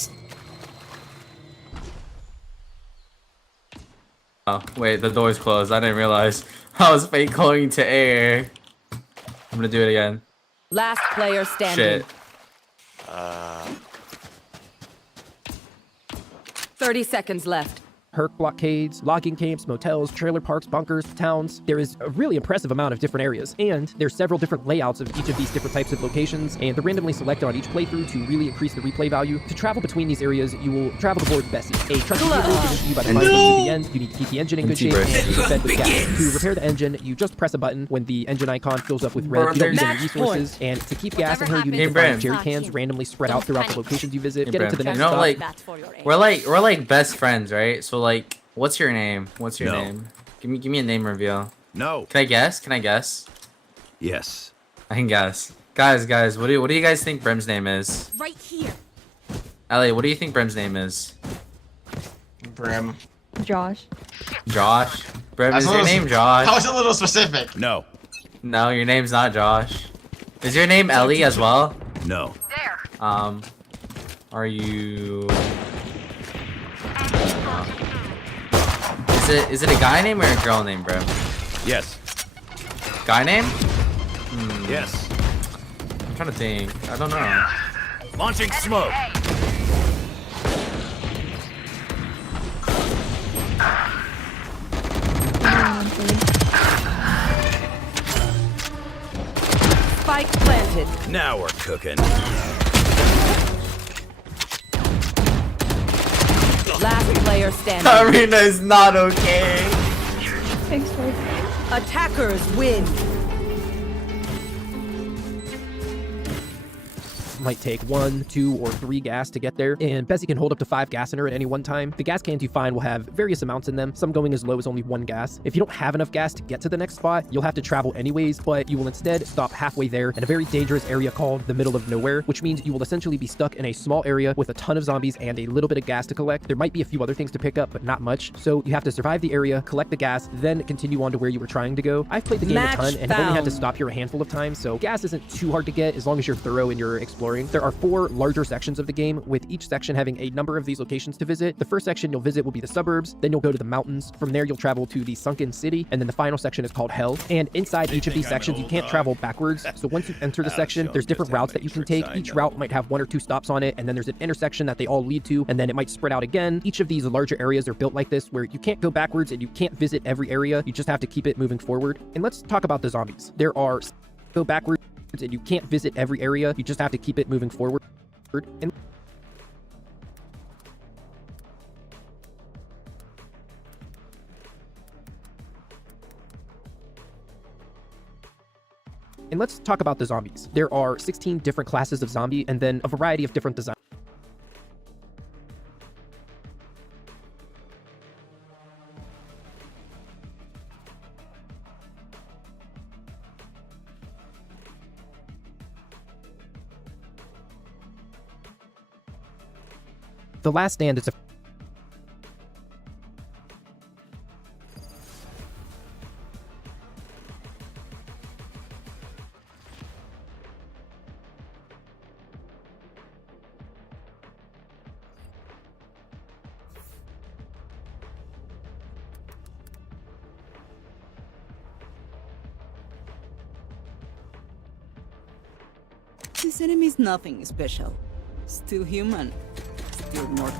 Oh, wait, the door's closed. I didn't realize. I was fake going to air. I'm gonna do it again. Last player standing. Shit. 30 seconds left. Herc blockades, logging camps, motels, trailer parks, bunkers, towns. There is a really impressive amount of different areas, and there's several different layouts of each of these different types of locations, and they're randomly selected on each playthrough to really increase the replay value. To travel between these areas, you will travel aboard Bessie, a trusted vehicle given to you by the Fire CVNs. You need to keep the engine in good shape and keep it fed with gas. To repair the engine, you just press a button. When the engine icon fills up with red, you don't need any resources, and to keep gas in her, you need to find jerry cans randomly spread out throughout the locations you visit. Get into the next stop. like we're like best friends, right? So like, what's your name? What's your name? Give me a name reveal. No. Can I guess? Yes. I can guess. Guys, what do you guys think Brim's name is? Right here. Ellie, what do you think Brim's name is? Brim. Josh. Josh. Brim, is your name Josh? That was a little specific. No. No, your name's not Josh. Is your name Ellie as well? No. Are you? Is it a guy name or a girl name, bro? Yes. Guy name? Yes. I'm trying to think. I don't know. Launching smoke. Spike planted. Now we're cooking. Last player standing. Arena is not okay. Thanks, Mike. Attackers win. might take 1, 2, or 3 gas to get there, and Bessie can hold up to 5 gas in her at any one time. The gas cans you find will have various amounts in them, some going as low as only 1 gas. If you don't have enough gas to get to the next spot, you'll have to travel anyways, but you will instead stop halfway there in a very dangerous area called the middle of nowhere, which means you will essentially be stuck in a small area with a ton of zombies and a little bit of gas to collect. There might be a few other things to pick up, but not much, so you have to survive the area, collect the gas, then continue on to where you were trying to go. I've played the game a ton and have only had to stop here a handful of times, so gas isn't too hard to get as long as you're thorough in your exploring. There are 4 larger sections of the game, with each section having a number of these locations to visit. The first section you'll visit will be the suburbs, then you'll go to the mountains. From there you'll travel to the sunken city, and then the final section is called Hell. And inside each of these sections you can't travel backwards, so once you enter the section, there's different routes that you can take. Each route might have 1 or 2 stops on it, and then there's an intersection that they all lead to, and then it might spread out again. Each of these larger areas are built like this, where you can't go backwards and you can't visit every area, you just have to keep it moving forward. And let's talk about the zombies. There are go backwards and you can't visit every area, you just have to keep it moving forward. And let's talk about the zombies. There are 16 different classes of zombie, and then a variety of different designs. The Last Stand is a This enemy is nothing special. Still human. Still mortal.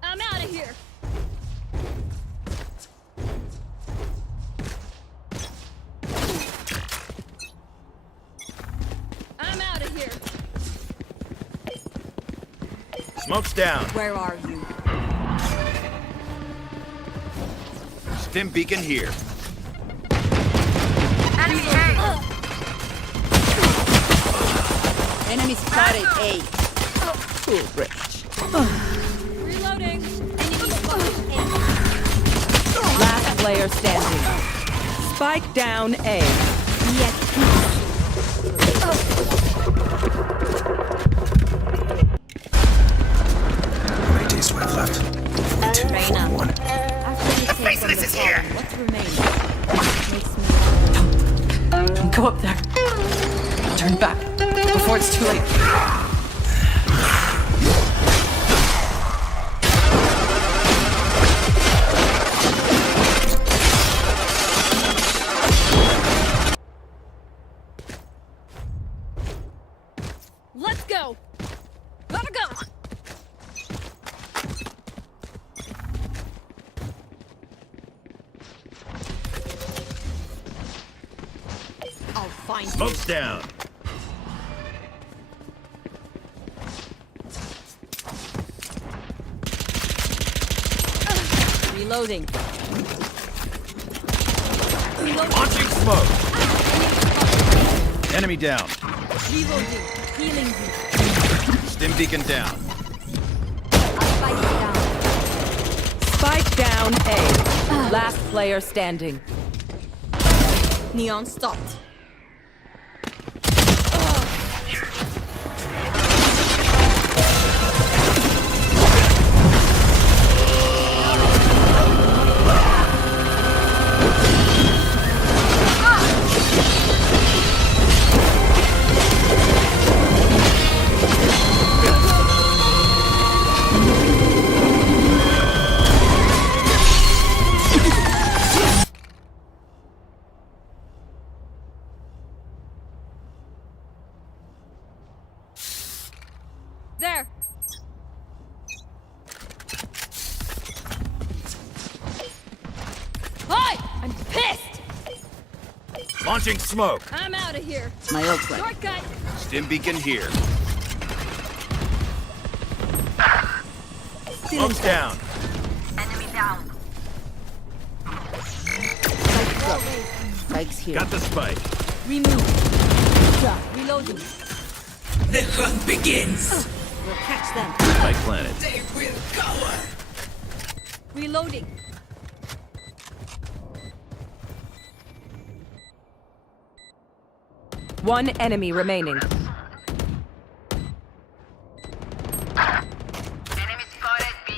I'm out of here. I'm out of here. Smoke's down. Where are you? Stim beacon here. Enemy spotted A. Cool bridge. Reloading. Last player standing. Spike down A. How many days do I have left? 42, 41. The faceless is here! What remains? Don't go up there. Turn back before it's too late. Let's go. Gotta go. I'll find Smoke's down. Reloading. Launching smoke. Enemy down. Reloading. Healing you. Stim beacon down. Spike down A. Last player standing. Neon stopped. pissed! Launching smoke. I'm out of here. My ult's ready. Shortcut. Stim beacon here. Smoke's down. Enemy down. Spike's here. Got the spike. Remove. Reloading. The hunt begins. We'll catch them. Spike planted. They will cower. Reloading. One enemy remaining. Enemy spotted B.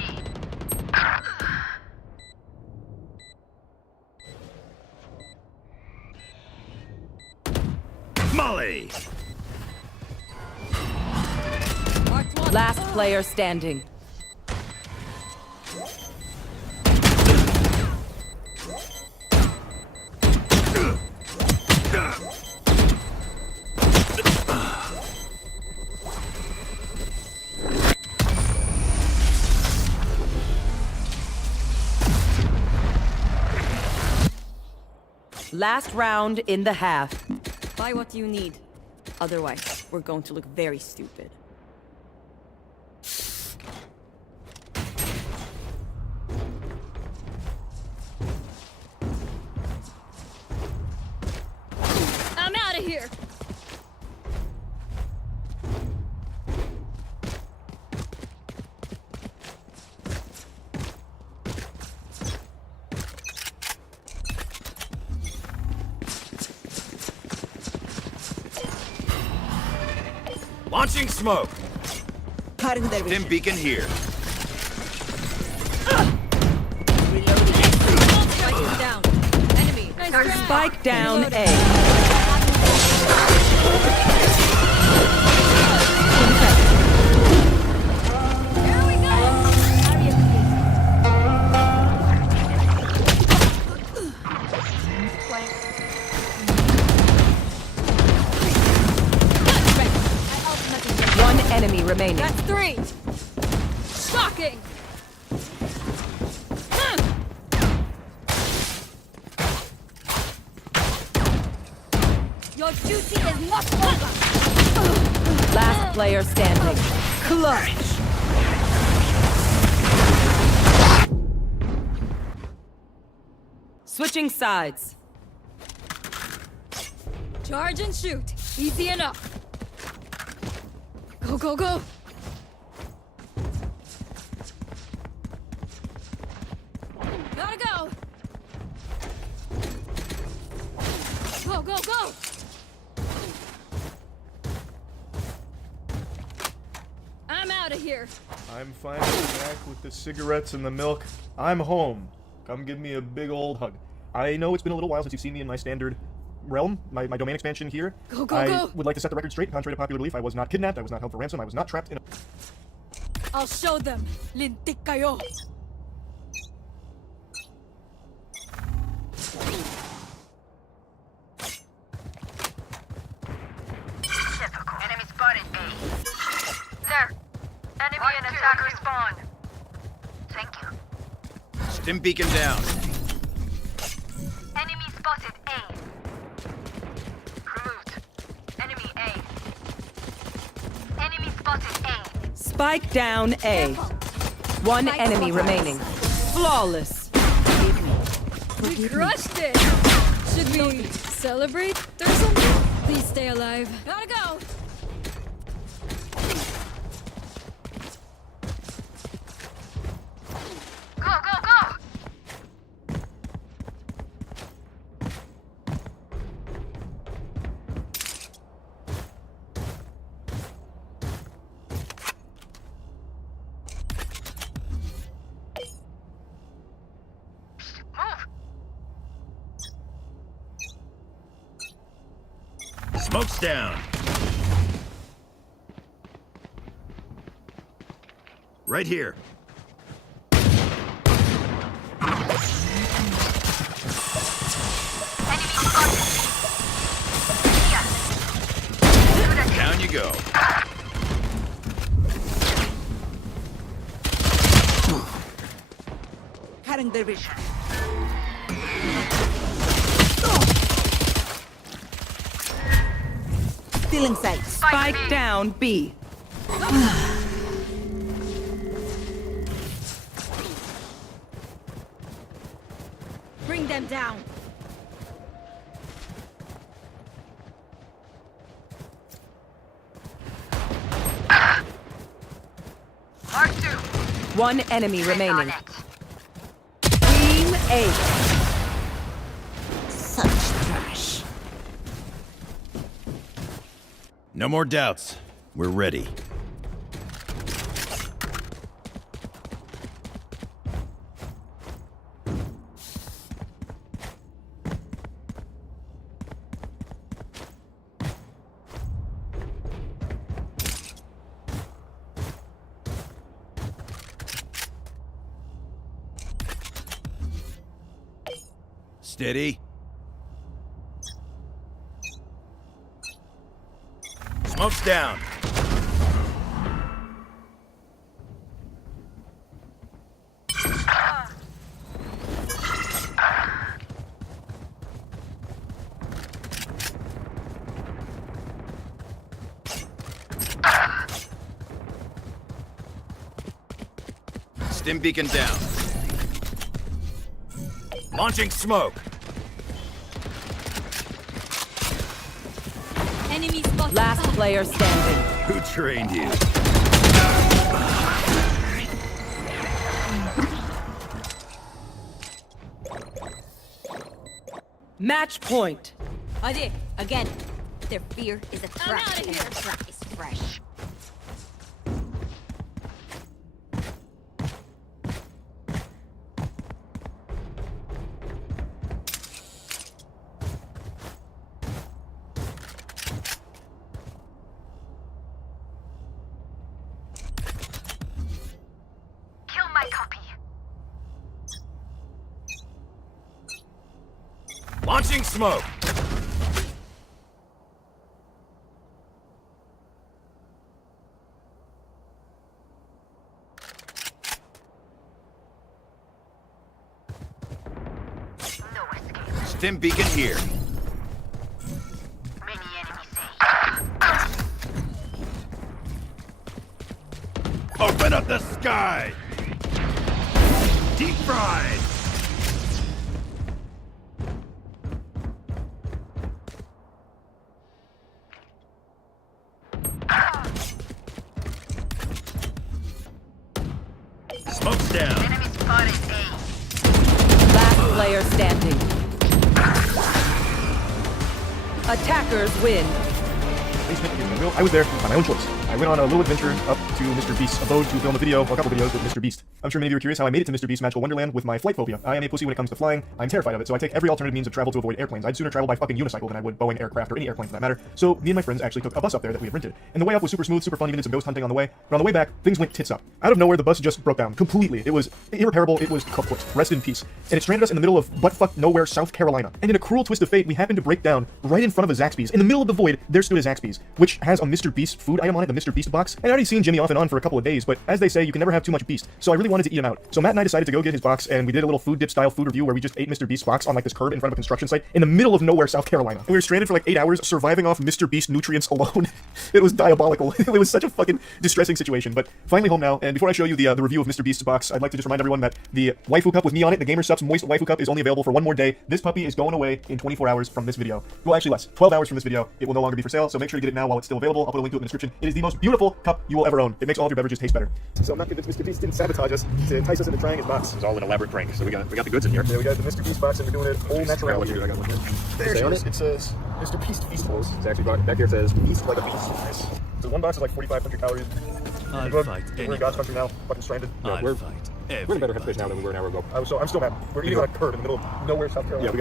Molly. Last player standing. Last round in the half. Buy what you need. Otherwise, we're going to look very stupid. I'm out of here. Launching smoke. Cutting their Stim beacon here. Spike down. Enemy. Nice try. Spike down A. Here we go. One enemy remaining. That's 3. Shocking. Your duty is not over. Last player standing. Clutch. Switching sides. Charge and shoot. Easy enough. Go, go, go. Gotta go. Go, go, go. I'm out of here. I'm finally back with the cigarettes and the milk. I'm home. Come give me a big old hug. I know it's been a little while since you've seen me in my standard realm, my domain expansion here. Go, go, I go. would like to set the record straight. Contrary to popular belief, I was not kidnapped, I was not held for ransom, I was not trapped in a... I'll show them. Lintik kayo. Enemy spotted A. There. Enemy and attacker spawn. Thank you. Stim beacon down. Enemy spotted A. Removed. Enemy A. Enemy spotted A. Spike down A. One enemy remaining. Flawless. We crushed it. Should we celebrate or something? Please stay alive. Gotta go. Go, go, go! Smoke's down. Right here. Down you go. Cutting their vision. Stealing sight. Spike down B. Bring them down. One enemy remaining. Team 8. Such trash. No more doubts. We're ready. Steady. Smoke's down. Stim beacon down. Launching smoke. Enemy spotted. Last player standing. Who trained you? Match point. Hadi, again. Their fear is a trap, and their trap is fresh. Kill my copy. Launching smoke. Stim beacon here. Many enemies say. Open up the sky! Deep fried! Smoke's down. Enemy spotted A. Last player standing. Attackers win. I was there by my own choice. I went on a little adventure up to Mr. Beast's abode to film a video, or a couple videos with Mr. Beast. I'm sure many of you are curious how I made it to Mr. Beast's Magical Wonderland with my flight phobia. I am a pussy when it comes to flying. I'm terrified of it, so I take every alternative means of travel to avoid airplanes. I'd sooner travel by fucking unicycle than I would Boeing aircraft or any airplane for that matter. So me and my friends actually took a bus up there that we had rented. And the way up was super smooth, super fun, even did some ghost hunting on the way. But on the way back, things went tits up. Out of nowhere, the bus just broke down completely. It was irreparable. It was kaput. Rest in peace. And it stranded us in the middle of buttfuck nowhere, South Carolina. And in a cruel twist of fate, we happened to break down right in front of a Zaxby's. In the middle of the void, there stood a Zaxby's, which has a Mr. Beast food item on it, the Mr. Beast box. And I'd already seen Jimmy off and on for a couple of days, but as they say, you can never have too much Beast. So I really wanted to eat him out. So Matt and I decided to go get his box, and we did a little food dip style food review where we just ate Mr. Beast's box on like this curb in front of a construction site in the middle of nowhere, South Carolina. And we were stranded for like 8 hours, surviving off Mr. Beast nutrients alone. It was diabolical. It was such a fucking distressing situation, but finally home now. And before I show you the review of Mr. Beast's box, I'd like to just remind everyone that the waifu cup with me on it, the Gamer Subs Moist Waifu Cup, is only available for one more day. This puppy is going away in 24 hours from this video. Well, actually less. 12 hours from this video. It will no longer be for sale, so make sure to get it now while it's still available. I'll put a link to it in the description. It is the most beautiful cup you will ever own. It makes all of your beverages taste better. So I'm not convinced Mr. Beast didn't sabotage us to entice us into trying his box. It was all an elaborate prank. So we got the goods in here. Yeah, we got the Mr. Beast box and we're doing it whole natural. I got one here. There it is. It says Mr. Beast Feastables. It's actually back here. It says Beast like a beast. Nice. So one box is like 4,500 calories. I'll fight We're in God's country now, fucking stranded. I'll we're fight in a better headspace now than we were an hour ago. I'm still mad. We're eating on a curb in the middle of nowhere, South Carolina. Yeah,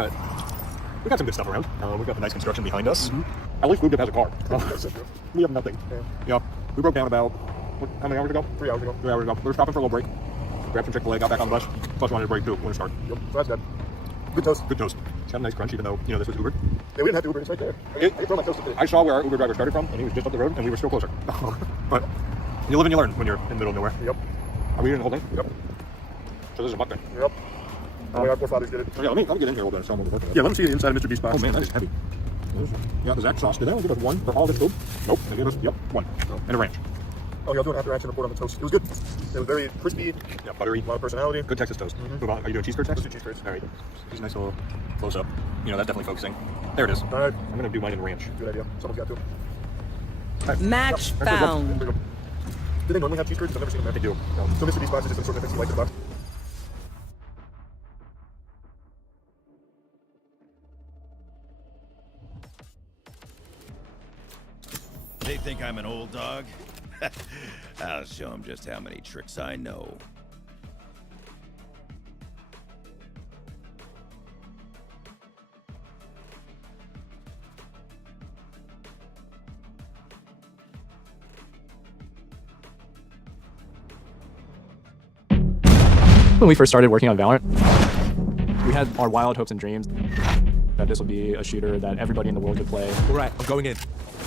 we got some good stuff around. We've got the nice construction behind us. At least Food Dip has a car. We have nothing. Yeah. We broke down about, how many hours ago? 3 hours ago. 3 hours ago. We were stopping for a little break. Grabbed some Chick-fil-A, got back on the bus. Plus wanted a break too when it started. Yep, so that's good. Good toast. Good toast. It's got a nice crunch even though, this was Ubered. Yeah, we didn't have to Uber, it's right there. I saw where our Uber driver started from and he was just up the road and we were still closer. But you live and you learn when you're in the middle of nowhere. Yep. Are we eating the whole thing? Yep. So this is a mukbang. Yep. The way our forefathers did it. Oh, yeah, let me get in here a little bit and show them what we're working with. Yeah, let me see the inside of Mr. Beast's box. Oh man, that is heavy. Yeah, the Zach sauce. Did that one give us 1 for all this food? Nope. They gave us, yep, 1. So, and a ranch. Oh, yeah, I'll do an after action report on the toast. It was good. It was very crispy, yeah, buttery, a lot of personality. Good Texas toast. Move on. Are you doing cheese curds next? Let's do cheese curds. All right. Here's a nice little close up. You know, that's definitely focusing. There it is. All right. I'm going to do mine in ranch. Good idea. Someone's got to. Right. Match found. Did they normally have cheese curds? I've never seen them. They do. So Mr. Beast box is just some sort of things you like the box. They think I'm an old dog? I'll show them just how many tricks I know. When we first started working on Valorant, we had our wild hopes and dreams that this would be a shooter that everybody in the world could play. All right, I'm going in.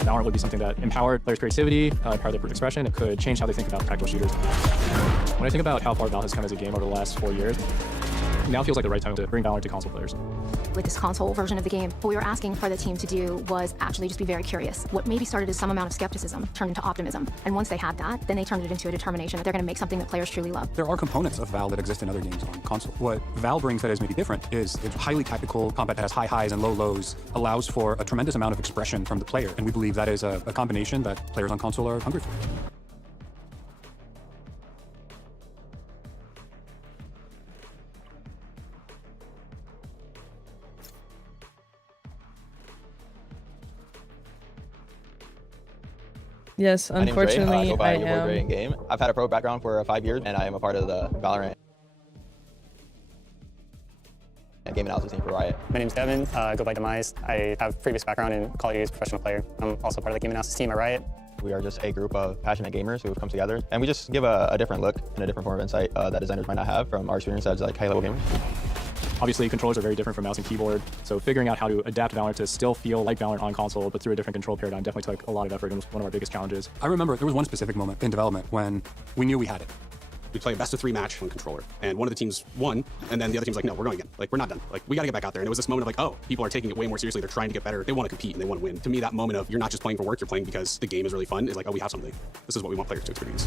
Valorant would be something that empowered players' creativity, empowered their expression. It could change how they think about tactical shooters. When I think about how far Val has come as a game over the last 4 years, now feels like the right time to bring Valorant to console players. With this console version of the game, what we were asking for the team to do was actually just be very curious. What maybe started as some amount of skepticism turned into optimism. And once they had that, then they turned it into a determination that they're going to make something that players truly love. There are components of Val that exist in other games on console. What Val brings that is maybe different is it's highly tactical combat that has high highs and low lows, allows for a tremendous amount of expression from the player. And we believe that is a combination that players on console are hungry for. Yes, unfortunately, I am. In game. I've had a pro background for 5 years, and I am a part of the Valorant and game analysis team for Riot. My name is Devin. I go by Demise. I have previous background in Call of Duty as a professional player. I'm also part of the game analysis team at Riot. We are just a group of passionate gamers who have come together, and we just give a different look and a different form of insight that designers might not have from our experience as like high-level gamers. Obviously, controllers are very different from mouse and keyboard, so figuring out how to adapt Valorant to still feel like Valorant on console, but through a different control paradigm definitely took a lot of effort and was one of our biggest challenges. I remember there was one specific moment in development when we knew we had it. We play a best of 3 match on controller, and one of the teams won, and then the other team's like, no, we're going again. Like, we're not done. Like, we gotta get back out there. And it was this moment of like, oh, people are taking it way more seriously. They're trying to get better. They want to compete and they want to win. To me, that moment of you're not just playing for work, you're playing because the game is really fun is like, oh, we have something. This is what we want players to experience.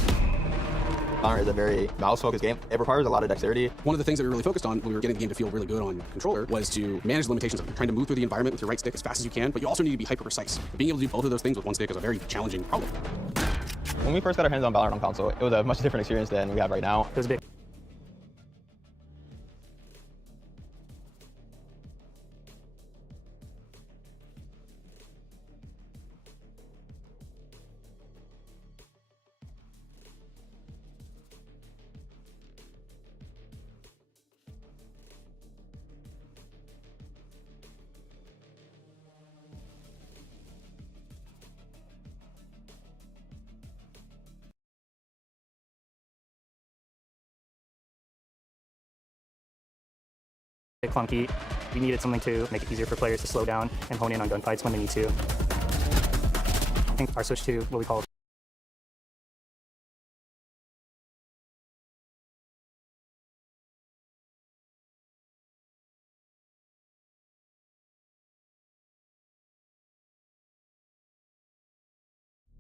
Valorant is a very mouse-focused game. It requires a lot of dexterity. One of the things that we really focused on when we were getting the game to feel really good on controller was to manage the limitations of trying to move through the environment with your right stick as fast as you can, but you also need to be hyper-precise. Being able to do both of those things with one stick is a very challenging problem. When we first got our hands on Valorant on console, it was a much different experience than we have right now. It was big. Clunky. We needed something to make it easier for players to slow down and hone in on gunfights when they need to. I think our switch to what we call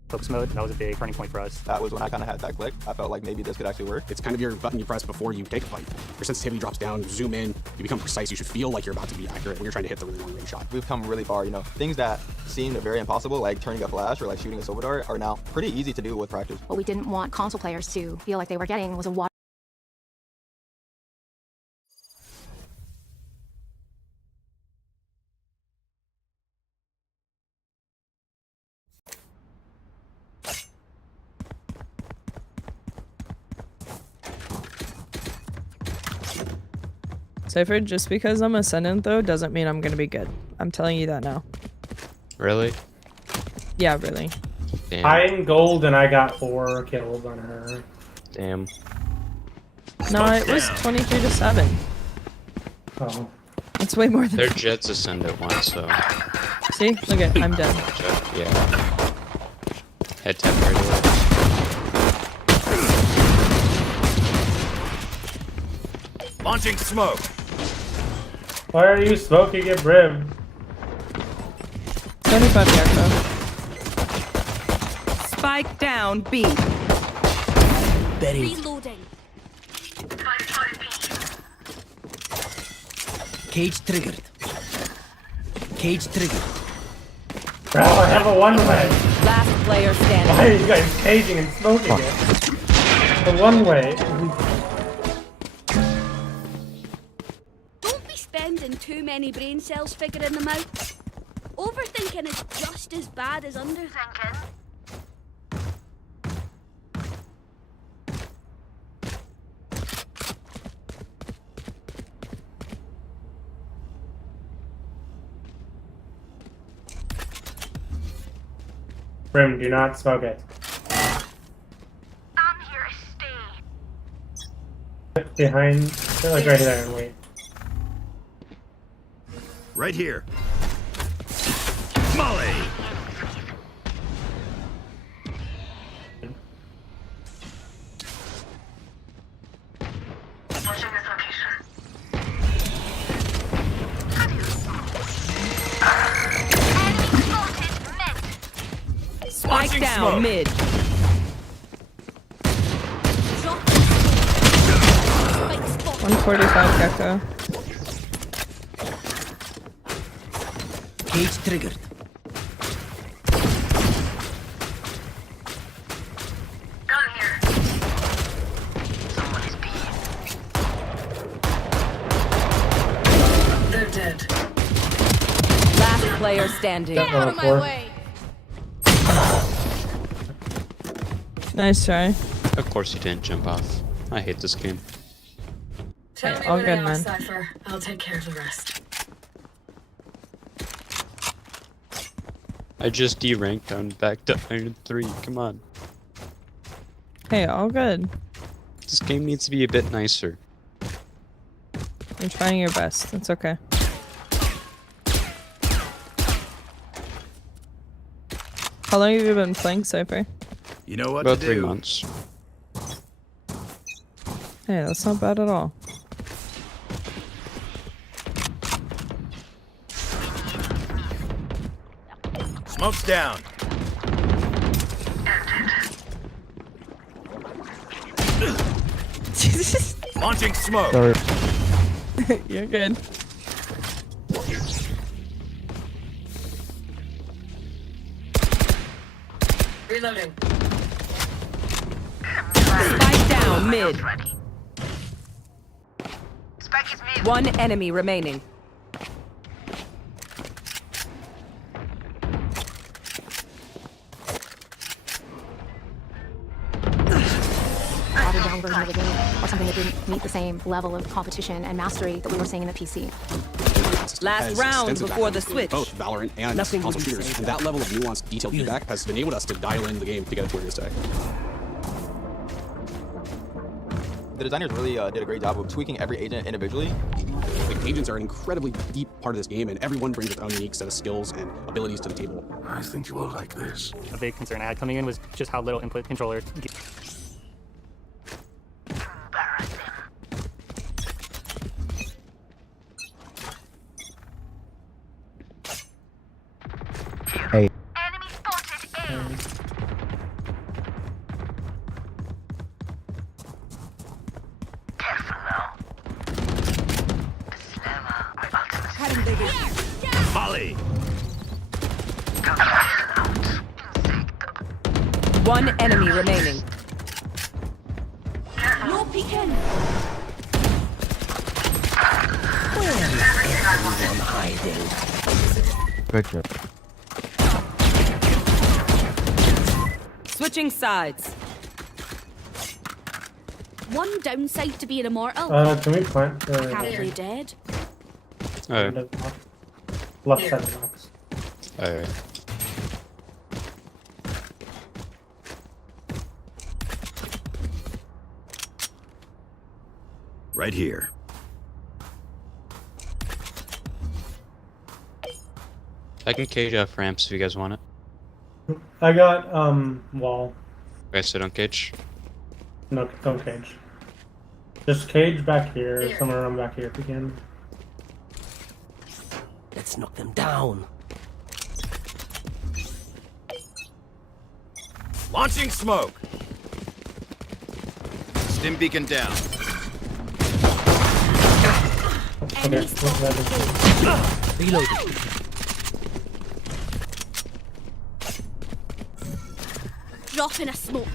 focus mode, that was a big turning point for us. That was when I kind of had that click. I felt like maybe this could actually work. It's kind of your button you press before you take a fight. Your sensitivity drops down, you zoom in, you become precise. You should feel like you're about to be accurate when you're trying to hit the really long range shot. We've come really far, you know. Things that seemed very impossible, like turning a flash or like shooting a silver dart, are now pretty easy to do with practice. What we didn't want console players to feel like they were getting was a water. Cypher, just because I'm Ascendant though doesn't mean I'm gonna be good. I'm telling you that now. Really? Yeah, really. Damn. I'm gold and I got 4 kills on her. Damn. No, it was 23-7. Oh. It's way more than. Their Jett's Ascendant one, so. See? Look at, I'm dead. Jet, yeah. Head tap right away. Launching smoke. Why are you smoking at Brim? 25 Gecko. Spike down B. Reloading. Cage triggered. Cage triggered. Bro, I have a one-way. Last player standing. Why are you guys caging and smoking it? The one-way. Don't be spending too many brain cells figuring them out. Overthinking is just as bad as underthinking. Brim, do not smoke it. I'm here to stay. Behind, they're like right there and wait. Right here. Molly! Watching this location. Spike down smoke. mid. Drop. 145 Gecko. Cage triggered. Gun here. Someone is B. They're dead. Last player standing. Get out of my way. Nice try. Of course you didn't jump off. I hate this game. Hey, all good, man. Cypher. I'll take care of the rest. I just deranked. I'm back to Iron 3. Come on. Hey, all good. This game needs to be a bit nicer. You're trying your best. It's okay. How long have you been playing Cypher? You know what About to 3 do. months. Hey, that's not bad at all. Smoke's down. Launching smoke. Sorry. You're good. Reloading. Spike down mid. Spike is mid. One enemy remaining. Watered down version of the game, or something that didn't meet the same level of competition and mastery that we were seeing in the PC. Last has round extensive before the background in switch. both Valorant and Nothing console would be shooters, safe. and that level of nuanced, detailed feedback has enabled us to dial in the game to get it to where it is today. The designers really did a great job of tweaking every agent individually. Like, agents are an incredibly deep part of this game, and everyone brings their own unique set of skills and abilities to the table. I think you will like this. A big concern I had coming in was just how little input controller. Hey. Enemy spotted A. Careful now. The slower my ultimate. Molly. One enemy remaining. No peeking. Everyone hiding. Good job. Switching sides. One downside to being immortal. Can we plant Can't play dead. Alright. left side of the box? Alright. Right here. I can cage off ramps if you guys want it. I got wall. Okay, so don't cage. No, don't cage. Just cage back here, somewhere around back here if you can. Let's knock them down. Launching smoke. Stim beacon down. Okay, Reloading. Dropping a smoke.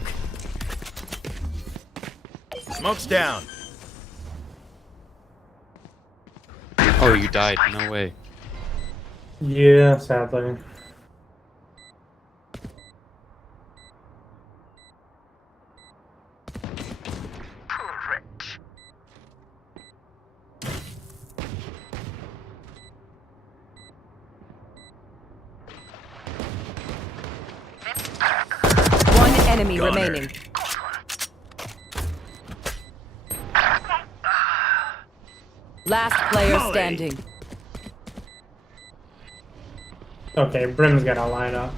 Smoke's down. Oh, you died. No way. Yeah, sadly. One enemy remaining. Last player Molly. standing. Okay, Brim's gotta line up.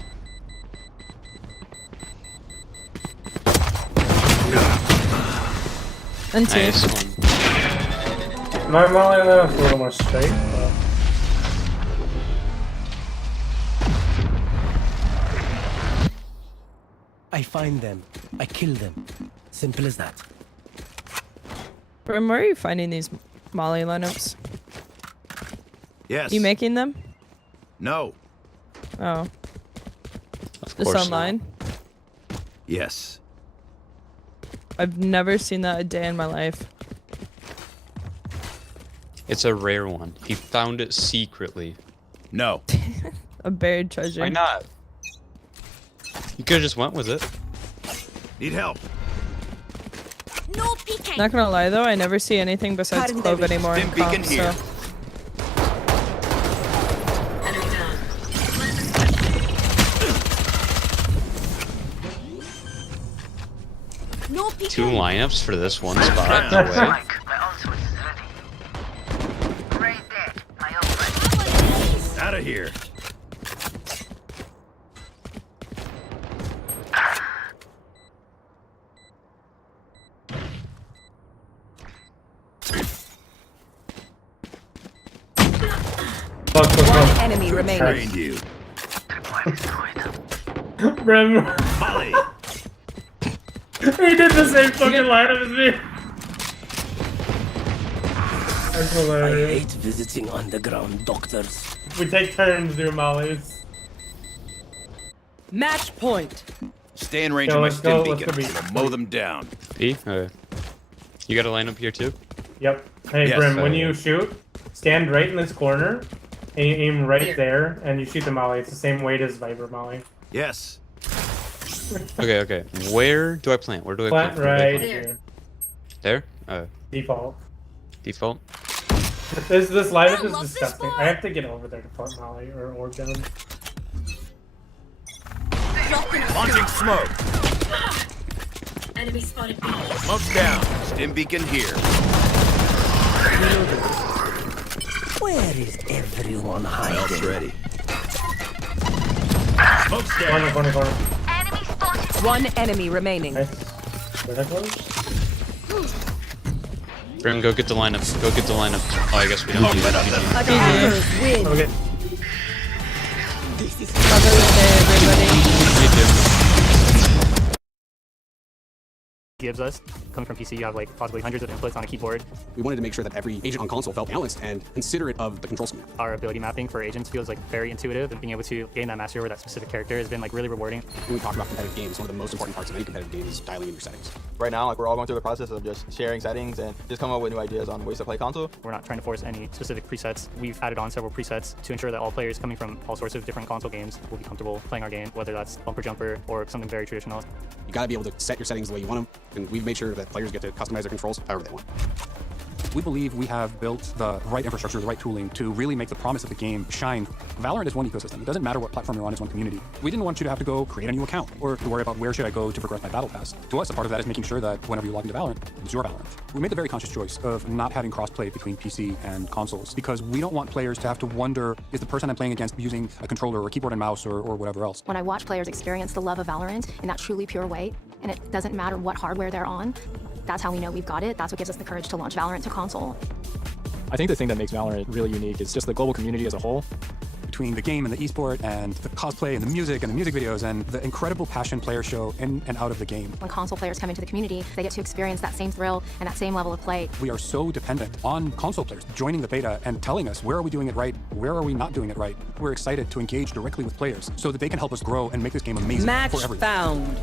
And two. Nice one. My Molly left a little more straight, but... I find them. I kill them. Simple as that. Brim, where are you finding these Molly lineups? Yes. You making them? No. Oh. Of Just course not. online? Yes. I've never seen that a day in my life. It's a rare one. He found it secretly. No. A buried treasure. Why not? You could have just went with it. Need help. No peeking. Not gonna lie though, I never see anything besides Cutting Clove damage. anymore in Stim beacon comp, here. so... No peeking. 2 lineups for this one spot. No way. My ultimate is ready. Ray dead. My ult ready. Out of here. One enemy remaining. Trained you. Brim... Molly. He did the same fucking lineup as me! That's I hilarious. hate visiting underground doctors. We take turns doing mollies. Match point. Stay in range Go, of my let's stim go, let's beacon. go beacon. It'll mow them down. B? Okay. You got to line up here too? Yep. Hey, Yes, Brim, when I- you shoot, stand right in this corner, and you aim right there, and you shoot the molly. It's the same weight as Viper molly. Yes. Okay, okay. Where do I plant? Where do I Plant plant? Where do I right plant? here. There? Default. Default? This lineup I is love this disgusting. boy. I have to get over there to plant molly or orb gun. Dropping a Launching smoke. Enemy spotted. Smoke's down. Stim beacon here. Where is everyone Elf's hiding? ready. Smoke's Corner, down. corner, corner. Enemy spotted. One enemy remaining. Nice. Where that goes? Brim, go get the lineup. Go get the lineup. Oh, I guess we don't need it. Attackers win. Okay. Mother's Day, everybody. Gives us coming from PC, you have like possibly hundreds of inputs on a keyboard. We wanted to make sure that every agent on console felt balanced and considerate of the control scheme. Our ability mapping for agents feels like very intuitive, and being able to gain that mastery over that specific character has been like really rewarding. When we talk about competitive games, one of the most important parts of any competitive game is dialing in your settings. Right now, like we're all going through the process of just sharing settings and just coming up with new ideas on ways to play console. We're not trying to force any specific presets. We've added on several presets to ensure that all players coming from all sorts of different console games will be comfortable playing our game, whether that's bumper jumper or something very traditional. You gotta be able to set your settings the way you want them, and we've made sure that players get to customize their controls however they want. We believe we have built the right infrastructure, the right tooling to really make the promise of the game shine. Valorant is one ecosystem. It doesn't matter what platform you're on, it's one community. We didn't want you to have to go create a new account or to worry about where should I go to progress my battle pass. To us, a part of that is making sure that whenever you log into Valorant, it's your Valorant. We made the very conscious choice of not having crossplay between PC and consoles because we don't want players to have to wonder, is the person I'm playing against using a controller or a keyboard and mouse or whatever else. When I watch players experience the love of Valorant in that truly pure way, and it doesn't matter what hardware they're on, that's how we know we've got it. That's what gives us the courage to launch Valorant to console. I think the thing that makes Valorant really unique is just the global community as a whole. between the game and the esport and the cosplay and the music videos and the incredible passion players show in and out of the game. When console players come into the community, they get to experience that same thrill and that same level of play. We are so dependent on console players joining the beta and telling us where are we doing it right, where are we not doing it right. We're excited to engage directly with players so that they can help us grow and make this game amazing Match for everyone. found.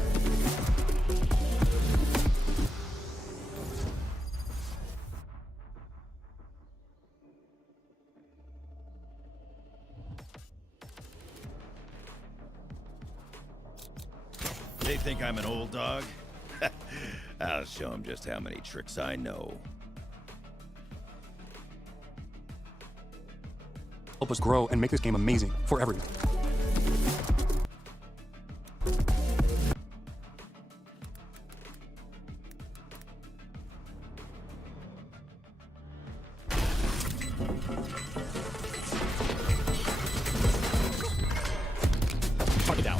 They think I'm an old dog? I'll show them just how many tricks I know. Help us grow and make this game amazing for everyone. Fuck it down.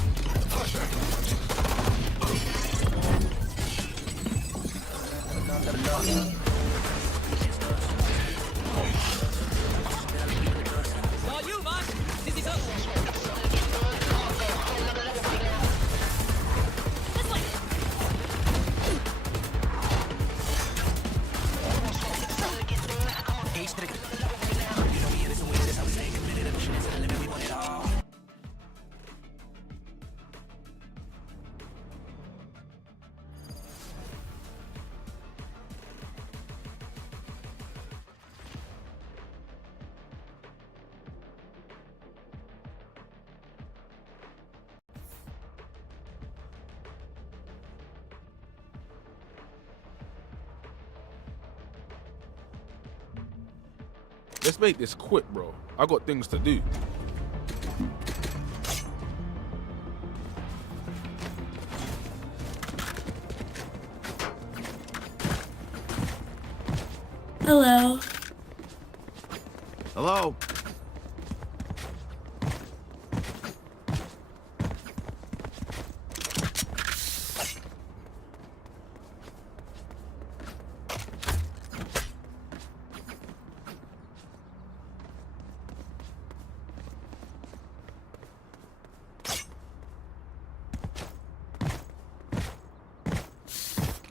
Let's make this quick, bro. I got things to do. Hello. Hello?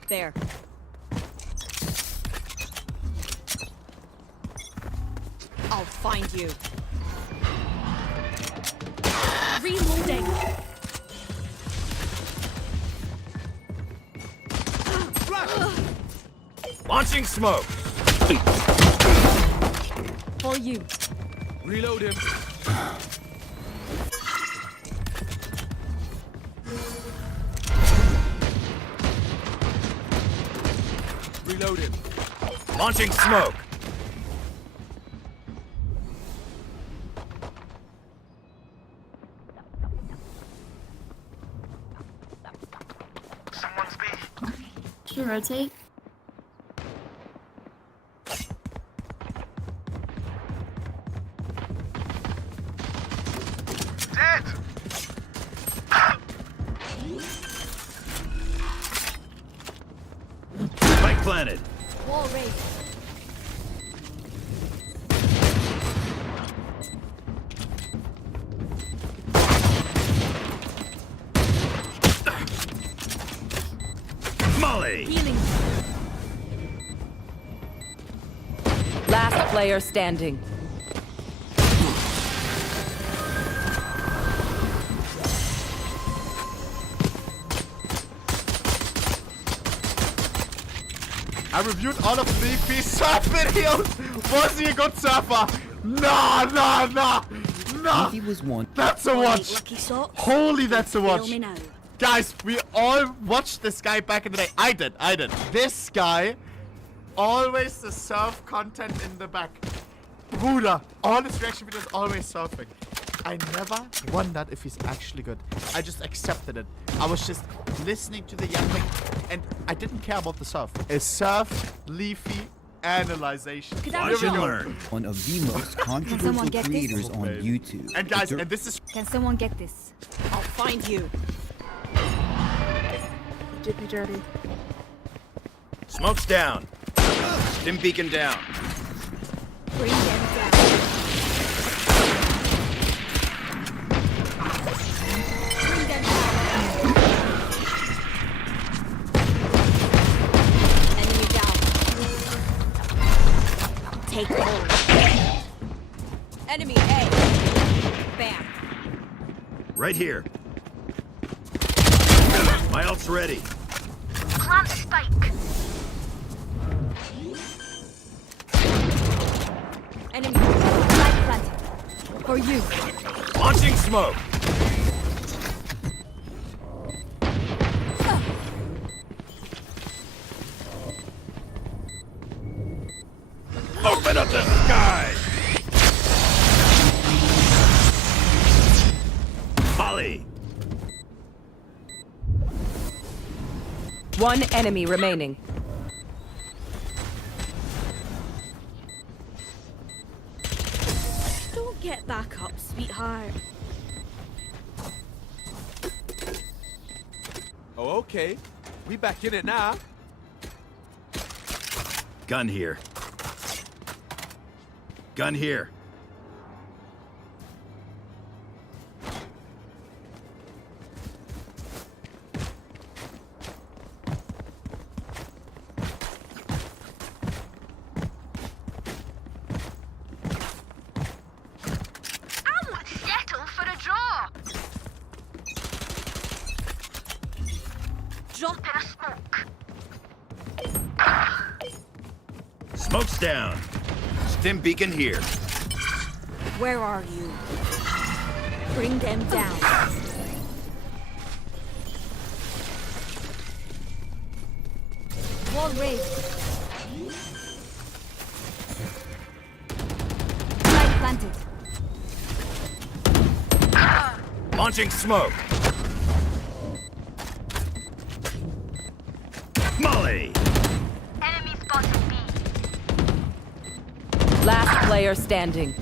There. I'll find you. Reloading. Launching smoke. For you. Reload him. Reload him. Launching smoke. Someone's B. Should we rotate? Dead! Spike planted. Wall raised. Molly. Healing. Last player standing. I reviewed all of Leafy's surf videos. Was he a good surfer? No. Leafy was one. That's a watch. Lucky socks. Holy, that's a watch. Feel me now. Guys, we all watched this guy back in the day. I did. This guy, always the surf content in the back. Bruder, all his reaction videos always surfing. I never wondered if he's actually good. I just accepted it. I was just listening to the yapping, and I didn't care about the surf. A surf, Leafy, analyzation. Watch and learn. One of the most controversial get this? creators on YouTube. And guys, and this is... Can someone get this? I'll find you. You did me dirty. Smoke's down. Stim beacon down. Bring them down. Right here. My ult's ready. Plant spike. Enemy. Spike planted. For you. Launching smoke. Open up the sky! Molly! One enemy remaining. Don't get back up, sweetheart. Oh, okay. We back in it now. Gun here. Gun here. Settle for a draw. Drop in a smoke. Smoke's down. Stim beacon here. Where are you? Bring them down. Wall raised. Light planted. Launching smoke. Molly! Enemy spotted B. Last player standing.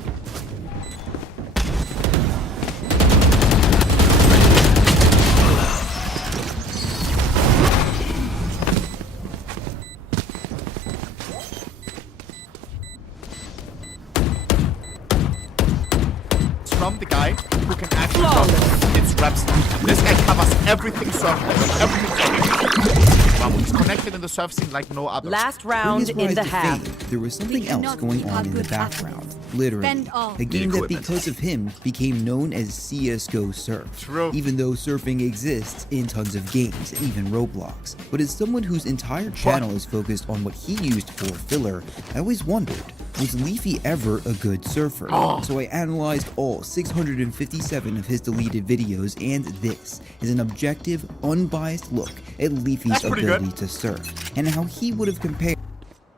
From the guy who can actually drop it. It's reps. This guy covers everything surface. Everything surface. Wow, he's connected in the surfacing like no other. Last During round his in rise the to half. fame, there was something else going on in the background. Literally, Spend all. a game that equipment. because of him became known as CSGO Surf. True. Even though surfing exists in tons of games and even Roblox. But as someone whose entire channel is focused on what he used for filler, I always wondered, was Leafy ever a good surfer? So I analyzed all 657 of his deleted videos, and this is an objective, unbiased look at Leafy's That's pretty ability good. to surf, and how he would have compared.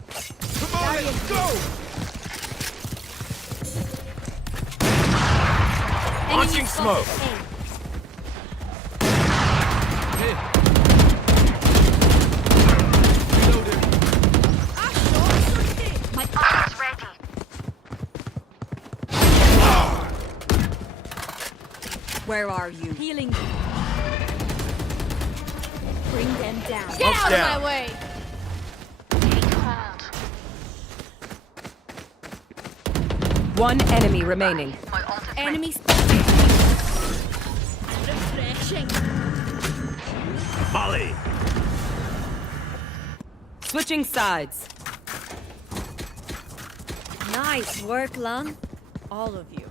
Come on, let's go! Launching smoke. My ult is ready. Where are you? Healing. Bring them down. Get out of my way. Take hold. One enemy remaining. My ult is Enemy ready. refreshing. Molly! Switching sides. Nice work, Lung. All of you.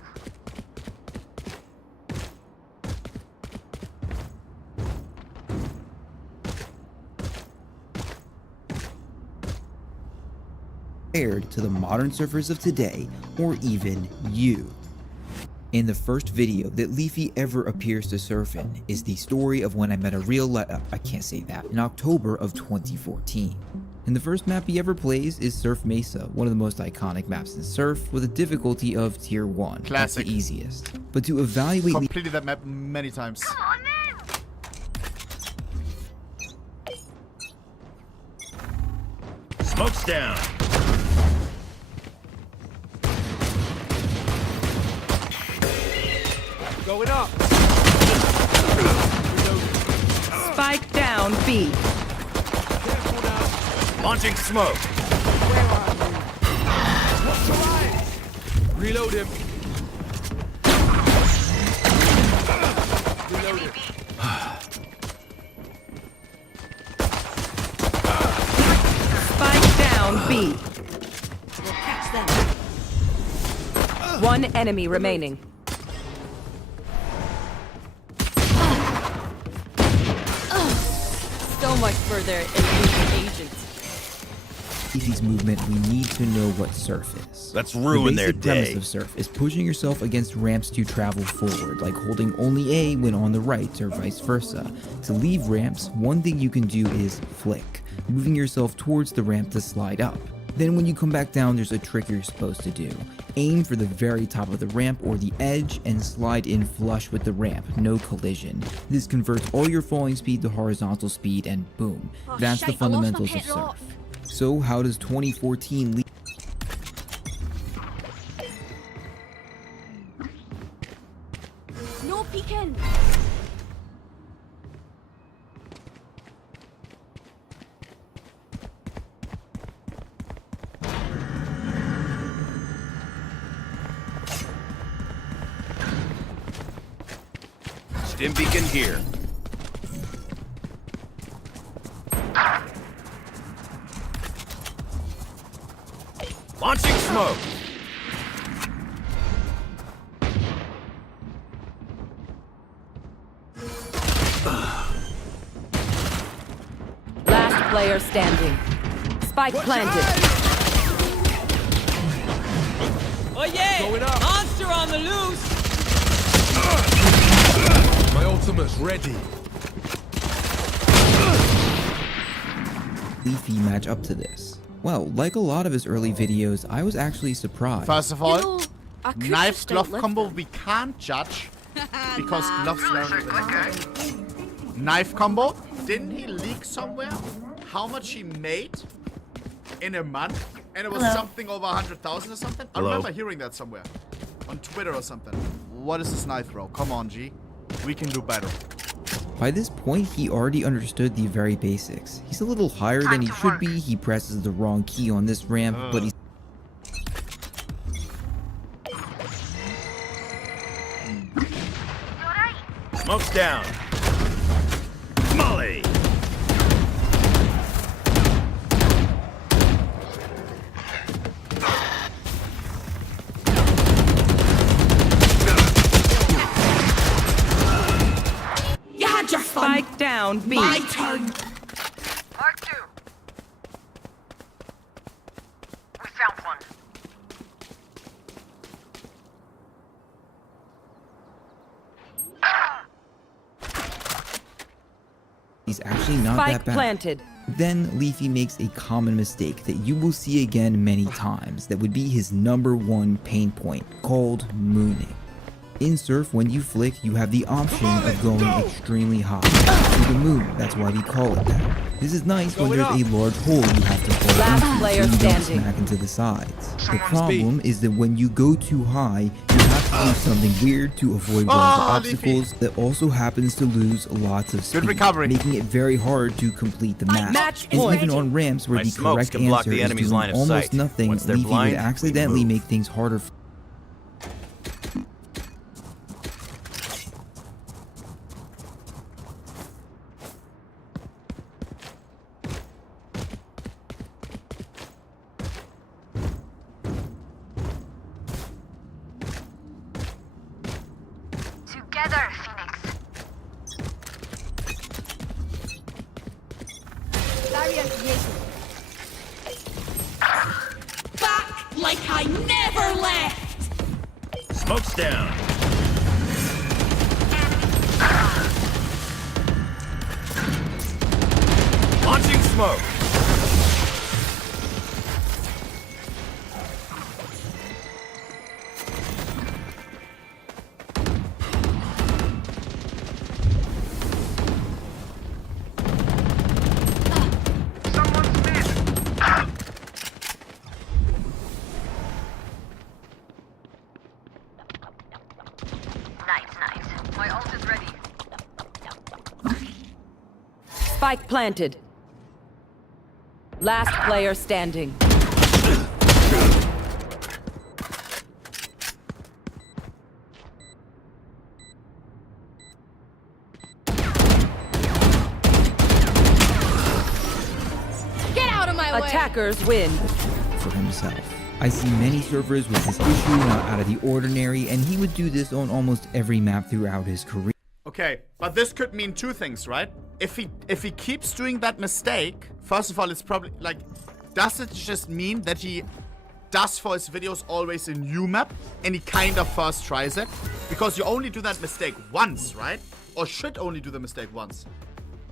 compared to the modern surfers of today, or even you. In the first video that Leafy ever appears to surf in is the story of when I met a I can't say that, in October of 2014. And the first map he ever plays is Surf Mesa, one of the most iconic maps in Surf, with a difficulty of tier 1. That's Classic. the easiest. But to evaluate Completed that map many times. Smoke's down. Going up. Spike down B. Careful now. Launching smoke. What's the line? Reload him. Reload him. Spike down B. We'll catch them. One enemy remaining. much for their agent. Leafy's movement, we need to know what surf is. Let's ruin their The basic premise day. of surf is pushing yourself against ramps to travel forward, like holding only A when on the right, or vice versa. To leave ramps, one thing you can do is flick, moving yourself towards the ramp to slide up. Then when you come back down, there's a trick you're supposed to do. Aim for the very top of the ramp or the edge and slide in flush with the ramp, no collision. This converts all your falling speed to horizontal speed and boom. That's the fundamentals of surf. So how does 2014 Leaf... No peeking. Stim beacon here. Launching smoke. Last player standing. Spike planted. Oh yeah! Going up. Monster on the loose! My ultimate's ready. Leafy match up to this? Well, like a lot of his early videos, I was actually surprised. First of all, You know, I could knife just glove outlive combo them. we can't judge because gloves learn. Knife combo. Didn't he leak somewhere how much he made in a month? And it was Hello. something over 100,000 or something? I Hello. remember hearing that somewhere. On Twitter or something. What is this knife throw? Come on, G. We can do better. By this point, he already understood the very basics. He's a little higher than he should be, he presses the wrong key on this ramp, but he's... Smoke's down. Molly. You had your fun. Spike down, B. Mark 2. We found one. He's actually not Spike that bad. planted. Then Leafy makes a common mistake that you will see again many times that would be his #1 pain point, called mooning. In Surf, when you flick, you have the option of going extremely high. To the moon, that's why we call it that. This is nice when there's a large hole you have to fall Last into player so you don't standing. smack into the sides. The problem is that when you go too high, you have to do something weird to avoid one of the obstacles that also happens to lose lots of speed, making it very hard to complete the match. Match And point. even on ramps where My the smokes correct can block answer the is enemy's doing line of almost sight. nothing, Once they're Leafy blind, would we accidentally move. make things harder. Together, Phoenix. Barrier created. Back like I never left! Smoke's down. Launching smoke. Nice. My ult is ready. Spike planted. Last player standing. Get out of my way! Attackers win. For himself. I see many surfers with this issue not out of the ordinary, and he would do this on almost every map throughout his career. Okay, but this could mean two things, right? if he keeps doing that mistake, first of all, it's probably like, does it just mean that he does for his videos always a new map and he kind of first tries it? Because you only do that mistake once, right? Or should only do the mistake once.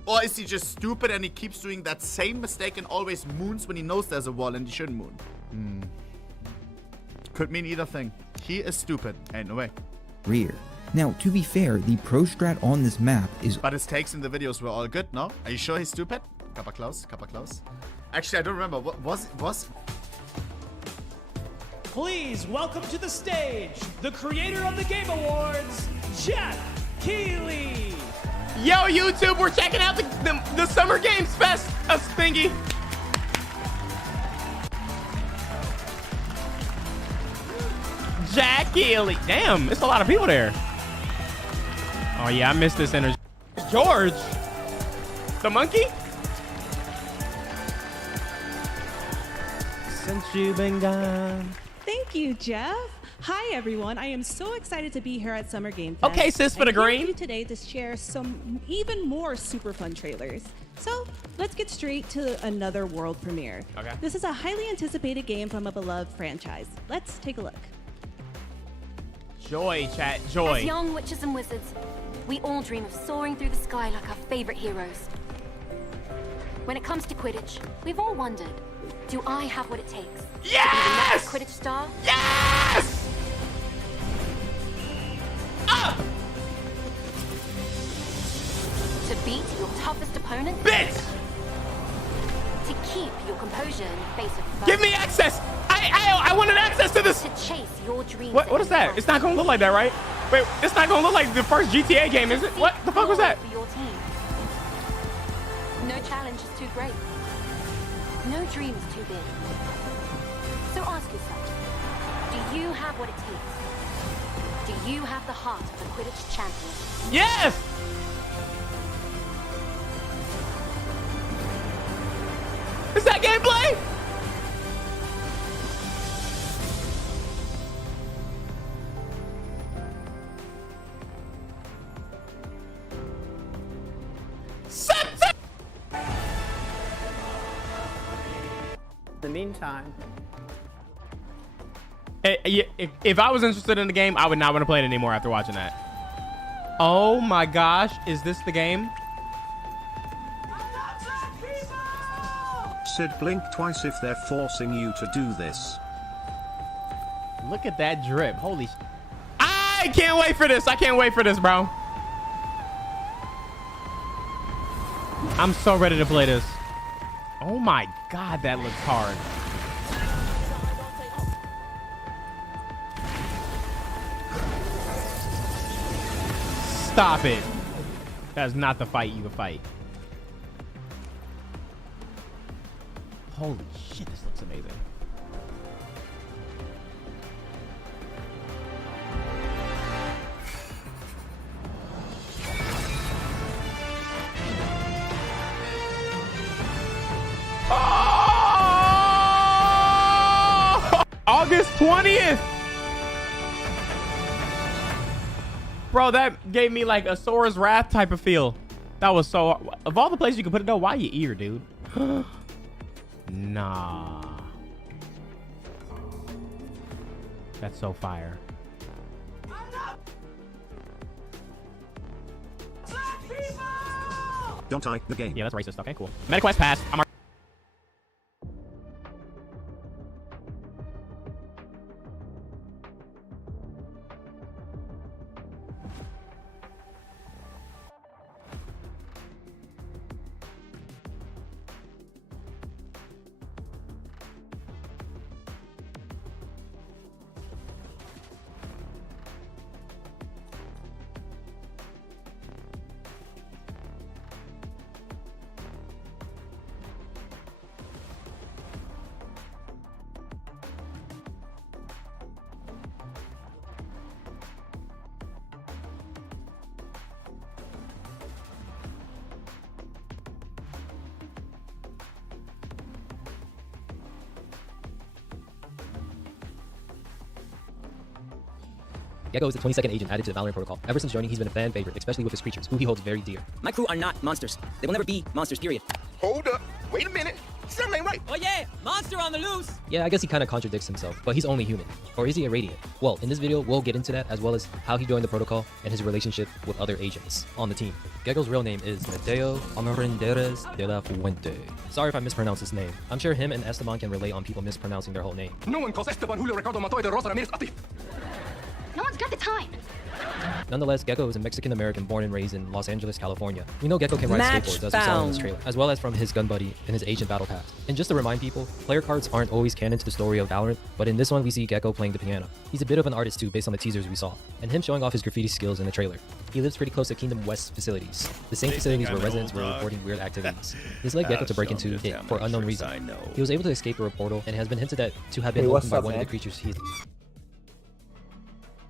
Or is he just stupid and he keeps doing that same mistake and always moons when he knows there's a wall and he shouldn't moon? Could mean either thing. He is stupid. Ain't no way. Rear. Now, to be fair, the pro strat on this map is... But his takes in the videos were all good, no? Are you sure he's stupid? Kappa close, kappa close. Actually, I don't remember. What was... Please welcome to the stage, the creator of the Game Awards, Jeff Keighley. Yo, YouTube, we're checking out the Summer Games Fest of Thingy. Jack Keighley. Damn, it's a lot of people there. Oh, yeah, I missed this energy. George. The monkey? Since you've been gone. Thank you, Jeff. Hi, everyone. I am so excited to be here at Summer Game Fest. Okay, sis for the green. I'm here today to share some even more super fun trailers. So let's get straight to another world premiere. Okay. This is a highly anticipated game from a beloved franchise. Let's take a look. Joy, chat, joy. As young witches and wizards, we all dream of soaring through the sky like our favorite heroes. When it comes to Quidditch, we've all wondered, do I have what it takes? Yes! To be the next Quidditch star? Yes! Up! To beat your toughest opponent? Bitch! To keep your composure in the face of foe? Give me access! I wanted access to this! To chase your dreams. What is that? It's not gonna look like that, right? Wait, it's not gonna look like the first GTA game, is it? What the fuck was that? For your team. No challenge is too great. No dream is too big. So ask yourself, do you have what it takes? Do you have the heart of a Quidditch champion? Yes! Is that gameplay? In the meantime, if I was interested in the game, I would not want to play it anymore after watching that. Oh my gosh, is this the game? Sid, blink twice if they're forcing you to do this. Look at that drip. Holy I can't wait for this. I can't wait for this, bro. I'm so ready to play this. Oh my god, that looks hard. Stop it. That's not the fight you can fight. Holy shit, this looks amazing. August 20th. Bro, that gave me like a Sora's Wrath type of feel. That was so... Of all the places you could put it though, why your ear, dude? Nah. That's so fire. Don't I, the game. Yeah, that's racist. Okay, cool. MetaQuest passed. I'm Gecko is the 22nd agent added to the Valorant protocol. Ever since joining, he's been a fan favorite, especially with his creatures, who he holds very dear. My crew are not monsters. They will never be monsters, period. Hold up. Wait a minute. Something ain't right. Oh yeah, monster on the loose. Yeah, I guess he kind of contradicts himself, but he's only human. Or is he a Radiant? Well, in this video, we'll get into that, as well as how he joined the protocol and his relationship with other agents on the team. Gecko's real name is Mateo Amarendérez de la Fuente. Sorry if I mispronounced his name. I'm sure him and Esteban can relate on people mispronouncing their whole name. No one calls Esteban Julio Ricardo Montoya de Rosa Ramirez Ati. No one's got the time. Nonetheless, Gecko is a Mexican-American born and raised in Los Angeles, California. We know Gecko can ride skateboards, as we saw in this trailer, as well as from his gun buddy in his Agent Battle Pass. And just to remind people, player cards aren't always canon to the story of Valorant, but in this one we see Gecko playing the piano. He's a bit of an artist too, based on the teasers we saw, and him showing off his graffiti skills in the trailer. He lives pretty close to Kingdom West facilities, the same facilities where residents were reporting weird activities. This led Gecko to break into it for unknown reason. He was able to escape through a portal, and has been hinted at to have been opened by one of the creatures he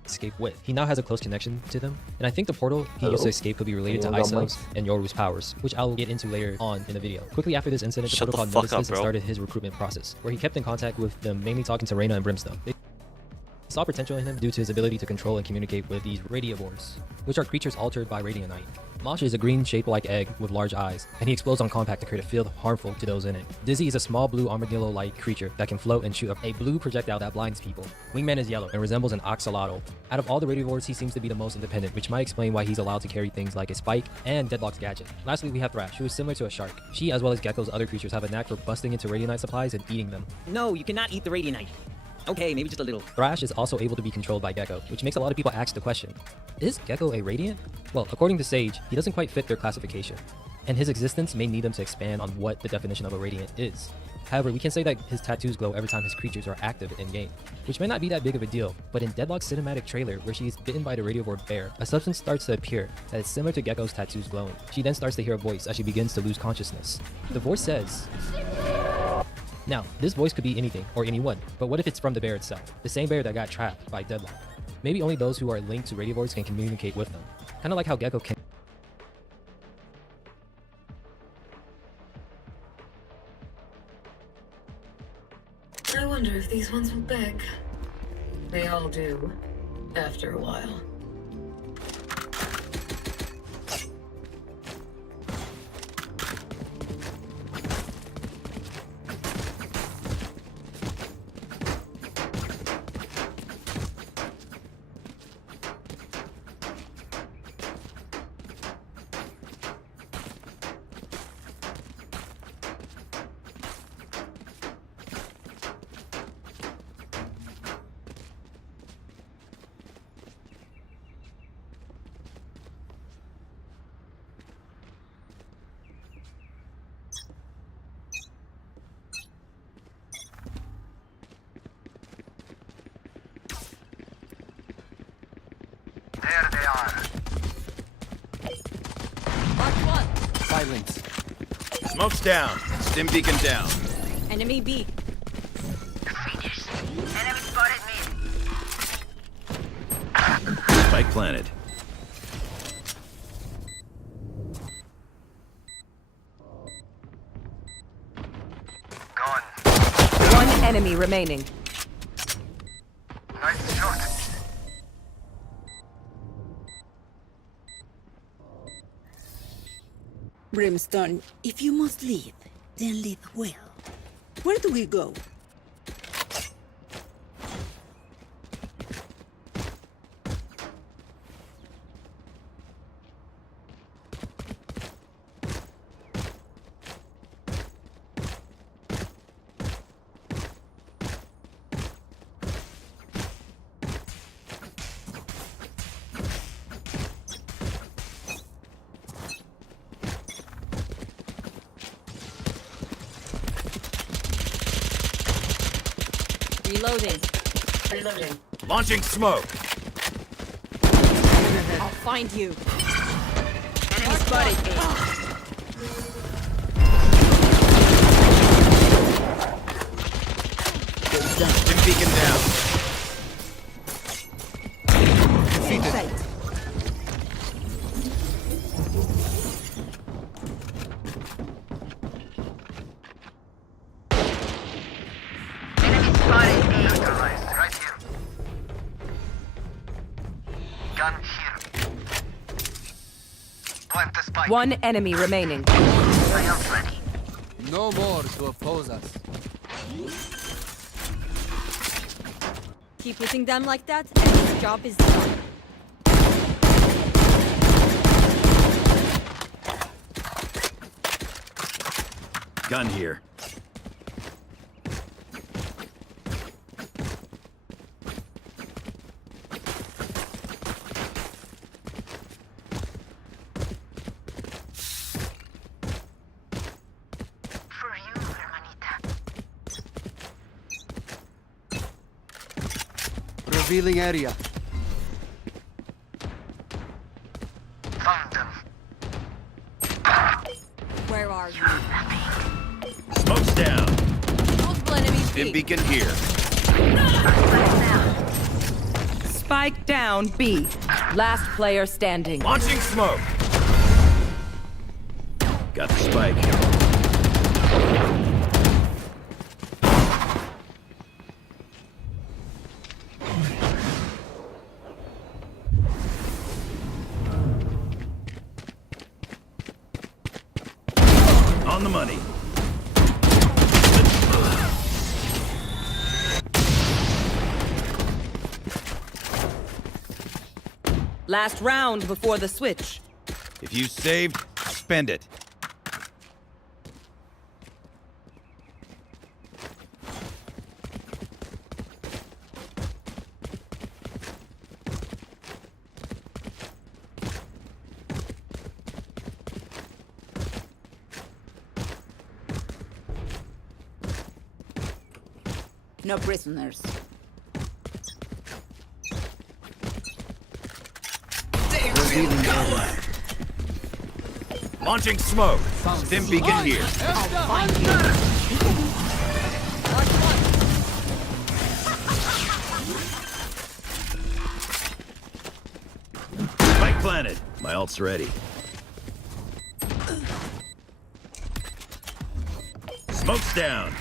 escape with. He now has a close connection to them, and I think the portal he used to escape could be related to Icel's and Yoru's powers, which I'll get into later on in the video. Quickly after this incident, the protocol noticed this and started his recruitment process, where he kept in contact with them, mainly talking to Reyna and Brimstone. They saw potential in him due to his ability to control and communicate with these Radiavores, which are creatures altered by Radianite. Mosh is a green shape-like egg with large eyes, and he explodes on contact to create a field harmful to those in it. Dizzy is a small blue armadillo-like creature that can float and shoot a blue projectile that blinds people. Wingman is yellow and resembles an axolotl. Out of all the Radiavores, he seems to be the most independent, which might explain why he's allowed to carry things like a spike and Deadlock's gadget. Lastly, we have Thrash, who is similar to a shark. She, as well as Gecko's other creatures, have a knack for busting into Radianite supplies and eating them. No, you cannot eat the Radianite. Okay, maybe just a little. Thrash is also able to be controlled by Gecko, which makes a lot of people ask the question, is Gecko a Radiant? Well, according to Sage, he doesn't quite fit their classification, and his existence may need them to expand on what the definition of a Radiant is. However, we can say that his tattoos glow every time his creatures are active in-game, which might not be that big of a deal, but in Deadlock's cinematic trailer, where she is bitten by the Radiavore bear, a substance starts to appear that is similar to Gecko's tattoos glowing. She then starts to hear a voice as she begins to lose consciousness. The voice says... Now, this voice could be anything, or anyone, but what if it's from the bear itself? The same bear that got trapped by Deadlock. Maybe only those who are linked to Radiavores can communicate with them. Kinda like how Gecko can... I wonder if these ones will beg. They all do, after a while. There they are. Mark one. Silence. Smoke's down. Stim beacon down. Enemy B. Enemy spotted me. Spike planted. Gone. One enemy remaining. Nice shot. Brimstone, if you must leave, then leave well. Where do we go? Reloading. Reloading. Launching smoke. I'll find you. Enemy spotted me. Stim beacon down. Defeated. Enemy spotted me. Right here. Plant the spike. One enemy remaining. No more to oppose us. Keep hitting them like that, and your job is done. Gun here. For you, hermanita. Revealing area. Found them. Where are you? Smoke's down. Multiple enemies Stim B. beacon here. Spike down B. Last player standing. Launching smoke. Got the spike. On the money. Last round before the switch. If you saved, spend it. No prisoners. Revealing area. Launching smoke. Stim beacon here. Spike planted. My ult's ready. Smoke's down.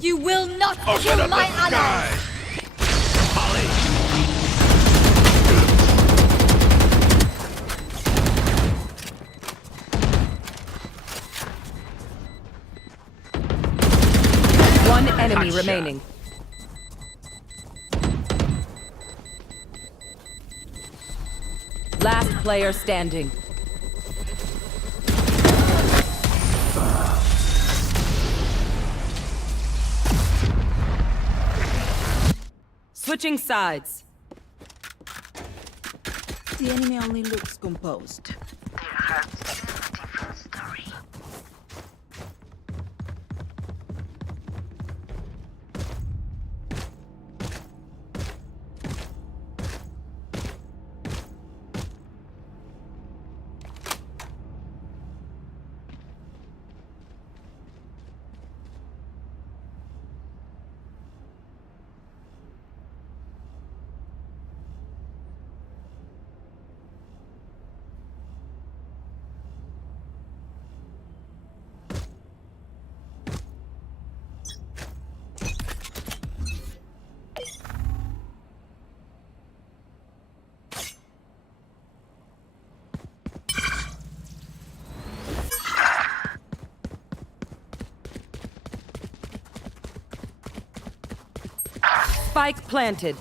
You will not kill my ally! One enemy remaining. Last player standing. Switching sides. The enemy only looks composed. Their hearts tell a different story. Spike planted.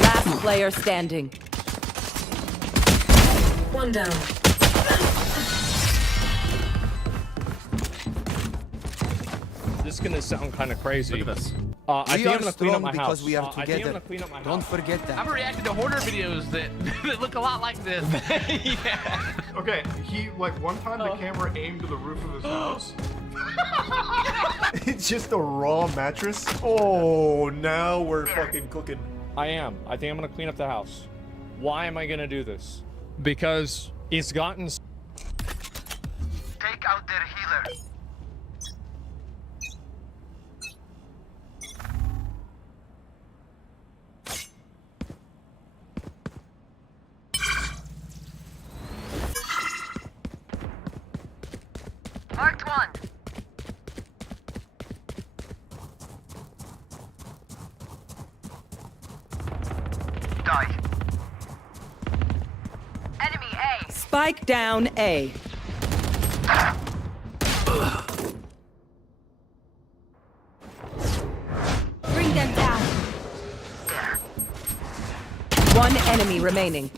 Last player standing. One down. This is gonna sound kind of crazy. Look at this. I We think I'm are gonna clean up strong my because house. we are I think I'm together. gonna clean up my house. Don't forget that. I've reacted to hoarder videos that, that look a lot like this. Yeah. Okay, he like one time the camera aimed to the roof of his house. It's just a raw mattress. Oh, now we're fucking cooking. I am. I think I'm gonna clean up the house. Why am I gonna do this? Because it's gotten. Take out their healer. die. Enemy A. Spike down A. Bring them down. One enemy remaining.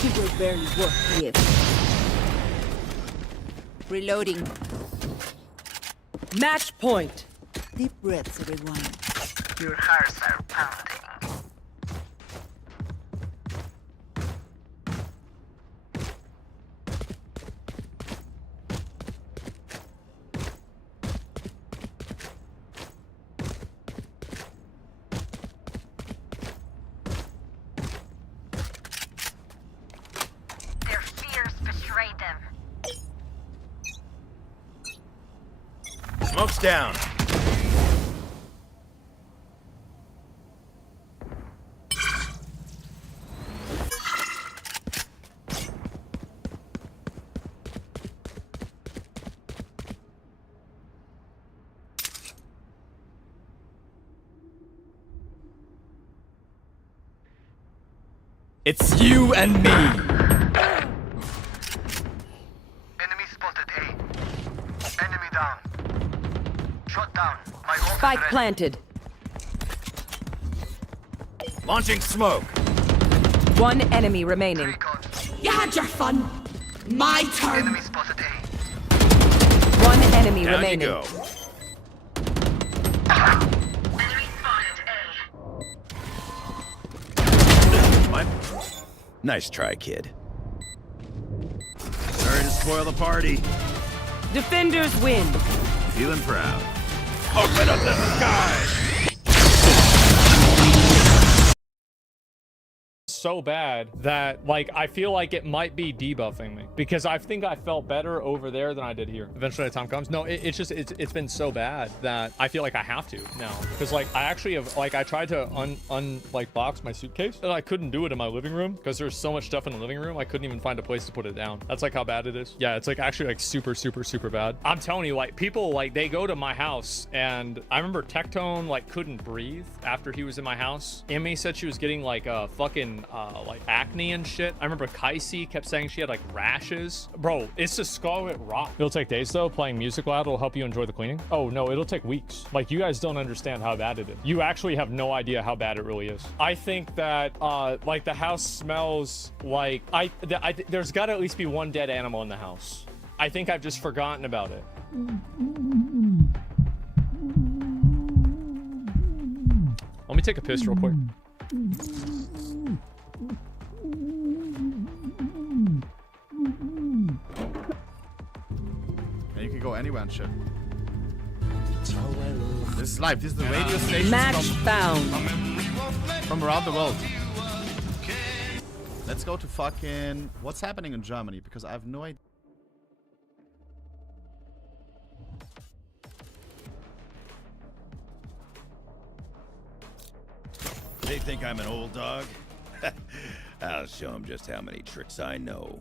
He will barely work with. Reloading. Match point. Deep breaths, everyone. Your hearts are pounding. Their fears betrayed them. Smoke's down. It's you and me. Enemy spotted A. Enemy down. Shot down. My ult is Spike ready. planted. Launching smoke. One enemy remaining. You had your fun. My turn. Enemy spotted A. One enemy Down remaining. you go. Enemy spotted What? Nice try, kid. Sorry to spoil the party. Defenders win. Feeling proud. Open up the sky! So bad that like I feel like it might be debuffing me because I think I felt better over there than I did here. Eventually the time comes. No, it's just it's been so bad that I feel like I have to now because like I actually have like I tried to like box my suitcase and I couldn't do it in my living room because there's so much stuff in the living room I couldn't even find a place to put it down. That's like how bad it is. Yeah, it's like actually like super bad. I'm telling you, like people like they go to my house and I remember Tectone like couldn't breathe after he was in my house. Emmy said she was getting like a fucking like acne and shit. I remember Kaisi kept saying she had like rashes. Bro, it's a Scarlet Rock. It'll take days though. Playing music loud will help you enjoy the cleaning. Oh no, it'll take weeks. Like you guys don't understand how bad it is. You actually have no idea how bad it really is. I think that like the house smells like there's got to at least be one dead animal in the house. I think I've just forgotten about it. Let me take a piss real quick. And you can go anywhere and shit. This is live. This is the radio station. Match found. From around the world. Let's go to fucking... What's happening in Germany? Because I have no idea. They think I'm an old dog? I'll show them just how many tricks I know.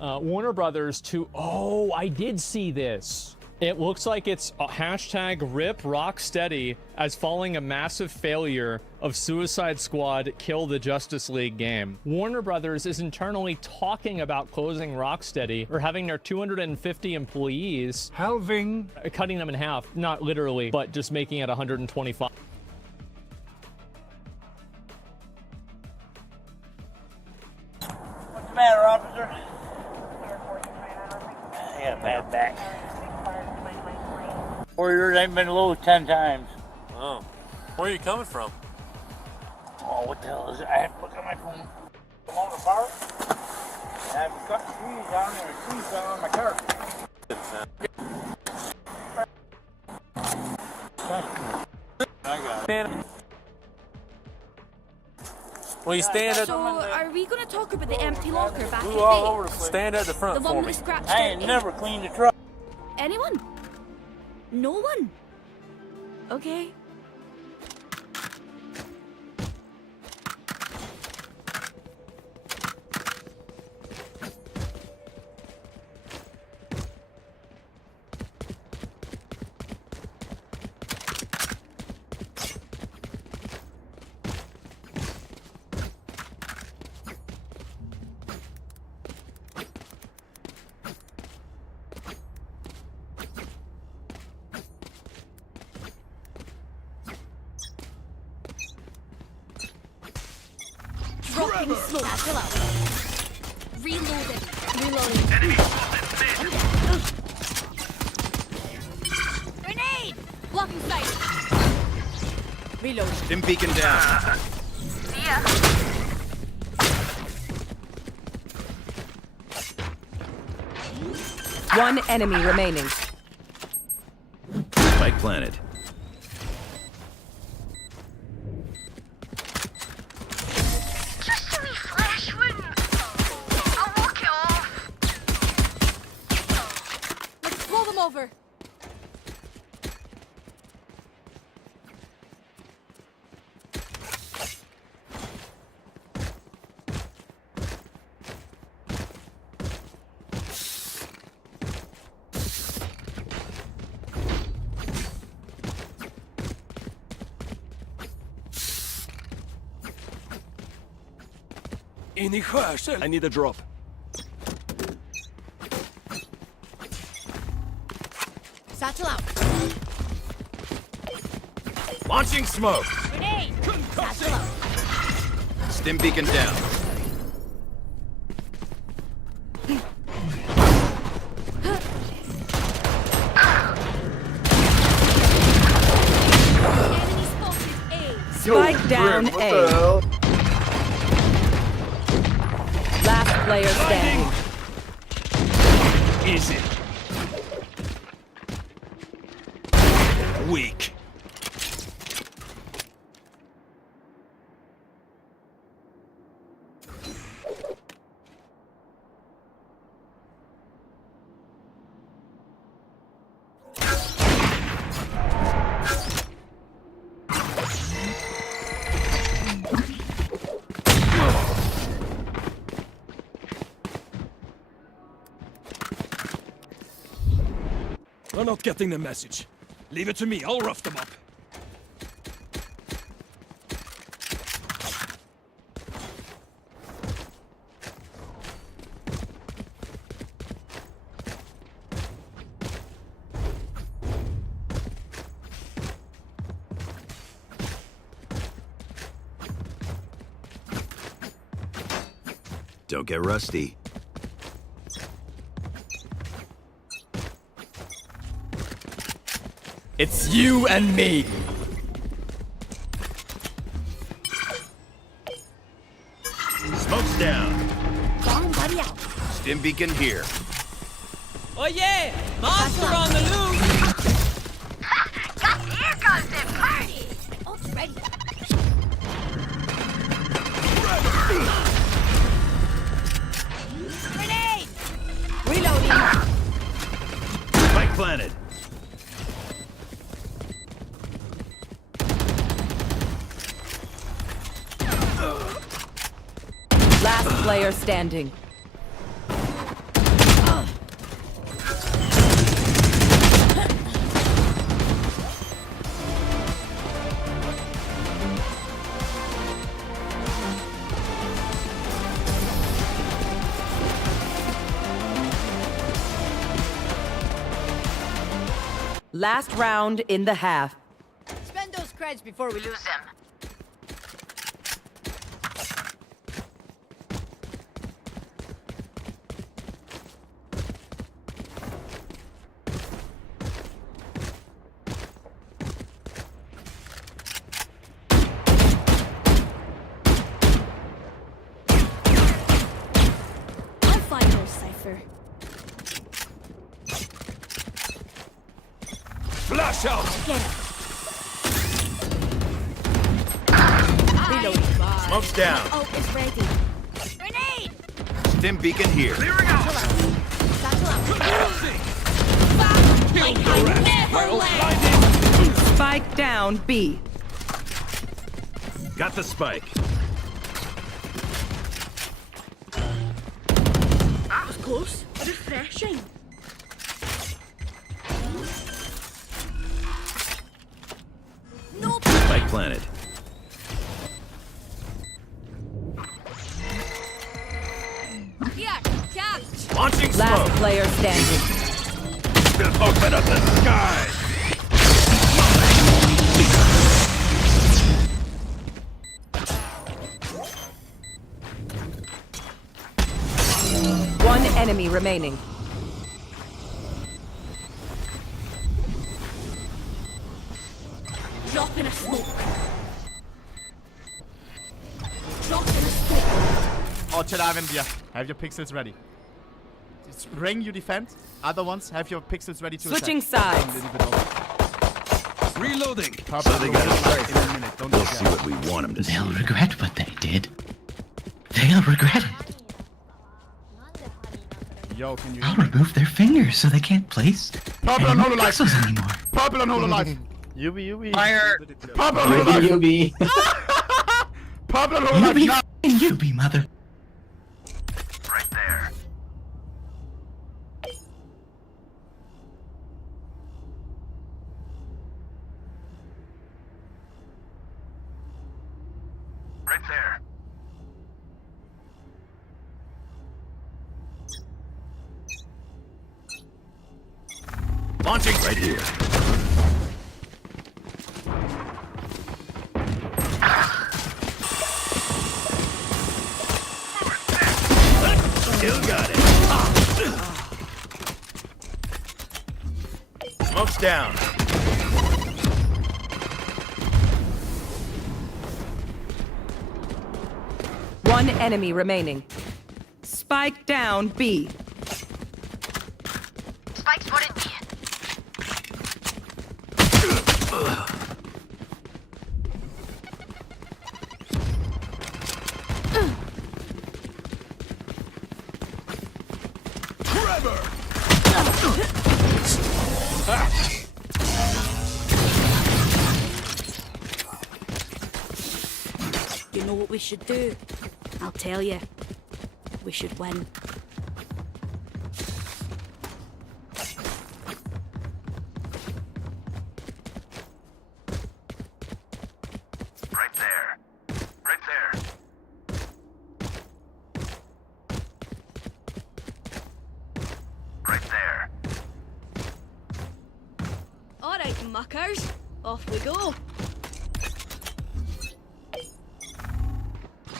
Warner Brothers to... Oh, I did see this. It looks like it's hashtag RIP Rocksteady as following a massive failure of Suicide Squad Kill the Justice League game. Warner Brothers is internally talking about closing Rocksteady or having their 250 employees cutting them in half. Not literally, but just making it 125. What's the matter, officer? I got a bad back. Warriors ain't been low 10 times. Oh. Where are you coming from? Oh, what the hell is it? I have to look at my phone. I'm on the park. And I've cut the trees down and the trees down on my car. I got it. Well, you stand at... So, are we going to talk about the empty locker back at all over the base? place. Stand at the front The for one me. we scratched I ain't out? never cleaned the truck. Anyone? No one? Okay. Blocking smoke. Satchel out. Reloading. Reloading. Grenade! Blocking sight. Reloading. Stim beacon down. See ya. One enemy remaining. Spike planted. Just a wee flash wound. I'll walk it off. Let's blow them over. I need a drop. Satchel out. Launching smoke. Grenade. Satchel out. Stim beacon down. Enemy spotted A. Spike down A. Last player standing. Easy. Weak. They're not getting the message. Leave it to me, I'll rough them up. Don't get rusty. It's you and me. Smoke's down. Bomb buddy out. Stim beacon here. Oh yeah! Monster on the loose! Here goes the party. Oh, it's ready. Grenade. Reloading. Spike planted. Last player standing. Last round in the half. Spend those creds before we lose them. I'll find those Cypher. Flash out! Get him. Reloading. Smoke's down. Oh, it's ready. Grenade! Stim beacon here. Clearing out. Satchel out. Back like I never left. Spike down B. Got the spike. That was close. Refreshing. Nope. Spike planted. Here, catch. Launching Last smoke. player standing. Open up the sky! remaining. Drop in a smoke. Drop in a smoke. Oh, Chelavendia, have your pixels ready. It's ring, you defend. Other ones, have your pixels ready to Switching attack. sides. Reloading. So they got it in a minute. Don't We'll see what we want them to see. They'll regret what they did. They'll regret it. Yo, can you I'll remove their fingers so they can't place Purple on any Hololive pixels anymore. Purple on Hololive. Yubi. Fire! Purple on Hololive. Yubi. Purple on Hololive. Yubi, now. Yubi, mother. Right there. Right there. Launching right here. Still got it. Smoke's down. One enemy remaining. Spike down B. Spike spotted B. You know what we should do? I'll tell you. We should win. Right there. Right there. Right there. Alright, muckers. Off we go.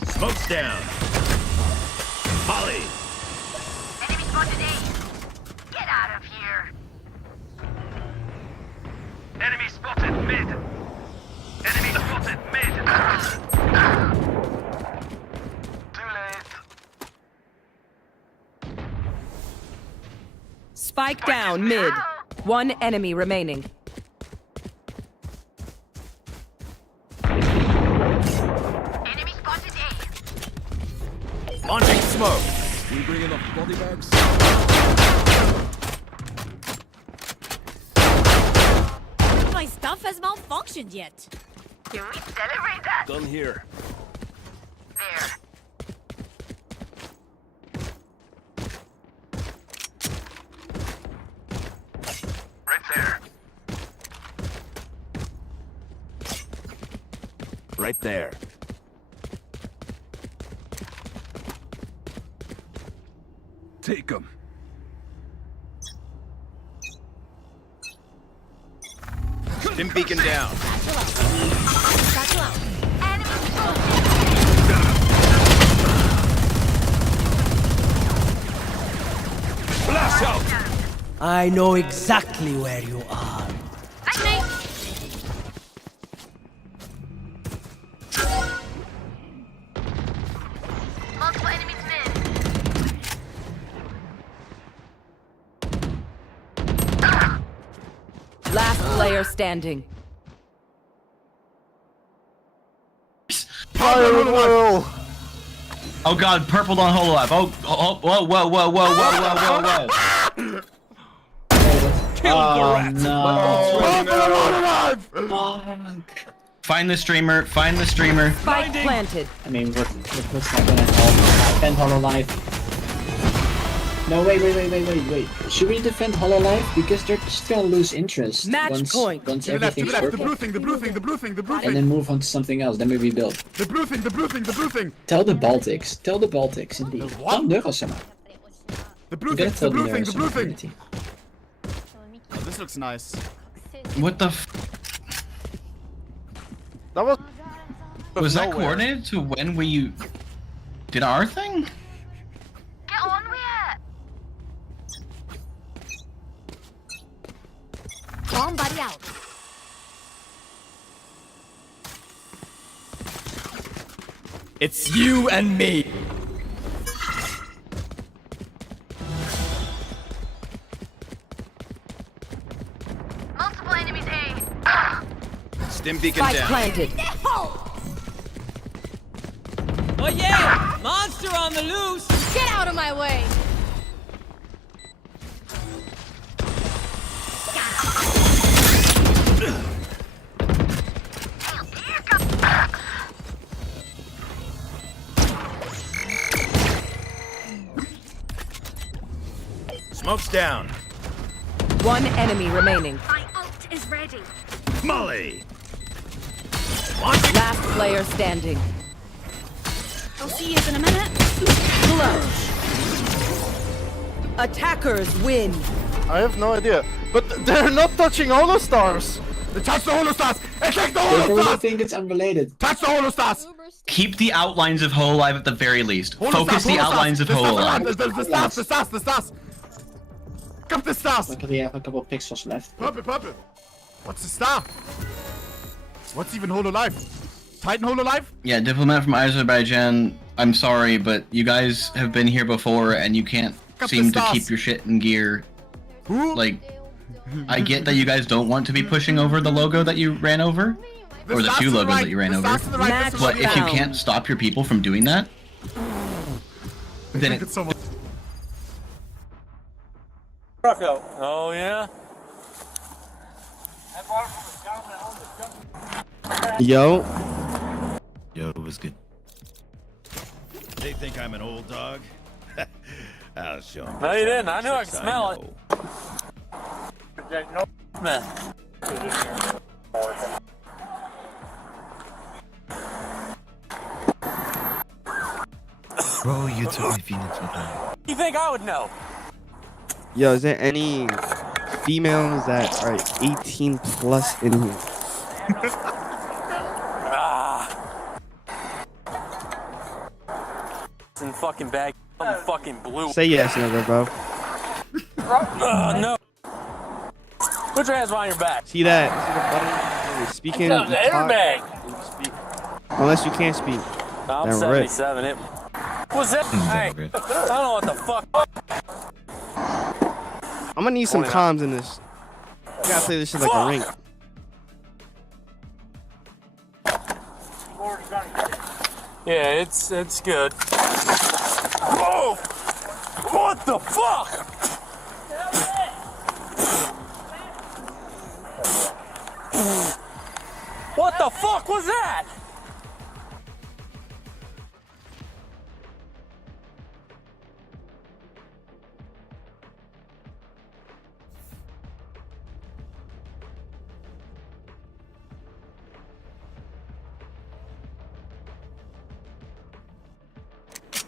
Smoke's down. Holly. Enemy spotted A. Get out of here. Enemy spotted mid. Enemy spotted mid. Too late. Spike down mid. One enemy remaining. Enemy spotted A. Launching smoke. We bring enough body bags? My stuff has malfunctioned yet. Can we celebrate that? Done here. There. Right there. Right there. Take them. Stim beacon down. Blast out! I know exactly where you are. Multiple enemies mid. Last player standing. Oh god, purple on Hololive. Oh, whoa, whoa, whoa, whoa, whoa, whoa, whoa, whoa. Kill the rat! Find the streamer, find the streamer. Spike planted. I mean, what's not gonna help? Defend Hololive. No, wait. Should we defend Hololive? Because they're just gonna lose interest once everything's The working. blue thing. And then move on to something else, then we rebuild. The blue thing. Tell the Baltics, indeed. Tell Neurosema. The blue You thing, gotta tell the blue thing, the blue thing. community. Oh, this looks nice. What the f? That was... Was that coordinated to when we did our thing? Get on with it. Bomb buddy out. It's you and me. Multiple enemies A. Stim beacon Spike down. planted. Oh yeah! Monster on the loose! Get out of my way. Smoke's down. One enemy remaining. My ult is ready. Molly. Last player standing. I'll see you in a minute. Clutch. Attackers win. I have no idea. But they're not touching Holostars. They touch the Holostars. Attack the They probably Holostars. think it's unrelated. Touch the Holostars. Keep the outlines of Hololive at the very least. Focus the outlines of The Hololive. stars. Come the stars. Luckily, I have a couple pixels left. Purple. What's the star? What's even Hololive? Titan Hololive? Yeah, diplomat from Azerbaijan. I'm sorry, but you guys have been here before, and you can't seem to keep your shit in gear. Like, I get that you guys don't want to be pushing over the logo that you ran over, or the two logos that you ran over. But if you can't stop your people from doing that, then it's so much. Oh, yeah? Yo, it was good. They think I'm an old dog. I'll show them. No, you didn't. I knew I could smell it. Man. Bro, you took my Phoenix with that. You think I would know? yo, is there any females that are 18 plus in here? It's in fucking bag. I'm fucking blue. Say yes, nigga, bro. No. Put your hands behind your back. See that? See the button? When you're speaking, It's you an talk, airbag. you speak. Unless you can't speak. I'm Then rip. 77. It was that? Hey, I don't know what the fuck. I'm gonna need some comms in this. You gotta play this shit like a rink. Yeah, it's good. Whoa! What the fuck? What the fuck was that?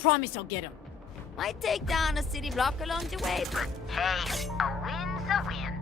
Promise I'll get him. Might take down a city block along the way, but hey, a win's a win.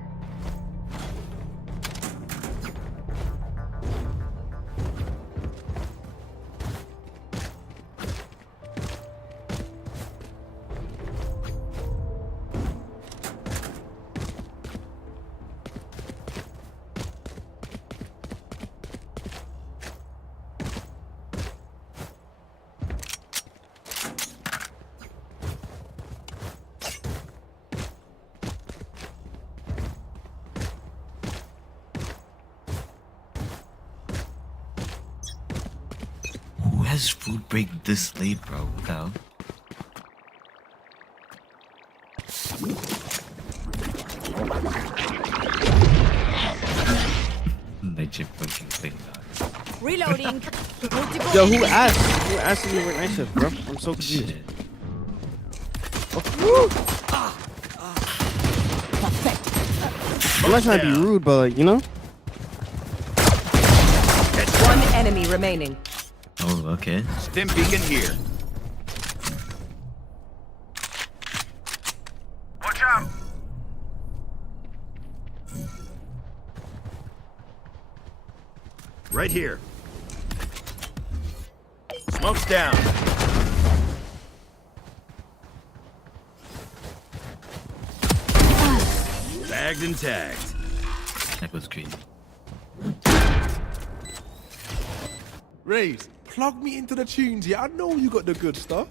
Who has food break this late, bro? What the hell? Night shift fucking thing. Reloading. Yo, who asked? Who asked me to work night shift, bro? I'm so confused. I'm not trying to be rude, but like, you know? One enemy remaining. Oh, okay. Stim beacon here. Watch out! Right here. Smoke's down. Bagged and tagged. That was crazy. Raze, plug me into the tunes, yeah? I know you got the good stuff.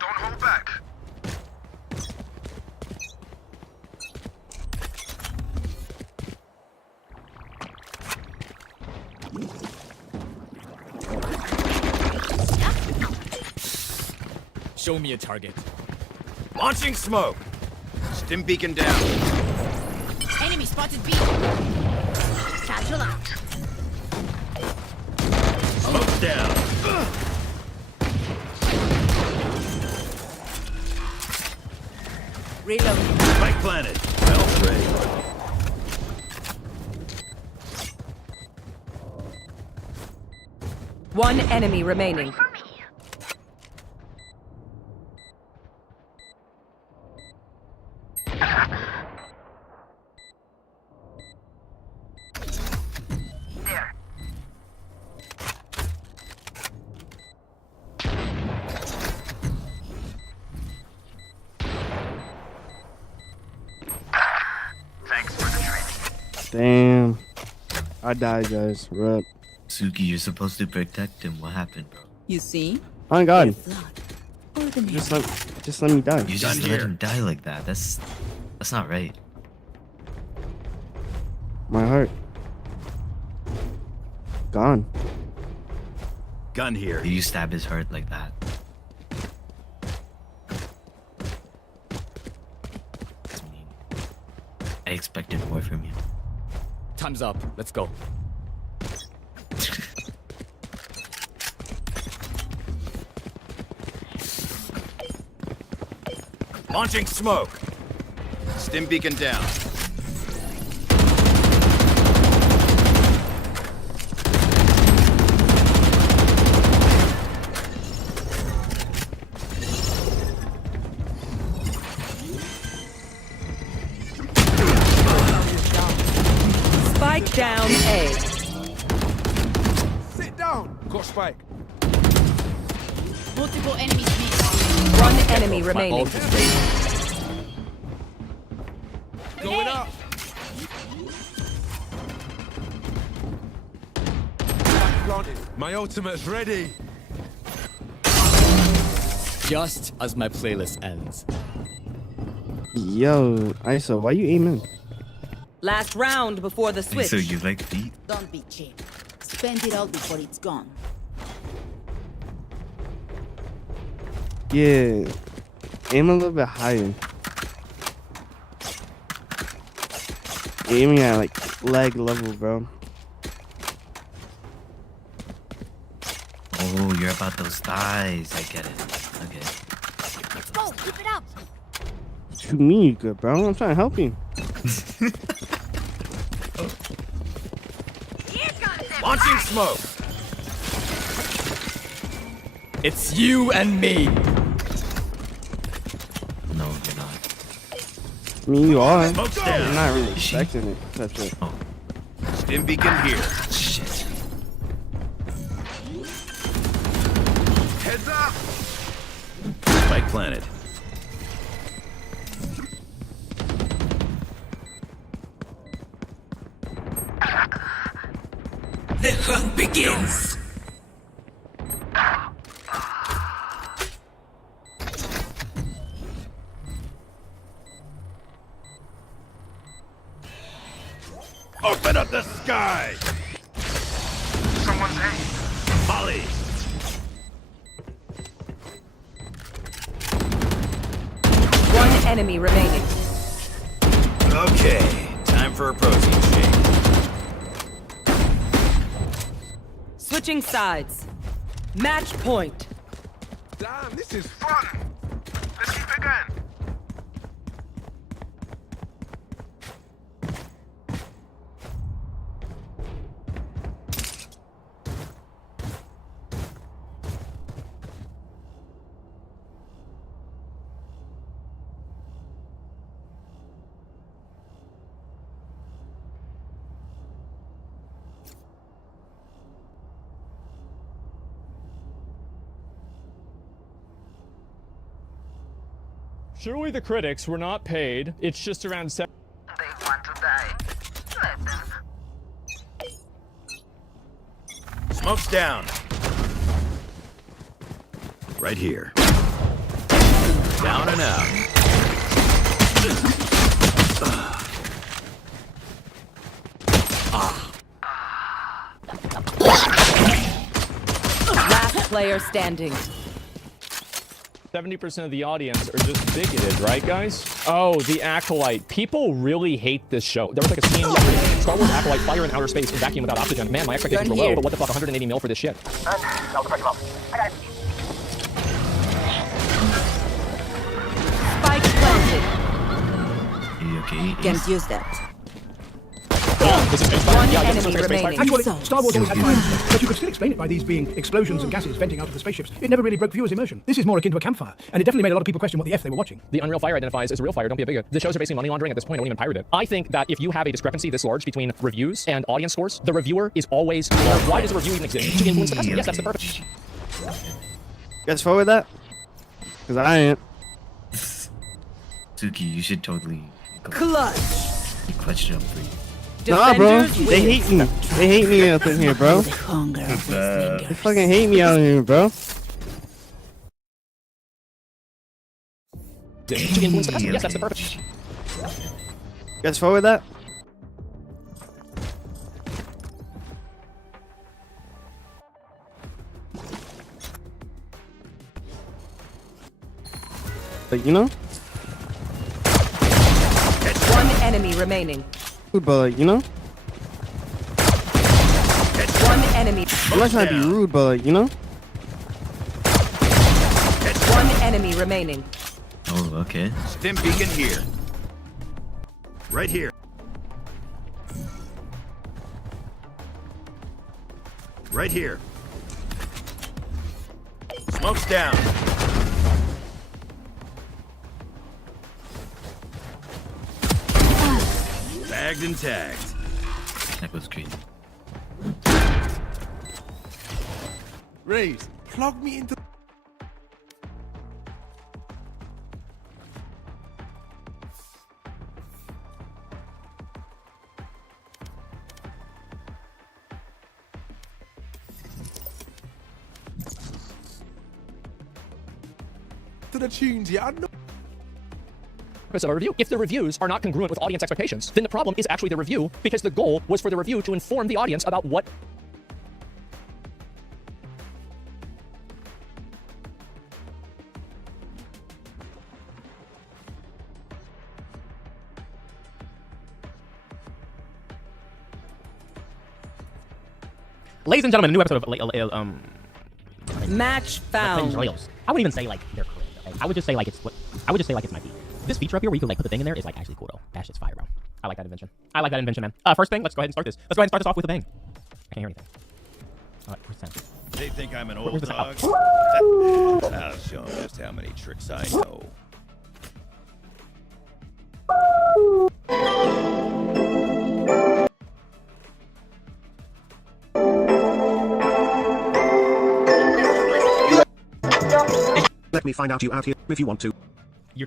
Don't hold back. Show me a target. Launching smoke. Stim beacon down. Enemy spotted B. Satchel out. Smoke's down. Reload. Spike planted. Health ready. One enemy remaining. Damn. I died, guys. Rip. Suki, you're supposed to protect him. What happened, bro? You see? Oh my god. Ordinary. Just let me die. You just let him die like that. That's not right. My heart. Gone. Gun here. You stab his heart like that. That's mean. I expected more from you. Time's up. Let's go. Launching smoke. Stim beacon down. Spike down A. Sit down. Got spike. Multiple enemies missed. One enemy remaining. Going up. My ultimate's ready. Just as my playlist ends. Yo, Isa, why you aiming? Last round before the switch. So you like feet? Don't be cheap. Spend it all before it's gone. Yeah. Aim a little bit higher. Aiming at like leg level, bro. Oh, you're about those thighs. I get it. Okay. Let's go. Keep it up. What you mean you good, bro? I'm trying to help you. Launching smoke. It's you and me. No, you're not. I mean, you are. Smoke's down. I'm not really expecting it. That's it. Oh. Stim beacon here. Shit. Heads up. Spike planted. The hunt begins. Open up the sky. Someone's A. Molly. One enemy remaining. Okay, time for a protein shake. Switching sides. Match point. Damn, this is Fun. Let's keep it going. Surely the critics were not paid. It's just around 7. They want to die. Let them. Smoke's down. Right here. Down and out. Last player standing. 70% of the audience are just bigoted, right, guys? Oh, the Acolyte. People really hate this show. There was like a scene yesterday. Star Wars Acolyte, fire in outer space, and vacuum without oxygen. Man, my expectations were low, but what the fuck, 180 mil for this shit. Spike planted. Okay. Can't use that. This is One enemy remaining. Actually, Star Wars always had fire, but you could still explain it by these being explosions and gases venting out of the spaceships. It never really broke viewers' immersion. This is more akin to a campfire, and it definitely made a lot of people question what the F they were watching. The Unreal Fire identifies as a real fire. Don't be a bigot. The shows are basically money laundering at this point. Don't even pirate it. I think that if you have a discrepancy this large between reviews and audience scores, the reviewer is always. Why does a review even exist? To influence the customer. Yes, that's the purpose. You guys forward with that? Because I ain't. Suki, you should totally Clutch. clutch jump for you. Nah, bro. They hate me. They hate me up in here, bro. They fucking hate me out here, bro. To influence the customer. Yes, that's the purpose. You guys forward with that? But you know? One enemy remaining. But like, you know? One enemy. I'm not trying to be rude, but like, you know? One enemy remaining. Oh, okay. Stim beacon here. Right here. Right here. Smoke's down. Bagged and tagged. That was crazy. Raze, plug me into. To the tunes, yeah, I know. Of a review. If the reviews are not congruent with audience expectations, then the problem is actually the review, because the goal was for the review to inform the audience about what. Ladies and gentlemen, a new episode of Match found. Royals. I wouldn't even say like they're cringe. Okay? I would just say like it's what I would just say like it's my beat. This feature up here where you can like put the thing in there is like actually cool though. That shit's fire, bro. I like that invention. I like that invention, man. First thing, let's go ahead and start this. Let's go ahead and start this off with a bang. I can't hear anything. Alright, where's the sound? They think I'm an old Where's the dog. sound? I'll show them just how many tricks I know. Let me find out you out here if you want to. You're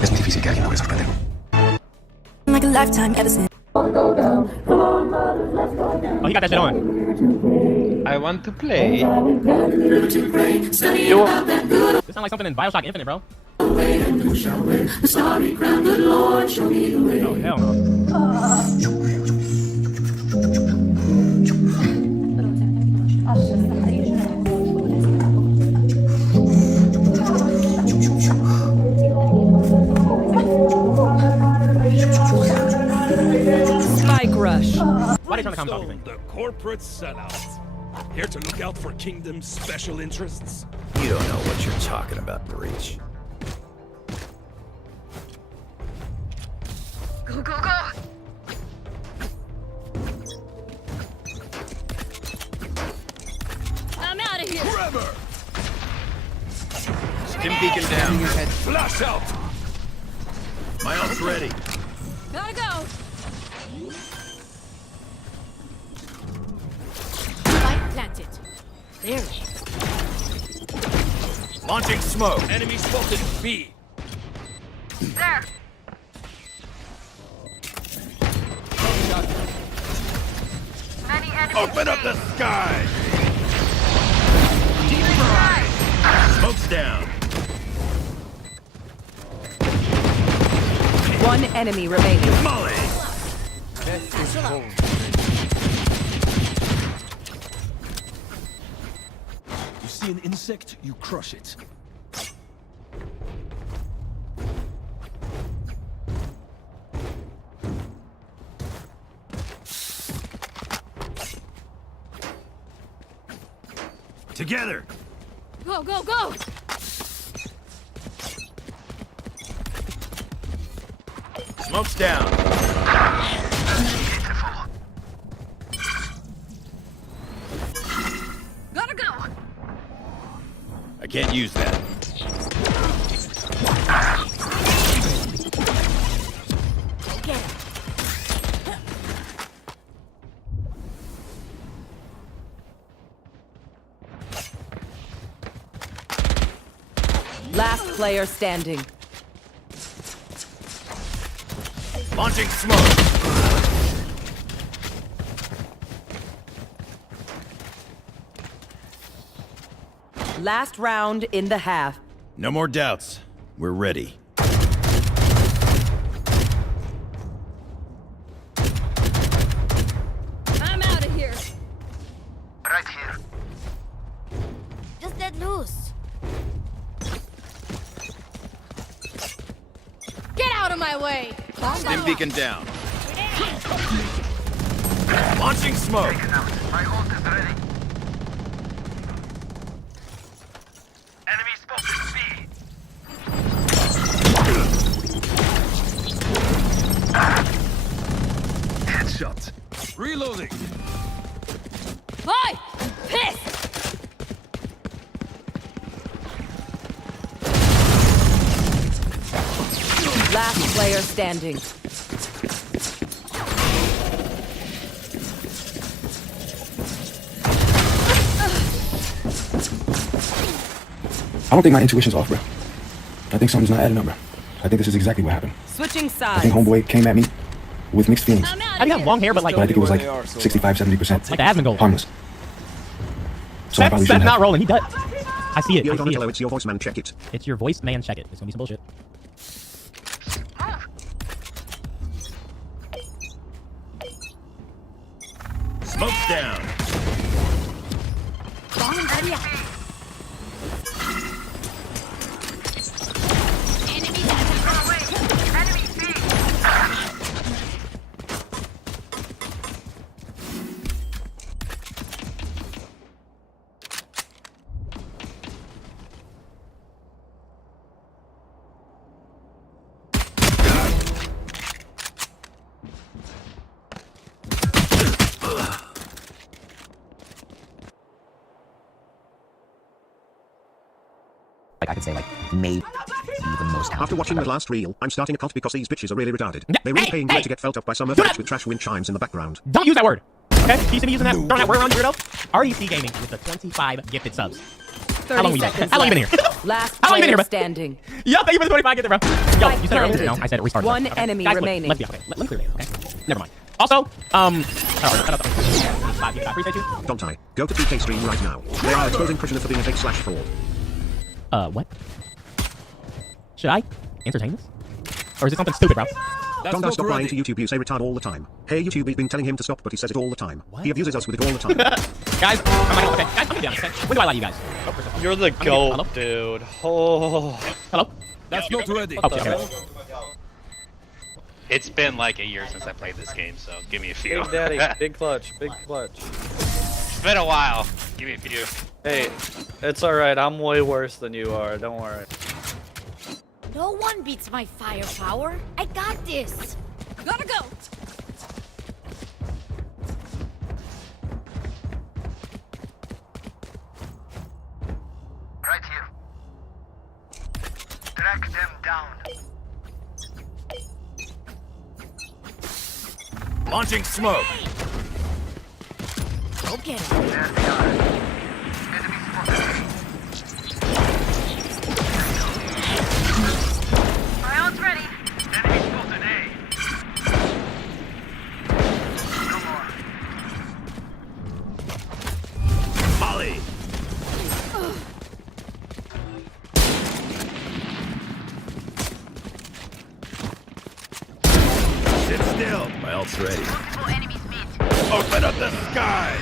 Es muy difícil que alguien logre sorprender. Like a lifetime ever since. Oh, he got that shit on. I want to play. This sounds like something in Bioshock Infinite, bro. Oh, hell no. Spike rush. Why did you turn the comms off, you think? The corporate sellout. Here to look out for Kingdom's special interests. You don't know what you're talking about, Breach. Go, go, go! I'm out of here! Forever! Stim beacon down. Flash out! My ult's ready. Gotta go! Spike planted. There. Launching smoke. Enemy spotted B. There. Many enemies. Open up the sky! Smoke's down. One enemy remaining. Molly! You see an insect, you crush it. Together! Go, go, go! Smoke's down. Gotta go! I can't use that. Get him. Last player standing. Launching smoke. Last round in the half. No more doubts. We're ready. I'm out of here. Right here. Just let loose. Get out of my way! Stim beacon down. Launching smoke. My ult is ready. Enemy spotted B. Headshot. Reloading. Hi! Pissed! Last player standing. I don't think my intuition's off, bro. I think something's not adding up, bro. I think this is exactly what happened. Switching I sides. think homeboy came at me with mixed feelings. How do you have long hair, but like, But I think it was like 65-70% like the Asmongold? harmless. So I probably Seth's shouldn't not have. rolling. He does. I see it. I see Hello, it. it's your voice, man. Check it. It's your voice, man. Check it. It's gonna be some bullshit. Smoke's down. Like I could say, like maybe the most. After watching the last reel, I'm starting a cult because these bitches are really retarded. They're really paying to get felt up by some earthquakes with trash wind chimes in the background. Don't use that word. Okay? You see me using that, throwing that word around, weirdo? REC Gaming with the 25 gifted subs. How long 30 you seconds How long you been here? Last How long you been player here, bro? standing. Yo, thank you for the 25 gifted, bro. Yo, you said it earlier. planted. No, I said it restarted. One Okay. enemy Guys, look, remaining. Let's be okay. Let me clear it, okay? Never mind. Also, I appreciate you. Don't I? Go to 2K stream right now. They are exposing prisoners for being a fake slash fraud. What? Should I entertain this? Or is it something stupid, bro? Don't stop lying to YouTube. You say retard all the time. Hey, YouTube, we've been telling him to stop, but he says it all the time. He abuses us with it all the time. Guys, okay. Guys, I'm gonna be honest. Okay? When do I lie to you guys? Oh, first of all. You're the Hello? goat, dude. Oh. Hello? That's not ready. Okay. It's been like a year since I played this game, so give me a few. Big daddy, big clutch, big clutch. It's been a while. Give me a few. Hey, it's alright, I'm way worse than you are, don't worry. No one beats my firepower. I got this. Gotta go. Right here. Track them down. Launching smoke. Okay. There they are. Enemy spotted. My ult's ready. Sit still. My ult's ready. Open up the sky.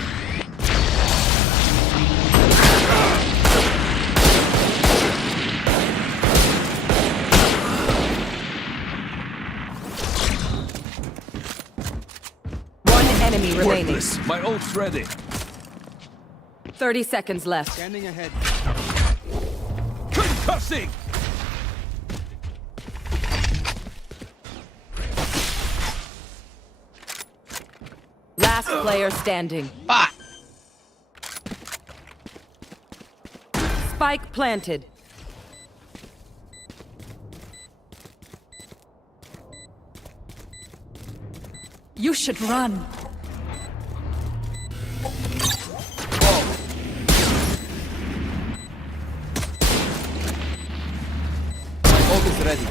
One enemy remaining. Worthless. My ult's ready. 30 seconds left. Standing ahead. Concussing. Last player standing. Spike planted. You should run. Ult is ready.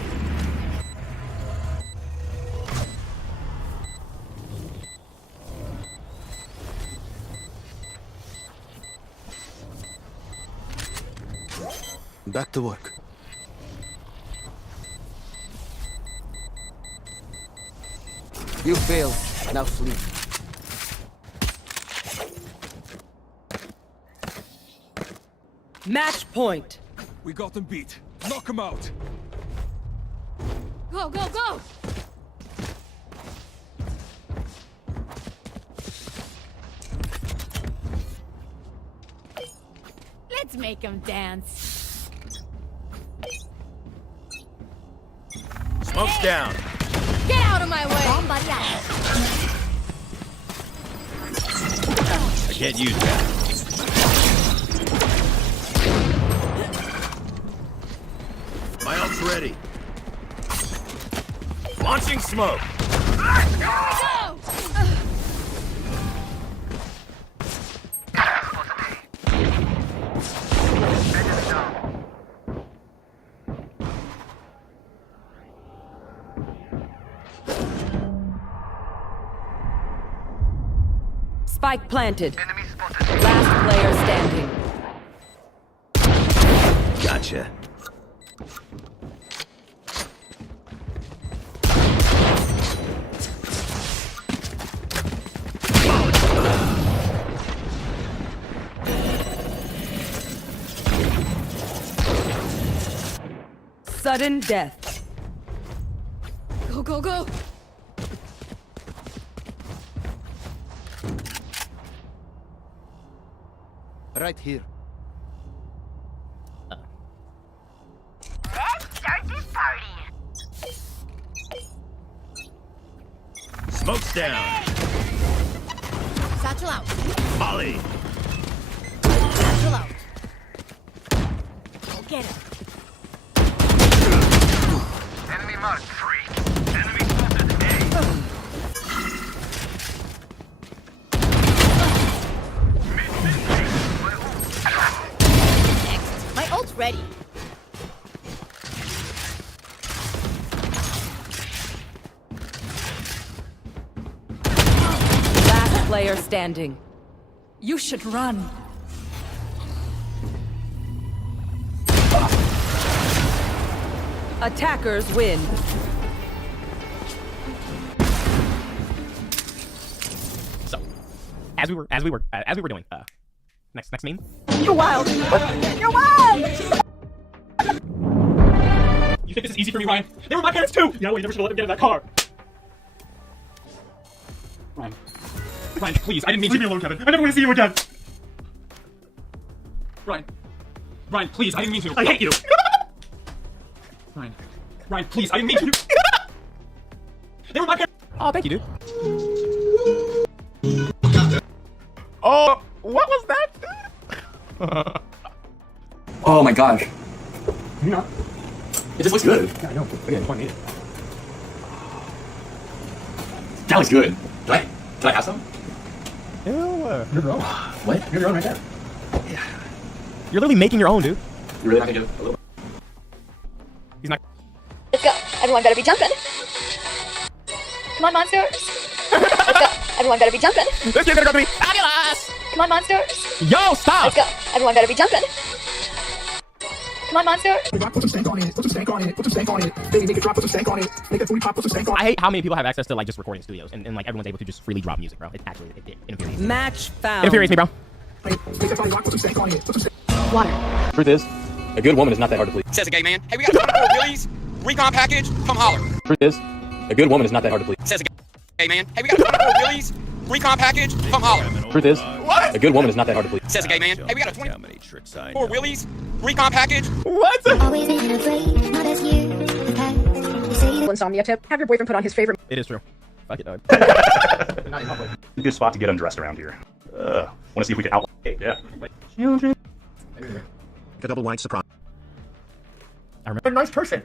Back to work. You failed. Now flee. Match point. We got them beat. Knock them out. Go, go, go! Let's make him dance. Smoke's down. Get out of my way! I can't use that. My ult's ready. Launching smoke. Go! Spike planted. Last player standing. Gotcha. Sudden death. Go, go, go! Right here. Let's start this party. Smoke's down. Satchel out. Molly. Satchel out. Go get him. Enemy marked 3. Enemy spotted A. My ult's ready. Last player standing. You should run. Attackers win. So, as we were doing, next meme. You're wild. You're wild. You think this is easy for me, Ryan? They were my parents too. You know, you never should have let them get in that car. Ryan, please, I didn't mean to. Leave me alone, Kevin. I never want to see you again. Ryan, please, I didn't mean to. I hate you. Ryan, please, I didn't mean to. They were my parents. Oh, thank you, dude. Oh, what was that? Oh my gosh. No. It just looks good. Yeah, I know. Again, point me. That looks good. Did I have some? Ew. You're wrong. What? You're wrong right there. Yeah. You're literally making your own, dude. You're really not gonna give a little. He's not. Let's go. Everyone better be jumping. Come on, monsters. Let's go. Everyone better be jumping. This kid's gonna go to me. Fabulous! Come on, monsters. Yo, stop! Let's go. Everyone better be jumping. Come on, monster. Put some stank on it. Put some stank on it. Put some stank on it. Baby, make it drop. Put some stank on it. Make that booty pop. Put some stank on it. I hate how many people have access to like just recording studios and like everyone's able to just freely drop music, bro. It actually it infuriates me. Match found. It infuriates me, bro. Make that body rock. Put some stank on it. Put some stank. Water. Truth is, a good woman is not that hard to please. Says a gay man. Hey, we got 24 Willies. Recon package. Come holler. Truth is, a good woman is not that hard to please. Says a gay man. Hey, we got 24 Willies. Recon package. Come holler. Truth is, a good woman is not that hard to please. Says a gay man. Hey, we got a 24 Willies. Recon package. What? Insomnia tip. Have your boyfriend put on his favorite. It is true. Fuck it, dog. A good spot to get undressed around here. Want to see if we can out. Yeah. Children. A double white surprise. I remember. A nice person.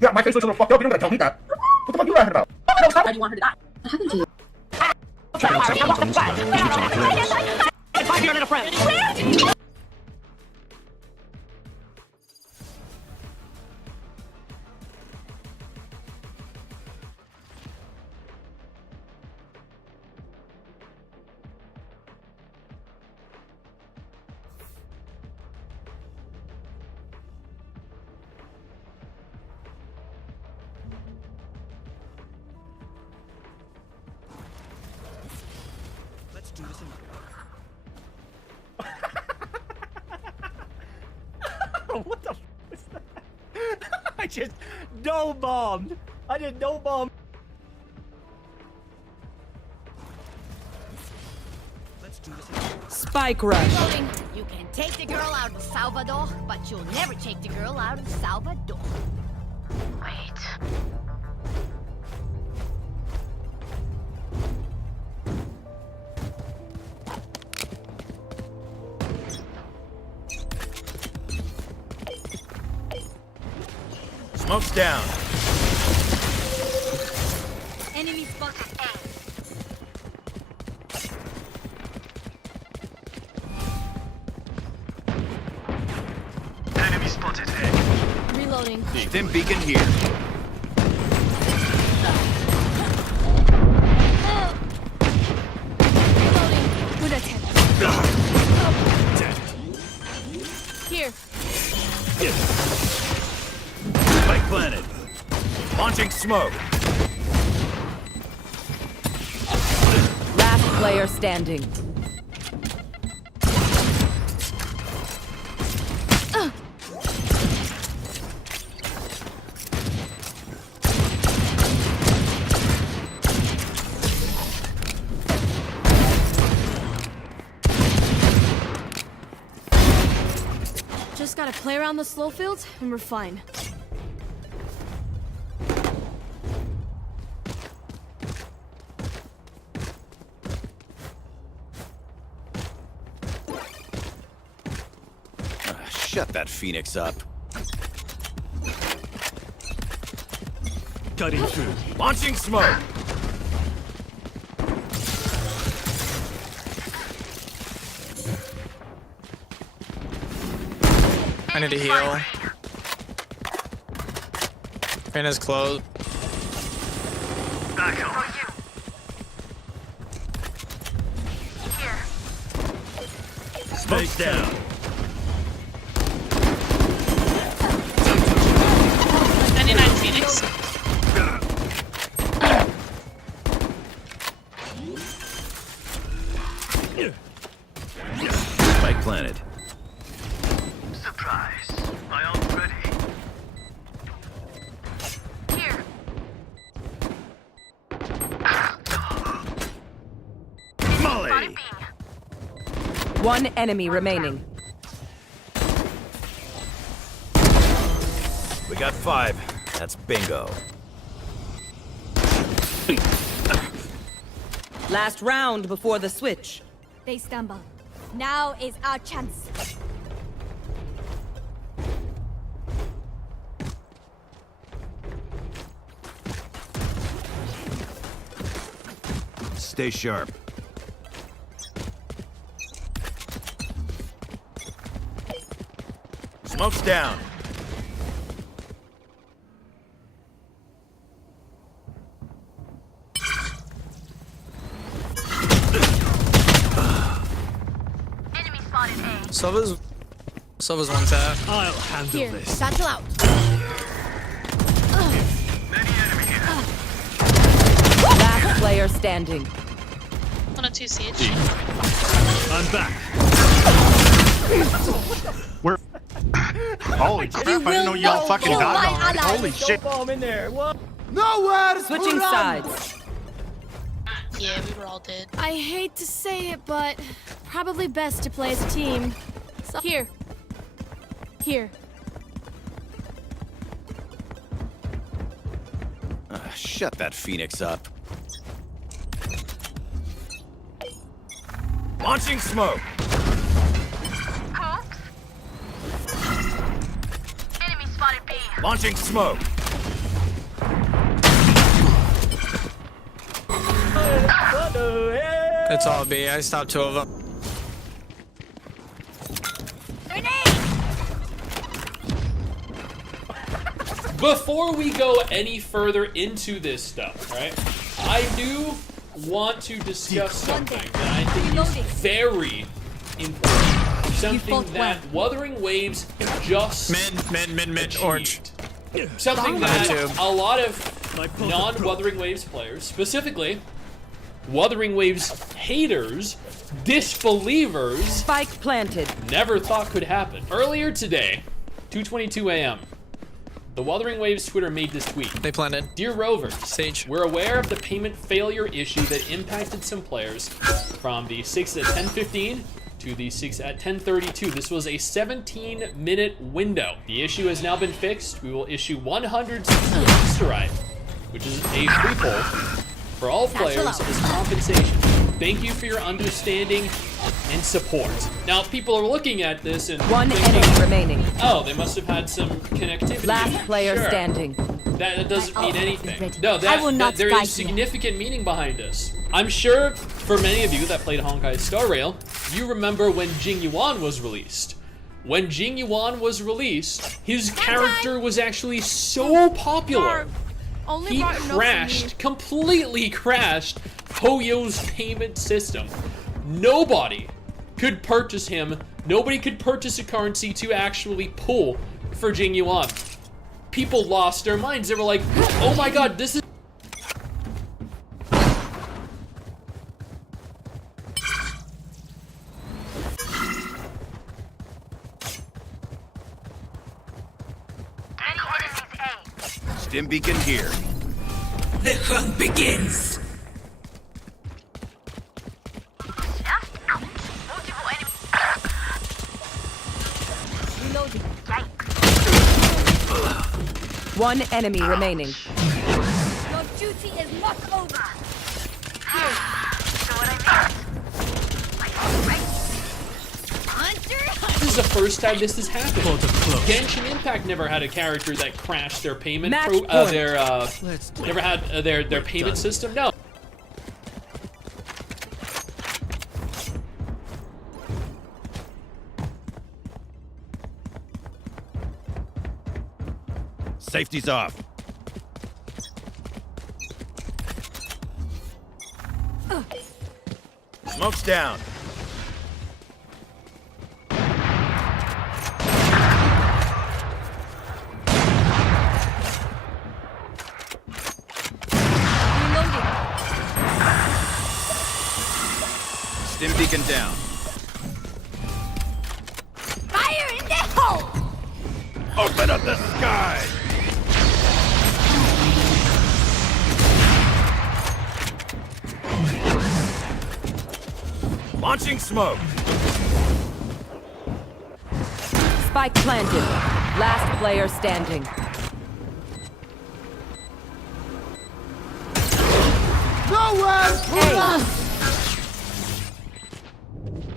Yeah, my face looks a little fucked up. You don't gotta tell me that. What the fuck are you laughing about? No, stop. Why do you want her to die? What happened to you? I'm here, little friend. Let's do this in What the f is that? I just no bombed. I did no bomb. Let's do this in Spike rush. You can take the girl out of Salvador, but you'll never take the girl out of Salvador. Wait. Smoke's down. Enemy spotted A. Enemy spotted A. Reloading. Stim beacon here. Reloading. Good attempt. Here. Spike planted. Launching smoke. Last player standing. Just gotta play around the slow fields and we're fine. Shut that Phoenix up. Cutting through. Launching smoke. I need to heal. Pin is closed. Back up. Smoke's down. Phoenix. Spike planted. Surprise. My arm's ready. Here. Molly. One enemy remaining. We got 5. That's bingo. Last round before the switch. They stumble. Now is our chance. Stay sharp. Smoke's down. Sova's one tap. I'll handle Here, this. satchel out. Last player standing. 102 siege. I'm back. Where? Holy crap, I didn't know y'all fucking died already. Holy shit. Bomb in there. What? Nowhere. Switching sides. Yeah, we were all dead. I hate to say it, but probably best to play as a team. So here. Shut that Phoenix up. Launching smoke. Enemy spotted B. Launching smoke. It's all B. I stopped 2 of them. Before we go any further into this stuff, right? I do want to discuss something that I think is very important. Something that Wuthering Waves just Mid, orange. something that a lot of non-Wuthering Waves players, specifically Wuthering Waves haters, disbelievers, Spike planted, never thought could happen. Earlier today, 2:22 a.m., the Wuthering Waves Twitter made this tweet. They planted. Dear Rover, Sage. We're aware of the payment failure issue that impacted some players from the 6 at 10:15 to the 6 at 10:32. This was a 17-minute window. The issue has now been fixed. We will issue 100 Easterite, which is a free poll for all players as compensation. Thank you for your understanding and support. Now, people are looking at this and one thinking, enemy remaining. oh, they must have had some connectivity. Last player Sure. standing. That doesn't mean anything. ready. No, I will not there guide is you. significant meaning behind this. I'm sure for many of you that played Honkai Star Rail, you remember when Jing Yuan was released. When Jing Yuan was released, his character was actually so popular. He crashed, completely crashed Hoyo's payment system. Nobody could purchase him. Nobody could purchase a currency to actually pull for Jing Yuan. People lost their minds. They were like, oh my god, this is... Stim beacon here. The hunt begins. Reloading. One enemy remaining. Your duty is not over. This is the first time this has happened. Genshin Impact never had a character that crashed their payment never had their payment system. No. Safety's off. Smoke's down. Stim beacon down. Fire in the hole! Open up the sky! Launching smoke. Spike planted. Last player standing.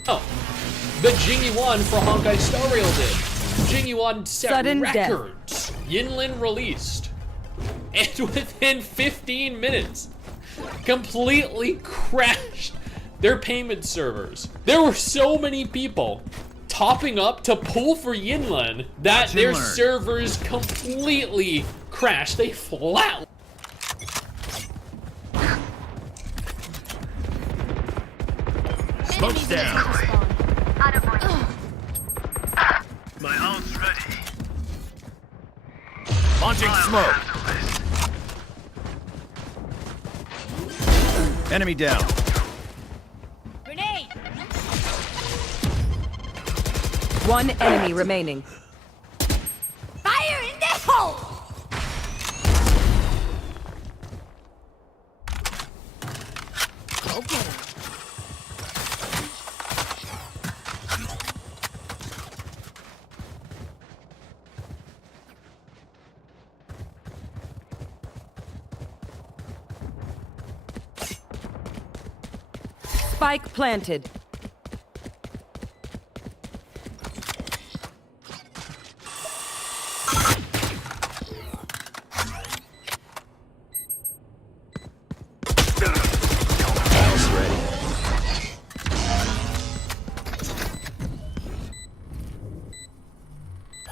Oh, the Jing Yuan for Honkai Star Rail did. Jing Yuan set Sudden records. Yinlin released, and within 15 minutes, completely crashed their payment servers. There were so many people topping up to pull for Yinlin that their servers completely crashed. They flat. Smoke's down. My Launching smoke. Enemy down. Grenade! One enemy remaining. Fire in the hole! Go get him. Spike planted.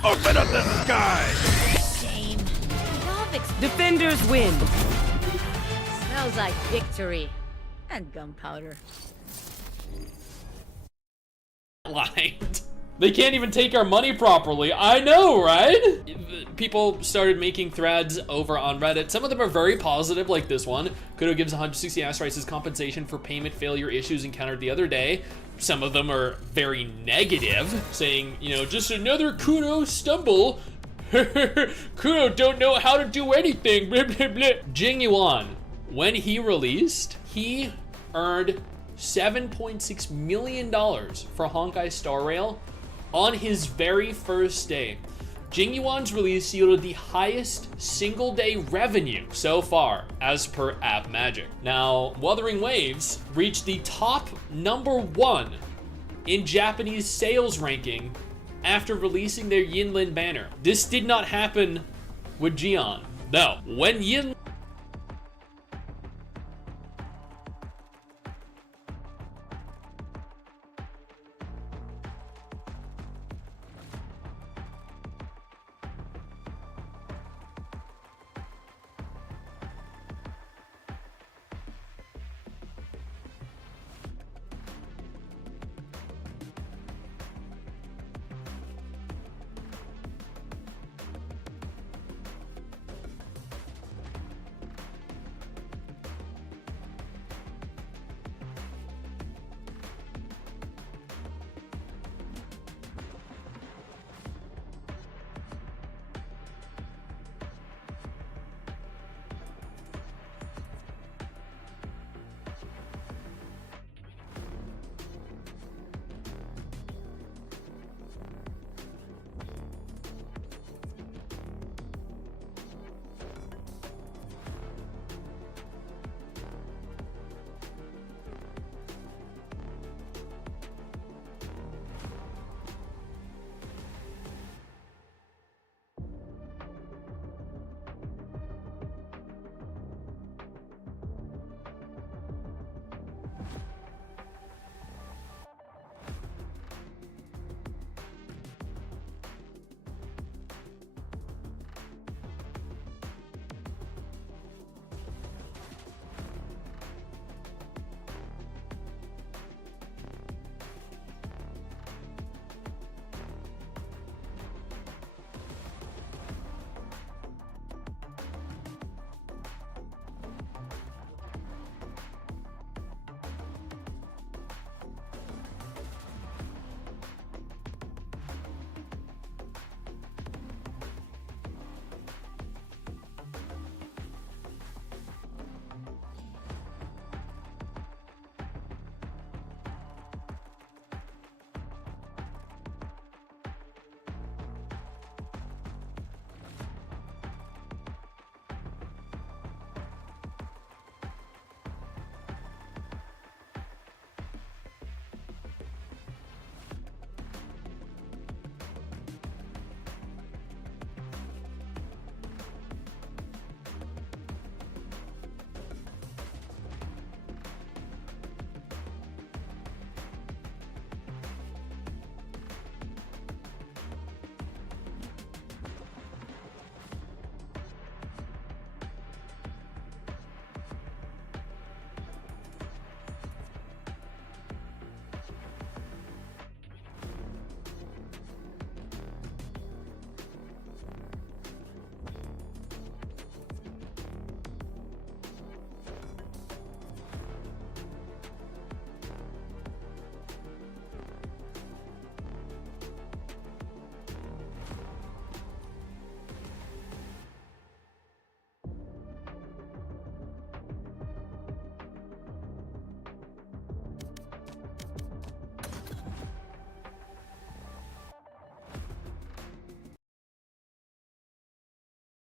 Open up the sky! Shame. Love Defenders win. smells like victory. And gunpowder. Lied. They can't even take our money properly. I know, right? People started making threads over on Reddit. Some of them are very positive, like this one. Kudo gives 160 asteroids as compensation for payment failure issues encountered the other day. Some of them are very negative, saying, you know, just another Kudo stumble. Kudo don't know how to do anything. Blah, blah, blah. Jing Yuan, when he released, he earned $7.6 million for Honkai Star Rail on his very first day. Jing Yuan's release yielded the highest single day revenue so far, as per App Magic. Now, Wuthering Waves reached the top #1 in Japanese sales ranking after releasing their Yinlin banner. This did not happen with Jian. No, when Yinlin